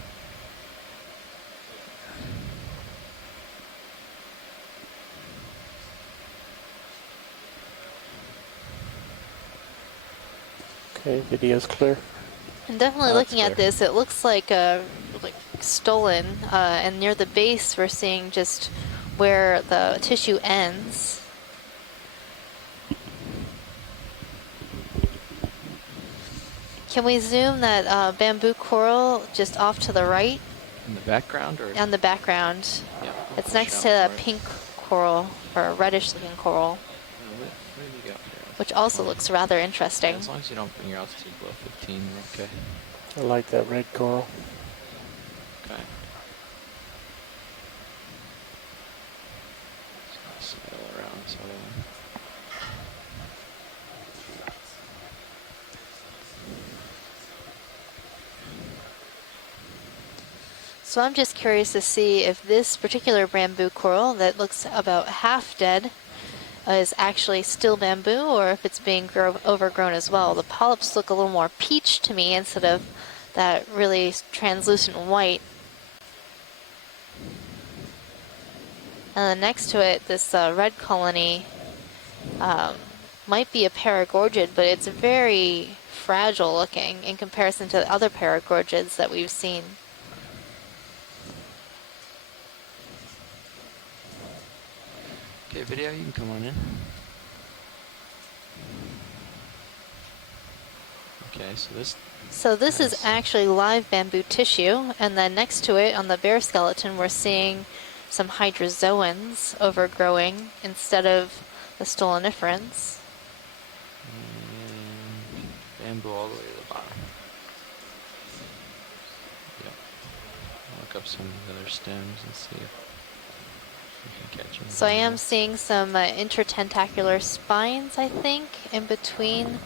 Okay, video's clear. And definitely looking at this, it looks like stolen, and near the base we're seeing just where the tissue ends. Can we zoom that bamboo coral just off to the right? In the background, or? On the background. Yeah. It's next to a pink coral, or a reddish looking coral, What do you got here? which also looks rather interesting. As long as you don't bring your altitude below 15, we're okay. I like that red coral. Okay. Just gonna sail around this other one. So I'm just curious to see if this particular bamboo coral that looks about half dead is actually still bamboo, or if it's being overgrown as well. The polyps look a little more peach to me instead of that really translucent white. And then next to it, this red colony might be a paragorgid, but it's very fragile looking in comparison to the other paragorgids that we've seen. Okay, video, you can come on in. Okay, so this is actually live bamboo tissue, and then next to it on the bear skeleton we're seeing some hydrozoans overgrowing instead of the stolonifrons. And bamboo all the way to the bottom. Yep. I'll look up some of the other stems and see if we can catch them. So I am seeing some intertentacular spines, I think, in between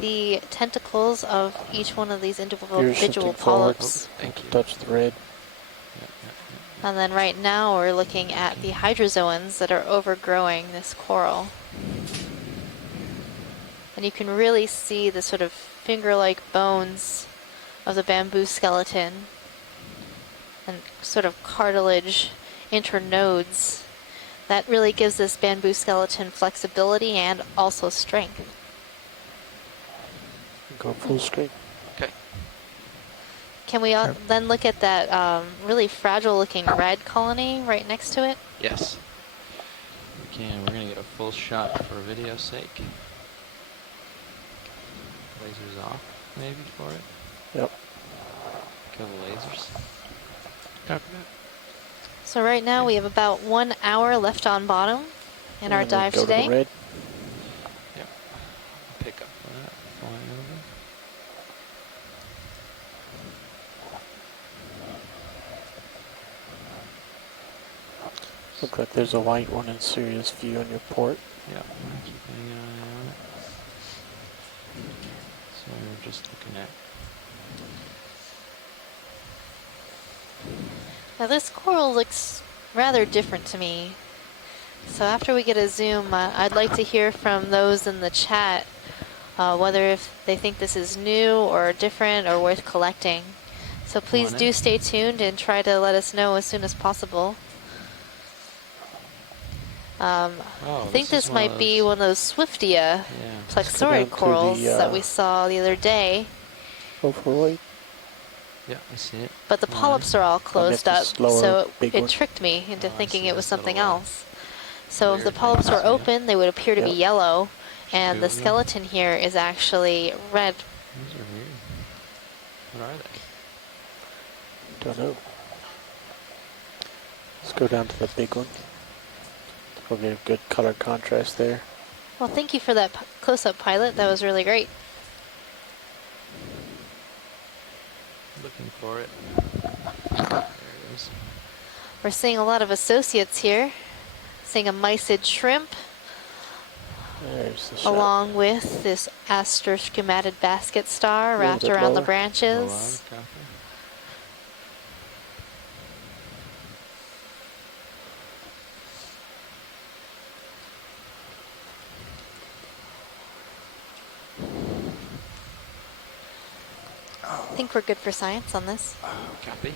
the tentacles of each one of these individual polyps. Oh, thank you. Touch the red. And then right now we're looking at the hydrozoans that are overgrowing this coral. And you can really see the sort of finger-like bones of the bamboo skeleton and sort of cartilage internodes. That really gives this bamboo skeleton flexibility and also strength. Go full screen. Okay. Can we then look at that really fragile looking red colony right next to it? Yes. We can. We're going to get a full shot for video's sake. Lasers off, maybe, for it. Yep. Kill the lasers. Copy that. So right now we have about 1 hour left on bottom in our dive today. To the red. Yep. Pick up that. Flying over. Looks like there's a white one in serious view on your port. Yep. Keeping an eye on it. So we're just looking at. Now this coral looks rather different to me. So after we get a zoom, I'd like to hear from those in the chat whether if they think this is new or different or worth collecting. So please do stay tuned and try to let us know as soon as possible. I think this might be one of those Swiftia plexaurid corals that we saw the other day. Hopefully. Yeah, I see it. But the polyps are all closed up, slower, so big it one. tricked me into thinking it was something else. So if the polyps were open, they would appear to be yellow, and the skeleton here is actually red. These are weird. What are they? Don't know. Let's go down to the big one. We'll get a good color contrast there. Well, thank you for that close-up pilot. That was really great. Looking for it. There it is. We're seeing a lot of associates here. Seeing a mysid shrimp. There's the shot. Along with this astroschemated basket star wrapped around the branches. I think we're good for science on this. Copy.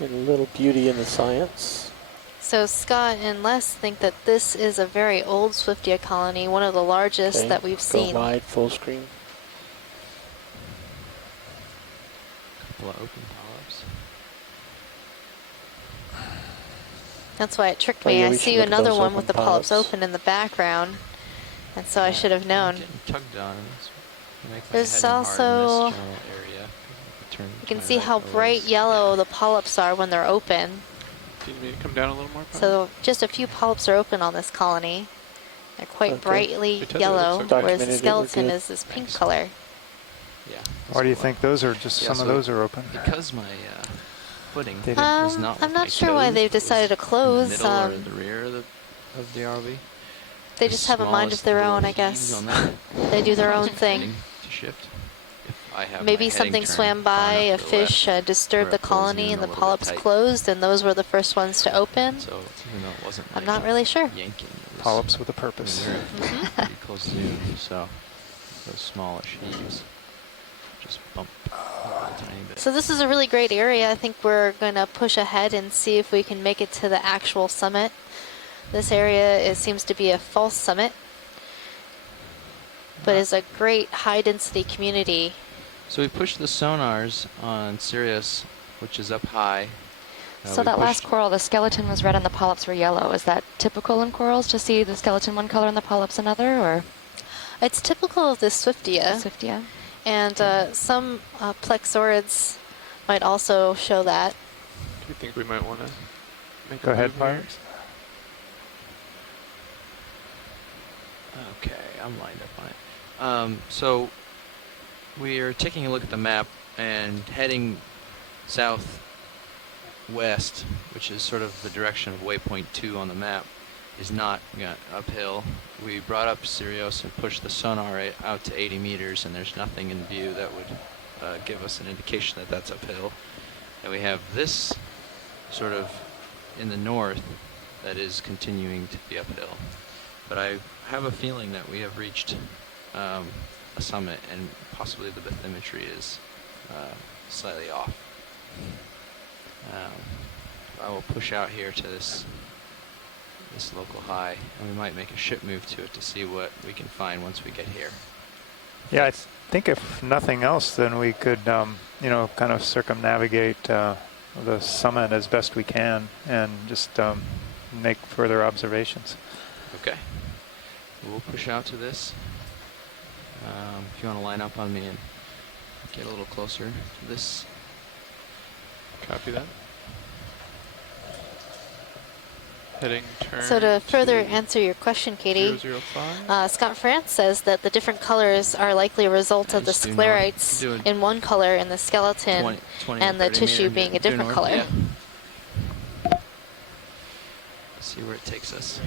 Get a little beauty in the science. So Scott and Les think that this is a very old Swiftia colony, one of the largest that we've seen. Go wide, full screen. Couple of open polyps. That's why it tricked me. I see another one with the polyps open in the background, and so I should have known. Tugged on. There's also, you can see how bright yellow the polyps are when they're open. Do you need me to come down a little more? So just a few polyps are open on this colony. They're quite brightly yellow, whereas the skeleton is this pink color. Yeah. Why do you think those are just some of those are open? Because my footing is not. I'm not sure why they've decided to close. The middle or the rear of the RV. They just have a mind of their own, I guess. They do their own thing. To shift. If I have Maybe something swam by, a fish disturbed the colony, and the polyps closed, and those were the first ones to open. So even though it wasn't, I'm not really sure. Yanking, Polyps with a purpose. Pretty close to, so those smallish heaves just bump a tiny bit. So this is a really great area. I think we're going to push ahead and see if we can make it to the actual summit. This area seems to be a false summit, but is a great high-density community. So we pushed the sonars on Sirius, which is up high. So that last coral, the skeleton was red and the polyps were yellow. Is that typical in corals to see the skeleton one color and the polyps another, or? It's typical of the Swiftia. Swiftia. And some plexaurids might also show that. Do you think we might want to make Go a ahead, move here? Pirates. Okay, I'm lined up on it. So we are taking a look at the map and heading southwest, which is sort of the direction of waypoint 2 on the map, is not uphill. We brought up Sirius and pushed the sonar out to 80 meters, and there's nothing in view that would give us an indication that that's uphill. And we have this sort of in the north that is continuing to be uphill. But I have a feeling that we have reached a summit, and possibly the bathymetry is slightly off. I will push out here to this local high, and we might make a ship move to it to see what we can find once we get here. Yeah, I think if nothing else, then we could, you know, kind of circumnavigate the summit as best we can, and just make further observations. Okay. We'll push out to this. If you want to line up on me and get a little closer to this. Copy that. Heading turn. So to further answer your question, Katie, 005. Scott France says that the different colors are likely a result of the sclerites in one color and the skeleton 20 and the tissue being a different color. Yeah. Let's see where it takes us.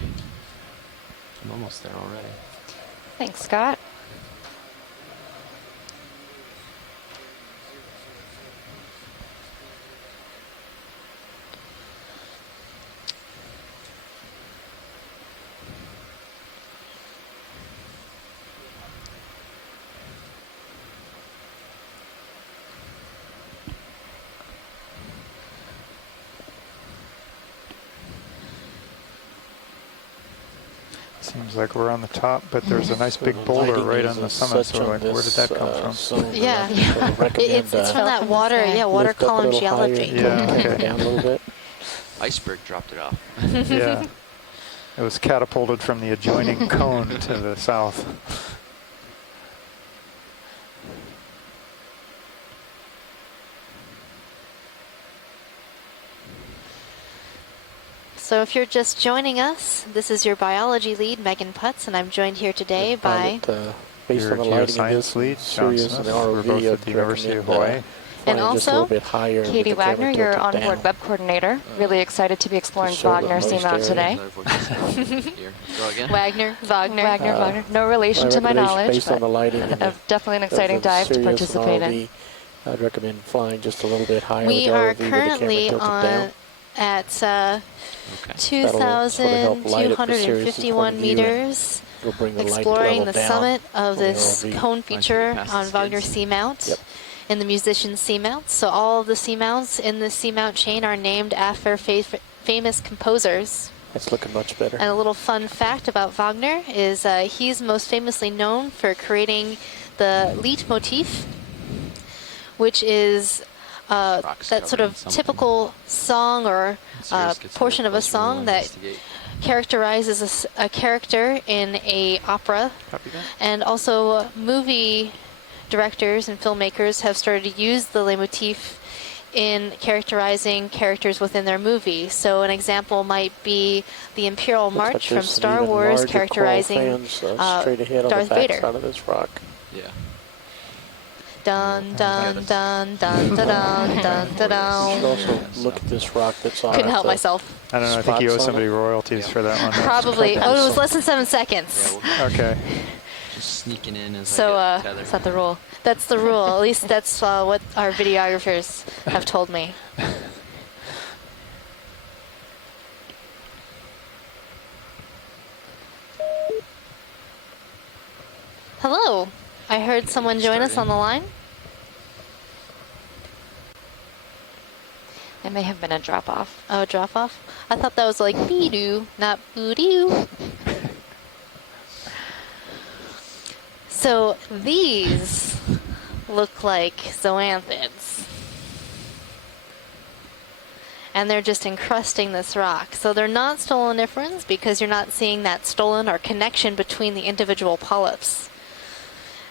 I'm almost there already. Thanks, Scott. Seems like we're on the top, but there's a nice big boulder right on the summit, so like, where did that come from? Yeah, it's from that water, water column geology. Yeah, okay. Down a little bit. Iceberg dropped it off. Yeah, it was catapulted from the adjoining cone to the south. So if you're just joining us, this is your biology lead, Megan Putz, and I'm joined here today by... based on the lighting of this, lead, Sirius and the we're both ROV, at the University of Hawaii. And just a also, little bit higher Katie with the camera Wagner, your tilted onboard down. web coordinator. Really excited to be exploring show the Wagner most Seamount today. Here, go again. Wagner. Wagner. No relation to my knowledge, based on the lighting but definitely an exciting dive to participate in. I'd recommend flying just a little bit higher. We with the are ROV with the currently camera tilted down. at 2,251 meters, exploring the summit of this cone feature on Wagner Seamount in the musician Seamount. So all of the Seamounts in the Seamount chain are named after famous composers. It's looking much better. And a little fun fact about Wagner is he's most famously known for creating the leitmotif, which is that sort of typical song or portion of a song that characterizes a character in a opera. And also movie directors and filmmakers have started to use the leitmotif in characterizing characters within their movie. So an example might be the Imperial March from Star Wars characterizing Darth Vader. Out of this rock. Yeah. Dun dun dun dun dun dun dun dun dun. You should also look at this rock that's on. Couldn't help myself. I don't know. I think you owe somebody royalties for that one. Probably. Oh, it was less than 7 seconds. Okay. Just sneaking in as So I get tether. is that the rule? That's the rule. At least that's what our videographers have told me. Hello. I heard someone join us on the line. It may have been a drop-off. Oh, drop-off? I thought that was like be-doo, not boo-doo. So these look like zoanthids. And they're just encrusting this rock. So they're not stoloniferans because you're not seeing that stolon or connection between the individual polyps.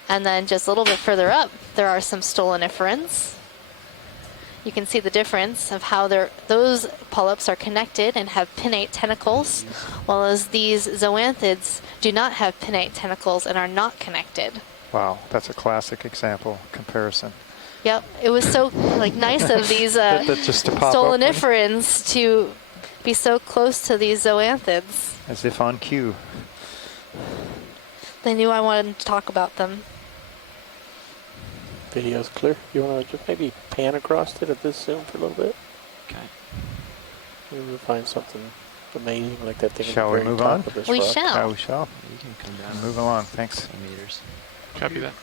And then just a little bit further up, there are some stoloniferans. You can see the difference of how those polyps are connected and have pinnate tentacles, while as these zoanthids do not have pinnate tentacles and are not connected. Wow, that's a classic example comparison. Yep, it was so nice of these stoloniferans to be so close to these zoanthids. As if on cue. They knew I wanted to talk about them. Video's clear. You want to just maybe pan across it at this zoom for a little bit? Okay. Maybe we'll find something amazing like that thing. Shall we move on? We shall. Yeah, we shall. You can come down. Move along. Thanks. Meters. Copy that.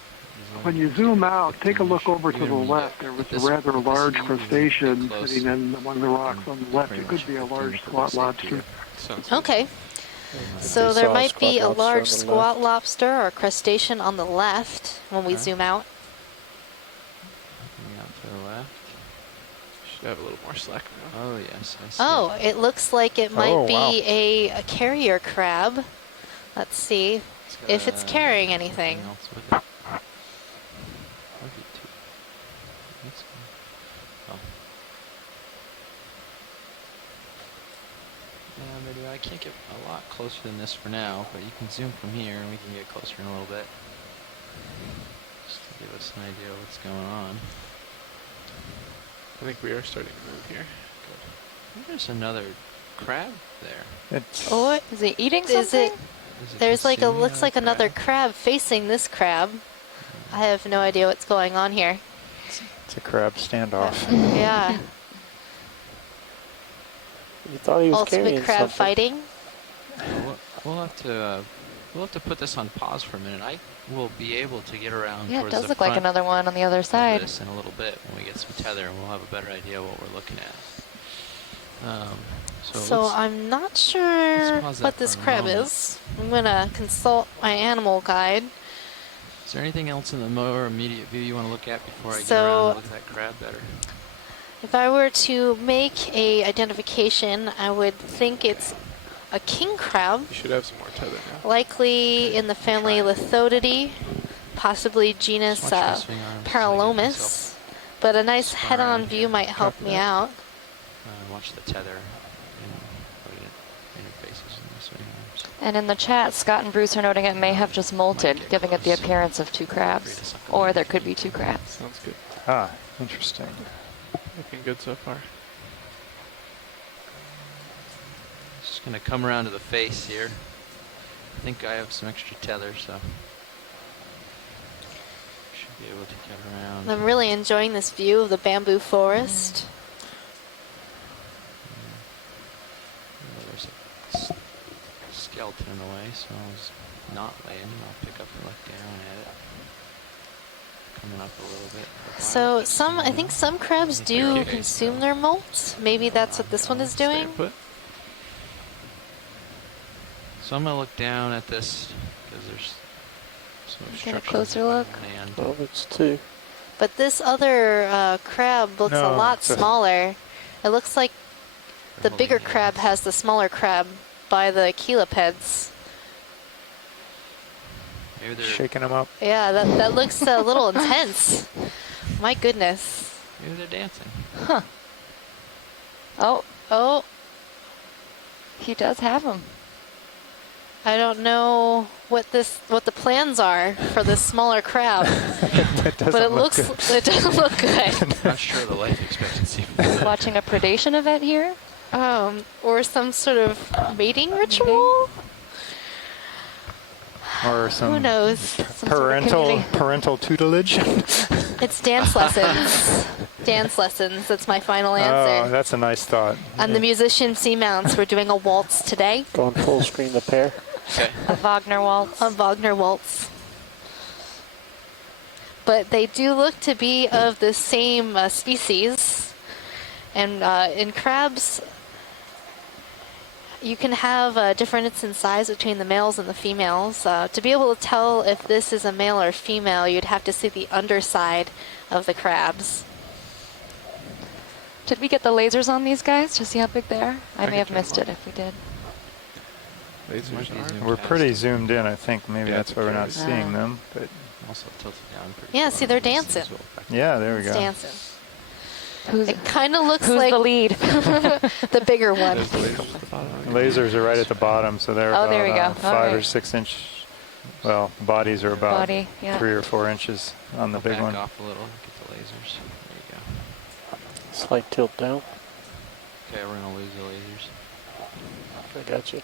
When you zoom out, take a look over to the left. There was a rather large crustacean sitting in one of the rocks on the left. It could be a large squat lobster. Okay. So there might be a large squat lobster or crustacean on the left when we zoom out. Out to the left. Should have a little more slack now. Oh yes, I see. Oh, it looks like it might be a carrier crab. Let's see if it's carrying anything. I can't get a lot closer than this for now, but you can zoom from here and we can get closer in a little bit. Just to give us an idea of what's going on. I think we are starting to move here. Good. There's another crab there. Oh, is he eating something? There's looks like another crab facing this crab. I have no idea what's going on here. It's a crab standoff. Yeah. You thought he was Ultimate crab something. fighting. We'll have to put this on pause for a minute. I will be able to get around. Yeah, it towards does the look like front another one on the other side. of this in a little bit when we get some tether, and we'll have a better idea of what we're looking at. So I'm not sure what this crab is. I'm gonna consult my animal guide. Is there anything else in the more immediate view you want to look at before I get around and look at that crab better? If I were to make a identification, I would think it's a king crab. You should have some more tether now. Likely in the family Lithodidae, possibly genus Paralomus. But a nice head-on view might help me out. Watch the tether and put it And in the chat, Scott and Bruce are noting it may have just molted, giving it the appearance of 2 crabs. Or there could be 2 crabs. Sounds good. Ah, interesting. Looking good so far. Just gonna come around to the face here. I think I have some extra tether, so should be able to get around. I'm really enjoying this view of the bamboo forest. There's a skeleton in the way, so I was not laying. I'll pick up and look down at it. Coming up a little bit. So I think some crabs do consume their molt. Maybe that's what this one is doing. So I'm gonna look down at this because there's some Get a obstruction. closer look. Oh, it's 2. But this other crab looks a lot smaller. It looks like the bigger crab has the smaller crab by the chelipeds. Maybe they're shaking them up. Yeah, that looks a little intense. My goodness. Maybe they're dancing. Huh. Oh. Oh. He does have them. I don't know what the plans are for this smaller crab. But it doesn't look good. Not sure the life expectancy. Watching a predation event here? Or some sort of mating ritual? Or some Who knows? parental tutelage. It's dance lessons. Dance lessons. That's my final answer. Oh, that's a nice thought. I'm the musician Seamounts. We're doing a waltz today. Going full screen the pair. Okay. A Wagner waltz. A Wagner waltz. But they do look to be of the same species. And in crabs, you can have a difference in size between the males and the females. To be able to tell if this is a male or female, you'd have to see the underside of the crabs. Did we get the lasers on these guys to see how big they are? I may have missed it if we did. We're pretty zoomed in, I think. Maybe that's why we're not seeing them. But also tilted down pretty. Yeah, see, they're dancing. Yeah, there we go. Dancing. It kind of looks who's like the lead? the bigger one. Lasers are right at the bottom, so they're there we go. 5 or 6 inch. Well, bodies are about 3 or 4 inches on the big back one. off a little. Get the lasers. There you go. Slight tilt down. Okay, we're gonna lose the lasers. I got you.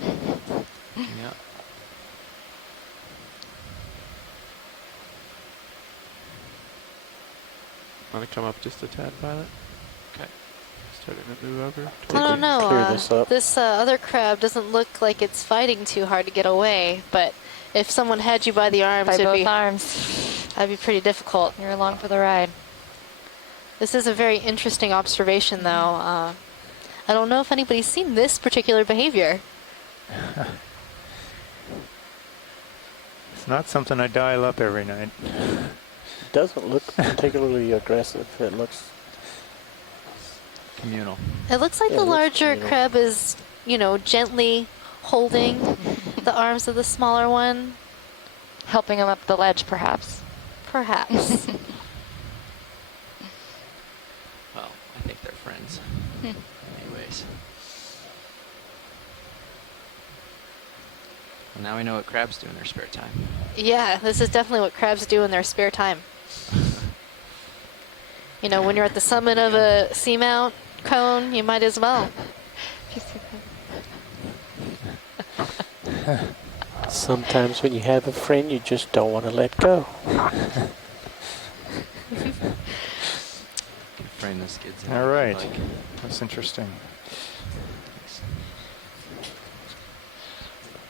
Yeah. Want to come up just a tad, Pilot? Okay. Starting to move over. I don't know. Clear this up. This other crab doesn't look like it's fighting too hard to get away, but if someone had you by the arms, By both arms. that'd be pretty difficult. You're along for the ride. This is a very interesting observation, though. I don't know if anybody's seen this particular behavior. It's not something I dial up every night. It doesn't look particularly aggressive. It looks communal. It looks like the larger crab is, gently holding the arms of the smaller one. Helping him up the ledge, perhaps. Perhaps. Well, I think they're friends. Anyways. Well, now we know what crabs do in their spare time. Yeah, this is definitely what crabs do in their spare time. When you're at the summit of a seamount cone, you might as well. Sometimes when you have a friend, you just don't want to let go. Frame the skids. All right. That's interesting.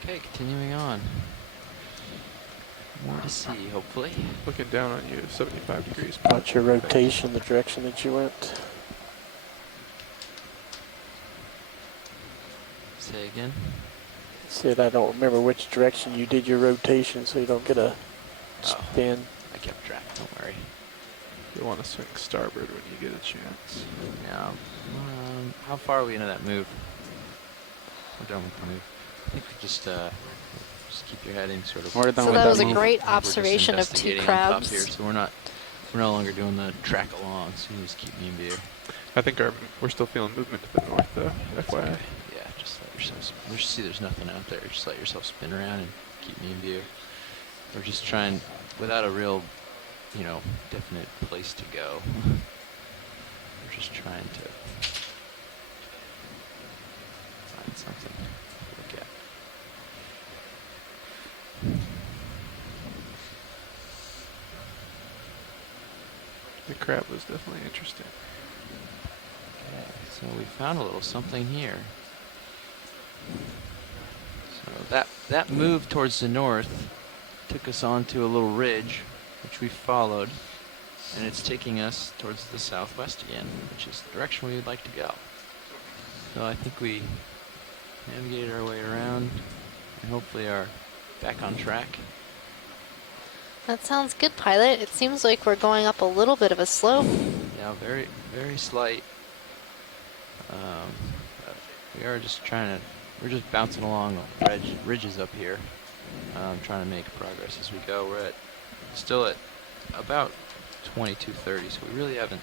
Okay, continuing on. More to see, hopefully. Looking down on you, 75 degrees. Watch your rotation, the direction that you went. Say again? Said I don't remember which direction you did your rotation, so you don't get a spin. I kept track, don't worry. You'll want to swing starboard when you get a chance. Yeah. How far are we into that move? We're done with the move. I think we just keep your heading sort of. So that was a great observation of 2 crabs. Here, so we're not We're no longer doing the track along, so you just keep me in view. I think we're still feeling movement to the north, though. FYI. Okay. Yeah, just let yourself. See, there's nothing out there. Just let yourself spin around and keep me in view. We're just trying, without a real, definite place to go. We're just trying to find something to look at. The crab was definitely interesting. Okay, so we found a little something here. So that move towards the north took us onto a little ridge, which we followed, and it's taking us towards the southwest again, which is the direction we would like to go. So I think we navigated our way around and hopefully are back on track. That sounds good, pilot. It seems like we're going up a little bit of a slope. Yeah, very, very slight. But we are just we're just bouncing along ridges up here, trying to make progress as we go. We're still at about 2230, so we really haven't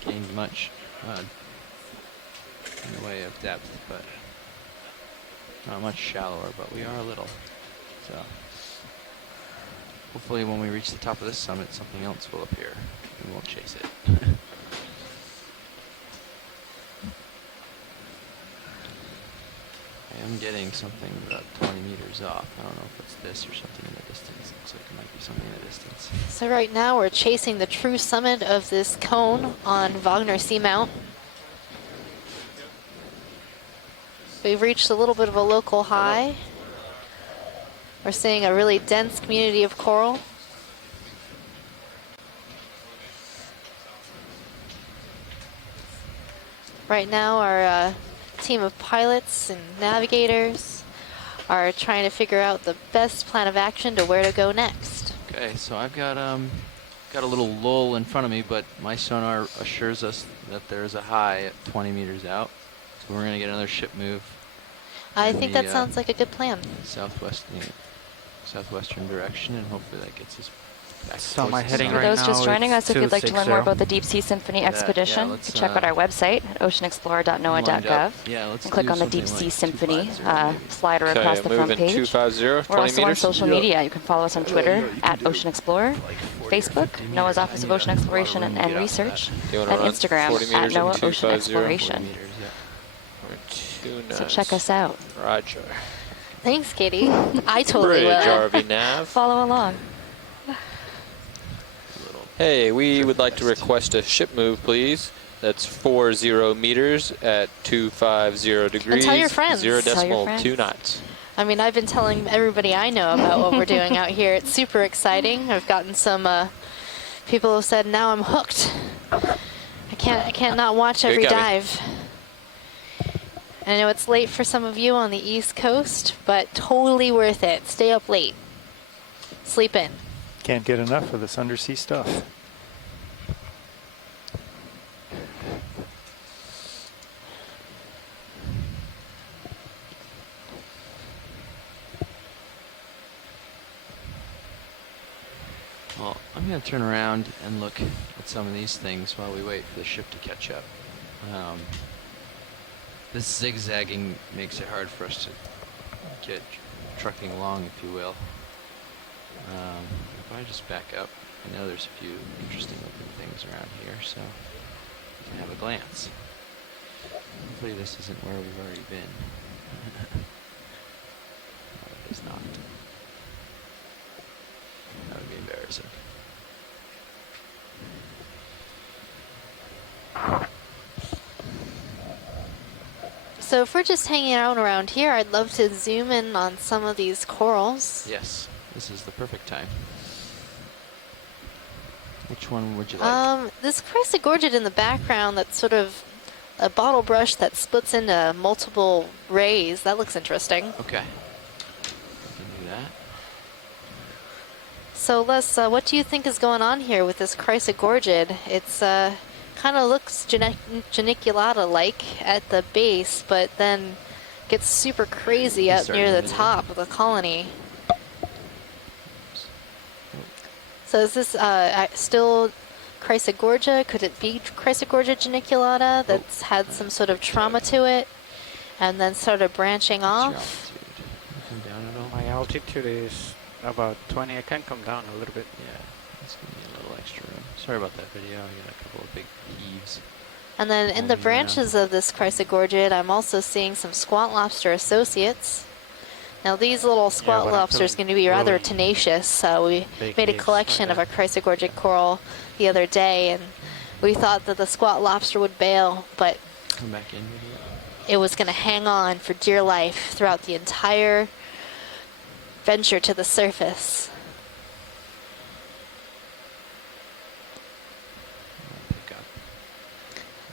gained much in the way of depth, but not much shallower, but we are a little. So hopefully when we reach the top of this summit, something else will appear. We won't chase it. I am getting something about 20 meters off. I don't know if it's this or something in the distance. Looks like it might be something in the distance. So right now we're chasing the true summit of this cone on Wagner Seamount. We've reached a little bit of a local high. We're seeing a really dense community of coral. Right now our team of pilots and navigators are trying to figure out the best plan of action to where to go next. Okay, so I've got a little lull in front of me, but my sonar assures us that there's a high at 20 meters out. So we're going to get another ship move. I think that sounds like a good plan. Southwestern direction, and hopefully that gets us back. So my heading right now. For those just joining us, if you'd like to learn more about the Deep Sea Symphony expedition, you can check out our website at oceanexplorer.noaa.gov and click on the Deep Sea Symphony slider across the front page. 250, We're also on social media. You can follow us on Twitter at Ocean Explorer, Facebook, NOAA's Office of Ocean Exploration and Research, and Instagram at NOAA Ocean Exploration. So check us out. Roger. Thanks, Katie. I totally will. RV nav. Follow along. Hey, we would like to request a ship move, please. That's 40 meters at 250 degrees. And tell your friends. 0.2 knots. I mean, I've been telling everybody I know about what we're doing out here. It's super exciting. I've gotten some people who said, now I'm hooked. I can't not watch every dive. I know it's late for some of you on the East Coast, but totally worth it. Stay up late. Sleep in. Can't get enough of this undersea stuff. Well, I'm going to turn around and look at some of these things while we wait for the ship to catch up. This zigzagging makes it hard for us to get trucking along, if you will. If I just back up, I know there's a few interesting looking things around here, so you can have a glance. Hopefully this isn't where we've already been. No, it is not. That would be embarrassing. So if we're just hanging out around here, I'd love to zoom in on some of these corals. Yes, this is the perfect time. Which one would you like? This Chrysogorgid in the background, that's sort of a bottle brush that splits into multiple rays. That looks interesting. Okay. We can do that. So Les, what do you think is going on here with this Chrysogorgid? It's kind of looks geniculata-like at the base, but then gets super crazy up near the top of the colony. So is this still Chrysogorgia? Could it be Chrysogorgia geniculata that's had some sort of trauma to it and then started branching off? Down at all? My altitude is about 20. I can come down a little bit. Yeah, let's give me a little extra room. Sorry about that video. I got a couple of big heaves. And then in the branches of this Chrysogorgid, I'm also seeing some squat lobster associates. Now these little squat lobsters can be rather tenacious. We made a collection of a Chrysogorgid coral the other day, and we thought that the squat lobster would bail, but come back in. It was going to hang on for dear life throughout the entire venture to the surface.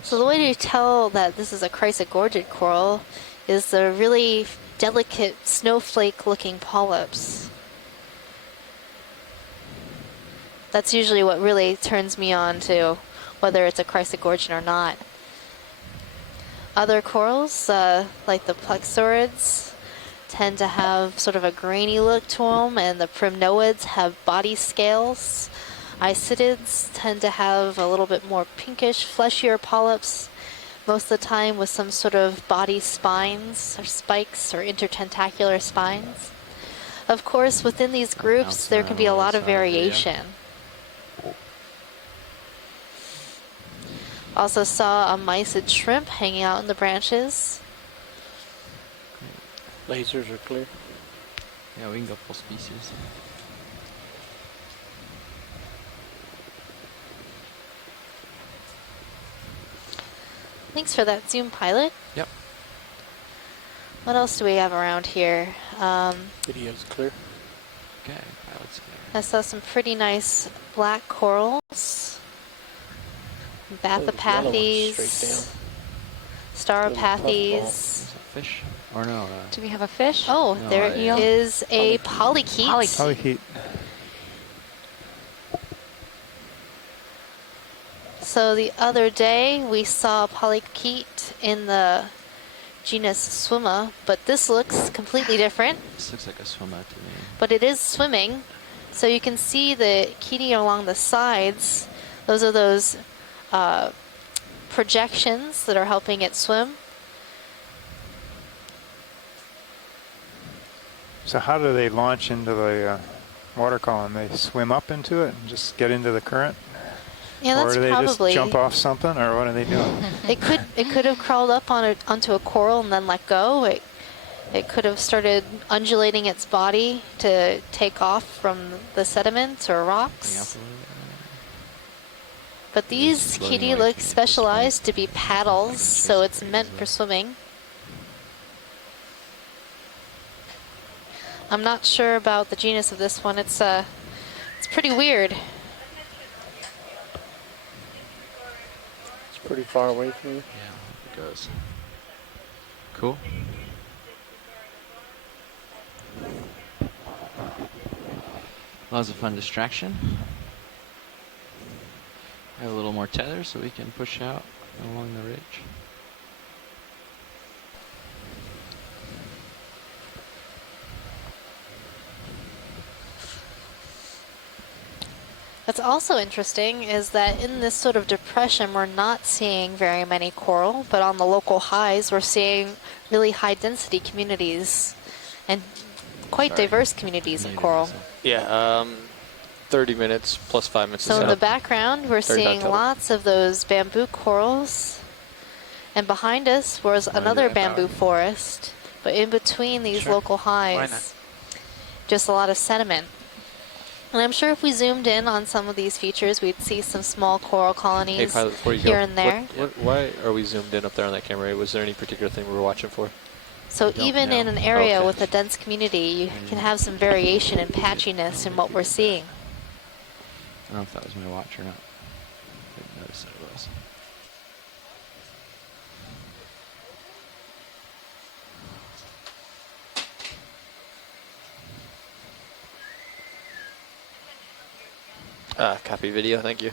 So the way to tell that this is a Chrysogorgid coral is the really delicate snowflake-looking polyps. That's usually what really turns me on to whether it's a Chrysogorgid or not. Other corals, like the plexaurids, tend to have sort of a grainy look to them, and the primnoids have body scales. Isidids tend to have a little bit more pinkish, fleshier polyps, most of the time with some sort of body spines or spikes or intertentacular spines. Of course, within these groups, there can be a lot of variation. Also saw a mysid shrimp hanging out in the branches. Lasers are clear. Yeah, we can go full species. Thanks for that Zoom pilot. Yep. What else do we have around here? Video's clear. Okay, pilot's clear. I saw some pretty nice black corals. Bathopathes. Stauropathes. Fish? Or no? Do we have a fish? Oh, No, there is a polychaete. Polychaete. So the other day we saw a polychaete in the genus Swimma, but this looks completely different. This looks like a swimmer to me. But it is swimming, so you can see the chaetae along the sides. Those are those projections that are helping it swim. So how do they launch into the water column? They swim up into it and just get into the current? Yeah, that's or do they probably, just jump off something, or what are they doing? It could have crawled up onto a coral and then let go. It could have started undulating its body to take off from the sediments or rocks. But these chaetae look specialized to be paddles, so it's meant for swimming. I'm not sure about the genus of this one. It's pretty weird. It's pretty far away from you. Yeah, it goes. Cool. That was a fun distraction. I have a little more tether so we can push out along the ridge. What's also interesting is that in this sort of depression, we're not seeing very many coral, but on the local highs, we're seeing really high density communities and quite diverse communities of coral. Yeah, 30 minutes plus 5 minutes. So in the background, we're seeing lots of those bamboo corals. And behind us was another bamboo forest, but in between these local highs, just a lot of sediment. And I'm sure if we zoomed in on some of these features, we'd see some small coral colonies here and there. Why are we zoomed in up there on that camera? Was there any particular thing we were watching for? So even in an area with a dense community, you can have some variation and patchiness in what we're seeing. I don't know if that was my watch or not. I didn't notice that it was. Copy video, thank you.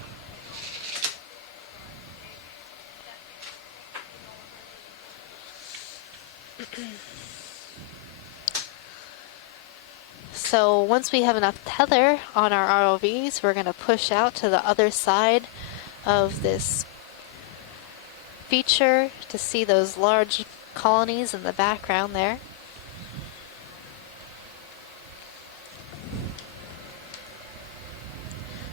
So So once we have enough tether on our ROVs, we're going to push out to the other side of this feature to see those large colonies in the background there.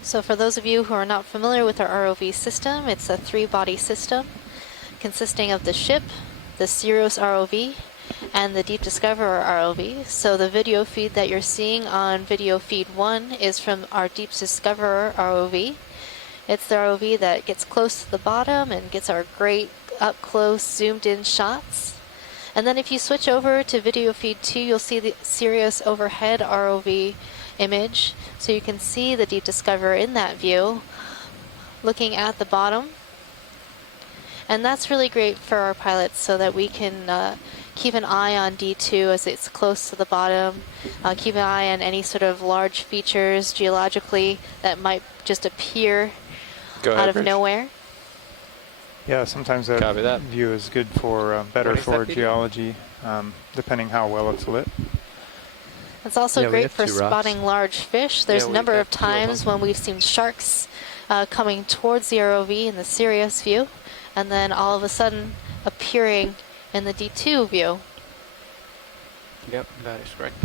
So for those of you who are not familiar with our ROV system, it's a 3-body system consisting of the ship, the Sirius ROV, and the Deep Discoverer ROV. So the video feed that you're seeing on video feed 1 is from our Deep Discoverer ROV. It's the ROV that gets close to the bottom and gets our great up-close, zoomed-in shots. And then if you switch over to video feed 2, you'll see the Sirius overhead ROV image. So you can see the Deep Discoverer in that view, looking at the bottom. And that's really great for our pilots so that we can keep an eye on D2 as it's close to the bottom, keep an eye on any sort of large features geologically that might just appear out of nowhere. Yeah, sometimes that view is good for, better for geology, depending how well it's lit. It's also great for spotting large fish. There's a number of times when we've seen sharks coming towards the ROV in the Sirius view, and then all of a sudden appearing in the D2 view. Yep, that is correct.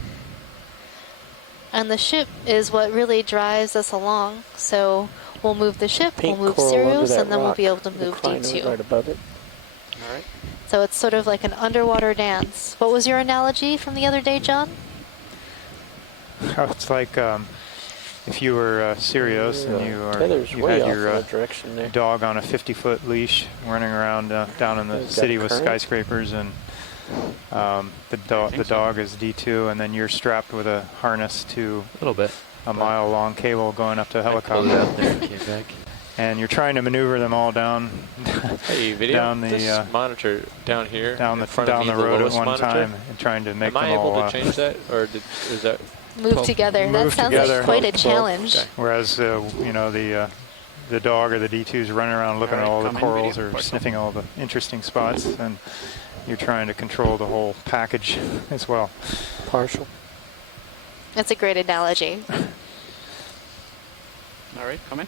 And the ship is what really drives us along. So we'll move the ship, we'll move Sirius, and then we'll be able to move D2. Right above it. All right. So it's sort of like an underwater dance. What was your analogy from the other day, John? It's like if you were Sirius and you had your dog on a 50-foot leash running around down in the city with skyscrapers, and the dog is D2, and then you're strapped with a harness to a mile-long cable going up to a helicopter. And you're trying to maneuver them all down, down the monitor down here, down the road at one time, and trying to make them all. Am I able to change that, or is that move together? That sounds like quite a challenge. Okay. Whereas you know, the dog or the D2's running around looking at all the corals or sniffing all the interesting spots, and you're trying to control the whole package as well. Partial. That's a great analogy. All right, come in.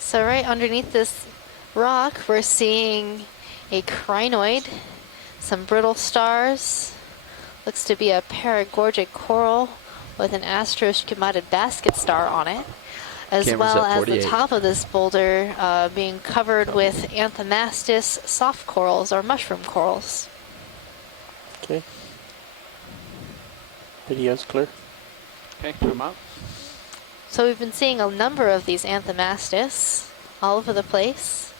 So right underneath this rock, we're seeing a crinoid, some brittle stars. Looks to be a paragorgic coral with an astro-schumatted basket star on it, as well as the top of this boulder being covered with anthomastus soft corals or mushroom corals. Okay. Video's clear. Okay, come out. So we've been seeing a number of these anthomastus all over the place.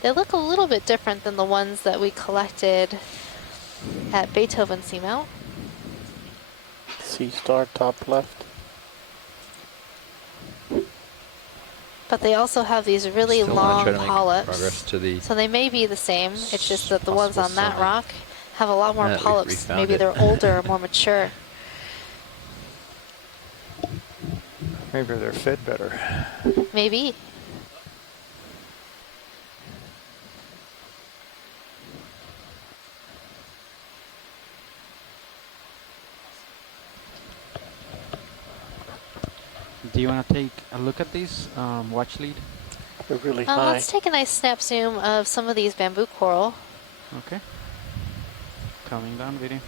They look a little bit different than the ones that we collected at Beethoven Seamount. Sea star top left. But they also have these really long polyps. So they may be the same. It's just that the ones on that rock have a lot more polyps. Maybe they're older or more mature. Maybe they're fed better. Maybe. Do you want to take a look at these watch lead? They're really high. Let's take a nice snap zoom of some of these bamboo coral. Okay. Coming down video.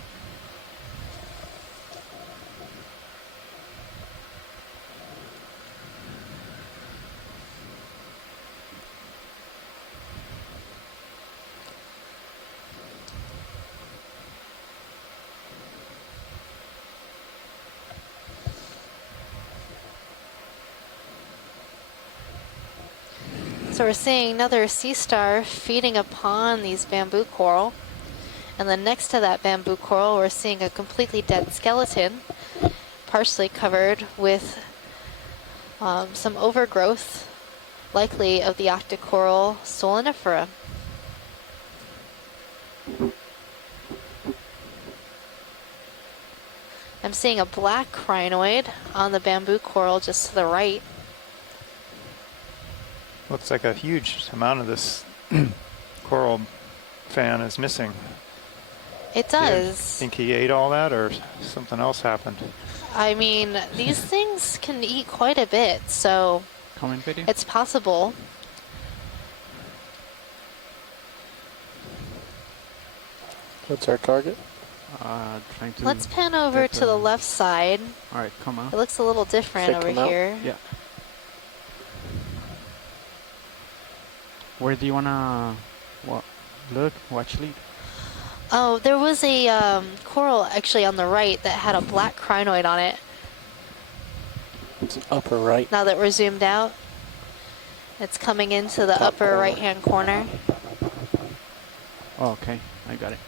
So we're seeing another sea star feeding upon these bamboo coral. And then next to that bamboo coral, we're seeing a completely dead skeleton, partially covered with some overgrowth, likely of the octocoral solanifera. I'm seeing a black crinoid on the bamboo coral just to the right. Looks like a huge amount of this coral fan is missing. It does. Think he ate all that, or something else happened? I mean, these things can eat quite a bit, so Comment video? it's possible. What's our target? Trying to Let's pan over to the left side. All right, come on. It looks a little different over here. Yeah. Where do you wanna look? Watch lead. Oh, there was a coral actually on the right that had a black crinoid on it. It's upper right. Now that we're zoomed out, it's coming into the Top upper corner. right-hand corner. Oh, okay, I got it.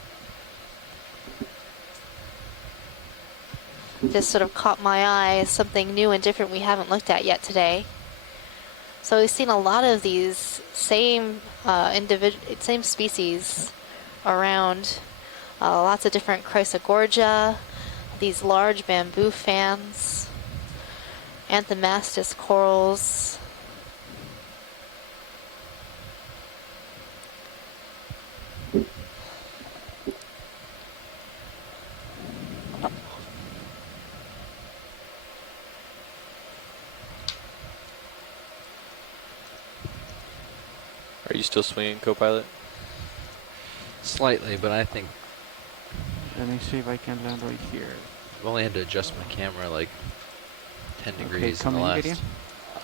Just sort of caught my eye as something new and different we haven't looked at yet today. So we've seen a lot of these same same species around. Lots of different Chrysogorgia, these large bamboo fans, Anthomastus corals. Are you still swinging, co-pilot? Slightly, but I think Let me see if I can land right here. I've only had to adjust my camera like 10 Okay, degrees in the coming last video.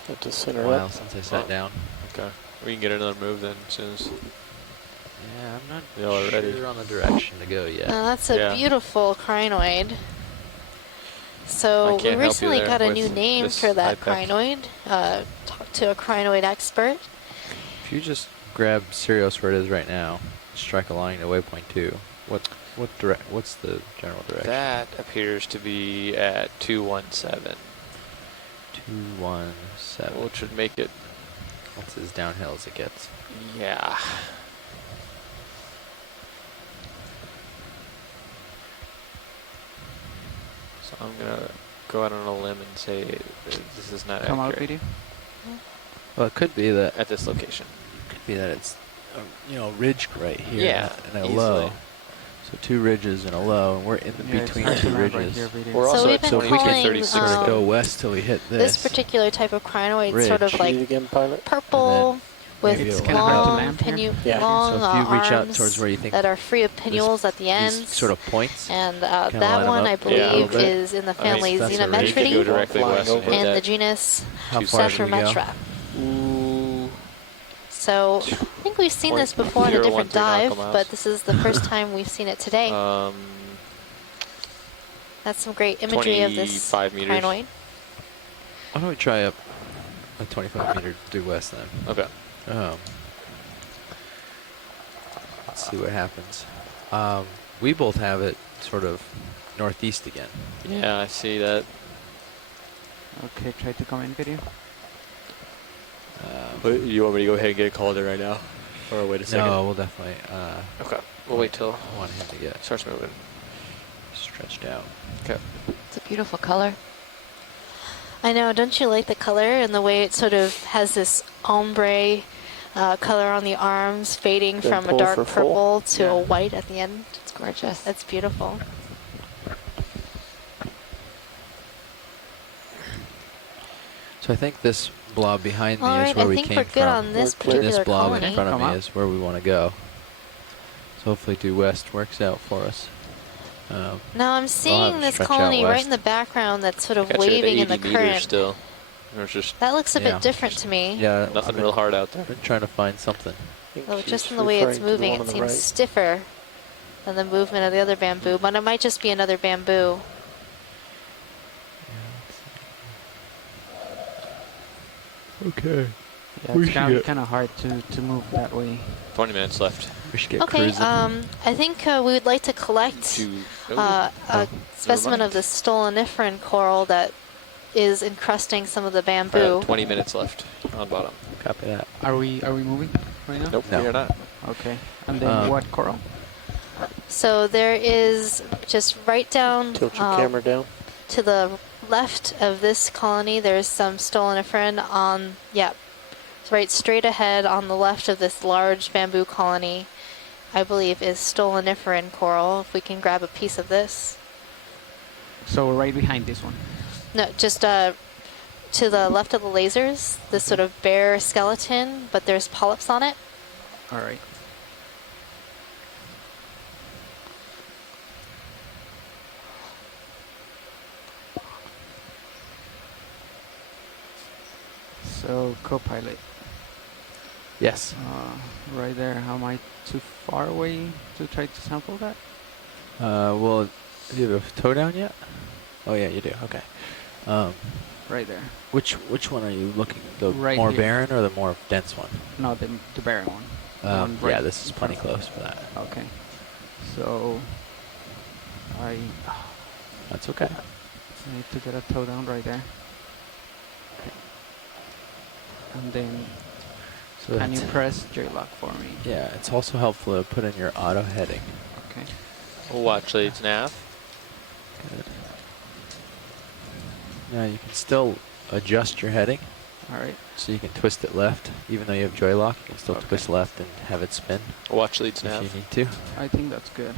Have to center while up. since I sat down. Okay. We can get another move then as soon as Yeah, I'm not y'all are ready. sure on the direction to go yet. That's a beautiful crinoid. So I we can't help you recently there got a with new name this for that iPad. crinoid. Talked to a crinoid expert. If you just grab Sirius where it is right now, strike a line to waypoint 2. What's the general direction? That appears to be at 217. 217. Which would make it. That's as downhill as it gets. Yeah. So I'm gonna go out on a limb and say this is not Come out accurate video. Well, it could be that at this location. Could be that it's ridge right here. Yeah, and a easily. low. So 2 ridges and a low, and we're in the between it's 2 right ridges. here, video. We're also we've at been 20 calling, 36. Sort of go west till we hit This this. particular type of crinoid Ridge. sort of Shoot like it again, pilot. purple with maybe It's a kinda hard to long, land here. Yeah. long So if you reach out arms towards where you think that are free of pinnules at the these ends. sort of points. And Kinda line that 'em one, up I a little believe, bit. is in the family that's a ridge. You could go Xenometridae directly Flying west and over. hit and the that. genus How far should we go? Centrometra. Ooh. So I think we've seen this before in a different 0.013 dive, nautical miles. but this is the first time we've seen it today. That's some great imagery of this 25 meters. crinoid. Why don't we try up a 25 meter due west then? Okay. Let's see what happens. We both have it sort of northeast again. Yeah, I see that. Okay, try to come in video. You want me to go ahead and get a call there right now? Or wait a second? No, we'll definitely. Okay. We'll wait till I want him to get starts moving. stretched out. Okay. It's a beautiful color. I know, don't you like the color and the way it sort of has this ombre color on the arms fading Then from a pull dark for full. purple to a white at the end? It's gorgeous. That's beautiful. So I think this blob behind me All is right, where I we think came we're good from. on this And this particular blob colony. in front of Come me up. is where we want to go. So hopefully due west works out for us. Now I'm seeing this colony right in the background that's sort of Got you at waving in the 80 meters current. still. There's just That looks a bit different to me. Yeah, nothing real hard out there. I've been trying to find something. Well, just in the way it's moving, it seems stiffer than the movement of the other bamboo, but it might just be another bamboo. Okay. Yeah, it's kind of hard to move that way. 20 minutes left. We should get Okay, cruising. I think we would like to collect a specimen of the stoloniferan coral that is encrusting some of the bamboo. 20 minutes left on bottom. Copy that. Are we moving right now? Nope, we are not. Okay. And then what coral? So there is just right down Tilt your camera down. to the left of this colony. There's some stoloniferan on, it's right straight ahead on the left of this large bamboo colony. I believe, is stoloniferan coral. If we can grab a piece of this. So right behind this one. No, just to the left of the lasers, this sort of bare skeleton, but there's polyps on it. All right. So, co-pilot. Yes. Right there. How am I too far away to try to sample that? Well, do you have a toe down yet? Oh yeah, you do. Okay. Right there. Which one are you looking? The Right more here. barren or the more dense one? No, the barren one. The one Yeah, right this is plenty close for that. Okay. So, That's okay. I need to get a toe down right there. And then, So can you that's- press J-lock for me? Yeah, it's also helpful to put in your auto heading. Okay. Watch leads nav. Good. Now you can still adjust your heading. All right. So you can twist it left, even though you have joy lock. You can still twist left and have it spin. Watch leads if nav. you need to. I think that's good.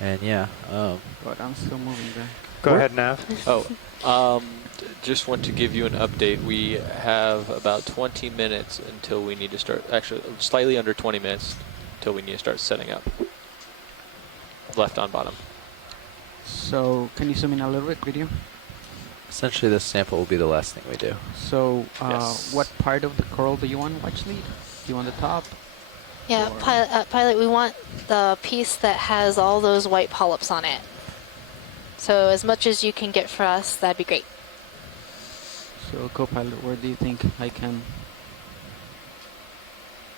And yeah. But I'm still moving back. Go ahead, Nav. Just want to give you an update. We have about 20 minutes until we need to start, actually slightly under 20 minutes until we need to start setting up. Left on bottom. So, can you zoom in a little bit, video? Essentially, this sample will be the last thing we do. So, Yes. what part of the coral do you want, watch lead? Do you want the top? Yeah, pilot, we want the piece that has all those white polyps on it. So as much as you can get for us, that'd be great. So, co-pilot, where do you think I can?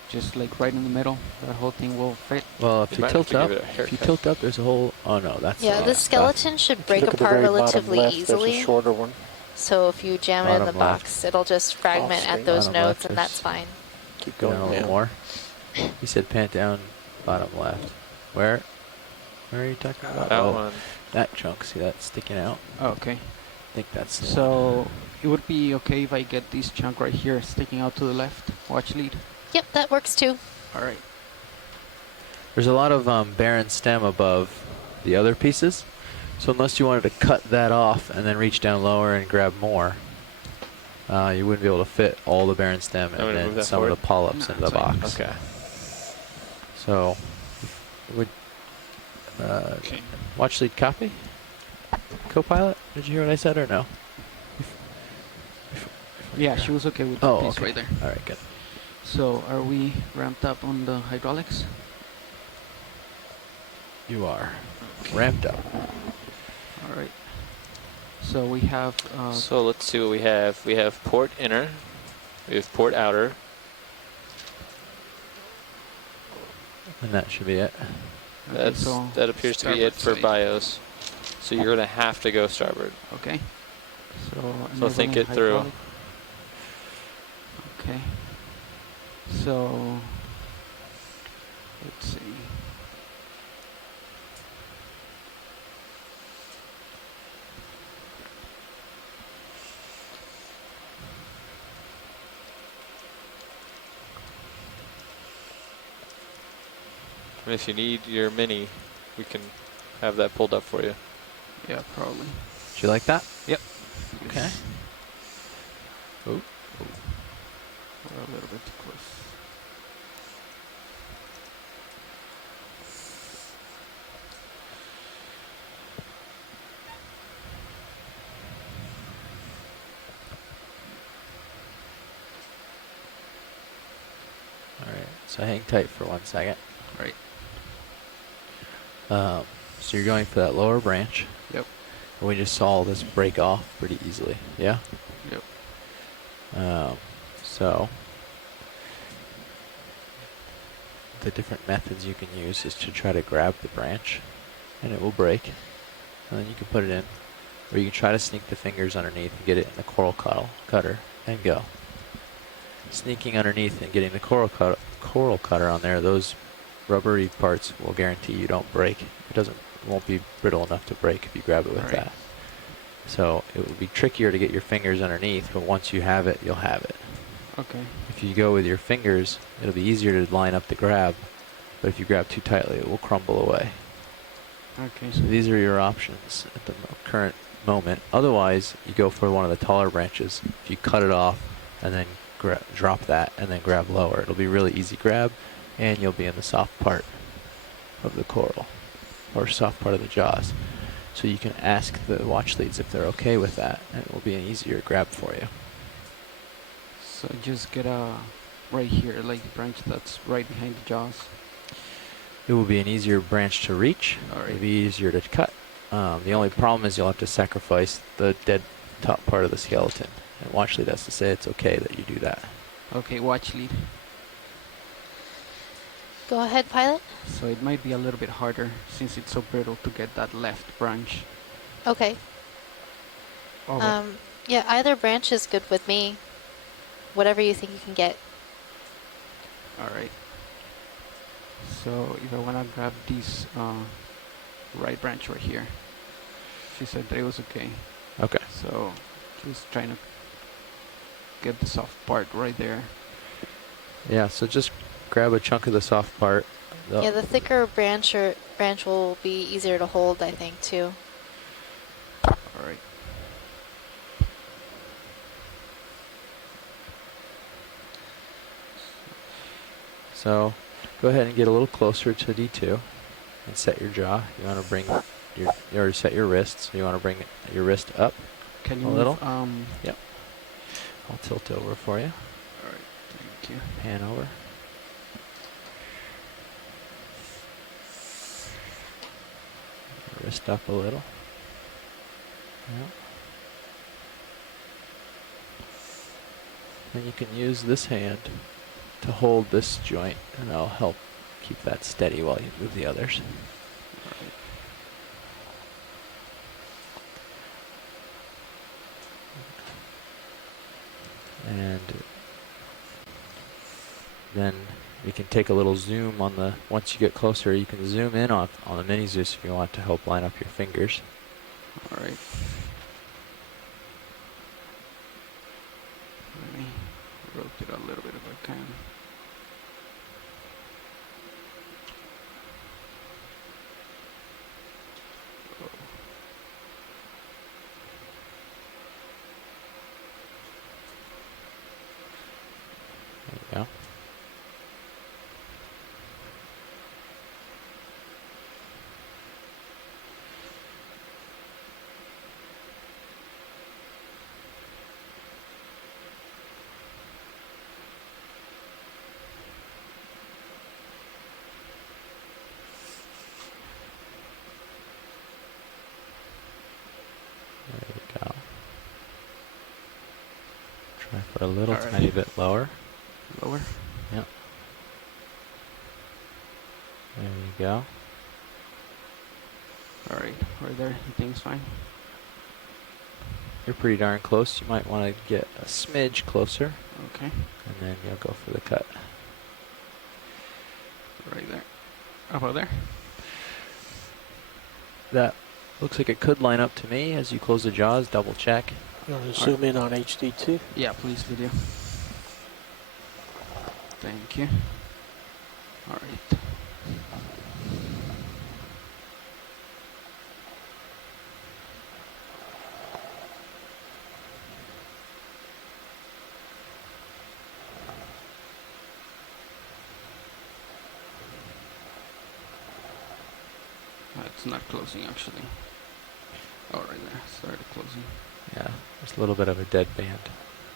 Just like right in the middle, that whole thing will fit. Well, if you tilt up, there's a whole. Oh no, that's Yeah, the skeleton should break apart relatively easily. There's a shorter one. So if you jam it in the Bottom left. box, it'll just fragment at those Bottom nodes, left and is- that's fine. Keep going a little more. You said pant down, bottom left. Where? Where are you talking about? That Oh, one. that chunk. See that sticking out? Okay. I think that's the one. So, it would be okay if I get this chunk right here sticking out to the left. Watch lead. Yep, that works too. All right. There's a lot of barren stem above the other pieces. So unless you wanted to cut that off and then reach down lower and grab more, you wouldn't be able to fit all the barren stem I'm and gonna move then that some of forward. the polyps into the it's fine. box. Okay. So, would watch lead copy? Co-pilot? Did you hear what I said or no? Yeah, she was okay with the Oh, piece okay. right there. All right, good. So, are we ramped up on the hydraulics? You are ramped up. All right. So we have. So let's see what we have. We have port inner. We have port outer. And that should be it. That appears to be it for BIOS. So you're gonna have to go starboard. Okay. So think it through. hydraulic. Okay. So let's see. And if you need your mini, we can have that pulled up for you. Yeah, probably. Did you like that? Yep. Okay. Oh. We're a little bit too close. All right. So hang tight for 1 second. Right. So you're going for that lower branch. Yep. And we just saw this break off pretty easily. Yeah? Yep. So the different methods you can use is to try to grab the branch and it will break. And then you can put it in. Or you can try to sneak the fingers underneath and get it in the coral cutter and go. Sneaking underneath and getting the coral cutter on there, those rubbery parts will guarantee you don't break. It won't be brittle enough to break if you grab it with that. So it will be trickier to get your fingers underneath, but once you have it, you'll have it. Okay. If you go with your fingers, it'll be easier to line up the grab But if you grab too tightly, it will crumble away. Okay. So these are your options at the current moment. Otherwise, you go for one of the taller branches. If you cut it off and then drop that and then grab lower, it'll be really easy grab, and you'll be in the soft part of the coral, or soft part of the jaws. So you can ask the watch leads if they're okay with that, and it will be an easier grab for you. So just get a right here, like the branch that's right behind the jaws. It will be an easier branch to reach. It'll be easier to cut. The only problem is you'll have to sacrifice the dead top part of the skeleton. And watch lead has to say it's okay that you do that. Okay, watch lead. Go ahead, pilot. So it might be a little bit harder since it's so brittle to get that left branch. Okay. Yeah, either branch is good with me. Whatever you think you can get. Alright. So if I want to grab this right branch right here. She said that it was okay. Okay. So just trying to get the soft part right there. Yeah, so just grab a chunk of the soft part. Yeah, the thicker branch will be easier to hold, I think, too. Alright. So go ahead and get a little closer to D2 and set your jaw. You want to bring you already set your wrist, so you want to bring your wrist up. Can you a little? Yep. I'll tilt over for you. Alright, thank you. Pan over. Wrist up a little. Yeah. And you can use this hand to hold this joint, and that'll help keep that steady while you move the others. And then you can take a little zoom on the, once you get closer, you can zoom in on the mini Zeus if you want to help line up your fingers. Alright. Let me rotate a little bit if I can. There you go. There you go. Try for a little tiny bit lower. Lower? Yep. There you go. Alright, right there. You think it's fine? You're pretty darn close. You might want to get a smidge closer. Okay. And then you'll go for the cut. Right there. About there? That looks like it could line up to me as you close the jaws. Double check. You want to zoom in on HD2? Yeah, please, video. Thank you. Alright. It's not closing actually. Oh, right there. Started closing. Yeah, there's a little bit of a dead band.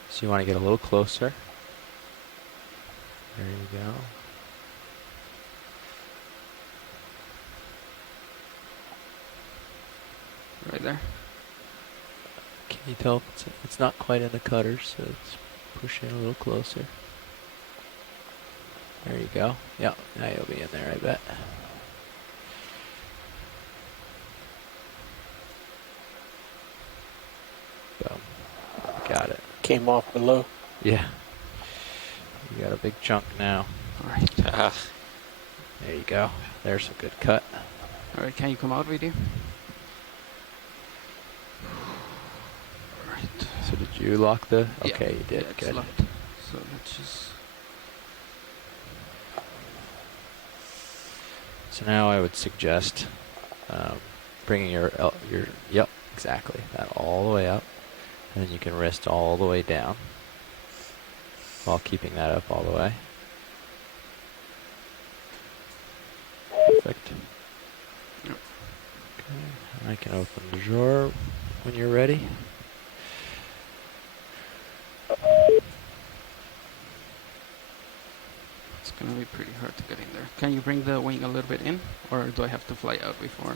So you want to get a little closer. There you go. Right there. Can you tell it's not quite in the cutter, so it's pushing a little closer. There you go. Yeah, now you'll be in there, I bet. Boom. Got it. Came off below. Yeah. You got a big chunk now. Alright. There you go. There's a good cut. Alright, can you come out with you? Alright. So did you lock the... Yeah. Okay, you did. Yeah, it's good. locked. So let's just... So now I would suggest bringing yep, exactly, that all the way up, and then you can wrist all the way down while keeping that up all the way. Perfect. Yep. Okay, I can open the drawer when you're ready. It's gonna be pretty hard to get in there. Can you bring the wing a little bit in, or do I have to fly out before?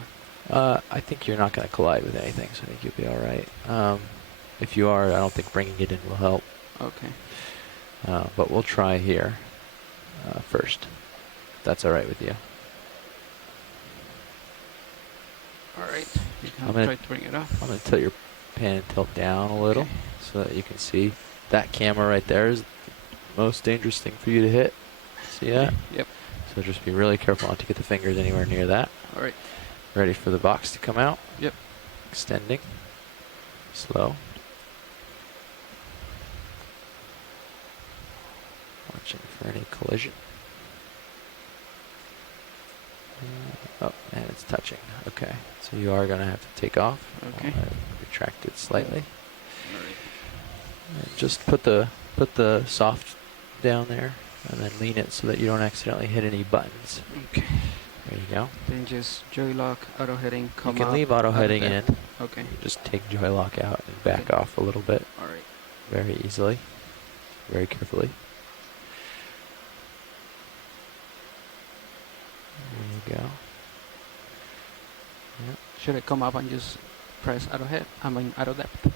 I think you're not going to collide with anything, so I think you'll be all right. If you are, I don't think bringing it in will help. Okay. But we'll try here first. If that's all right with you. All right. You can try to bring it up. I'm going to tilt your pan and tilt down a little so that you can see that camera right there is the most dangerous thing for you to hit. See that? Yep. So just be really careful not to get the fingers anywhere near that. All right. Ready for the box to come out? Yep. Extending. Slow. Watching for any collision. Oh, and it's touching. Okay. So you are going to have to take off. Okay. Retract it slightly. And just put the soft down there and then lean it so that you don't accidentally hit any buttons. Okay. There you go. Then just joy lock, auto heading, come up. You can leave auto heading in. Okay. Just take joy lock out and back off a little bit. All right. Very easily. Very carefully. There you go. Yep. Should I come up and just press auto head? Auto depth.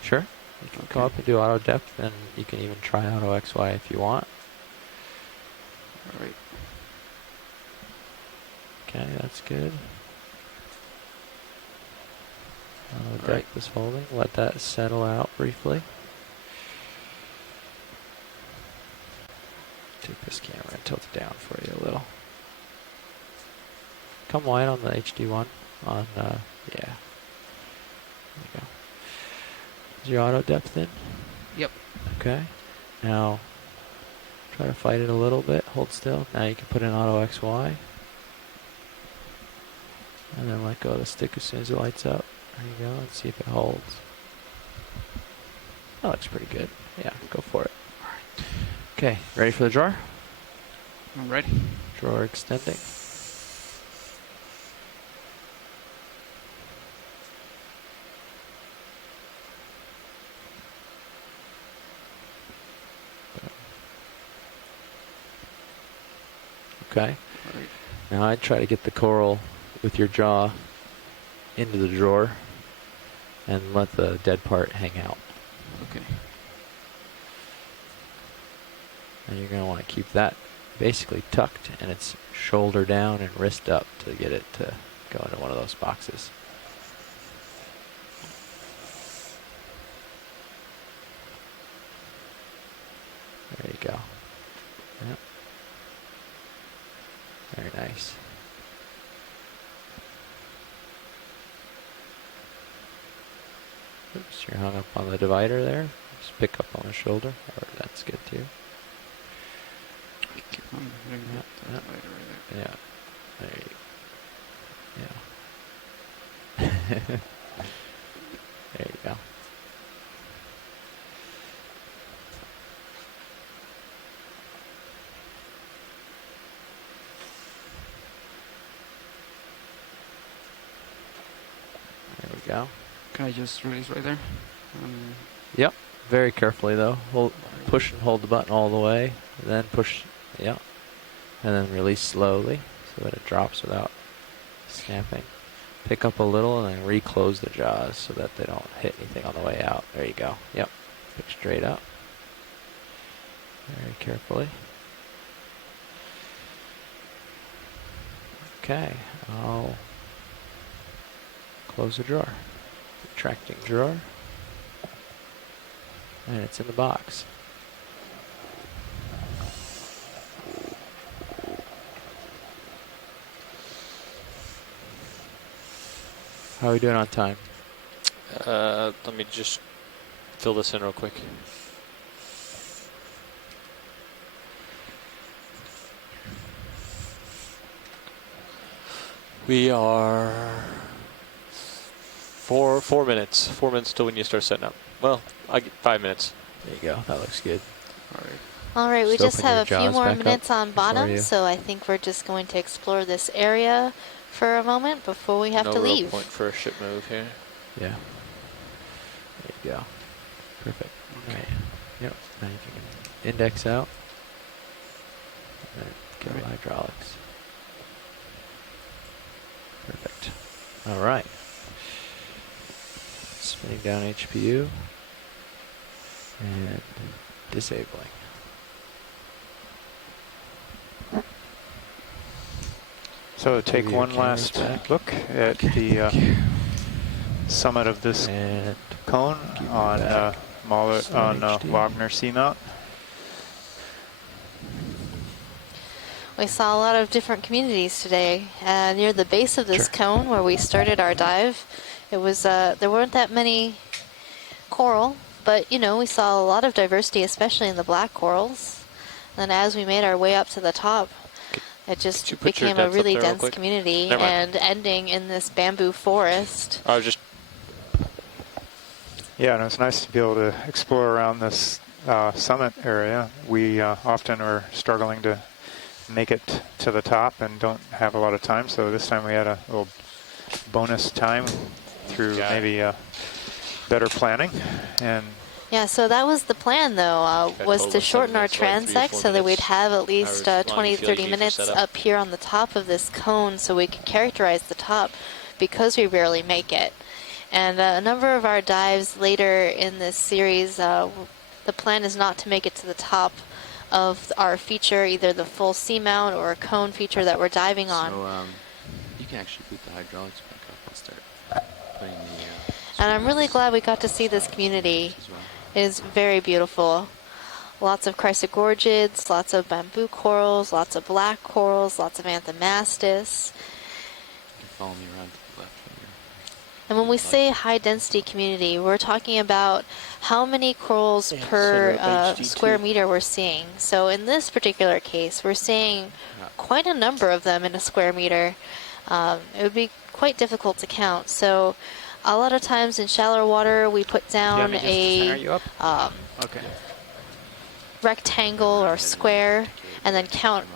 Sure. You can come up and do auto depth, and you can even try auto XY if you want. All right. Okay, that's good. Auto depth is holding. Let that settle out briefly. Take this camera and tilt it down for you a little. Come wide on the HD one. On yeah. There you go. Is your auto depth in? Yep. Okay. Now try to fight it a little bit. Hold still. Now you can put in auto XY. And then let go of the stick as soon as it lights up. There you go. And see if it holds. That looks pretty good. Yeah, go for it. Okay, ready for the drawer? I'm ready. Drawer extending. Okay. Right. Now I'd try to get the coral with your jaw into the drawer and let the dead part hang out. Okay. And you're going to want to keep that basically tucked and it's shoulder down and wrist up to get it to go into one of those boxes. There you go. Yep. Very nice. Oops, you're hung up on the divider there. Just pick up on the shoulder. Or that's good too. Keep on bringing up the divider right there. Yeah. There you go. Yeah. There you go. There we go. Can I just release right there? Yep. Very carefully though. Push and hold the button all the way. And then push. Yeah. And then release slowly so that it drops without snapping. Pick up a little and then reclose the jaws so that they don't hit anything on the way out. There you go. Yep. Pick straight up. Very carefully. Okay. I'll close the drawer. Retracting drawer. And it's in the box. How are we doing on time? Let me just fill this in real quick. We are 4 minutes. 4 minutes till when you start setting up. Well, I get 5 minutes. There you go. That looks good. All right, we just have a few more minutes on you. bottom, so I think we're just going to explore this area for a moment before we have to No real leave. point for a ship move here. Yeah. There you go. Perfect. Okay. Yep. Now you can index out. And then go hydraulics. Perfect. All right. Spinning down HPU and disabling. So take one last look at the summit of this cone on Wagner Seamount. We saw a lot of different communities today. Near the base of this cone where we started our dive, it was there weren't that many coral, but you know, we saw a lot of diversity, especially in the black corals. And as we made our way up to the top, it just became a really dense community and ending in this bamboo forest. I was just... Yeah, and it's nice to be able to explore around this summit area. We often are struggling to make it to the top and don't have a lot of time, so this time we had a little bonus time through maybe better planning. And yeah, so that was the plan, though, was to shorten our transect so that we'd have at least 20, 30 minutes up here on the top of this cone so we could characterize the top because we rarely make it. And a number of our dives later in this series, the plan is not to make it to the top of our feature, either the full seamount or a cone feature that we're diving on. So you can actually boot the hydraulics back up and start putting the... and I'm really glad we got to see this community. It is very beautiful. Lots of chrysogorgids, lots of bamboo corals, lots of black corals, lots of anthomastus. You can follow me around to the left. And when we say high density community, we're talking about how many corals per square meter we're seeing. So in this particular case, we're seeing quite a number of them in a square meter. It would be quite difficult to count. So a lot of times in shallower water, we put down a rectangle or square and then count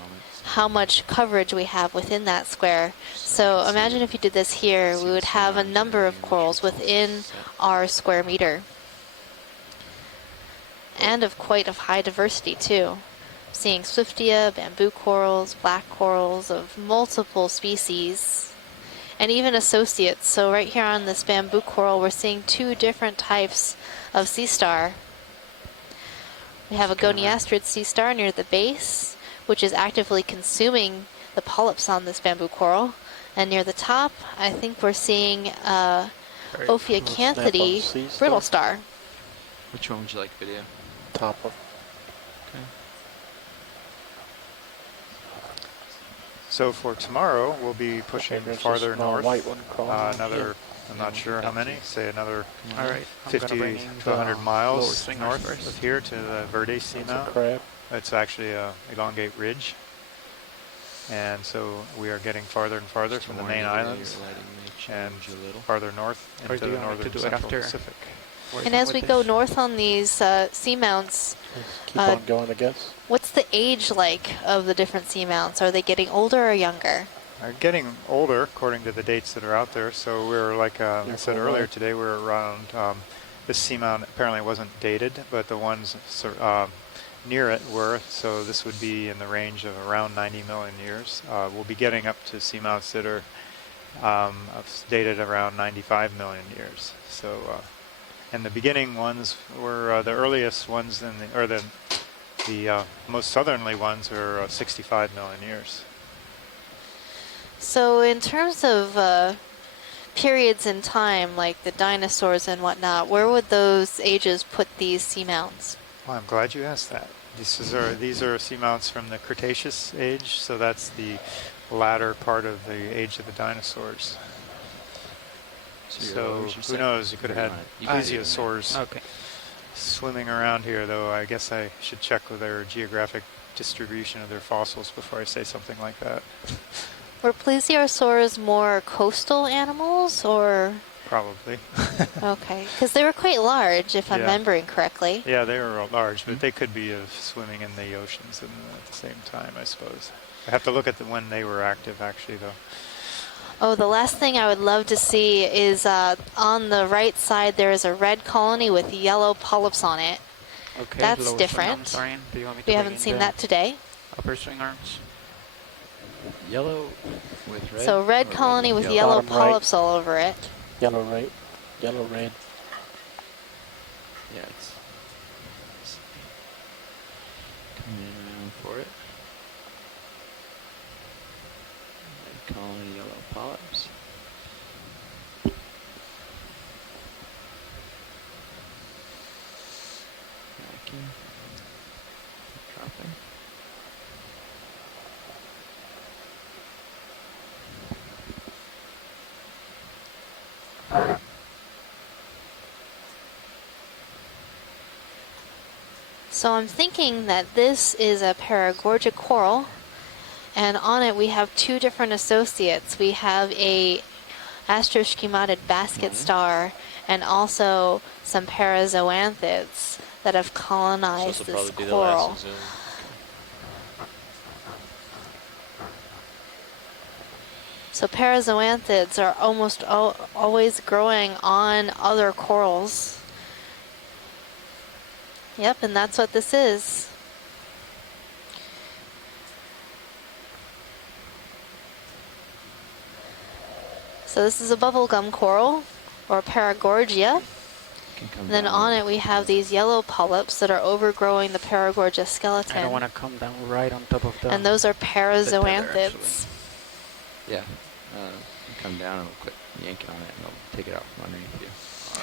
how much coverage we have within that square. So imagine if you did this here, we would have a number of corals within our square meter. And of quite of high diversity too. Seeing Swiftia, bamboo corals, black corals of multiple species, and even associates. So right here on this bamboo coral, we're seeing 2 different types of sea star. We have a goniastrid sea star near the base, which is actively consuming the polyps on this bamboo coral. And near the top, I think we're seeing Ophiacanthidae brittle star. Which one would you like video? Top of. Okay. so for tomorrow, we'll be pushing farther north. White one another, I'm not sure how many, say another 50 to 100 miles north of here to the Verde Seamount. It's actually a elongate ridge. And so we are getting farther and farther from the main islands and farther north into the northern central Pacific. And as we go north on these seamounts, keep on going, I guess. What's the age like of the different seamounts? Are they getting older or younger? They're getting older according to the dates that are out there. So we're like I said earlier today, we're around, this seamount apparently wasn't dated, but the ones near it were, so this would be in the range of around 90 million years. We'll be getting up to seamounts that are dated around 95 million years. So, and the beginning ones were the earliest ones, or the most southerly ones are 65 million years. So in terms of periods in time, like the dinosaurs and whatnot, where would those ages put these seamounts? Well, I'm glad you asked that. These are seamounts from the Cretaceous age, so that's the latter part of the age of the dinosaurs. So who knows? You could have had plesiosaurs swimming around here, though I guess I should check with their geographic distribution of their fossils before I say something like that. Were plesiosaurs more coastal animals, or? Probably. Okay, because they were quite large, if I'm remembering correctly. Yeah, they were large, but they could be swimming in the oceans at the same time, I suppose. I have to look at when they were active, actually, though. Oh, the last thing I would love to see is on the right side there is a red colony with yellow polyps on it. Okay, that's different. We haven't seen that today. Upper swing arms. Yellow with red. So red colony with yellow polyps all over it. Yellow right, yellow red. Yeah, it's coming around for it. Red colony, yellow polyps. Backing. Dropping. So I'm thinking that this is a Paragorgia coral, and on it we have two different associates. We have a astroschematid basket star and also some parazoanthids that have colonized this coral. So parazoanthids are almost always growing on other corals. Yep, and that's what this is. So this is a bubblegum coral, or Paragorgia. And then on it we have these yellow polyps that are overgrowing the Paragorgia skeleton. I don't want to come down right on top of the... And those are parazoanthids. Yeah, come down and we'll quit yanking on it and I'll take it out from underneath you.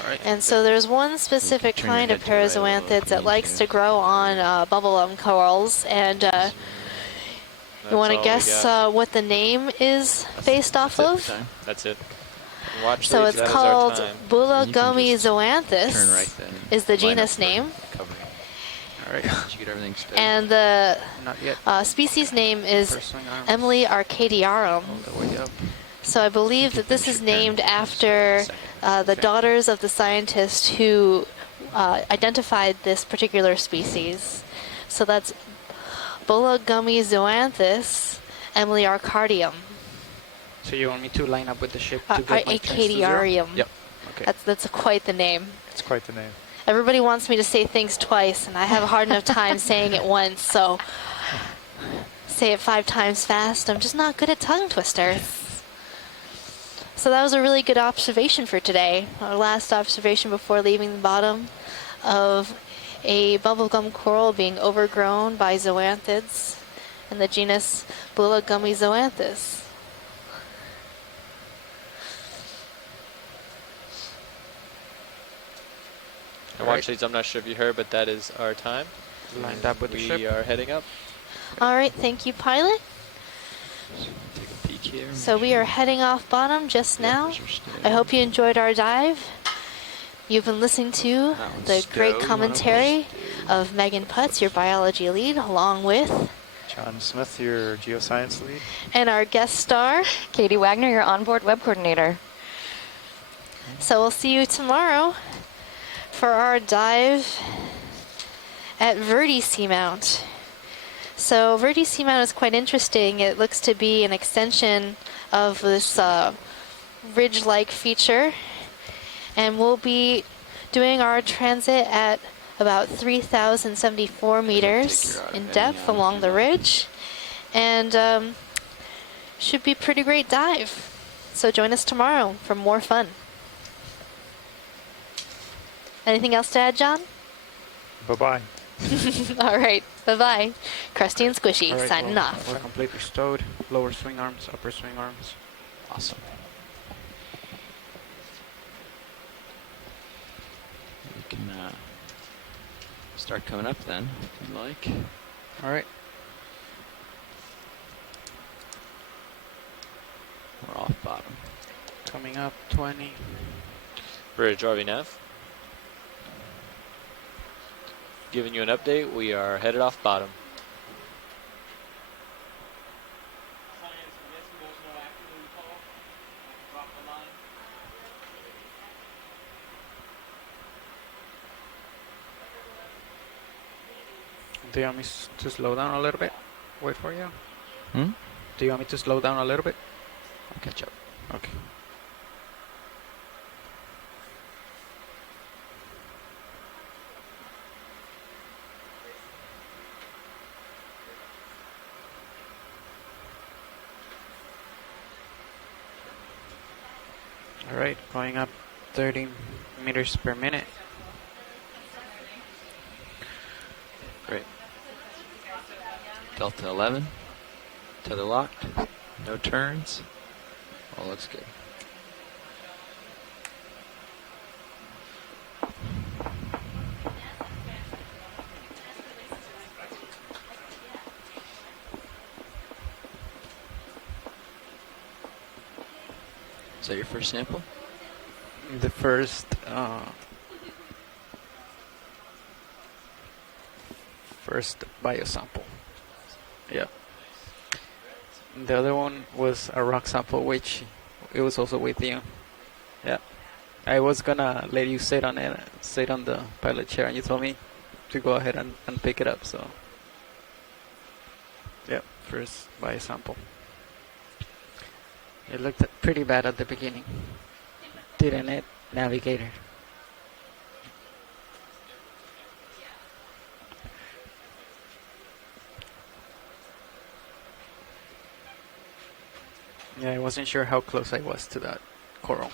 Alright. And so there's one specific kind of parazoanthids that likes to grow on bubblegum corals, and you want to guess what the name is based off of? That's it. Watch so it's called Bulagummi Turn zoanthus right then. is the genus name. Alright, did you get everything straight? And the species name is Emily arcadiarum. So I believe that this is named after the daughters of the scientist who identified this particular species. So that's Bulagummi zoanthus, Emily arcadium. So you want me to line up with the ship to get my arcadiarium. Yep. Okay. That's quite the name. It's quite the name. Everybody wants me to say things twice, and I have a hard enough time saying it once, so say it 5 times fast. I'm just not good at tongue twisters. So that was a really good observation for today. Our last observation before leaving the bottom of a bubblegum coral being overgrown by zoanthids in the genus Bulagummi zoanthus. And watch these, I'm not sure if you heard, but that is our time. Lined up with the ship. We are heading up. All right, thank you, pilot. Take a peek here. So we are heading off bottom just now. I hope you enjoyed our dive. You've been listening to the great commentary of Megan Putz, your biology lead, along with John Smith, your geoscience lead. And our guest star, Katie Wagner, your onboard web coordinator. So we'll see you tomorrow for our dive at Verde Seamount. So Verde Seamount is quite interesting. It looks to be an extension of this ridge-like feature, and we'll be doing our transit at about 3,074 meters in depth along the ridge, and should be a pretty great dive. So join us tomorrow for more fun. Anything else to add, John? Bye-bye. All right, bye-bye. Krusty and Squishy, right, signing off. We're completely stowed. Lower swing arms, upper swing arms. Awesome. We can start coming up then, if you'd like. All right. We're off bottom. Coming up, 20. Bridge RV Nav. Giving you an update, we are headed off bottom. Do you want me to slow down a little bit? Wait for you? Hmm? Do you want me to slow down a little bit? I'll catch up. Okay. Alright, going up 30 meters per minute. Great. Delta 11. Tether locked. No turns. All looks good. Is that your first sample? The first biosample. Yeah. The other one was a rock sample, which it was also with you. Yeah. I was gonna let you sit on it, sit on the pilot chair, and you told me to go ahead and pick it up. So, yeah, first biosample. It looked pretty bad at the beginning, didn't it, Navigator? Yeah, I wasn't sure how close I was to that coral.